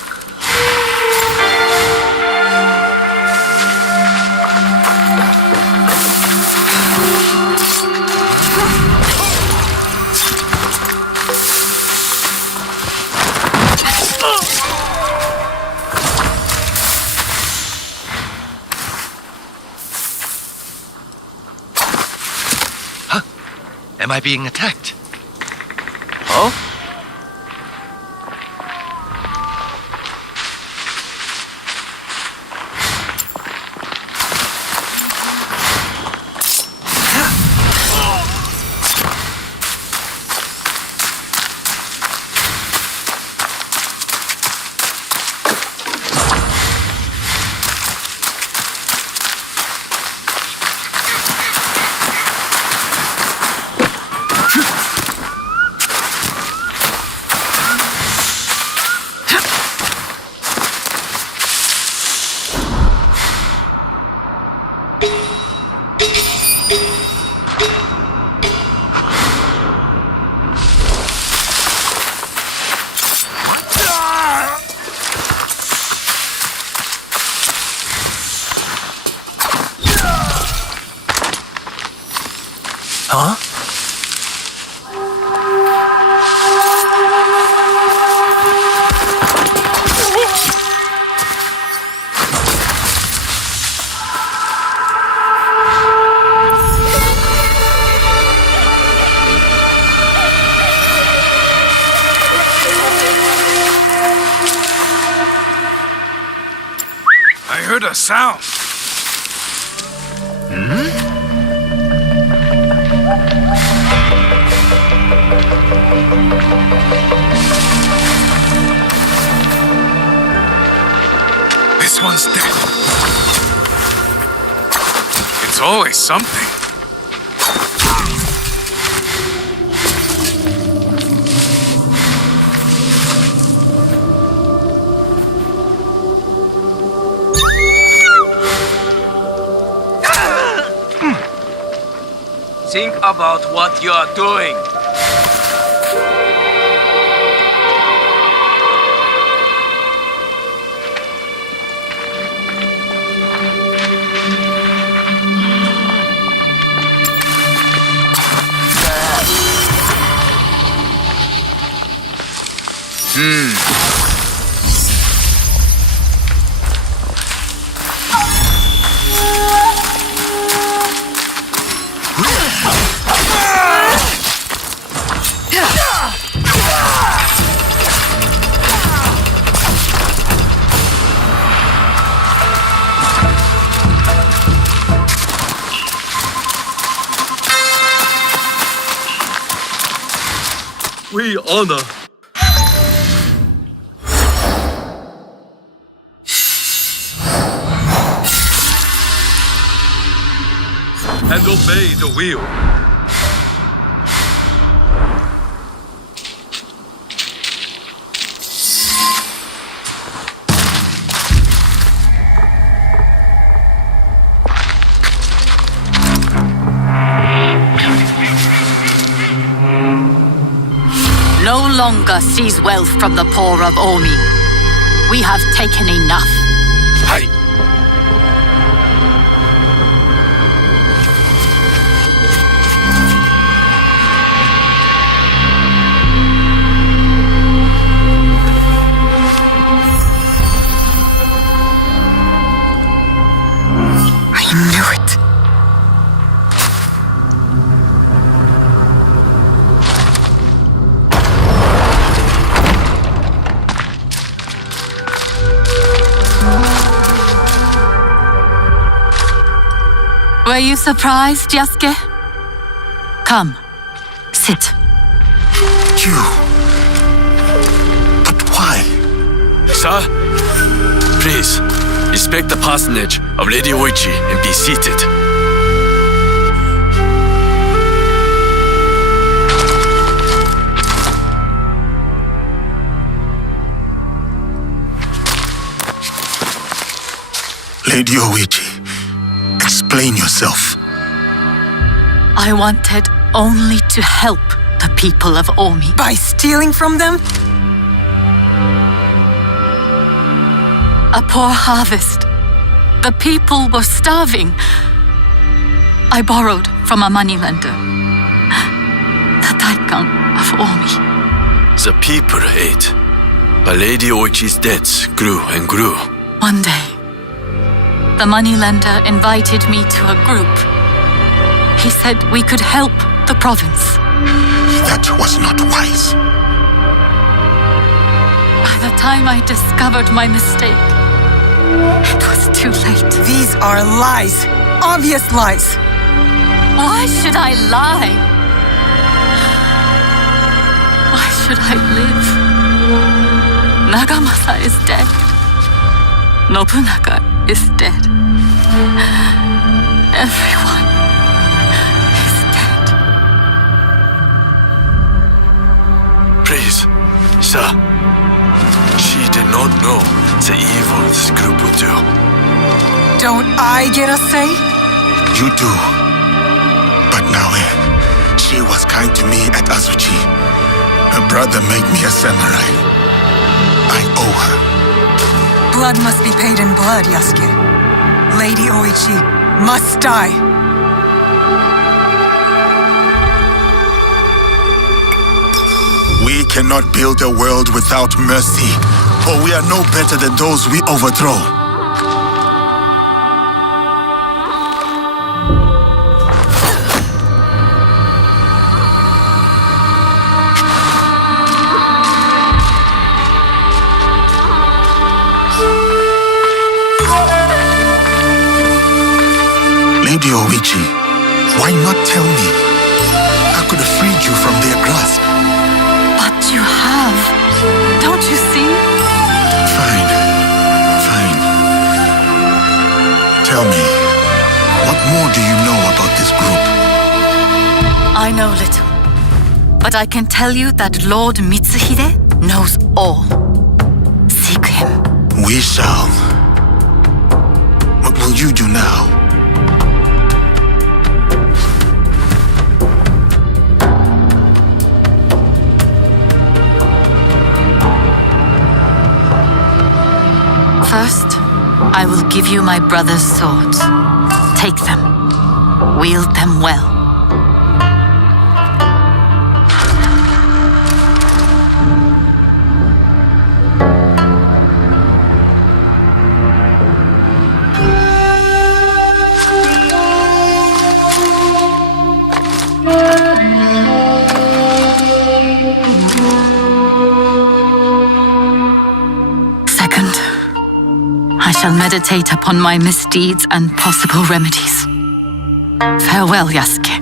Huh? Am I being attacked? Oh? Huh? I heard a sound. This one's dead. It's always something. Think about what you are doing. We honor and obey the wheel. No longer seize wealth from the poor of Omi. We have taken enough. Hey! I knew it. Were you surprised, Yasuke? Come, sit. You. But why? Sir, please, respect the parsonage of Lady Oichi and be seated. Lady Oichi, explain yourself. I wanted only to help the people of Omi. By stealing from them? A poor harvest. The people were starving. I borrowed from a moneylender. The Daikan of Omi. The people ate, but Lady Oichi's debts grew and grew. One day, the moneylender invited me to a group. He said we could help the province. That was not wise. By the time I discovered my mistake, it was too late. These are lies. Obvious lies. Why should I lie? Why should I live? Nagamasa is dead. Nobunaga is dead. Everyone is dead. Please, sir. She did not know the evil this group would do. Don't I get a say? You do. But Naoe, she was kind to me at Azuchi. Her brother made me a samurai. I owe her. Blood must be paid in blood, Yasuke. Lady Oichi must die. cannot build a world without mercy, or we are no better than those we overthrow. Lady Oichi, why not tell me? I could have freed you from their grasp. But you have. Don't you see? Fine. Tell me, what more do you know about this group? I know little. But I can tell you that Lord Mitsuhide knows all. Seek him. We shall. What will you do now? First, I will give you my brother's swords. Take them. Wield them well. I shall meditate upon my misdeeds and possible remedies. Farewell, Yasuke.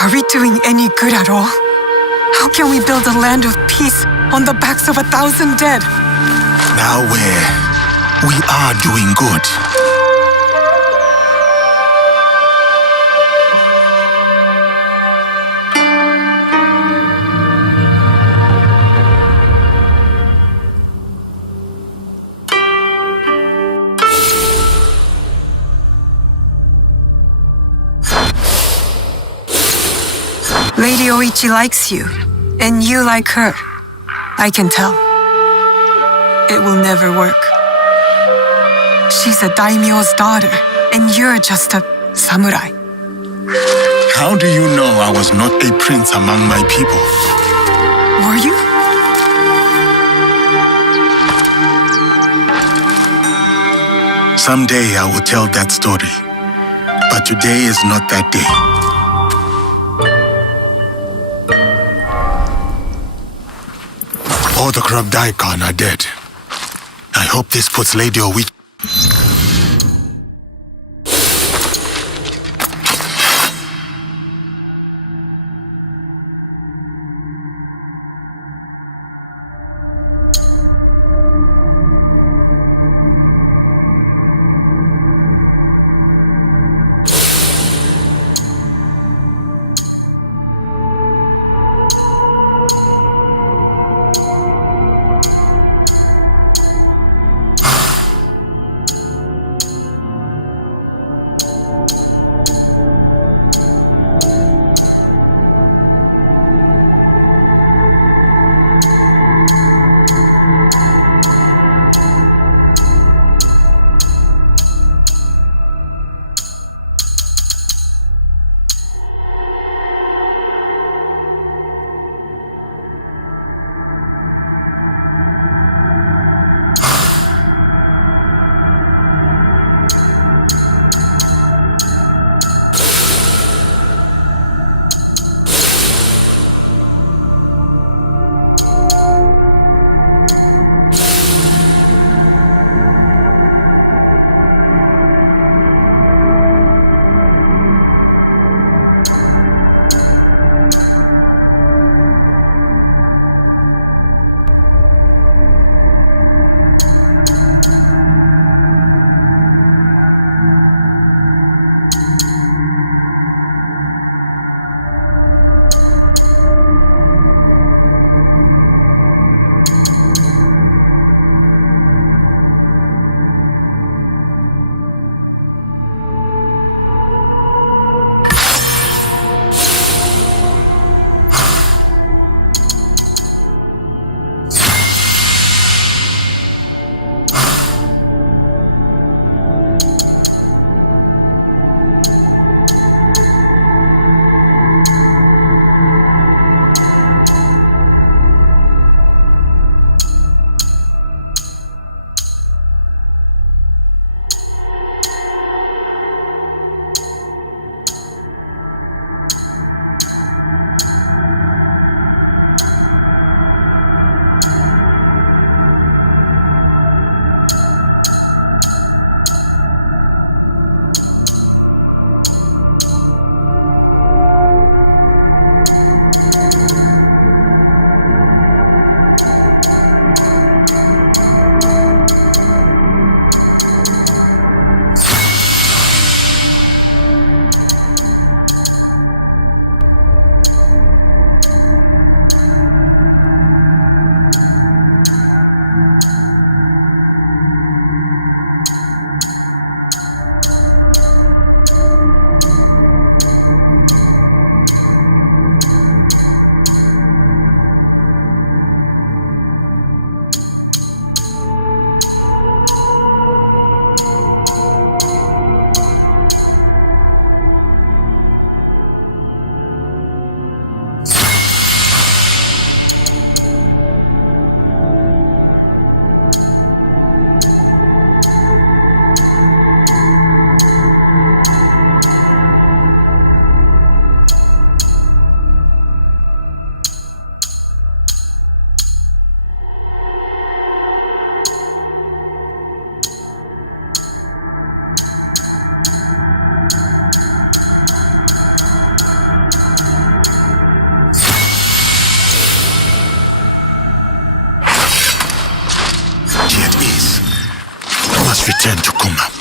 Are we doing any good at all? How can we build a land of peace on the backs of 1,000 dead? Now we are doing good. Lady Oichi likes you, and you like her. I can tell. It will never work. She's a daimyo's daughter, and you're just a samurai. How do you know I was not a prince among my people? Were you? Someday I will tell that story, but today is not that day. All the Krub Daikon are dead. I hope this puts Lady Oichi. return to Kuma.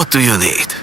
What do you need?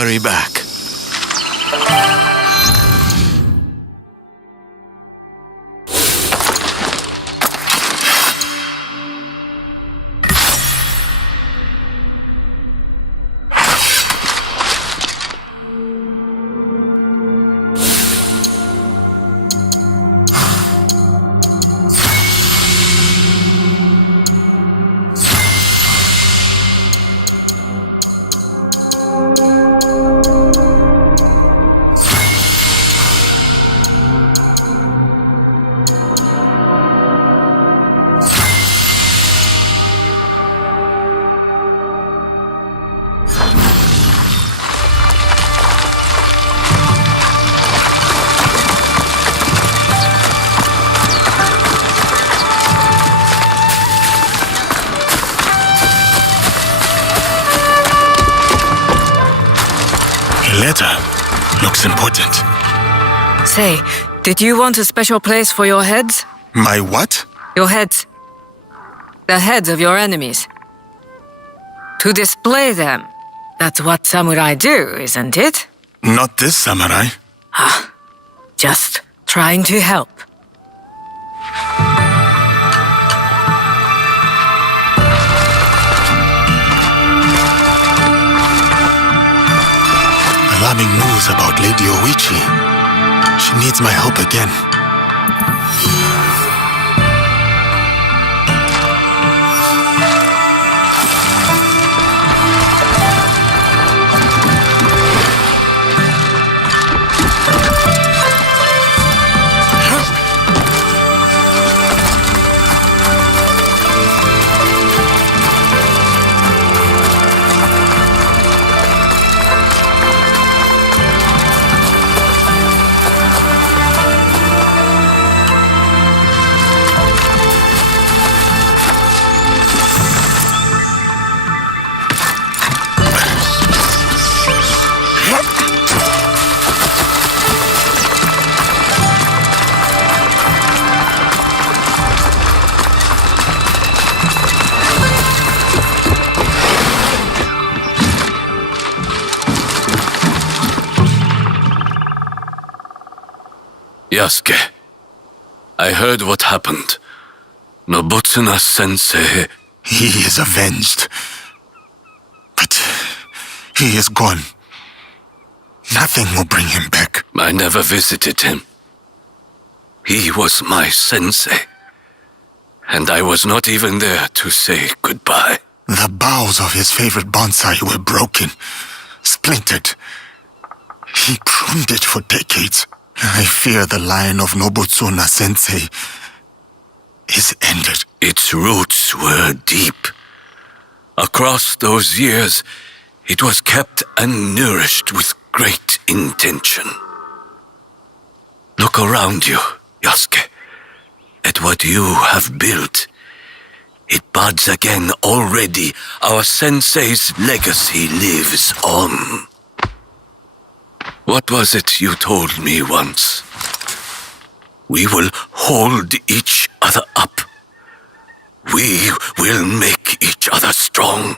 hurry back. Letter looks important. Say, did you want a special place for your heads? My what? Your heads. The heads of your enemies. To display them. That's what samurai do, isn't it? Not this samurai. Just trying to help. Alarming news about Lady Oichi. She needs my help again. Yasuke, I heard what happened. Nobutsuna-sensei... He is avenged. But he is gone. Nothing will bring him back. I never visited him. He was my sensei. And I was not even there to say goodbye. The boughs of his favorite bonsai were broken, splintered. He pruned it for decades. I fear the line of Nobutsuna-sensei is ended. Its roots were deep. Across those years, it was kept and nourished with great intention. Look around you, Yasuke, at what you have built. It buds again already. Our sensei's legacy lives on. What was it you told me once? We will hold each other up. We will make each other strong.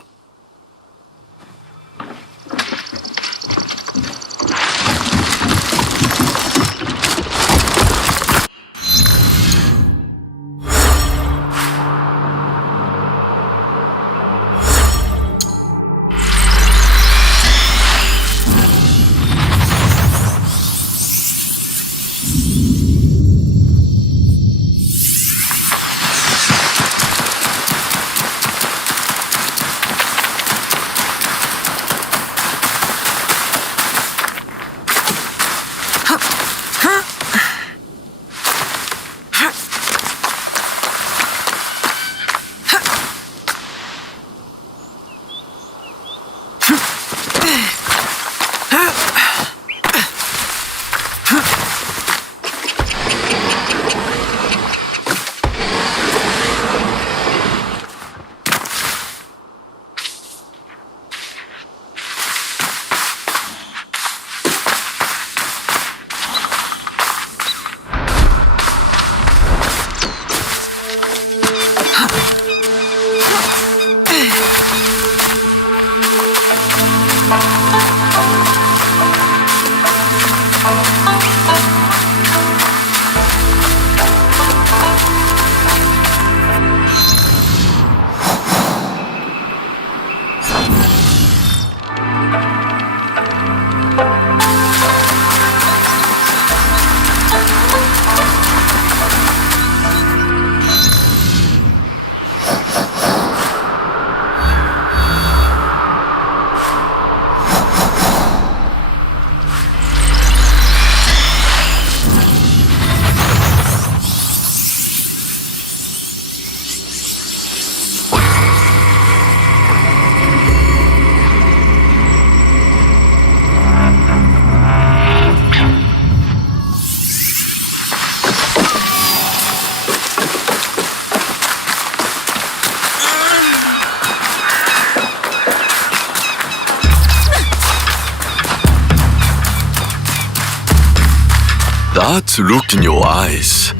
That look in your eyes.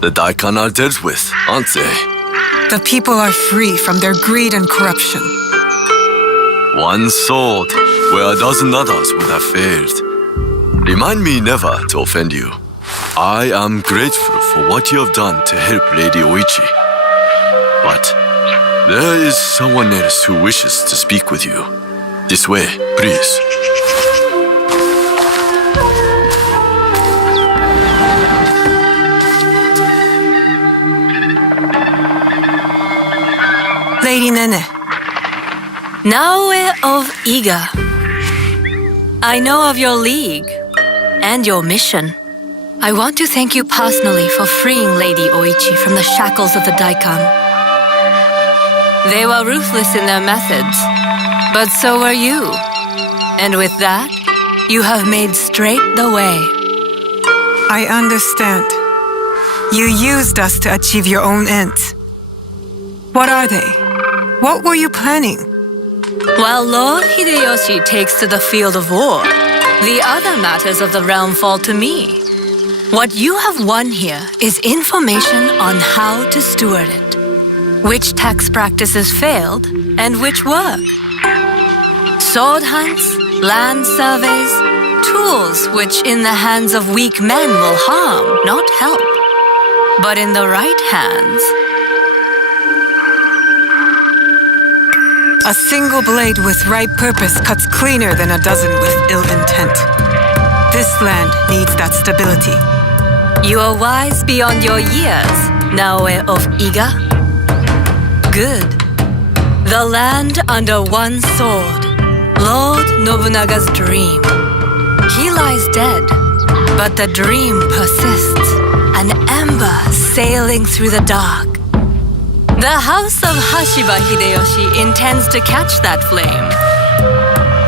The Daikon are dealt with, aren't they? The people are free from their greed and corruption. One sword where a dozen others would have failed. Remind me never to offend you. I am grateful for what you have done to help Lady Oichi. But there is someone else who wishes to speak with you. This way, please. Lady Nene. Naoe of Iga. I know of your league and your mission. I want to thank you personally for freeing Lady Oichi from the shackles of the Daikon. They were ruthless in their methods, but so were you. And with that, you have made straight the way. I understand. You used us to achieve your own ends. What are they? What were you planning? While Lord Hideyoshi takes to the field of war, the other matters of the realm fall to me. What you have won here is information on how to steward it. Which tax practices failed and which work. Sword hunts, land surveys, tools which in the hands of weak men will harm, not help. But in the right hands... A single blade with right purpose cuts cleaner than a dozen with ill intent. This land needs that stability. You are wise beyond your years, Naoe of Iga. Good. The land under one sword, Lord Nobunaga's dream. He lies dead, but the dream persists, an ember sailing through the dark. The house of Hashiba Hideyoshi intends to catch that flame.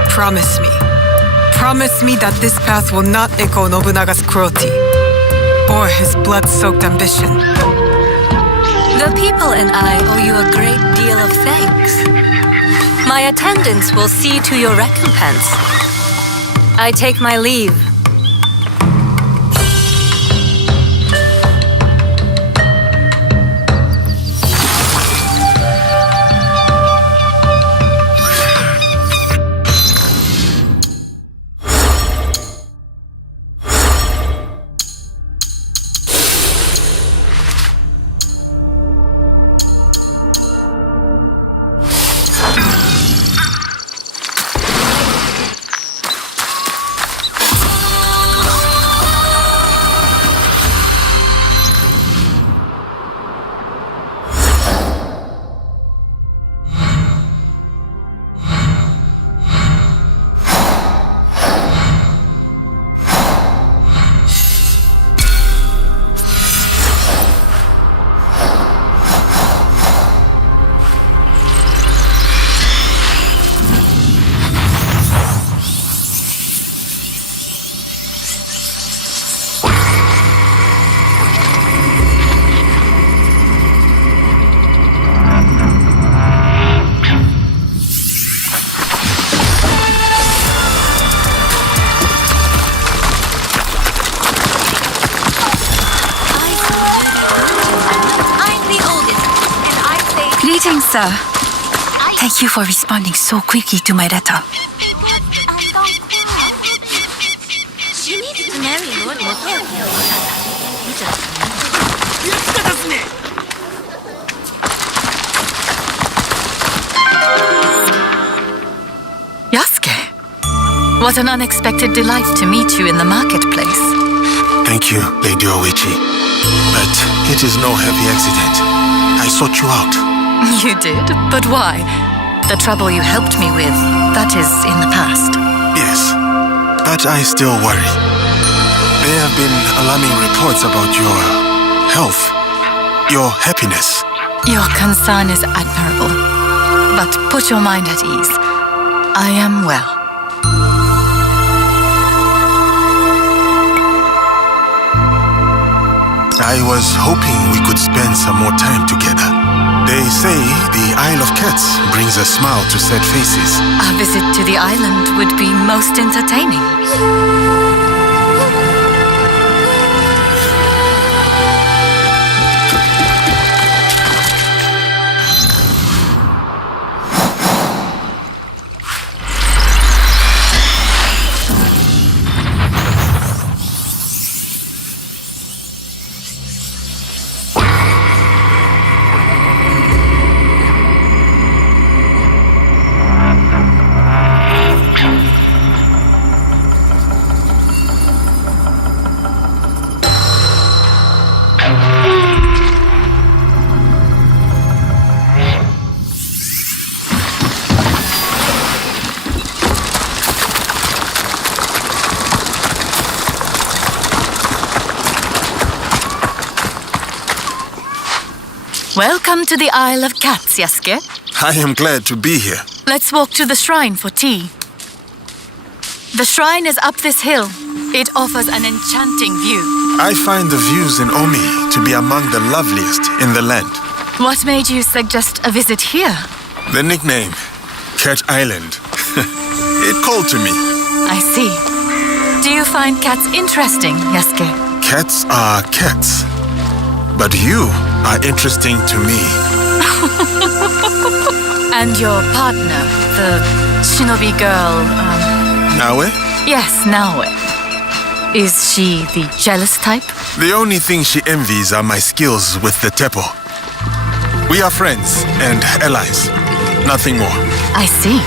Promise me. Promise me that this path will not echo Nobunaga's cruelty, or his blood-soaked ambition. The people and I owe you a great deal of thanks. My attendants will see to your recompense. I take my leave. Greetings, sir. Thank you for responding so quickly to my letter. She needs to marry Lord Motoki. Yasuke, what an unexpected delight to meet you in the marketplace. Thank you, Lady Oichi. But it is no heavy accident. I sought you out. You did? But why? The trouble you helped me with, that is in the past. Yes, but I still worry. There have been alarming reports about your health, your happiness. Your concern is admirable. But put your mind at ease. I am well. I was hoping we could spend some more time together. They say the Isle of Cats brings a smile to sad faces. A visit to the island would be most entertaining. Welcome to the Isle of Cats, Yasuke. I am glad to be here. Let's walk to the shrine for tea. The shrine is up this hill. It offers an enchanting view. I find the views in Omi to be among the loveliest in the land. What made you suggest a visit here? The nickname, Cat Island. It called to me. I see. Do you find cats interesting, Yasuke? Cats are cats. But you are interesting to me. And your partner, the shinobi girl, Naue? Yes, Naue. Is she the jealous type? The only thing she envies are my skills with the Teppo. We are friends and allies. Nothing more. I see.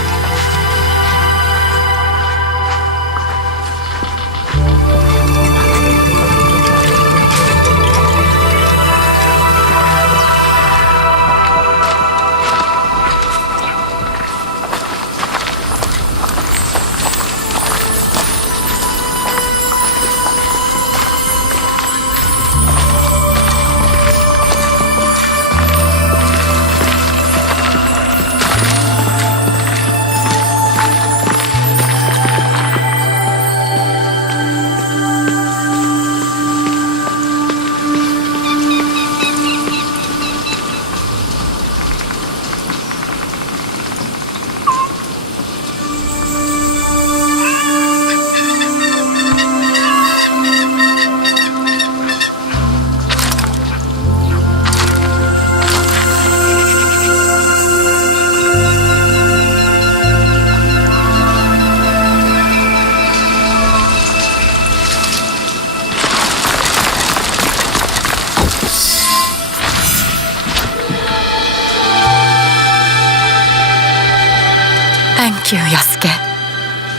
Thank you, Yasuke.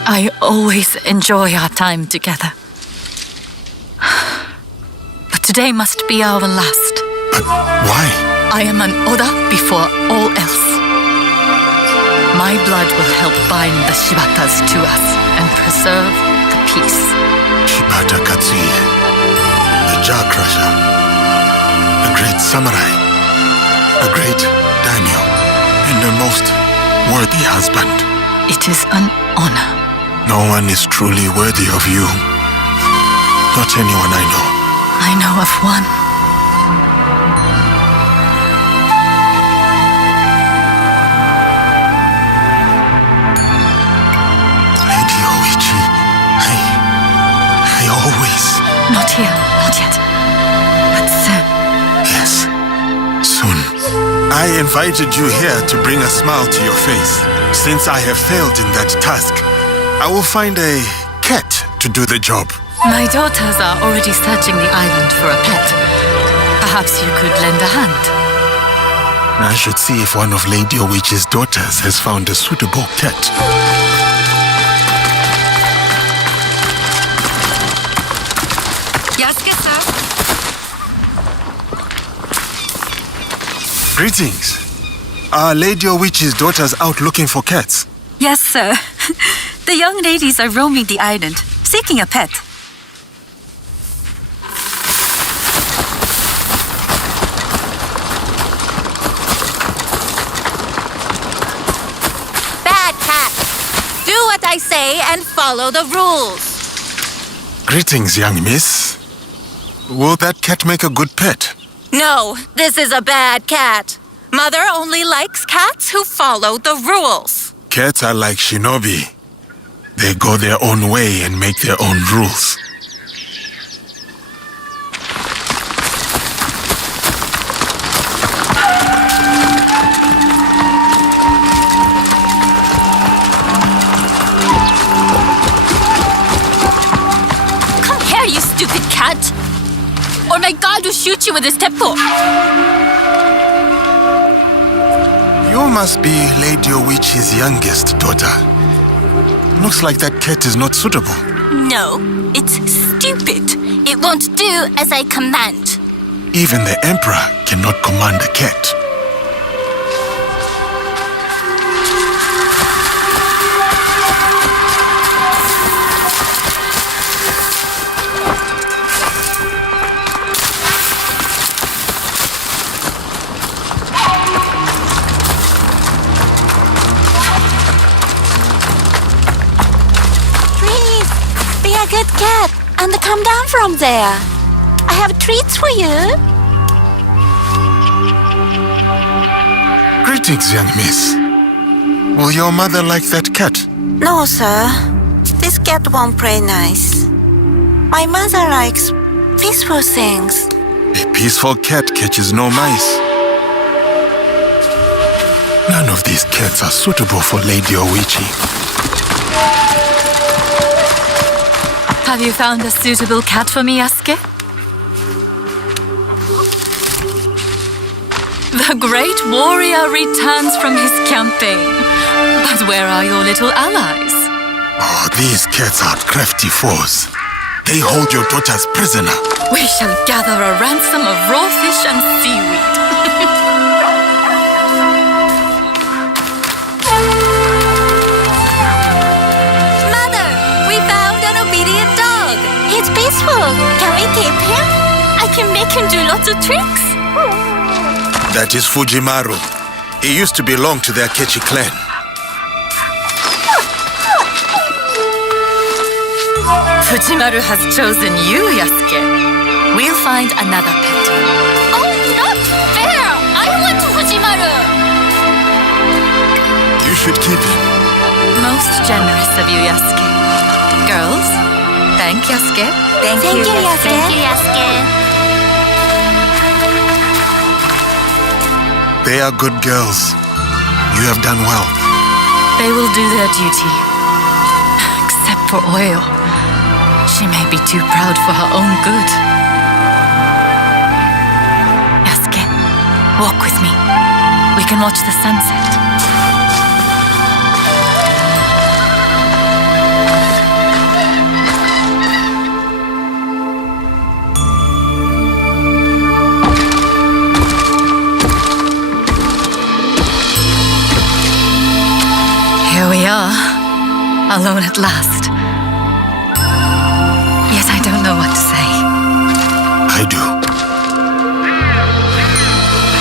I always enjoy our time together. But today must be our last. Why? I am an Oda before all else. My blood will help bind the Shibatas to us and preserve the peace. Shibata Katsuie, the Jaw Crusher, a great samurai, a great daimyo, and a most worthy husband. It is an honor. No one is truly worthy of you. Not anyone I know. I know of one. Lady Oichi, I always... Not here, not yet. But soon. Yes, soon. I invited you here to bring a smile to your face. Since I have failed in that task, I will find a cat to do the job. My daughters are already searching the island for a pet. Perhaps you could lend a hand. I should see if one of Lady Oichi's daughters has found a suitable cat. Yasuke-san. Greetings. Are Lady Oichi's daughters out looking for cats? Yes, sir. The young ladies are roaming the island, seeking a pet. Bad cat! Do what I say and follow the rules. Greetings, young miss. Will that cat make a good pet? No, this is a bad cat. Mother only likes cats who follow the rules. Cats are like shinobi. They go their own way and make their own rules. Come here, you stupid cat! Or my god will shoot you with his teppo! You must be Lady Oichi's youngest daughter. Looks like that cat is not suitable. No, it's stupid. It won't do as I command. Even the Emperor cannot command a cat. and come down from there. I have treats for you. Greetings, young miss. Will your mother like that cat? No, sir. This cat won't play nice. My mother likes peaceful things. A peaceful cat catches no mice. None of these cats are suitable for Lady Oichi. Have you found a suitable cat for me, Yasuke? The great warrior returns from his campaign. But where are your little allies? Oh, these cats are crafty foes. They hold your daughter's prisoner. We shall gather a ransom of raw fish and seaweed. Mother, we found an obedient dog. He's peaceful. Can we keep him? I can make him do lots of tricks. That is Fujimaru. He used to belong to the Akechi clan. Fujimaru has chosen you, Yasuke. We'll find another pet. Oh, not fair! I want Fujimaru! You should keep him. Most generous of you, Yasuke. Girls, thank Yasuke. Thank you, Yasuke. Thank you, Yasuke. They are good girls. You have done well. They will do their duty. Except for Oyo. She may be too proud for her own good. Yasuke, walk with me. We can watch the sunset. Here we are, alone at last. Yes, I don't know what to say. I do.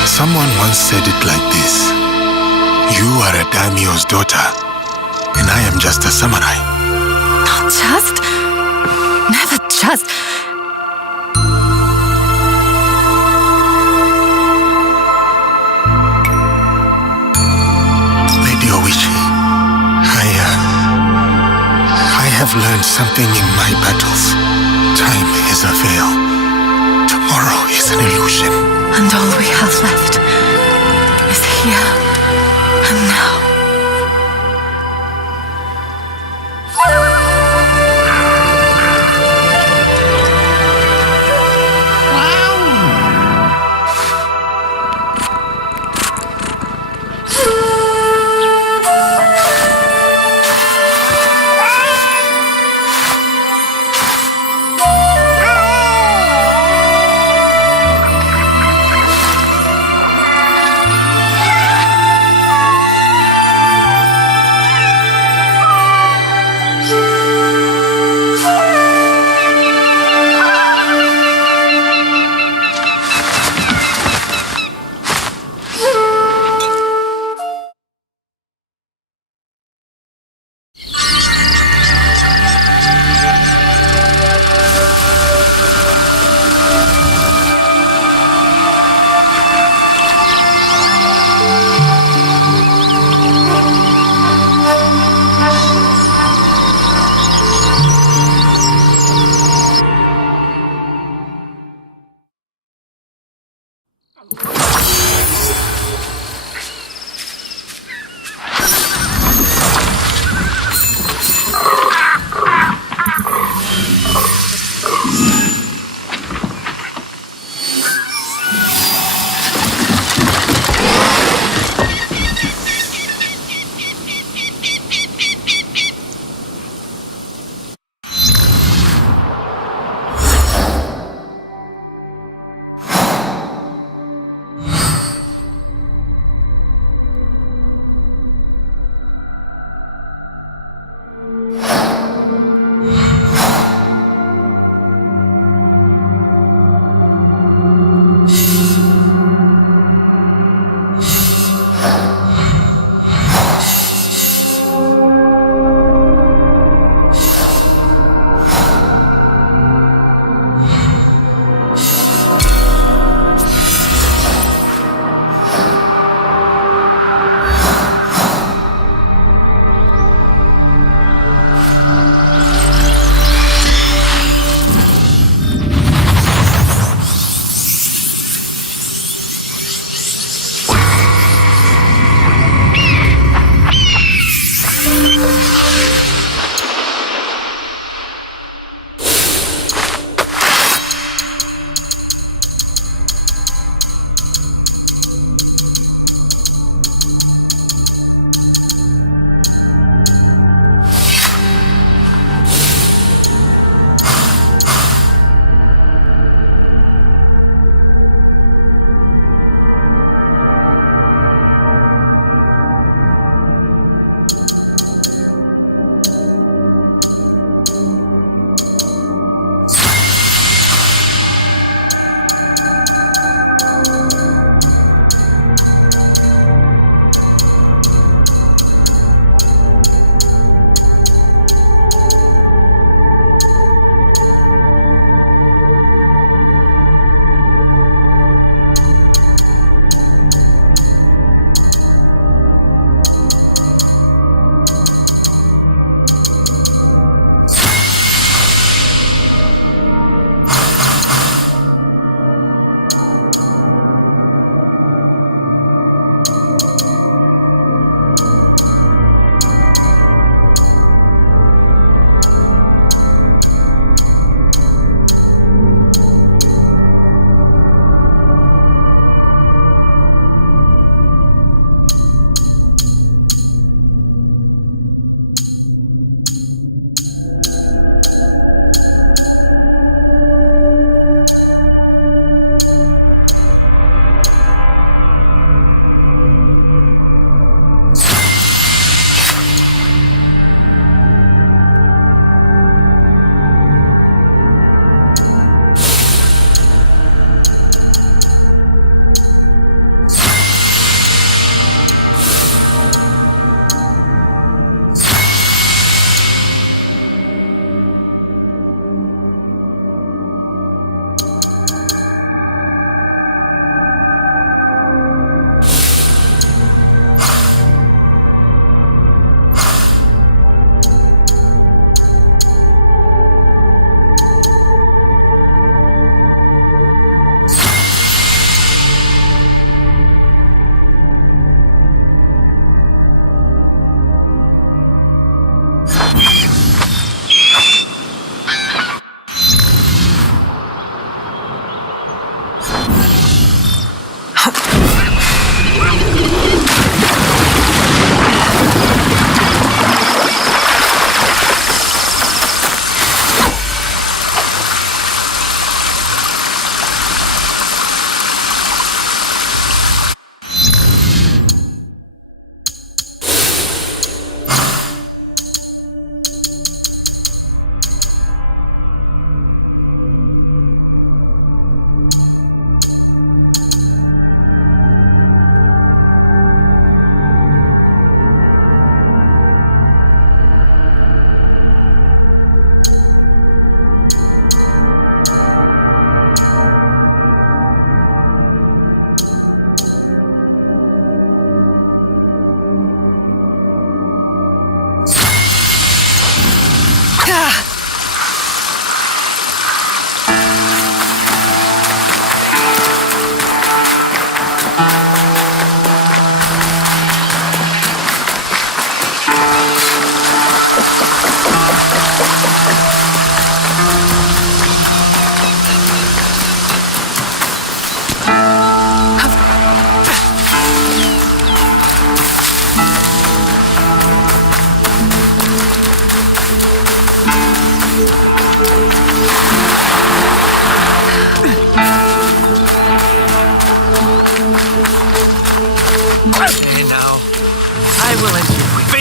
Someone once said it like this. You are a daimyo's daughter, and I am just a samurai. Not just. Never just. Lady Oichi, I have learned something in my battles. Time is a veil. Tomorrow is an illusion. And all we have left is here and now.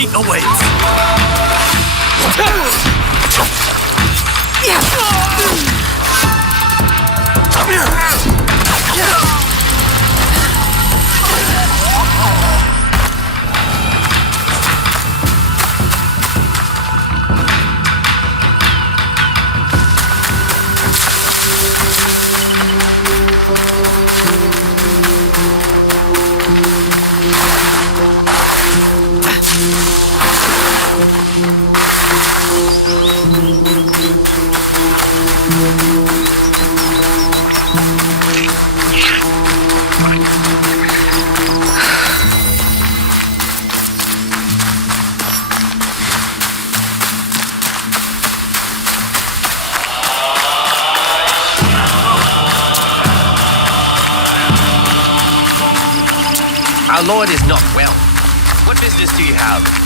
fate awaits. Our lord is not well. What business do you have?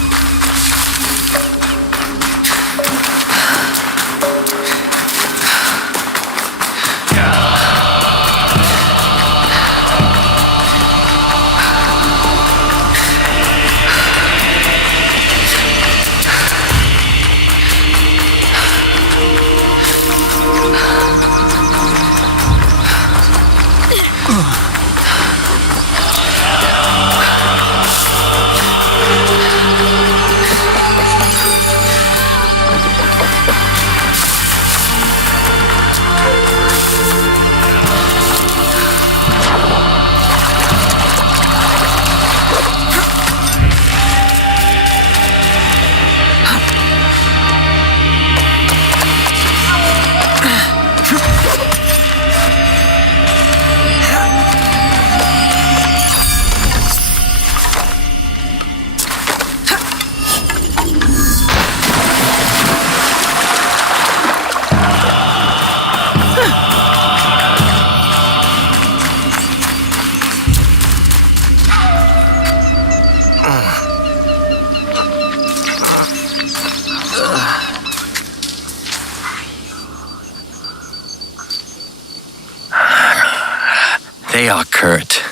They are curt,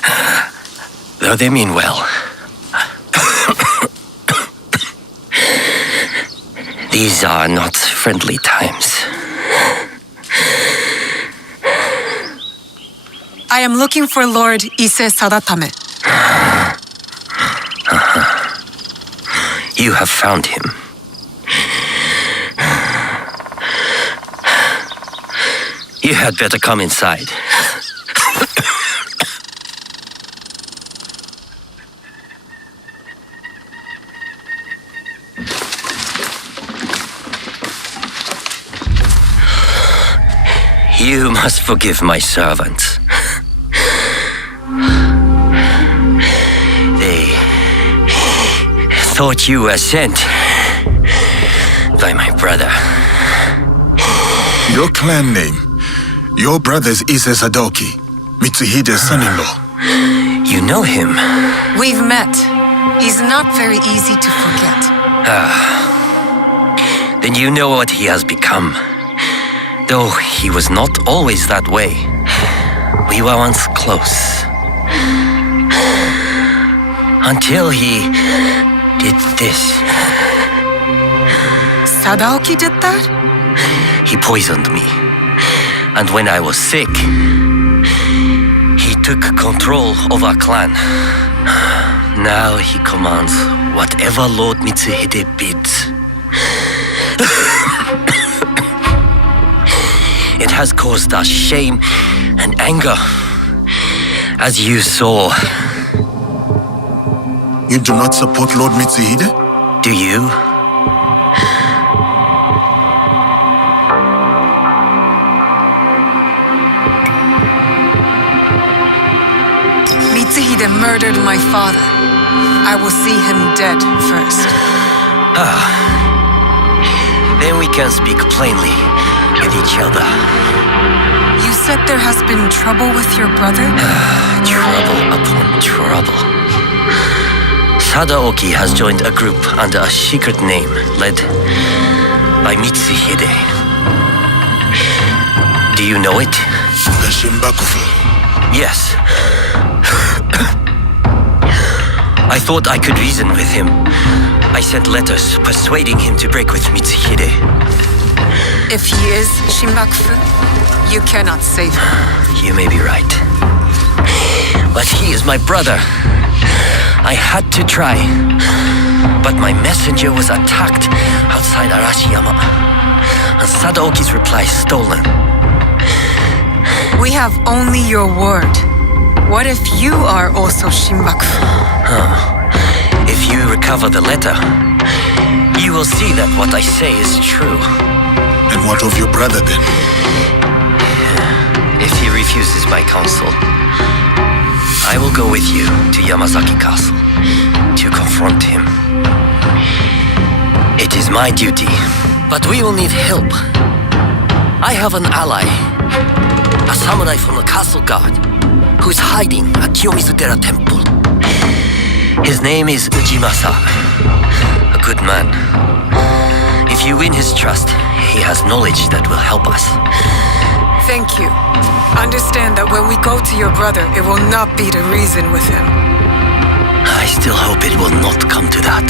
though they mean well. These are not friendly times. I am looking for Lord Ise Sadatame. You have found him. You had better come inside. You must forgive my servants. They thought you were sent by my brother. Your clan name. Your brother's Ise Sadoki, Mitsuhide's son-in-law. You know him? We've met. He's not very easy to forget. Then you know what he has become. Though he was not always that way. We were once close. Until he did this. Sadaoki did that? He poisoned me. And when I was sick, he took control of our clan. Now he commands whatever Lord Mitsuhide bids. It has caused us shame and anger, as you saw. You do not support Lord Mitsuhide? Do you? Mitsuhide murdered my father. I will see him dead first. Then we can speak plainly with each other. You said there has been trouble with your brother? Trouble upon trouble. Sadaoki has joined a group under a secret name led by Mitsuhide. Do you know it? The Shinbakufu. Yes. I thought I could reason with him. I sent letters persuading him to break with Mitsuhide. If he is Shinbakufu, you cannot save him. You may be right. But he is my brother. I had to try. But my messenger was attacked outside Arashiyama. And Sadaoki's reply stolen. We have only your word. What if you are also Shinbakufu? If you recover the letter, you will see that what I say is true. And what of your brother then? If he refuses my counsel, I will go with you to Yamazaki Castle to confront him. It is my duty, but we will need help. I have an ally, a samurai from the castle guard, who is hiding at Kiyomizu-dera Temple. His name is Ujimasa, a good man. If you win his trust, he has knowledge that will help us. Thank you. Understand that when we go to your brother, it will not be to reason with him. I still hope it will not come to that.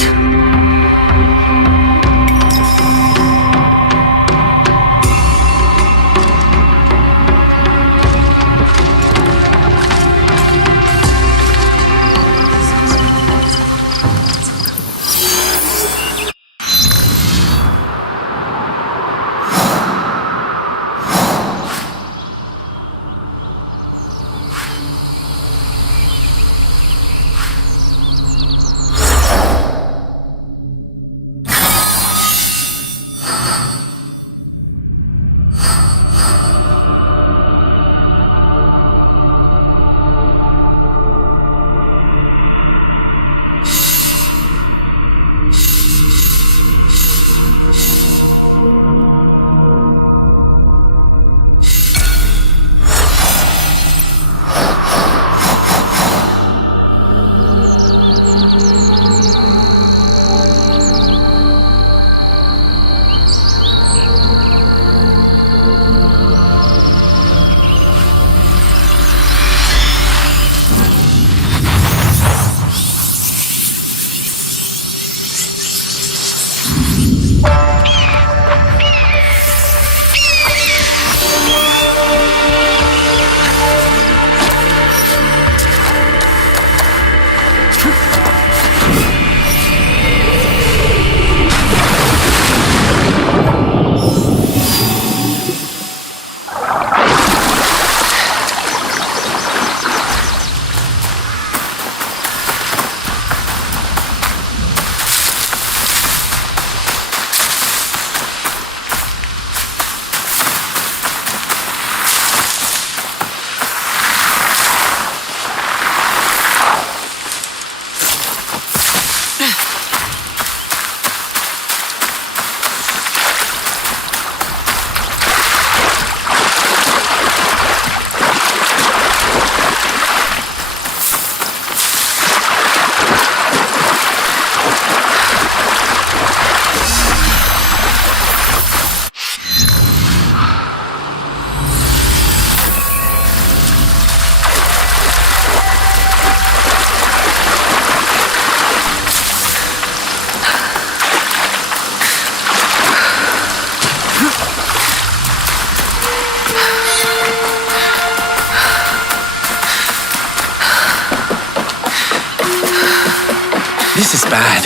This is bad.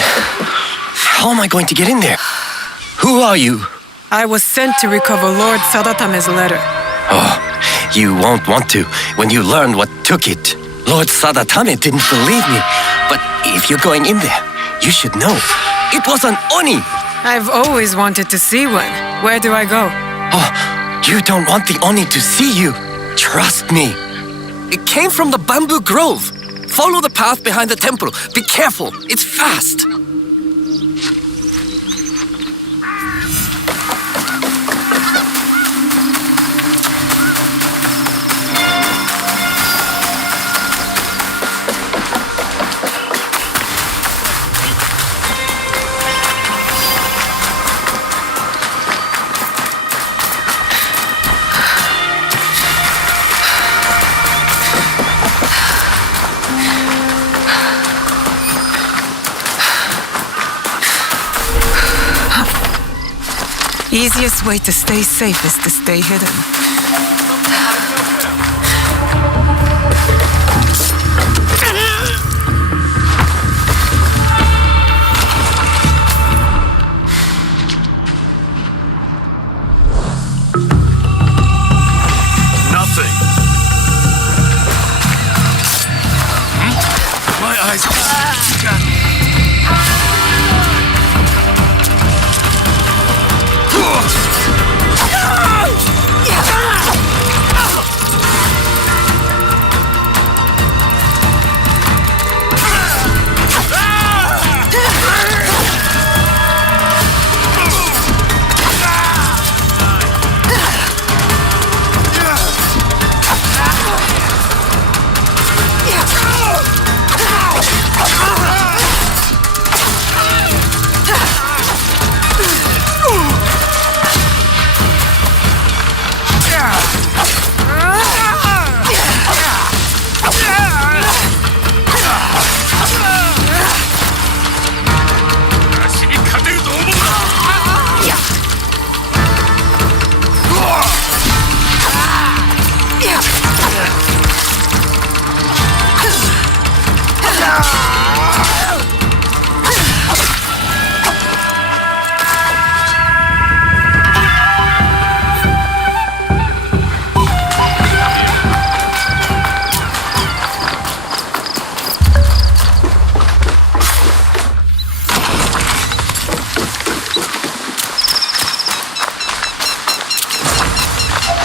How am I going to get in there? Who are you? I was sent to recover Lord Sadatame's letter. Oh, you won't want to when you learn what took it. Lord Sadatame didn't believe me. But if you're going in there, you should know. It was an Oni! I've always wanted to see one. Where do I go? Oh, you don't want the Oni to see you. Trust me. It came from the bamboo grove. Follow the path behind the temple. Be careful. It's fast. Easiest way to stay safe is to stay hidden. Nothing. My eyes.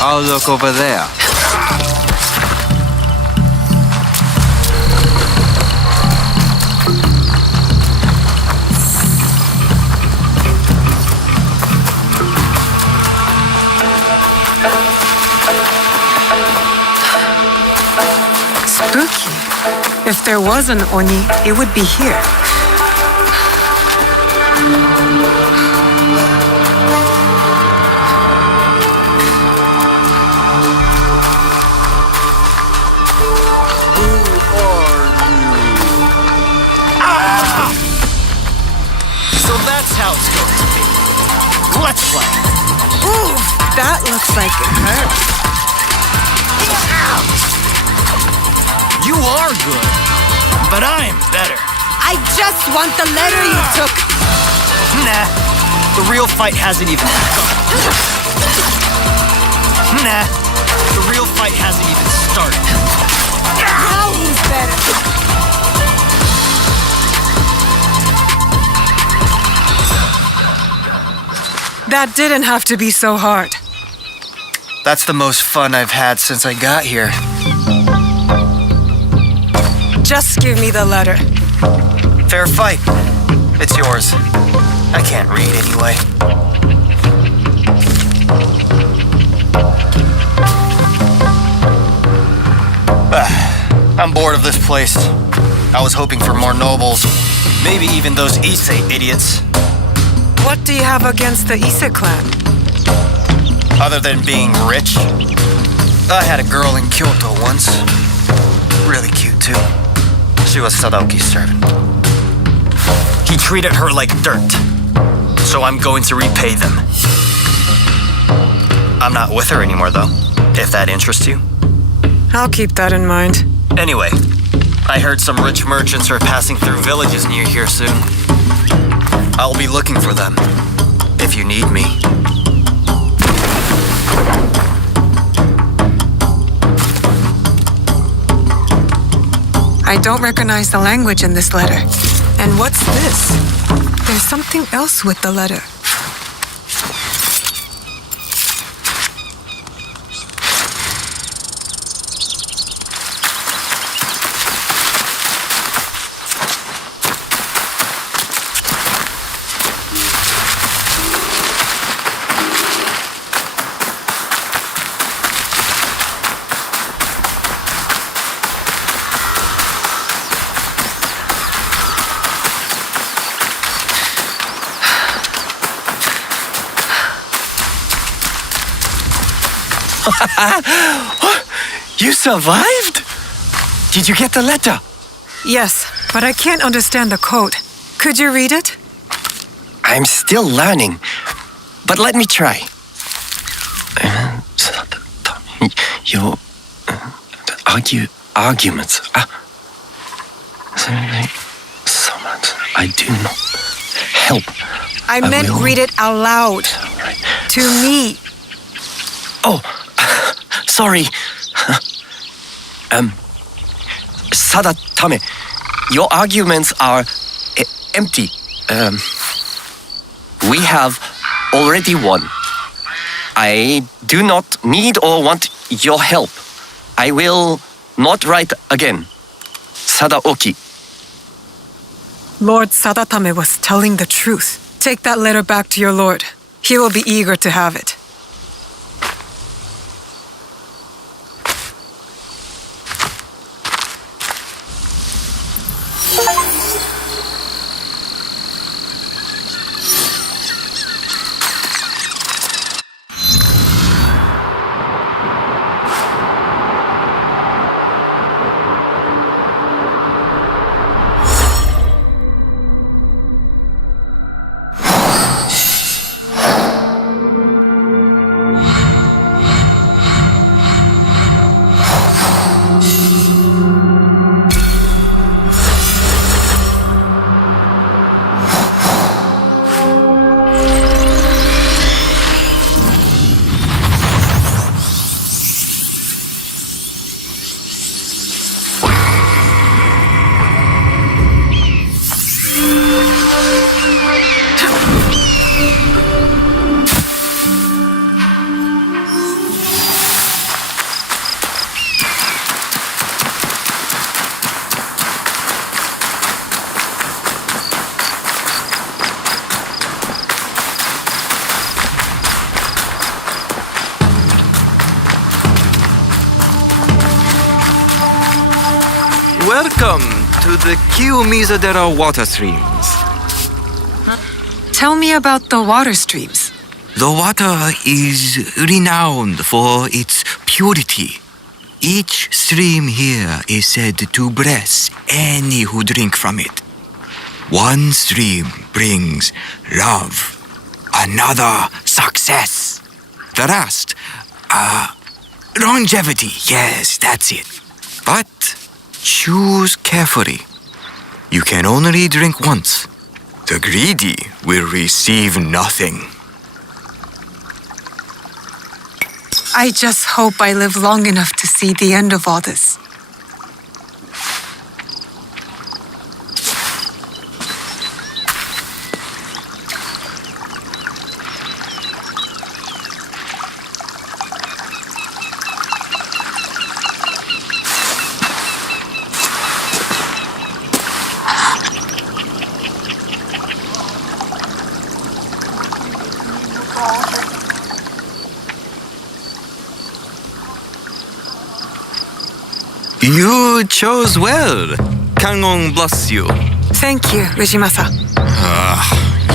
I'll look over there. Spooky. If there was an Oni, it would be here. So that's how it's going to be. Let's play. Ooh, that looks like it hurt. You are good, but I'm better. I just want the letter you took. Nah, the real fight hasn't even begun. Nah, the real fight hasn't even started. Now he's better. That didn't have to be so hard. That's the most fun I've had since I got here. Just give me the letter. Fair fight. It's yours. I can't read anyway. I'm bored of this place. I was hoping for more nobles. Maybe even those Issei idiots. What do you have against the Issei clan? Other than being rich, I had a girl in Kyoto once. Really cute, too. She was Sadaoki's servant. He treated her like dirt, so I'm going to repay them. I'm not with her anymore, though, if that interests you. I'll keep that in mind. Anyway, I heard some rich merchants are passing through villages near here soon. I'll be looking for them, if you need me. I don't recognize the language in this letter. And what's this? There's something else with the letter. You survived? Did you get the letter? Yes, but I can't understand the code. Could you read it? I'm still learning. But let me try. Your arguments. Someone I do not help. I meant read it out loud. To me. Oh, sorry. Sadatame, your arguments are empty. We have already won. I do not need or want your help. I will not write again. Sadaoki. Lord Sadatame was telling the truth. Take that letter back to your lord. He will be eager to have it. Welcome to the Kiyomizu-dera water streams. Tell me about the water streams. The water is renowned for its purity. Each stream here is said to bless any who drink from it. One stream brings love, another success, the last, longevity. Yes, that's it. But choose carefully. You can only drink once. The greedy will receive nothing. I just hope I live long enough to see the end of all this. You chose well. Kangong bless you. Thank you, Ujimasa.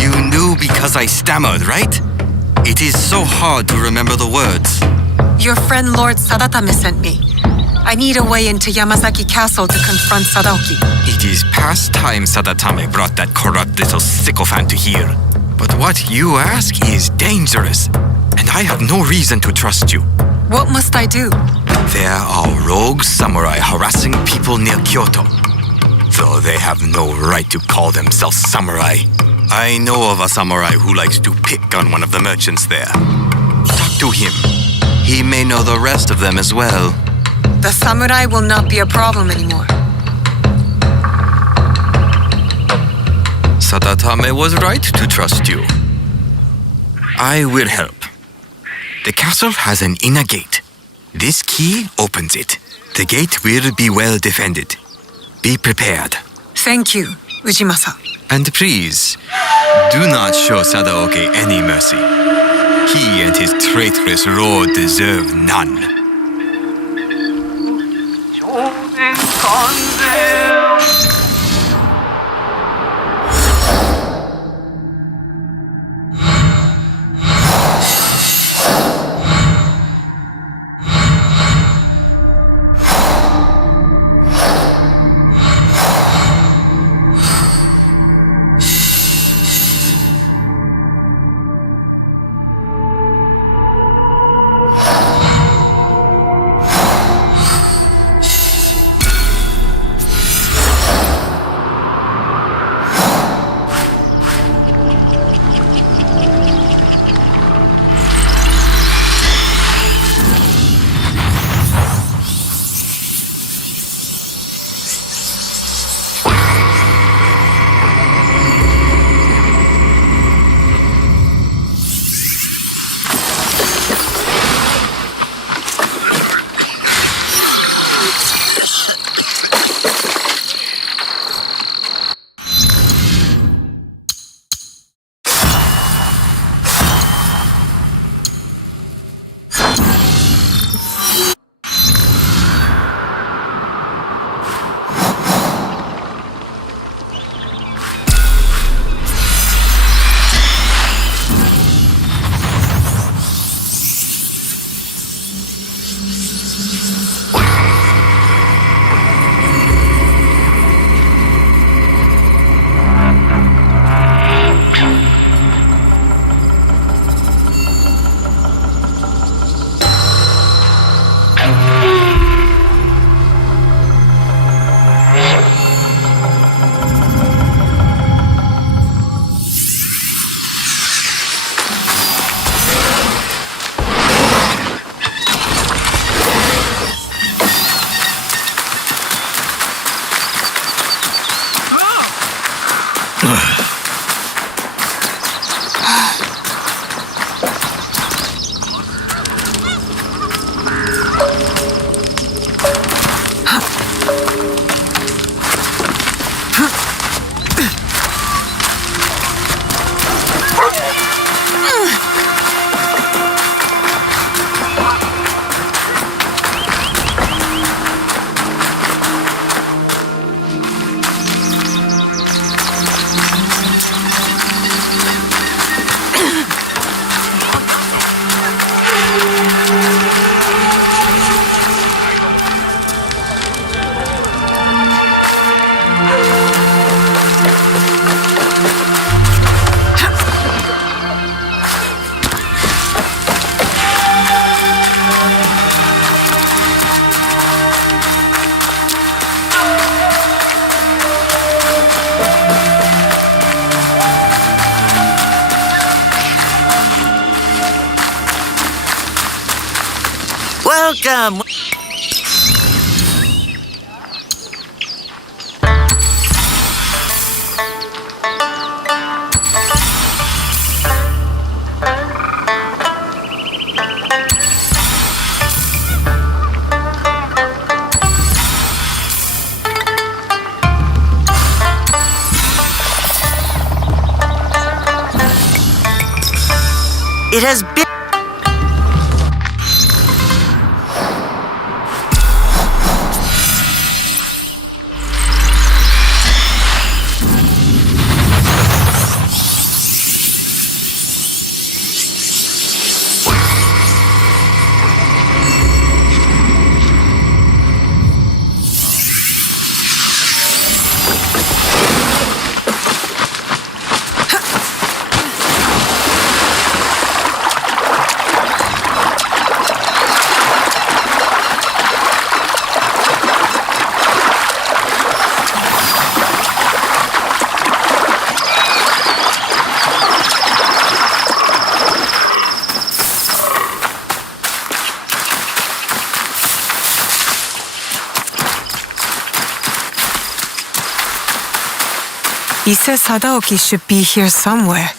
You knew because I stammered, right? It is so hard to remember the words. Your friend Lord Sadatame sent me. I need a way into Yamazaki Castle to confront Sadaoki. It is past time Sadatame brought that corrupt little sycophant to here. But what you ask is dangerous, and I have no reason to trust you. What must I do? There are rogue samurai harassing people near Kyoto. Though they have no right to call themselves samurai. I know of a samurai who likes to pick on one of the merchants there. Talk to him. He may know the rest of them as well. The samurai will not be a problem anymore. Sadatame was right to trust you. I will help. The castle has an inner gate. This key opens it. The gate will be well defended. Be prepared. Thank you, Ujimasa. And please, do not show Sadaoki any mercy. He and his traitorous lord deserve none. Welcome. It has been. He says Sadaoki should be here somewhere.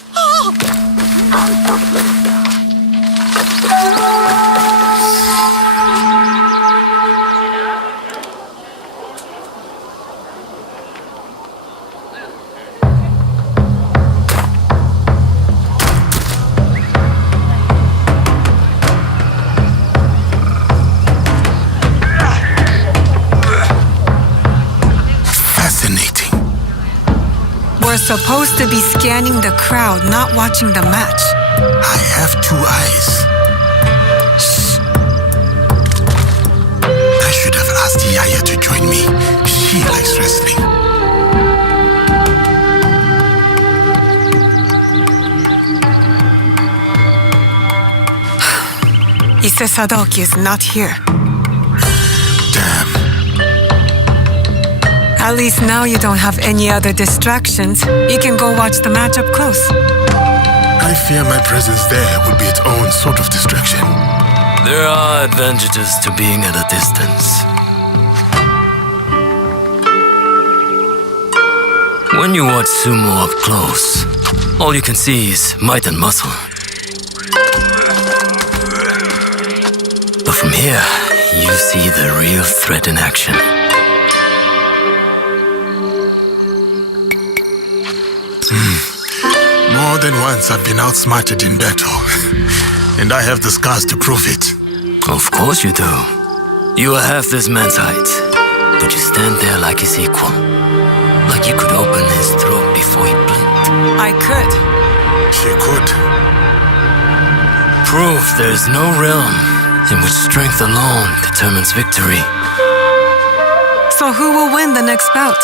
We're supposed to be scanning the crowd, not watching the match. I have 2 eyes. Shh. I should have asked Yaya to join me. She likes wrestling. He says Sadaoki is not here. At least now you don't have any other distractions. You can go watch the match up close. I fear my presence there would be its own sort of distraction. There are advantages to being at a distance. When you watch sumo up close, all you can see is might and muscle. But from here, you see the real threat in action. More than once I've been outsmarted in battle. And I have the scars to prove it. Of course you do. You are half this man's height, but you stand there like his equal. Like you could open his throat before he blinked. I could. She could. Proof there is no realm in which strength alone determines victory. So who will win the next bout?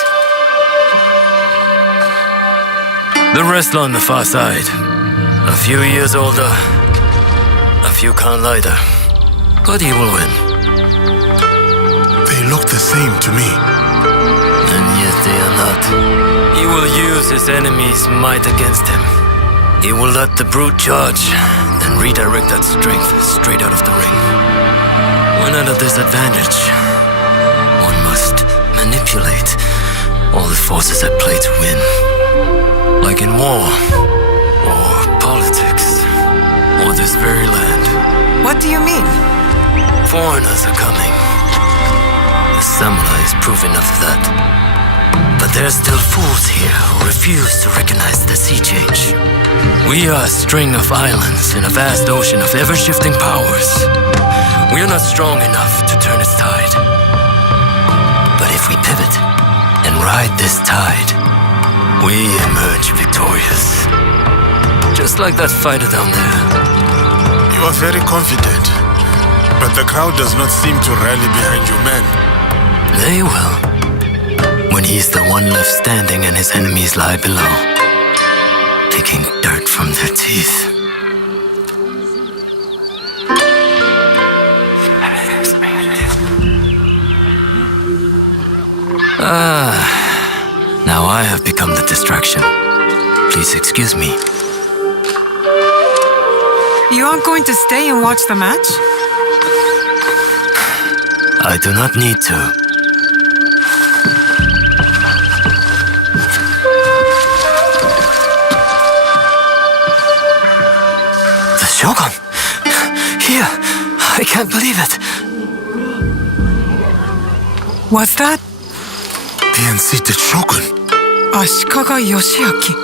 The wrestler on the far side. A few years older, a few count lighter. But he will win. They look the same to me. And yet they are not. He will use his enemy's might against him. He will let the brute charge, then redirect that strength straight out of the ring. When at a disadvantage, one must manipulate all the forces at play to win. Like in war, or politics, or this very land. What do you mean? Foreigners are coming. The samurai is proof enough of that. But there are still fools here who refuse to recognize the sea change. We are a string of islands in a vast ocean of ever-shifting powers. We are not strong enough to turn its tide. But if we pivot and ride this tide, we emerge victorious. Just like that fighter down there. You are very confident. But the crowd does not seem to rally behind your man. They will. When he's the one left standing and his enemies lie below, picking dirt from their teeth. Now I have become the distraction. Please excuse me. You aren't going to stay and watch the match? I do not need to. The Shogun! Here! I can't believe it! What's that? The unseated Shogun. Ashikaga Yoshiaki.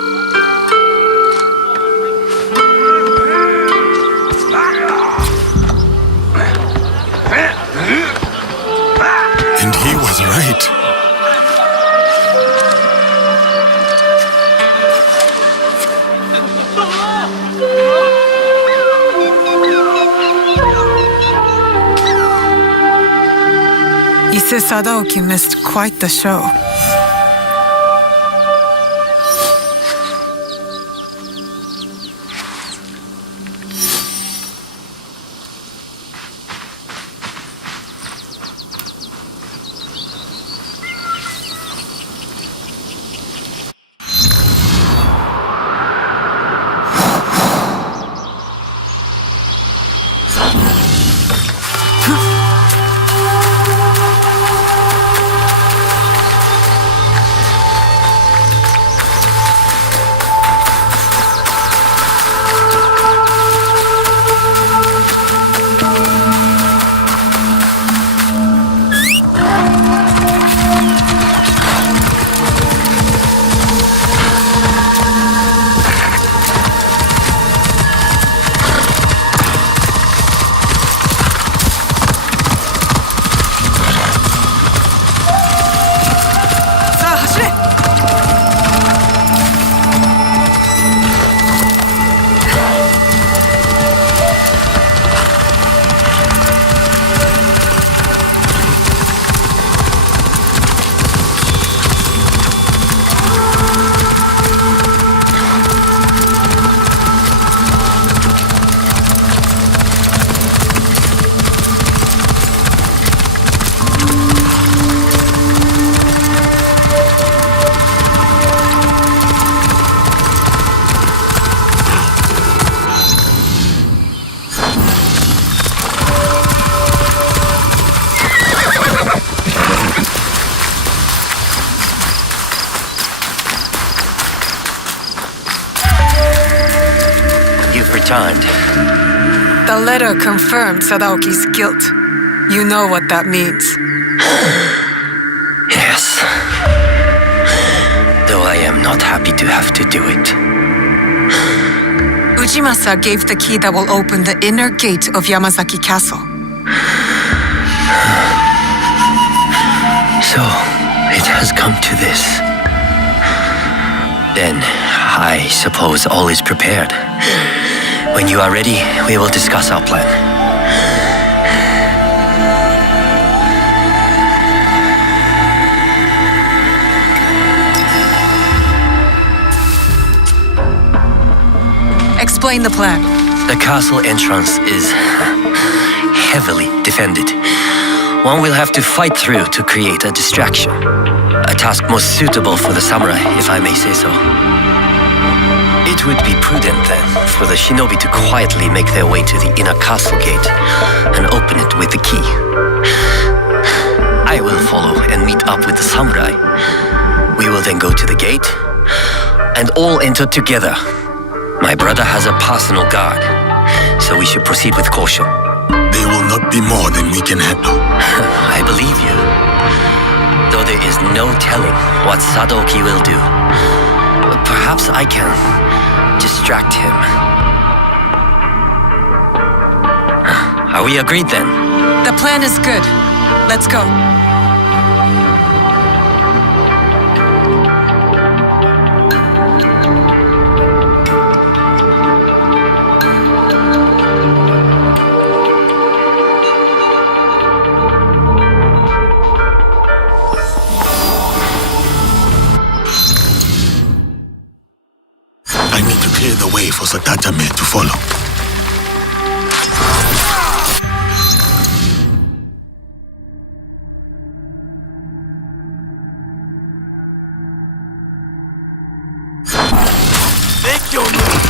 And he was right. Ise Sadaoki missed quite the show. The letter confirmed Sadaoki's guilt. You know what that means. Yes. Though I am not happy to have to do it. Ujimasa gave the key that will open the inner gate of Yamazaki Castle. So, it has come to this. Then, I suppose all is prepared. When you are ready, we will discuss our plan. Explain the plan. The castle entrance is heavily defended. One will have to fight through to create a distraction. A task most suitable for the samurai, if I may say so. It would be prudent then for the shinobi to quietly make their way to the inner castle gate and open it with the key. I will follow and meet up with the samurai. We will then go to the gate and all enter together. My brother has a personal guard, so we should proceed with caution. They will not be more than we can handle. I believe you. Though there is no telling what Sadaoki will do. Perhaps I can distract him. Are we agreed then? The plan is good. Let's go. I need to clear the way for Satatame to follow. Make your move!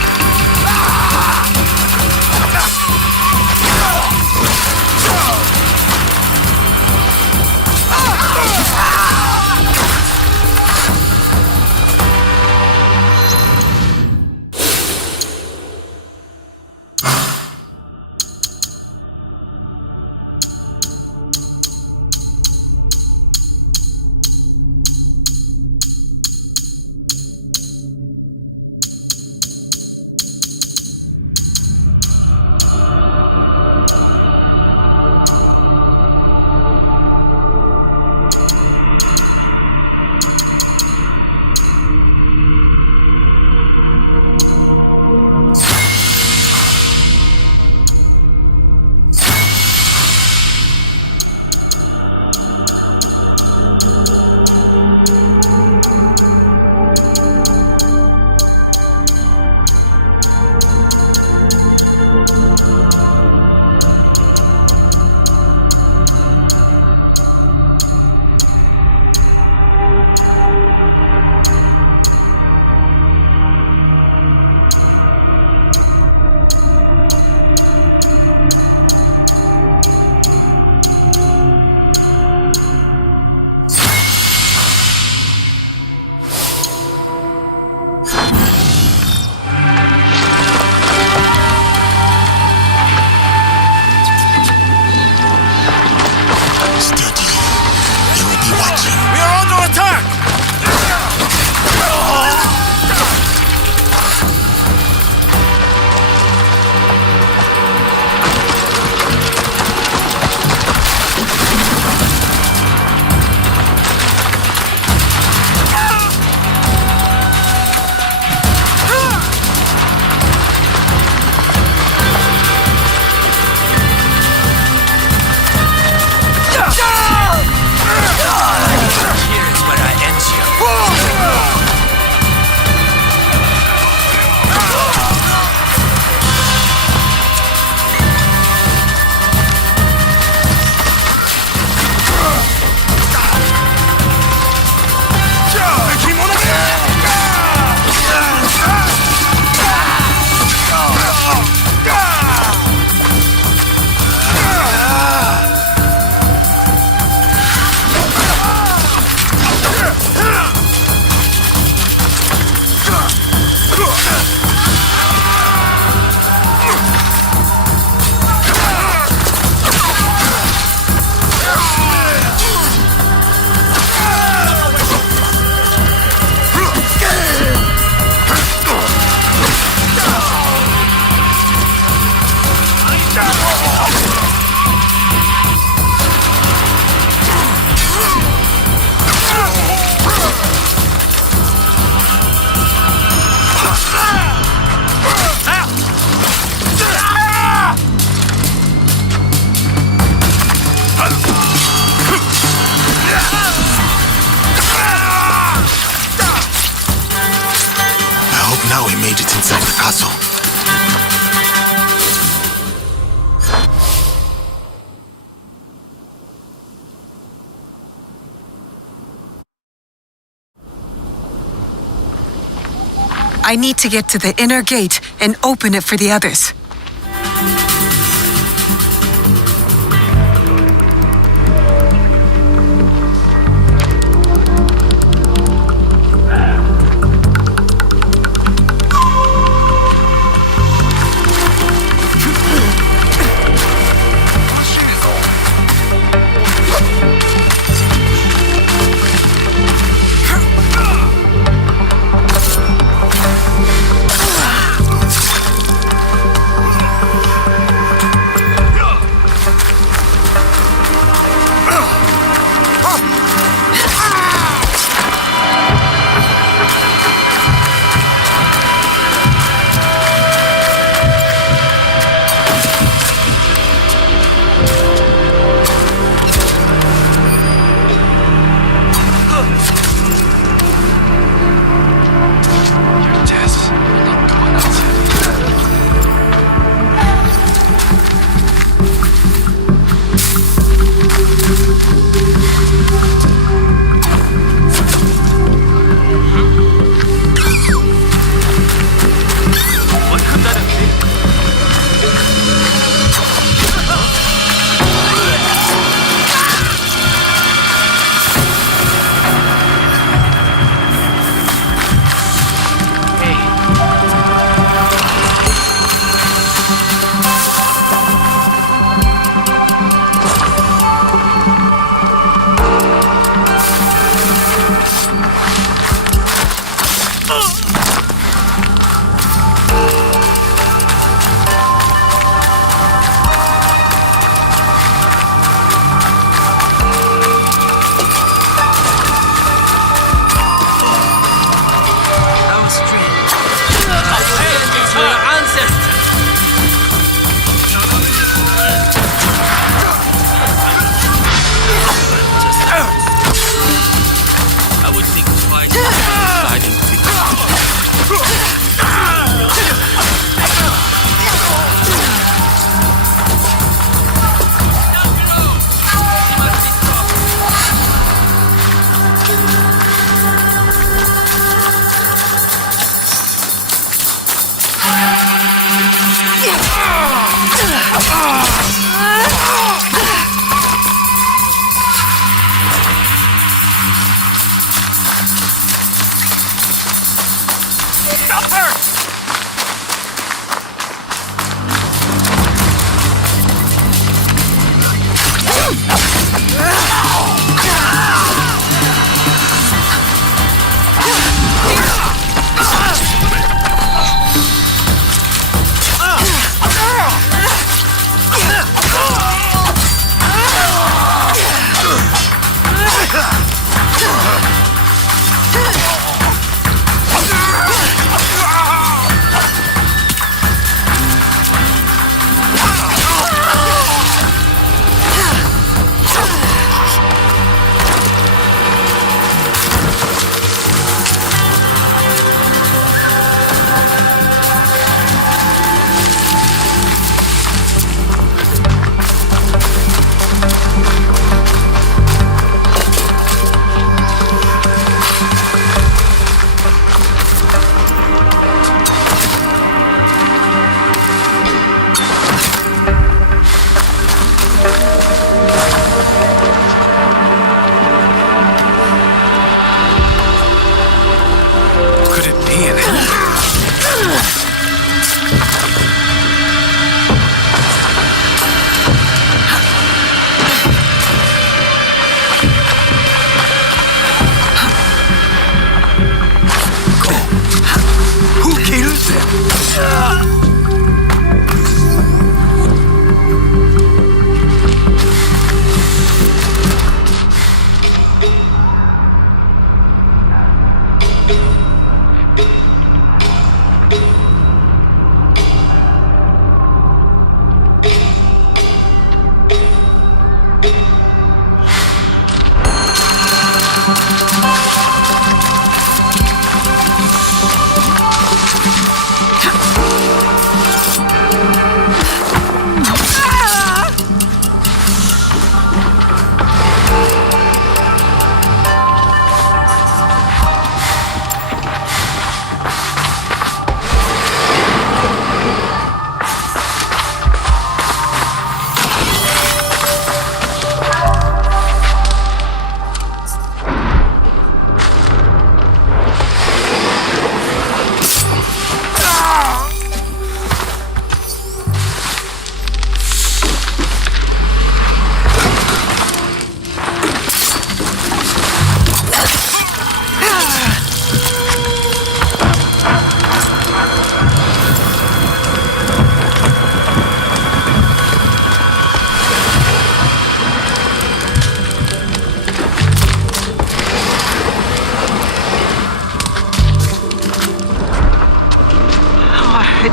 how we made it inside the castle. I need to get to the inner gate and open it for the others.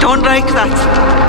don't like that.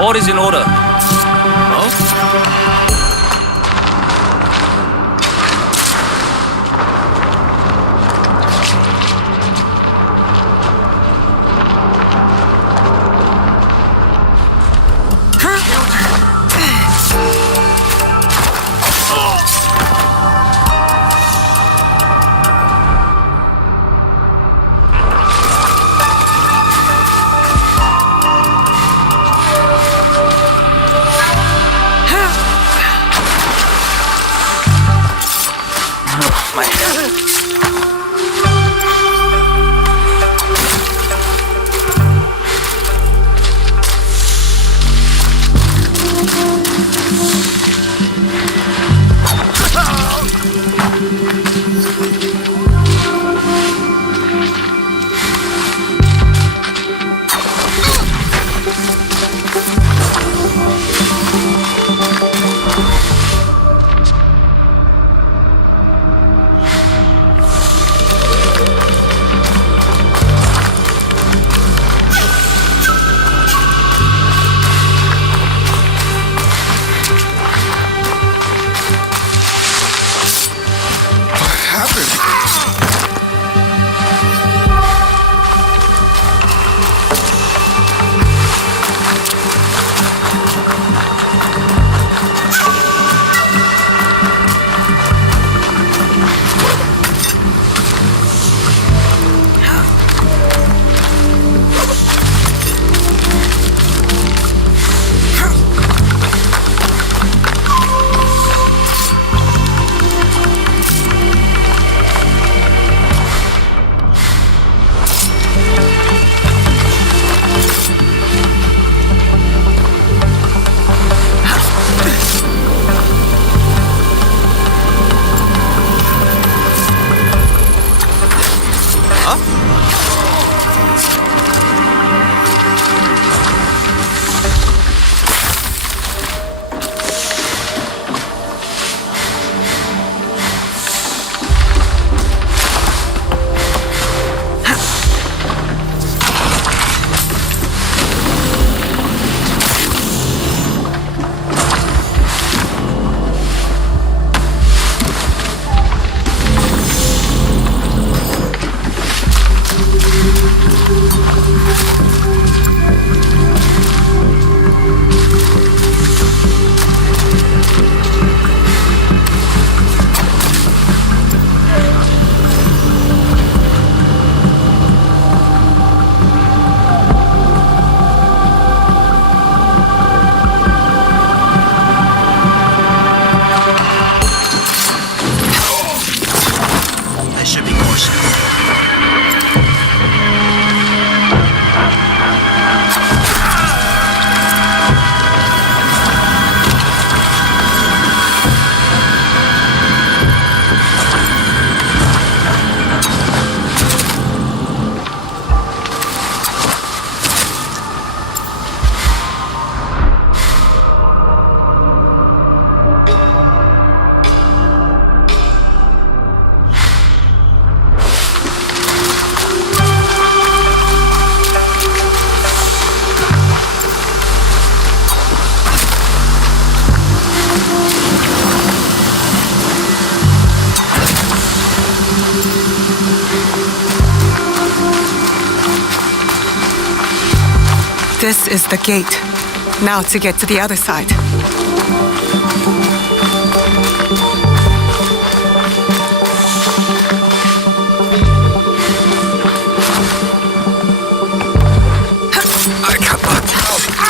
All is in order. my... This is the gate. Now to get to the other side. I cannot help.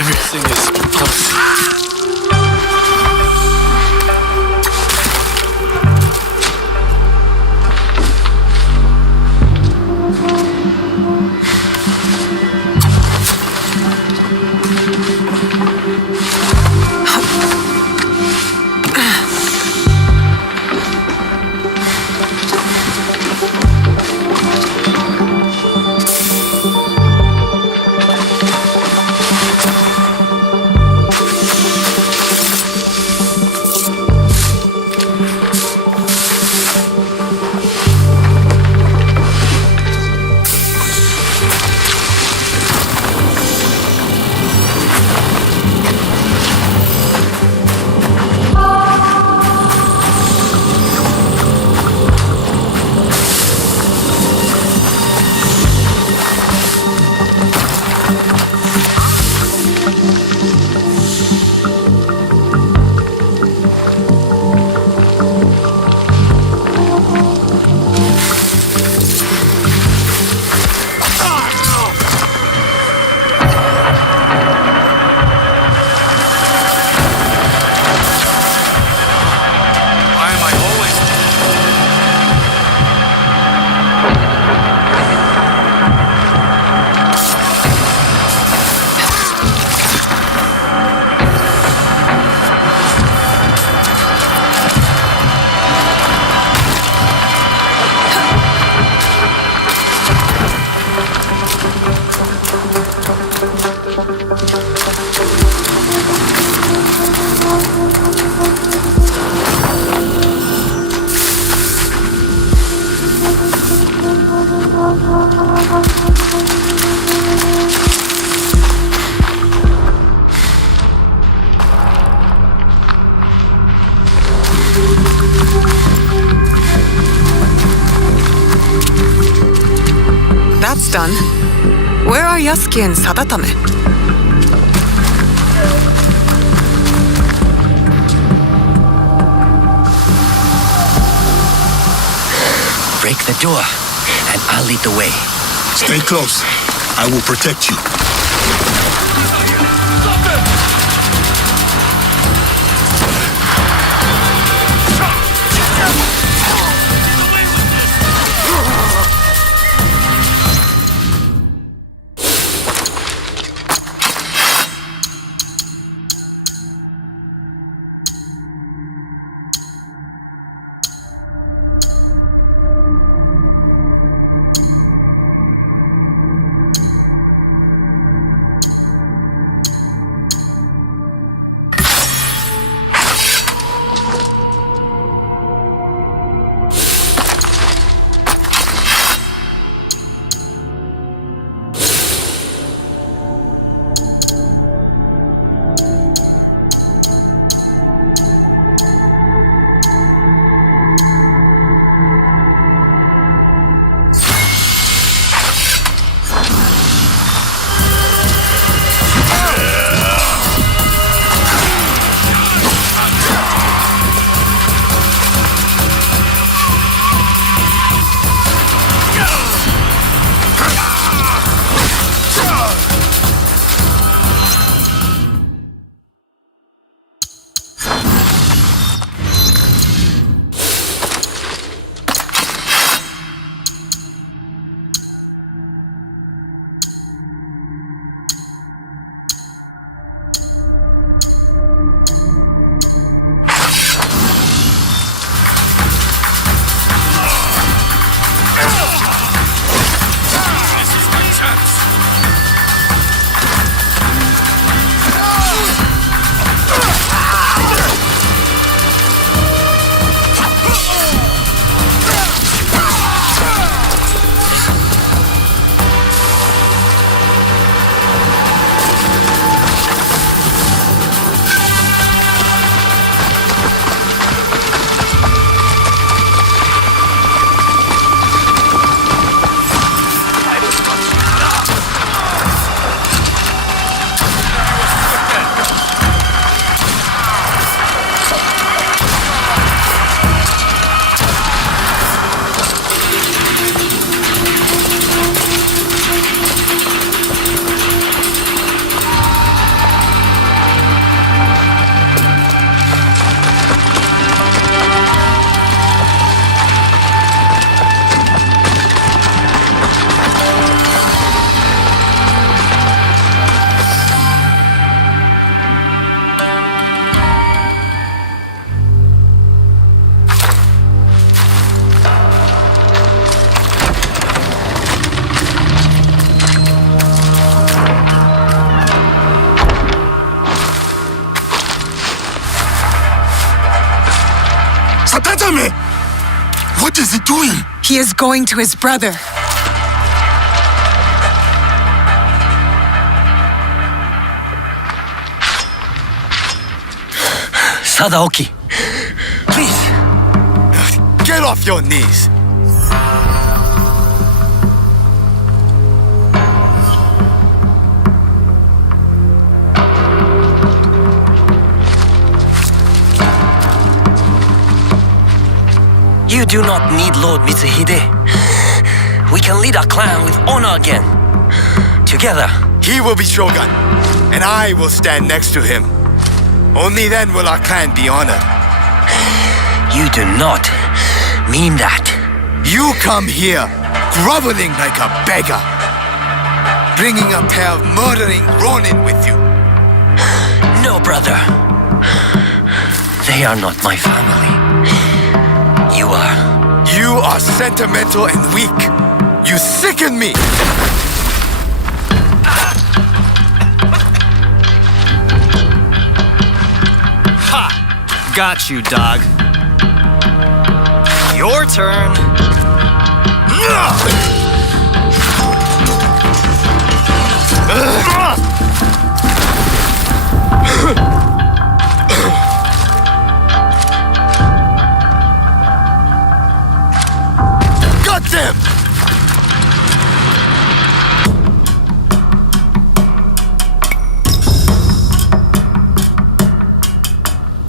Everything is fine. That's done. Where are Yasuke and Sadatame? Break the door, and I'll lead the way. Stay close. I will protect you. What is he doing? He is going to his brother. Sadaoki, please. Get off your knees. You do not need Lord Mitsuhide. We can lead our clan with honor again. Together. He will be Shogun, and I will stand next to him. Only then will our clan be honored. You do not mean that. You come here, groveling like a beggar, bringing a pair of murdering Ronin with you. No, brother. They are not my family. You are. You are sentimental and weak. You sicken me. Ha! Got you, dog. Your turn. Got them!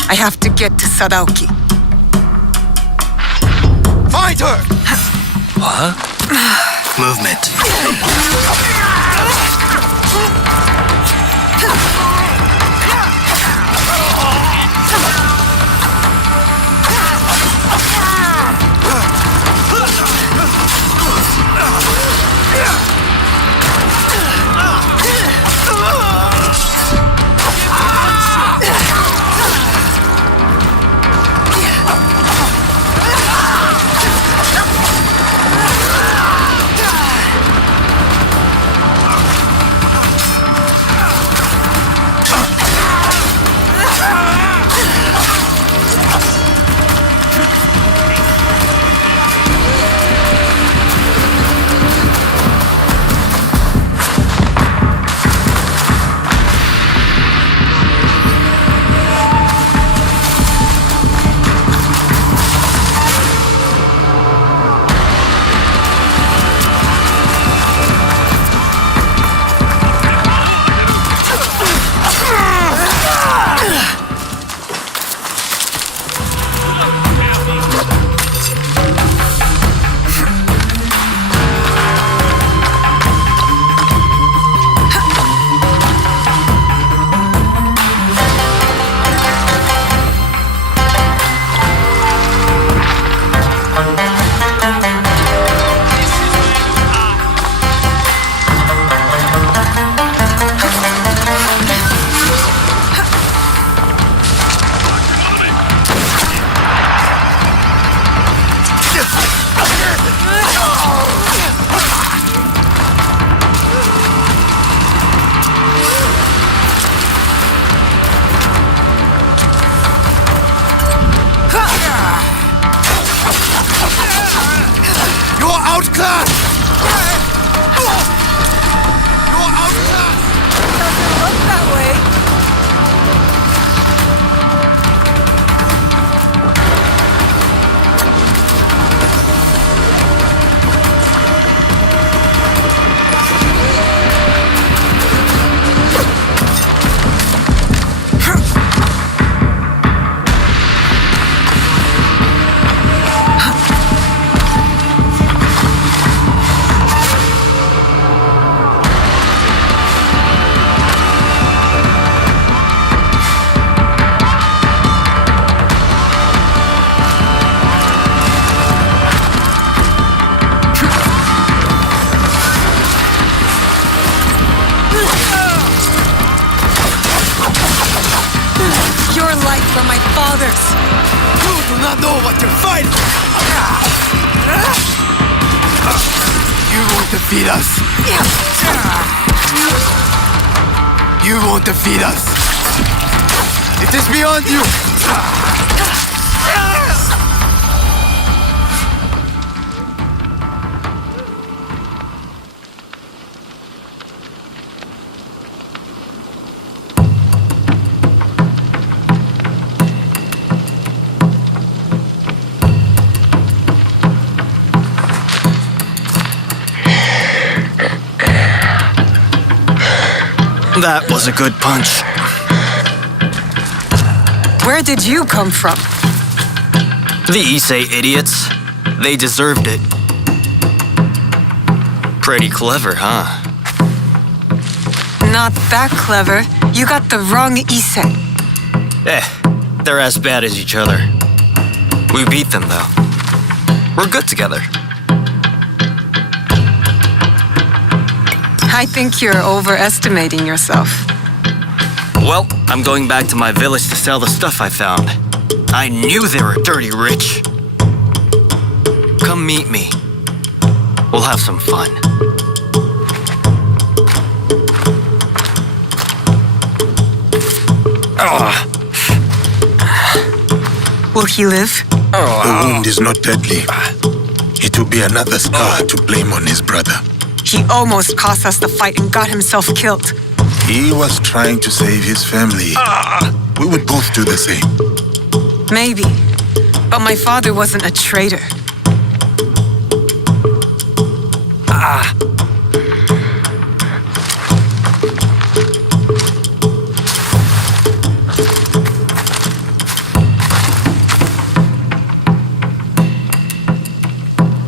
I have to get to Sadaoki. Find her! What? Movement. From my fathers. You do not know what you're fighting. You won't defeat us. You won't defeat us. It is beyond you. That was a good punch. Where did you come from? The Issei idiots. They deserved it. Pretty clever, huh? Not that clever. You got the wrong Issei. They're as bad as each other. We beat them, though. We're good together. I think you're overestimating yourself. Well, I'm going back to my village to sell the stuff I found. I knew they were dirty rich. Come meet me. We'll have some fun. Will he live? The wound is not deadly. It will be another scar to blame on his brother. He almost cost us the fight and got himself killed. He was trying to save his family. We would both do the same. Maybe. But my father wasn't a traitor.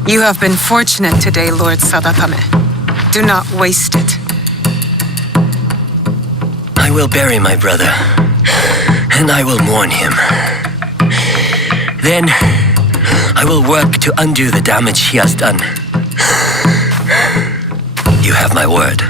You have been fortunate today, Lord Sadatame. Do not waste it. I will bury my brother, and I will mourn him. Then, I will work to undo the damage he has done. You have my word.